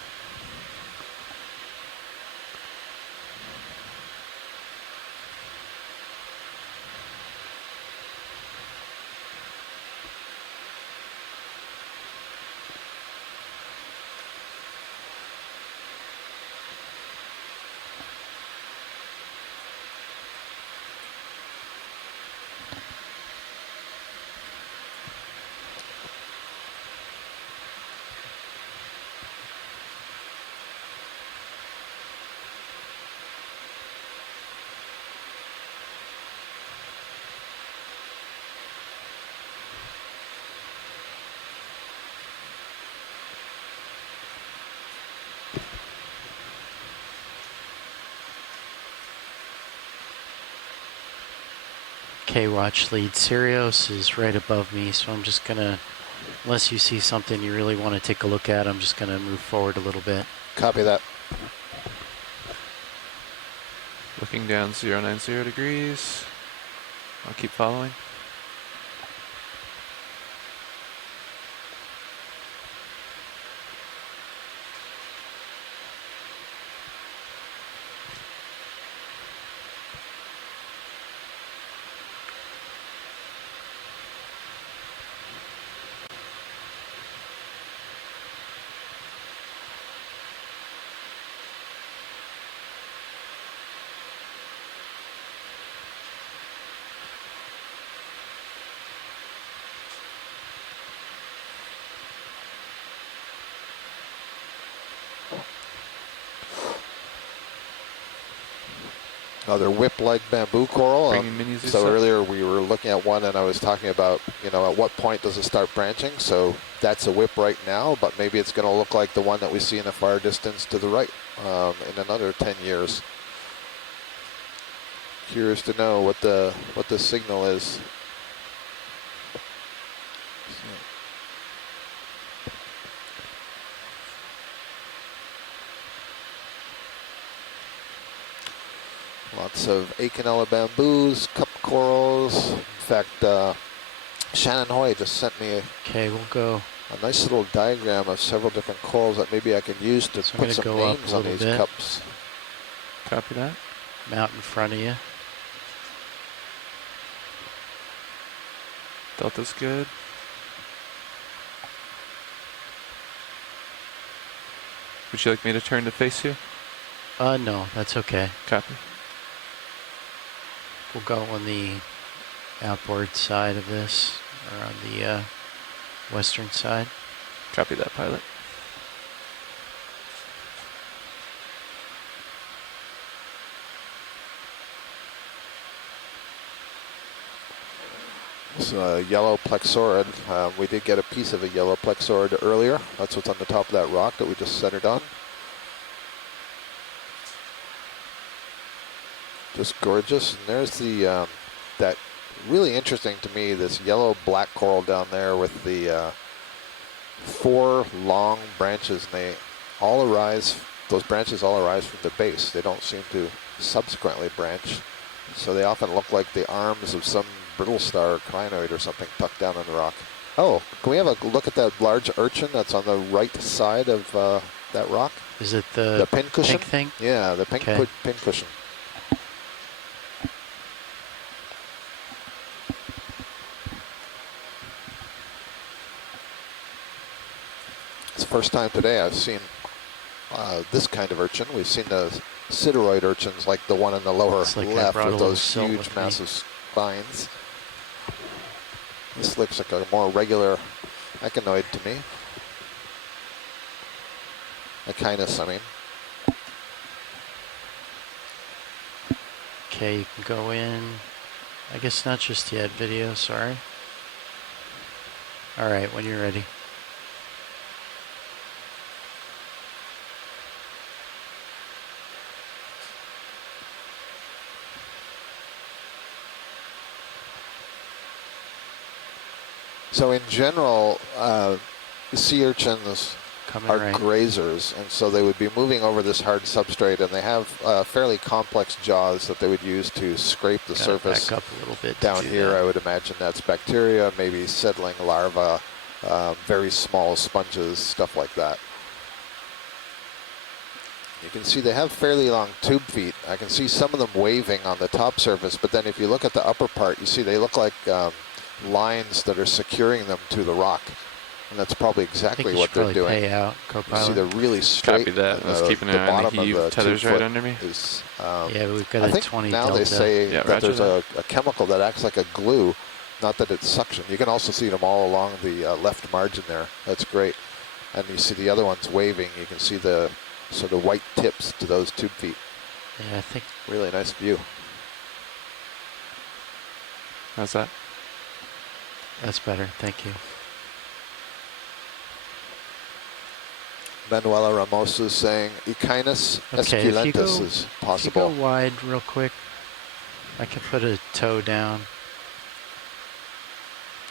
Okay, watch lead. Sirius is right above me, so I'm just gonna, unless you see something you really want to take a look at, I'm just gonna move forward a little bit. Copy that. Looking down 090 degrees. I'll keep following. Another whip-like bamboo coral. So up. Earlier we were looking at one and I was talking about, you know, at what point does it start branching? So that's a whip right now, but maybe it's going to look like the one that we see in the far distance to the right in another 10 years. Curious to know what the signal is. Lots of Okeanos bamboos, cup corals. In fact, Shannon Hoy just sent me Okay, we'll go. a nice little diagram of several different corals that maybe I can use to So put some names on these cups. Copy that. I'm out in front of you. Delta's good. Would you like me to turn to face you? No, that's okay. Copy. We'll go on the outboard side of this, or on the western side. Copy that, pilot. It's a yellow plexaurid. We did get a piece of a yellow plexaurid earlier. That's what's on the top of that rock that we just centered on. Just gorgeous. And there's the that really interesting to me, this yellow black coral down there with the 4 long branches, and they all arise. Those branches all arise from the base. They don't seem to subsequently branch, so they often look like the arms of some brittle star or crinoid or something tucked down in the rock. Oh, can we have a look at that large urchin that's on the right side of that rock? Is it the pin cushion thing? Yeah, the pin cushion. It's the first time today I've seen this kind of urchin. We've seen the sideroid urchins like the one in the lower left with those huge massive spines. This looks like a more regular echinoid to me. Okeanos, I mean. Okay, you can go in. I guess not just yet, video, sorry. All right, when you're ready. So in general, sea urchins are grazers, and so they would be moving over this hard substrate, and they have fairly complex jaws that they would use to scrape the surface. Back up a little bit down here, I would imagine that's bacteria, maybe settling larvae, very small sponges, stuff like that. You can see they have fairly long tube feet. I can see some of them waving on the top surface, but then if you look at the upper part, you see they look like lines that are securing them to the rock, and that's probably exactly what they're doing. Pay out, you see they're really straight. Copy that. Let's keep an eye on the heave. Tether's right under me. Is, yeah, we've got a 20 now delta. They say that there's a chemical that acts like a glue, not that it's suction. You can also see them all along the left margin there. That's great. And you see the other ones waving. You can see the sort of white tips to those tube feet. Yeah, I think. Really nice view. How's that? That's better, thank you. Manuela Ramos is saying Okeanos esculentus is possible. If you go wide real quick, I can put a toe down.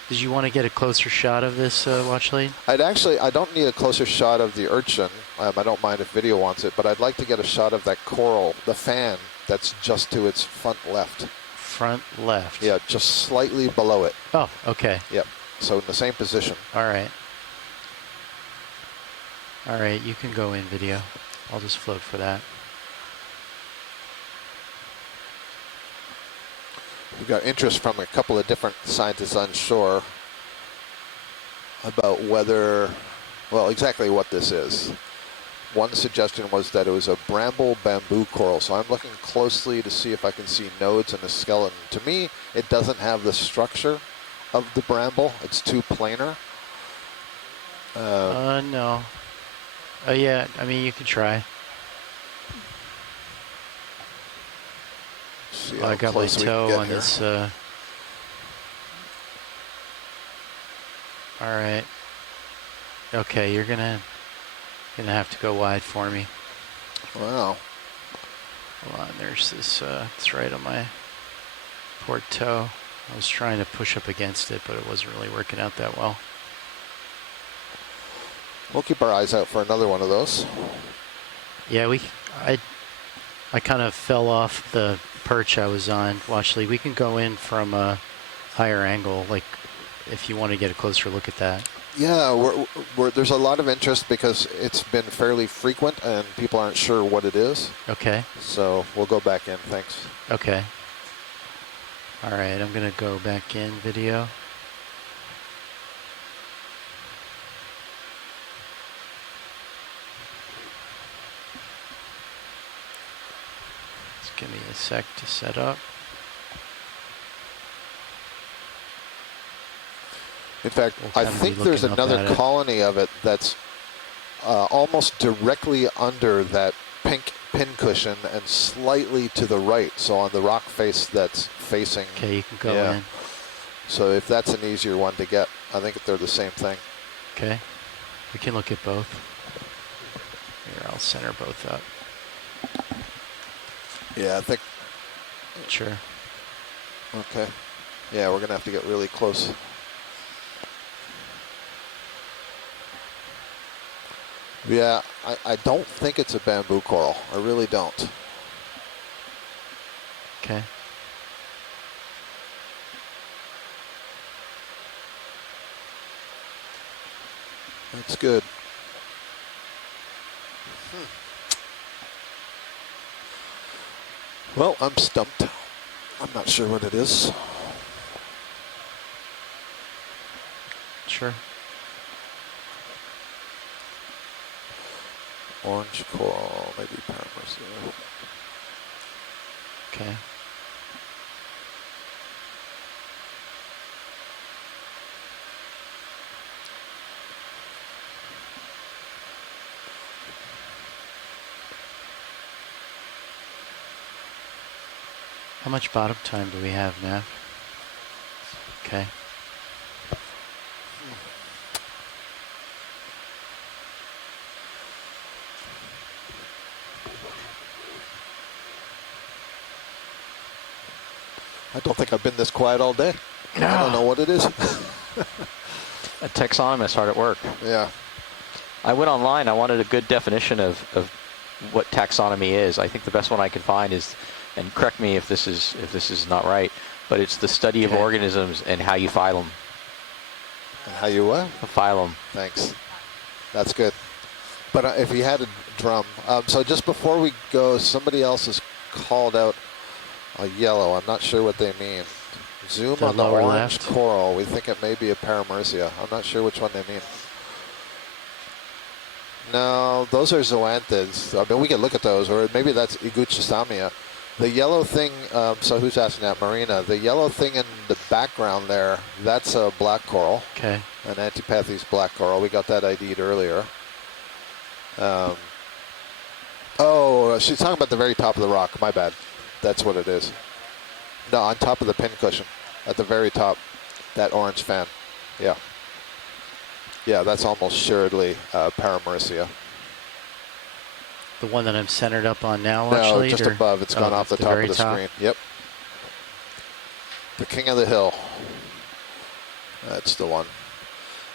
Did you want to get a closer shot of this watch lead? I don't need a closer shot of the urchin. I don't mind if video wants it, but I'd like to get a shot of that coral, the fan, that's just to its front left. Front left? Yeah, just slightly below it. Oh, okay. Yep, so in the same position. All right. All right, you can go in video. I'll just float for that. We got interest from a couple of different scientists on shore about whether, well, exactly what this is. One suggestion was that it was a bramble bamboo coral, so I'm looking closely to see if I can see nodes in the skeleton. To me, it doesn't have the structure of the bramble. It's too planar. No. Yeah, I mean, you can try. I got my toe on this. All right. Okay, you're gonna have to go wide for me. Wow. Hold on, there's this. It's right on my port toe. I was trying to push up against it, but it wasn't really working out that well. We'll keep our eyes out for another one of those. Yeah, I kind of fell off the perch I was on, watch lead. We can go in from a higher angle, like if you want to get a closer look at that. Yeah, there's a lot of interest because it's been fairly frequent and people aren't sure what it is. Okay. So we'll go back in, thanks. Okay. All right, I'm going to go back in video. give me a sec to set up. In fact, I think there's another colony of it that's almost directly under that pink pincushion and slightly to the right. So on the rock face that's facing. Okay, you can go in. So if that's an easier one to get, I think they're the same thing. Okay, we can look at both. Here, I'll center both up. Yeah, I think. Sure. Okay. Yeah, we're gonna have to get really close. Yeah, I don't think it's a bamboo coral. I really don't. Okay. That's good. Well, I'm stumped. I'm not sure what it is. Sure. Orange coral, maybe Paramercia. Okay. How much bottom time do we have now? Okay. I don't think I've been this quiet all day. No. I don't know what it is. A taxonomist hard at work. Yeah. I went online. I wanted a good definition of what taxonomy is. I think the best one I could find is, and correct me if this is not right, but it's the study of organisms and how you file them. And how you what? File them. Thanks. That's good. But if you had a drum, so just before we go, somebody else has called out a yellow. I'm not sure what they mean. Zoom on the orange coral. We think it may be a Paramercia. I'm not sure which one they mean. No, those are zoanthids. I mean, we can look at those, or maybe that's Iguchisamia. The yellow thing, so who's asking that? Marina. The yellow thing in the background there, that's a black coral. Okay. An Antipathes black coral. We got that ID'd earlier. Oh, she's talking about the very top of the rock. My bad. That's what it is. No, on top of the pincushion, at the very top, that orange fan. Yeah. Yeah, that's almost assuredly Paramercia. The one that I'm centered up on now, no, actually? No, just above. It's gone off the top of the screen. Yep. The king of the hill. That's the one.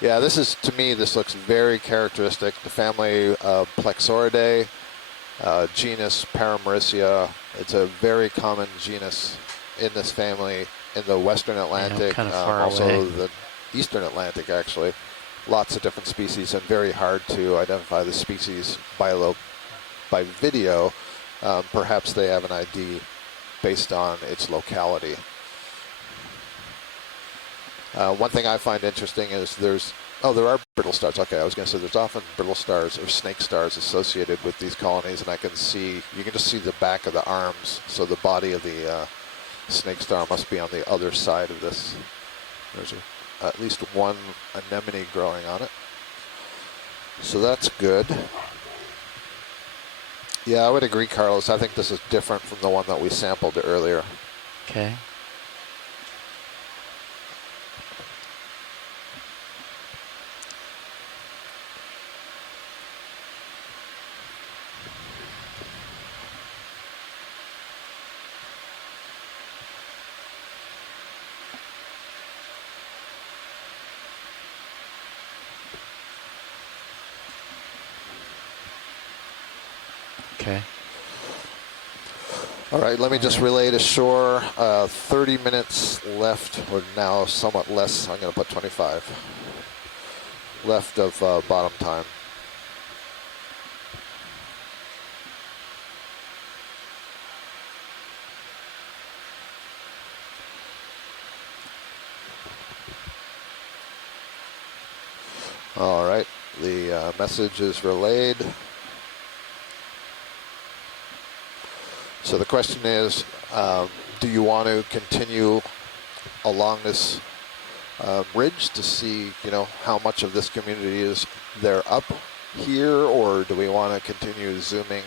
Yeah, this is, to me, this looks very characteristic. The family Plexauridae, genus Paramercia. It's a very common genus in this family in the Western Atlantic, also away. The Eastern Atlantic, actually. Lots of different species, and very hard to identify the species by video. Perhaps they have an ID based on its locality. One thing I find interesting is there are brittle stars. Okay, I was going to say there's often brittle stars or snake stars associated with these colonies, and you can just see the back of the arms, so the body of the snake star must be on the other side of this. There's at least one anemone growing on it. So that's good. Yeah, I would agree, Carlos. I think this is different from the one that we sampled earlier. Okay. Okay. All right, let me just relay to shore. 30 minutes left, or now somewhat less. I'm going to put 25 left of bottom time. All right, the message is relayed. So the question is, do you want to continue along this ridge to see, how much of this community is there up here, or do we want to continue zooming?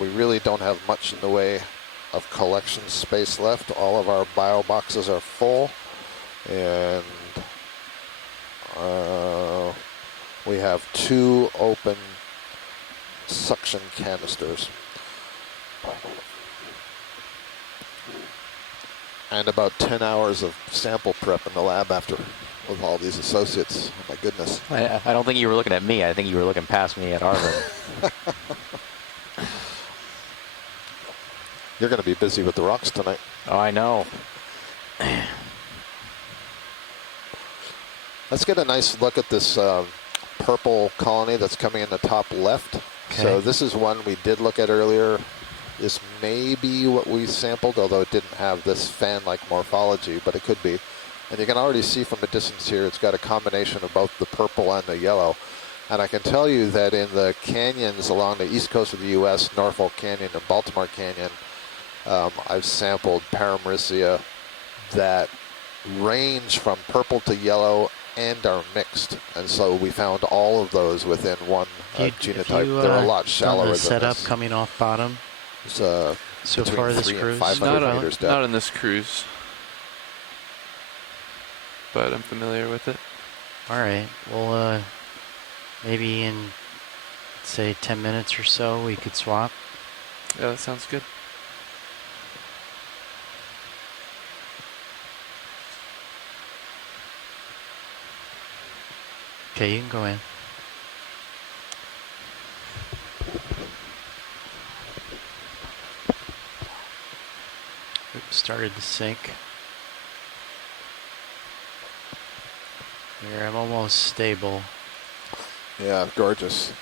We really don't have much in the way of collection space left. All of our bio boxes are full, and we have 2 open suction canisters. And about 10 hours of sample prep in the lab after with all these associates. Oh my goodness. I don't think you were looking at me. I think you were looking past me at Harvard. You're going to be busy with the rocks tonight. Oh, I know. Let's get a nice look at this purple colony that's coming in the top left. Okay. So this is one we did look at earlier. This may be what we sampled, although it didn't have this fan-like morphology, but it could be. And you can already see from a distance here, it's got a combination of both the purple and the yellow. And I can tell you that in the canyons along the east coast of the U.S., Norfolk Canyon and Baltimore Canyon, I've sampled paramecium that range from purple to yellow and are mixed. And so we found all of those within one genotype. They're a lot shallower than this. Setup coming off bottom? So far this 300 cruise? and 500 meters depth. Not on this cruise, but I'm familiar with it. All right. Well, maybe in, say, 10 minutes or so, we could swap. Yeah, that sounds good. Okay, you can go in. Oops, started to sink. Here, I'm almost stable. Yeah, gorgeous.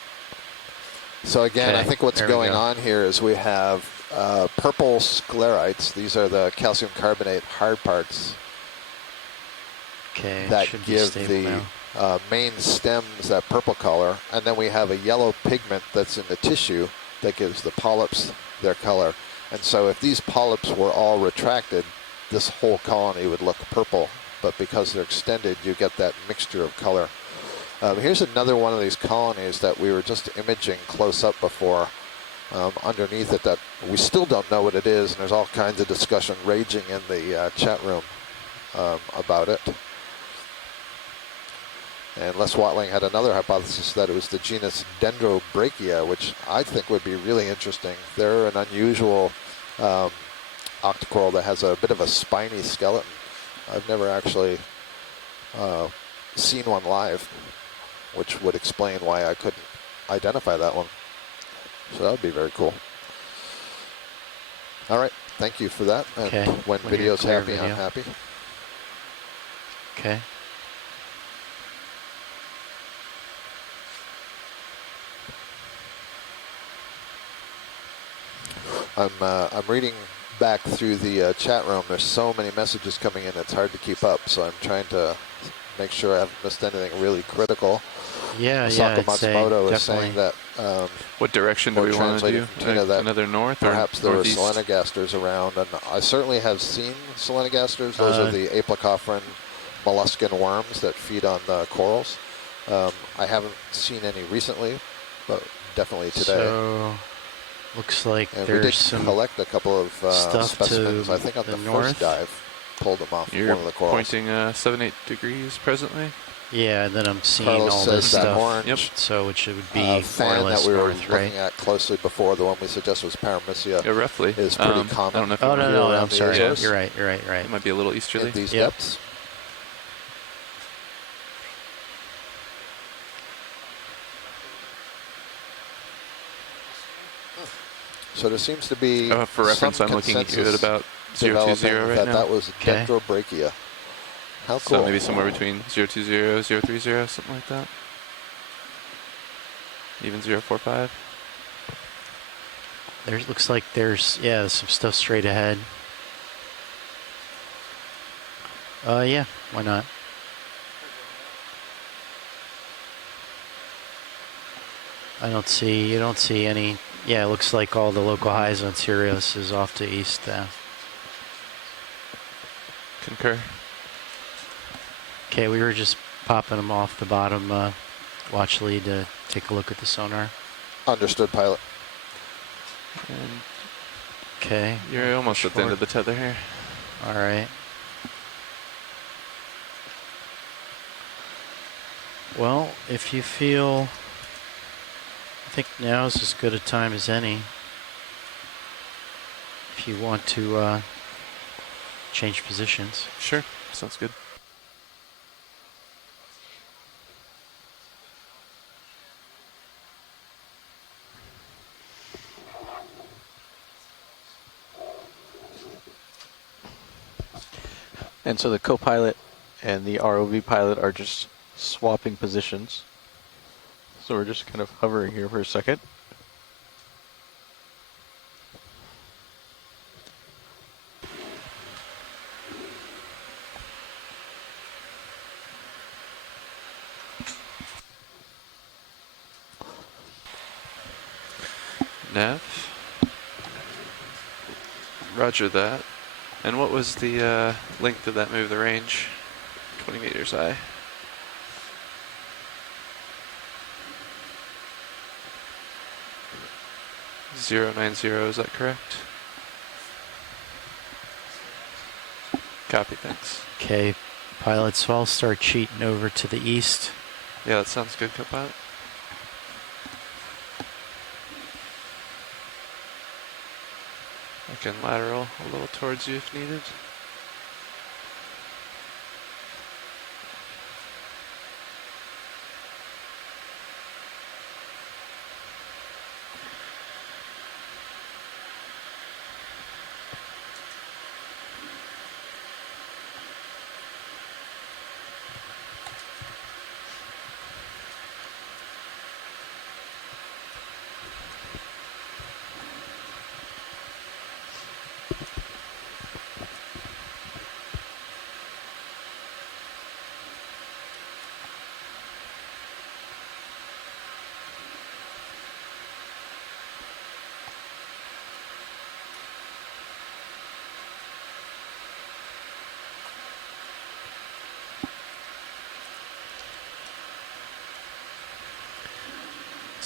So again, I think what's going on here is we have purple sclerites. These are the calcium carbonate hard parts that give the main stems that purple color. And then we have a yellow pigment that's in the tissue that gives the polyps their color. And so if these polyps were all retracted, this whole colony would look purple. But because they're extended, you get that mixture of color. Here's another one of these colonies that we were just imaging close up before. Underneath it, that we still don't know what it is, and there's all kinds of discussion raging in the chat room about it. And Les Watling had another hypothesis that it was the genus Dendrobrachia, which I think would be really interesting. They're an unusual octocoral that has a bit of a spiny skeleton. I've never actually seen one live, which would explain why I couldn't identify that one. So that would be very cool. All right, thank you for that. And when video's happy, I'm happy. Okay. I'm reading back through the chat room. There's so many messages coming in, it's hard to keep up. So I'm trying to make sure I haven't missed anything really critical. Asaka Matsumoto is saying that. What direction do we want to do? Another north or perhaps there northeast? were selenogasters around, and I certainly have seen selenogasters. Those are the aplicofran molluscan worms that feed on the corals. I haven't seen any recently, but definitely today. So looks like and there's we did some collect a couple of specimens. I think on the north. first dive, pulled them off You're one of the corals. pointing 7-8 degrees presently. Yeah, and then I'm seeing Carlos all says this that stuff. orange So which would be more or fan less that we were north, looking right? at closely before, the one we suggested was paramecium. Yeah, roughly. Is pretty common. I don't know if Oh, no, I'm sorry. Yes. You're right. It might be a little easterly. In these depths. So there seems to be for reference, I'm looking at about 020 right now. That was Dendrobrachia. How cool. So maybe somewhere between 020, 030, something like that. Even 045. There looks like there's some stuff straight ahead. Yeah, why not? You don't see any Yeah, it looks like all the local highs on Sirius is off to east. Concur. Okay, we were just popping them off the bottom watch lead to take a look at the sonar. Understood, pilot. And okay. You're almost at the end of the tether here. All right. Well, if you feel, I think now is as good a time as any. If you want to change positions. Sure, sounds good. And so the co-pilot and the ROV pilot are just swapping positions. So we're just kind of hovering here for a second. Nav. Roger that. And what was the length of that move, the range? 20 meters high. .090, is that correct? Copy, thanks. Okay, pilot, so I'll start cheating over to the east. Yeah, that sounds good, co-pilot. I can lateral a little towards you if needed.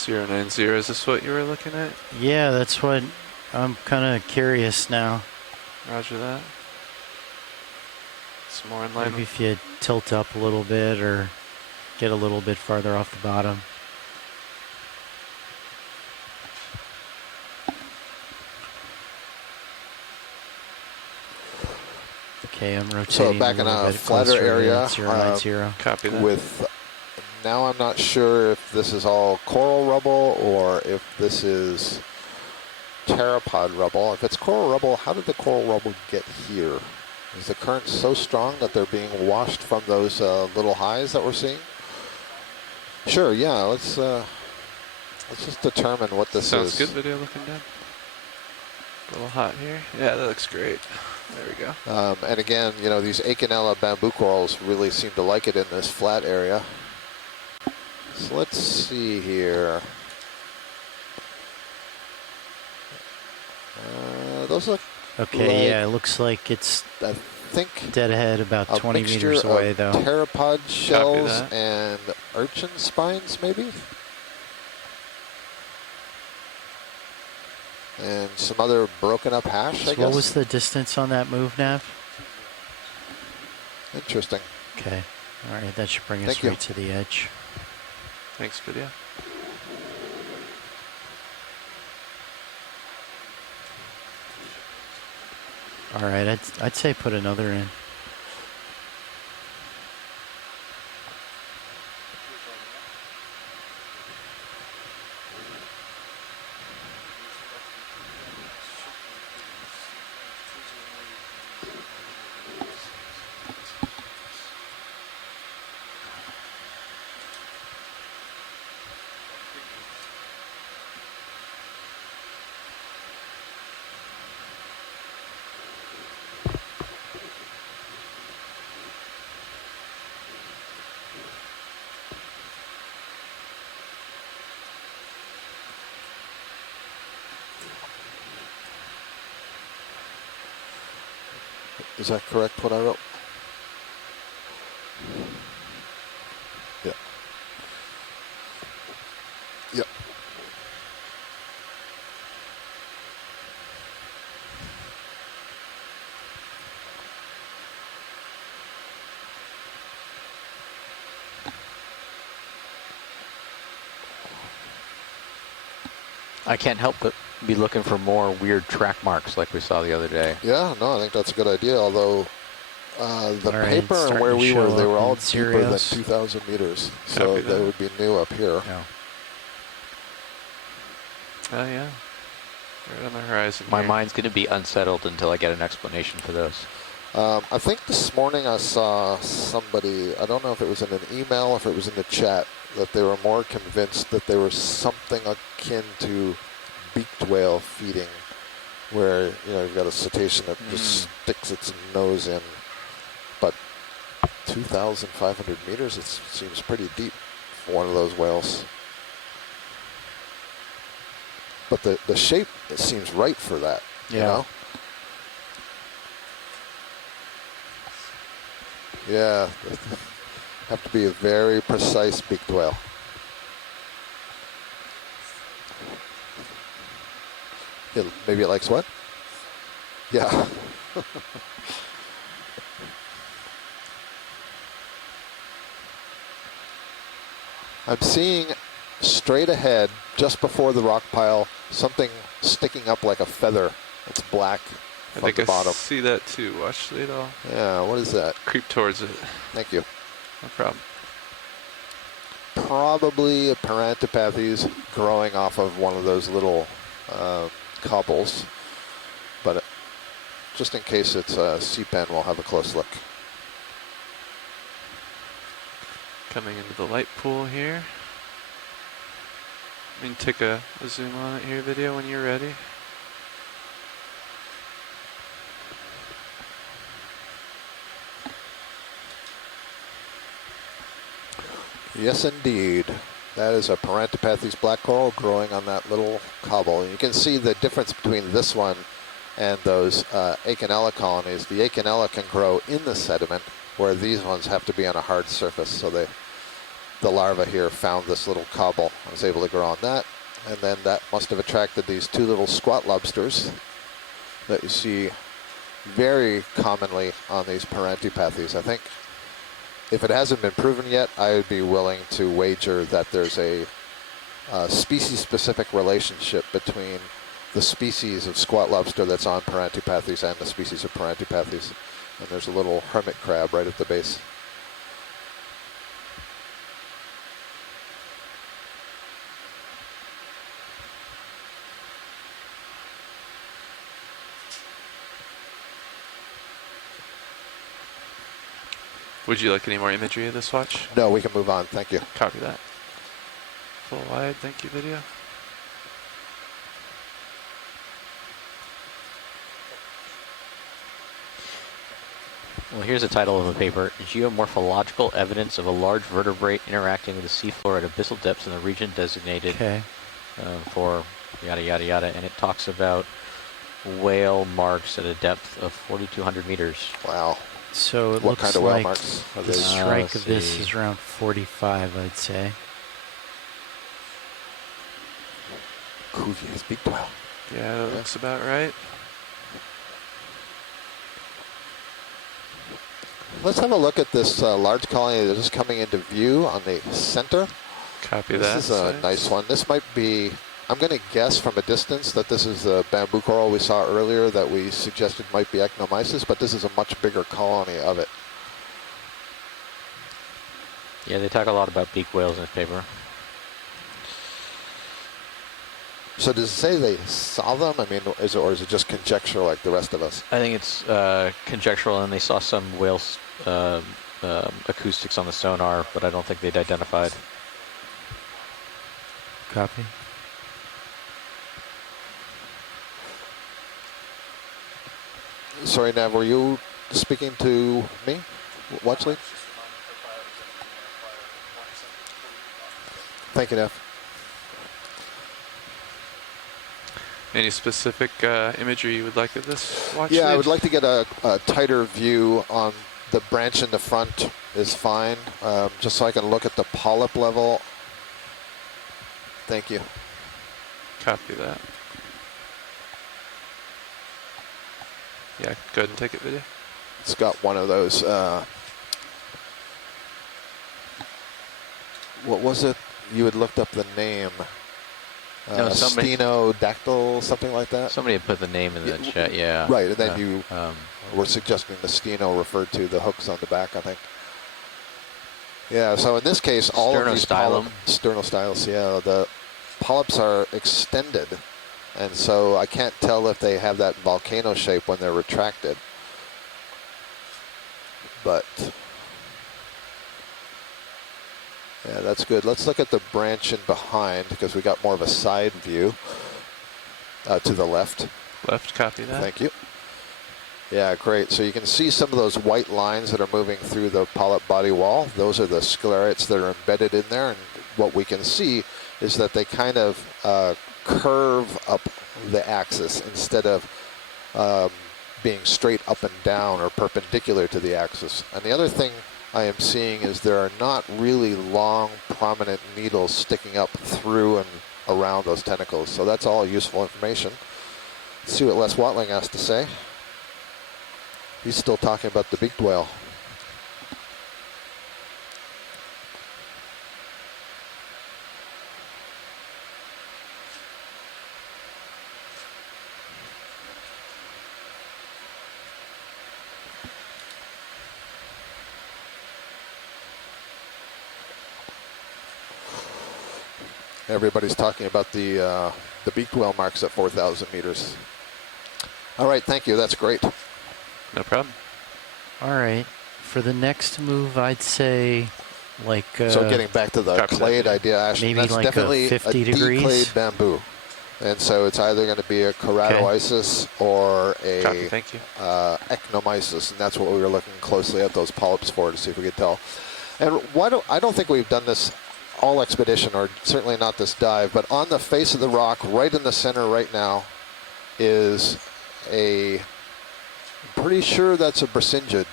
.090, is this what you were looking at? Yeah, that's what I'm kind of curious now. Roger that. It's more in line. Maybe if you tilt up a little bit or get a little bit farther off the bottom. Okay, I'm rotating. So back in a flatter area, Copy that. with now I'm not sure if this is all coral rubble or if this is pteropod rubble. If it's coral rubble, how did the coral rubble get here? Is the current so strong that they're being washed from those little highs that we're seeing? Sure, yeah, let's just determine what this Sounds is. good video looking down. A little hot here. Yeah, that looks great. There we go. And again, you know, these Okeanos bamboo corals really seem to like it in this flat area. So let's see here. Those look okay, yeah, it looks like it's I think dead ahead about 20 meters away, though. Pteropod shells and urchin spines, maybe? And some other broken up hash, I guess. What was the distance on that move, Nav? Interesting. Okay. All right, that should bring us right to the edge. Thanks, video. All right, I'd say put another in. Is that correct, what I wrote? Yeah. Yep. I can't help but be looking for more weird track marks like we saw the other day. Yeah, no, I think that's a good idea, although the paper and where we were, they were all deeper than 2,000 meters, so they would be new up here. Yeah. Oh, yeah. Right on the horizon. My mind's going to be unsettled until I get an explanation for this. I think this morning I saw somebody, I don't know if it was in an email or if it was in the chat, that they were more convinced that there was something akin to beaked whale feeding, where, you know, you've got a cetacean that just sticks its nose in. But 2,500 meters, it seems pretty deep for one of those whales. But the shape, it seems right for that, you know? Yeah, have to be a very precise beaked whale. Maybe it likes what? Yeah. I'm seeing straight ahead, just before the rock pile, something sticking up like a feather. It's black from the bottom. I see that too. Watch it all. Yeah, what is that? Creep towards it. Thank you. No problem. Probably a Parantipathes growing off of one of those little cobbles. But just in case it's a sea pen, we'll have a close look. Coming into the light pool here. I mean, take a zoom on it here, video, when you're ready. Yes, indeed. That is a Parantipathes black coral growing on that little cobble. And you can see the difference between this one and those Okeanos colonies. The Okeanos can grow in the sediment, where these ones have to be on a hard surface. So the larva here found this little cobble. I was able to grow on that. And then that must have attracted these two little squat lobsters that you see very commonly on these Parantipathes. I think if it hasn't been proven yet, I would be willing to wager that there's a species-specific relationship between the species of squat lobster that's on Parantipathes and the species of Parantipathes. And there's a little hermit crab right at the base. Would you like any more imagery of this watch? No, we can move on. Thank you. Copy that. Full wide, thank you, video. Well, here's the title of the paper: Geomorphological Evidence of a Large Vertebrate Interacting with the Seafloor at Abyssal Depths in the Region Designated for yada yada yada. And it talks about whale marks at a depth of 4,200 meters. Wow. So it looks kind of whale like marks are the these? strike of this is around 45, I'd say. Cuvier's beaked whale. Yeah, that looks about right. Let's have a look at this large colony that is coming into view on the center. Copy that. This is a nice one. This might be, I'm going to guess from a distance that this is the bamboo coral we saw earlier that we suggested might be Ectomyces, but this is a much bigger colony of it. Yeah, they talk a lot about beak whales in this paper. So does it say they saw them? I mean, or is it just conjecture like the rest of us? I think it's conjectural, and they saw some whales acoustics on the sonar, but I don't think they'd identified. Copy. Sorry, Nav, were you speaking to me, Watchley? Thank you, Nav. Any specific imagery you would like of this watch? Yeah, I would like to get a tighter view on the branch in the front is fine, just so I can look at the polyp level. Thank you. Copy that. Yeah, go ahead and take it video. It's got one of those, what was it? You had looked up the name. No, Stenodactyl, something like that? Somebody had put the name in the chat, yeah. Right, and then you were suggesting the steno referred to the hooks on the back, I think. Yeah, so in this case, all of these sternostylus, yeah, the polyps are extended, and so I can't tell if they have that volcano shape when they're retracted. But yeah, that's good. Let's look at the branch in behind because we got more of a side view to the left. Left, copy that. Thank you. Yeah, great. So you can see some of those white lines that are moving through the polyp body wall. Those are the sclerites that are embedded in there. And what we can see is that they kind of curve up the axis instead of being straight up and down or perpendicular to the axis. And the other thing I am seeing is there are not really long, prominent needles sticking up through and around those tentacles. So that's all useful information. Let's see what Les Watling has to say. He's still talking about the beaked whale. Everybody's talking about the beaked whale marks at 4,000 meters. All right, thank you. That's great. No problem. All right. For the next move, I'd say like... so getting back to the clade idea, Ashton, maybe that's like definitely 50 a degrees. declayed bamboo. And so it's either going to be a keratoisis or a ecnomysis, and that's what we were looking closely at those polyps for to see if we could tell. And I don't think we've done this all expedition, or certainly not this dive, but on the face of the rock, right in the center right now, is I'm pretty sure that's a bracingid.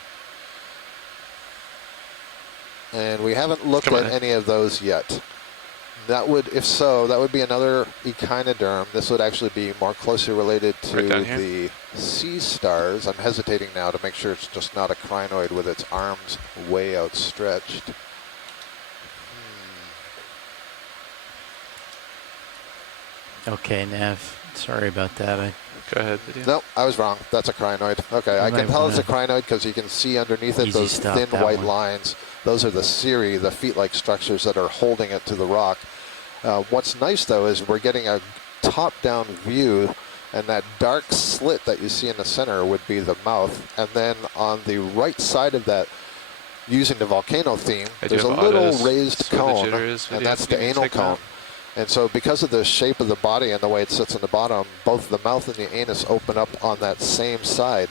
And we haven't looked at any of those yet. That would, if so, that would be another echinoderm. This would actually be more closely related to the sea stars. I'm hesitating now to make sure it's just not a crinoid with its arms way outstretched. Okay, Nav. Sorry about that. Go ahead. No, I was wrong. That's a crinoid. Okay, I can tell it's a crinoid because you can see underneath it those thin white lines. Those are the cirri, the feet-like structures that are holding it to the rock. What's nice, though, is we're getting a top-down view, and that dark slit that you see in the center would be the mouth. And then on the right side of that, using the volcano theme, there's a little raised cone, and that's the anal cone. And so because of the shape of the body and the way it sits on the bottom, both the mouth and the anus open up on that same side,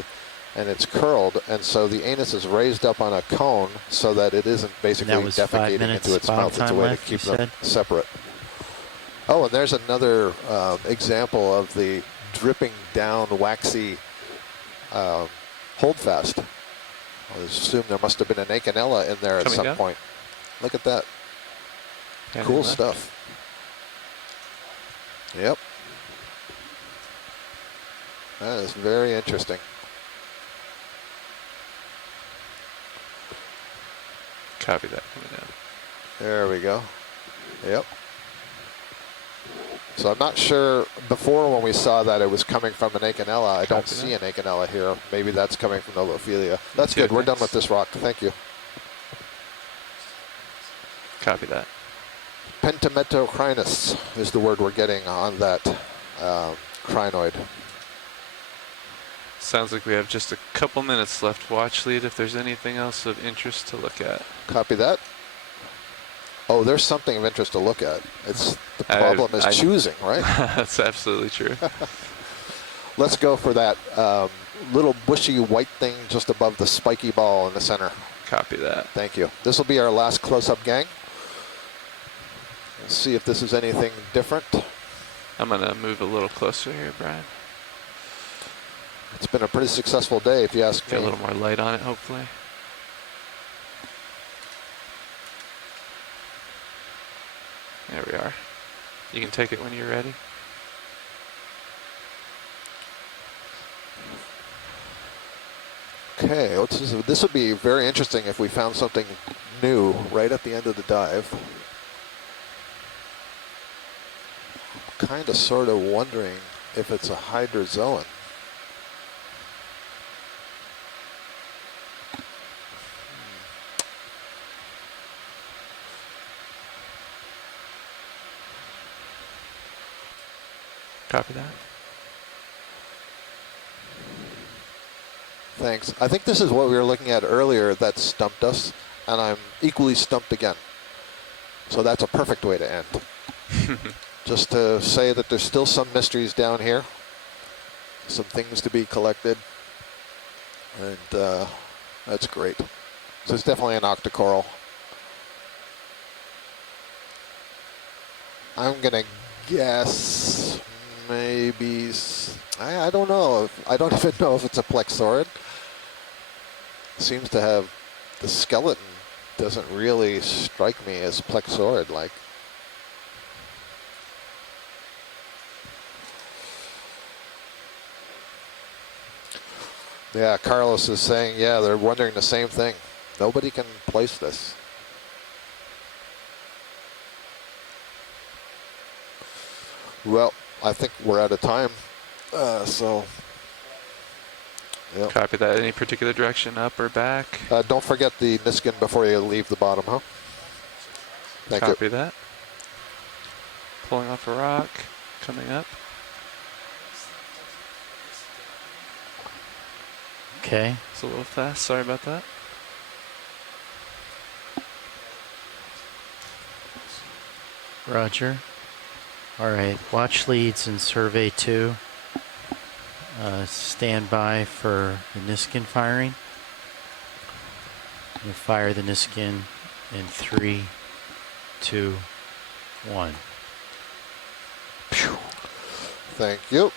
and it's curled. And so the anus is raised up on a cone so that it isn't basically defecating into its mouth. It's a way to keep them separate. Oh, and there's another example of the dripping down waxy holdfast. I assume there must have been an Acanella in there at some point. Look at that. Cool stuff. Yep. That is very interesting. Copy that coming down. There we go. Yep. So I'm not sure, before when we saw that it was coming from an Acanella, I don't see an Acanella here. Maybe that's coming from the Lophelia. That's good. We're done with this rock. Thank you. Copy that. Pentametocrinus is the word we're getting on that crinoid. Sounds like we have just a couple minutes left. Watch lead if there's anything else of interest to look at. Copy that. Oh, there's something of interest to look at. It's the problem is choosing, right? That's absolutely true. Let's go for that little bushy white thing just above the spiky ball in the center. Copy that. Thank you. This will be our last close-up, gang. Let's see if this is anything different. I'm going to move a little closer here, Brian. It's been a pretty successful day, if you ask me. Get a little more light on it, hopefully. There we are. You can take it when you're ready. Okay, this would be very interesting if we found something new right at the end of the dive. Kind of sort of wondering if it's a hydrozoan. Copy that. Thanks. I think this is what we were looking at earlier that stumped us, and I'm equally stumped again. So that's a perfect way to end. Just to say that there's still some mysteries down here, some things to be collected, and that's great. So it's definitely an octocoral. I'm gonna guess maybe, I don't know. I don't even know if it's a plexaurid. Seems to have, the skeleton doesn't really strike me as plexaurid-like. Yeah, Carlos is saying, yeah, they're wondering the same thing. Nobody can place this. Well, I think we're out of time, so. Yep. Copy that. Any particular direction, up or back? Don't forget the Niskin before you leave the bottom, huh? Thank you. Copy that. Pulling off a rock, coming up. Okay. It's a little fast, sorry about that. Roger. All right, watch leads in survey 2. Stand by for the Niskin firing. We'll fire the Niskin in 3, 2, 1. Thank you.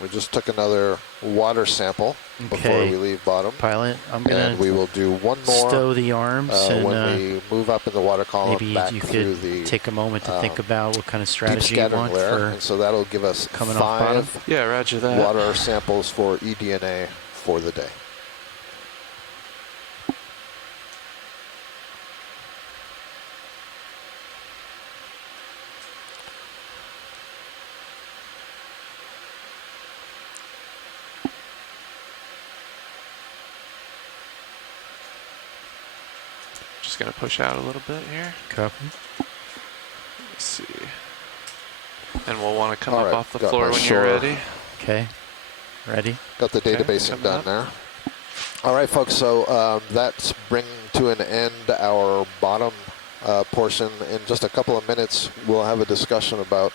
We just took another water sample before we leave bottom. Pilot, I'm going to. And we will do one more. Stow the arms. And, when we move up in the water column, maybe back you through could the take a moment to think about what kind of deep strategy you scattering want layer. for And so that'll give us coming off bottom. 5 Yeah, roger that. water samples for eDNA for the day. Just going to push out a little bit here. Copy. Let's see. And we'll want to come All up right, off the got floor my when shore. you're ready. Okay. Ready? Got the databasing done there. All right, folks, so that's bringing to an end our bottom portion. In just a couple of minutes, we'll have a discussion about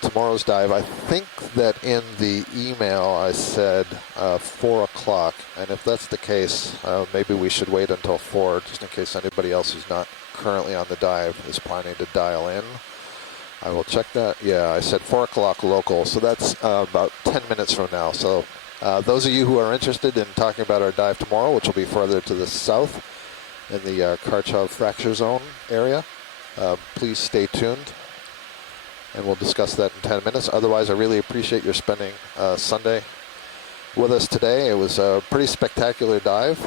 tomorrow's dive. I think that in the email I said 4 o'clock, and if that's the case, maybe we should wait until 4, just in case anybody else who's not currently on the dive is planning to dial in. I will check that. Yeah, I said 4 o'clock local, so that's about 10 minutes from now. So those of you who are interested in talking about our dive tomorrow, which will be further to the south in the Kharchov fracture zone area, please stay tuned, and we'll discuss that in 10 minutes. Otherwise, I really appreciate your spending Sunday with us today. It was a pretty spectacular dive.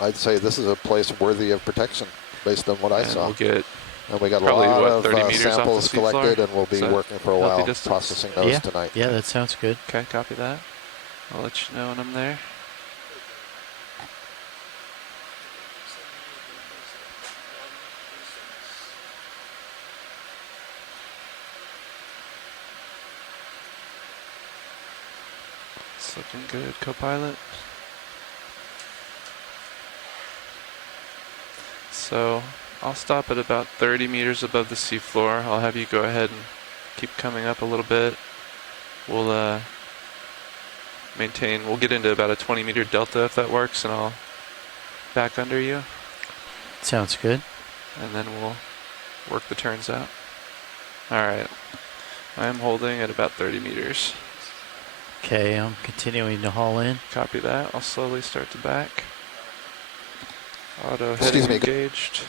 I'd say this is a place worthy of protection based on what I saw. We'll get and we got a probably, lot of 30 meters samples off the collected, seafloor? and we'll be Is that working for a healthy while distance? processing those tonight. Yeah, that sounds good. Okay, copy that. I'll let you know when I'm there. It's looking good, co-pilot. So I'll stop at about 30 meters above the seafloor. I'll have you go ahead and keep coming up a little bit. We'll we'll get into about a 20 meter delta if that works, and I'll back under you. Sounds good. and then we'll work the turns out. All right, I'm holding at about 30 meters. Okay, I'm continuing to haul in. Copy that. I'll slowly start to back. Auto heading engaged.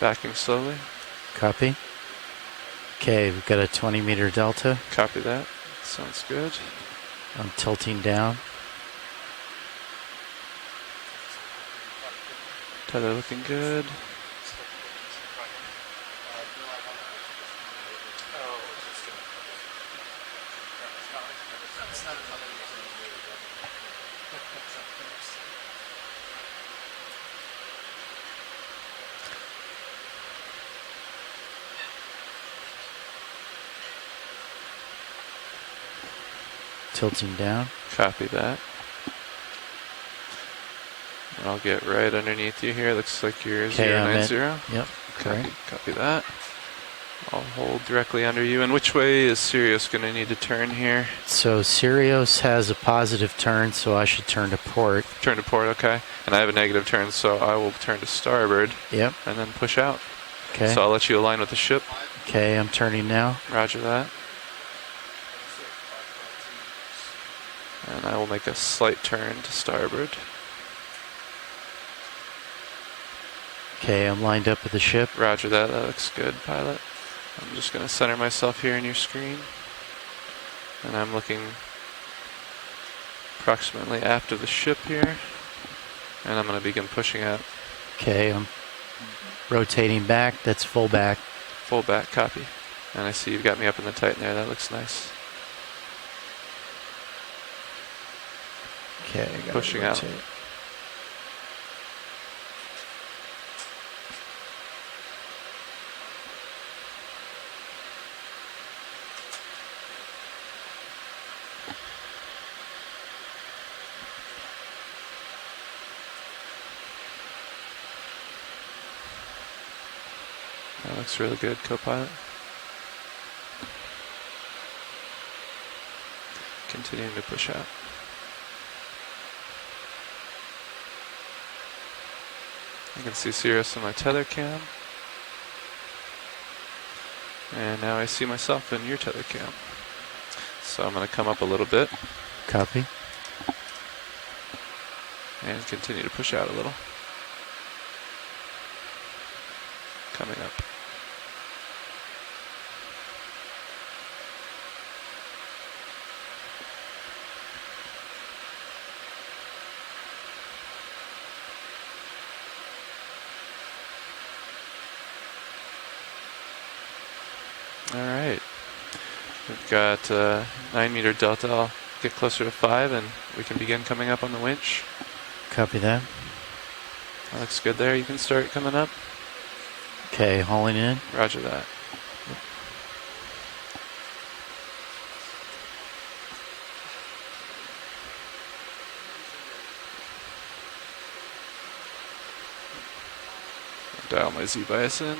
Backing slowly. Copy. Okay, we've got a 20-meter delta. Copy that. Sounds good. I'm tilting down. Tether looking good. Tilting down. Copy that. I'll get right underneath you here. Looks like you're 090. Yep, correct. Copy that. I'll hold directly under you. And which way is Sirius going to need to turn here? So Sirius has a positive turn, so I should turn to port. Turn to port, okay. And I have a negative turn, so I will turn to starboard. Yep. And then push out. Okay. So I'll let you align with the ship. Okay, I'm turning now. Roger that. And I will make a slight turn to starboard. Okay, I'm lined up with the ship. Roger that. That looks good, pilot. I'm just going to center myself here in your screen. And I'm looking approximately aft of the ship here. And I'm going to begin pushing out. Okay, I'm rotating back. That's full back. Full back, copy. And I see you've got me up in the tighten there. That looks nice. Okay, I got pushing out. That looks really good, co-pilot. Continuing to push out. I can see Sirius on my tether cam. And now I see myself in your tether cam. So I'm going to come up a little bit. Copy. And continue to push out a little. Coming up. All right, we've got 9-meter delta. I'll get closer to 5 and we can begin coming up on the winch. Copy that. That looks good there. You can start coming up. Okay, hauling in. Roger that. Dial my Z-bias in.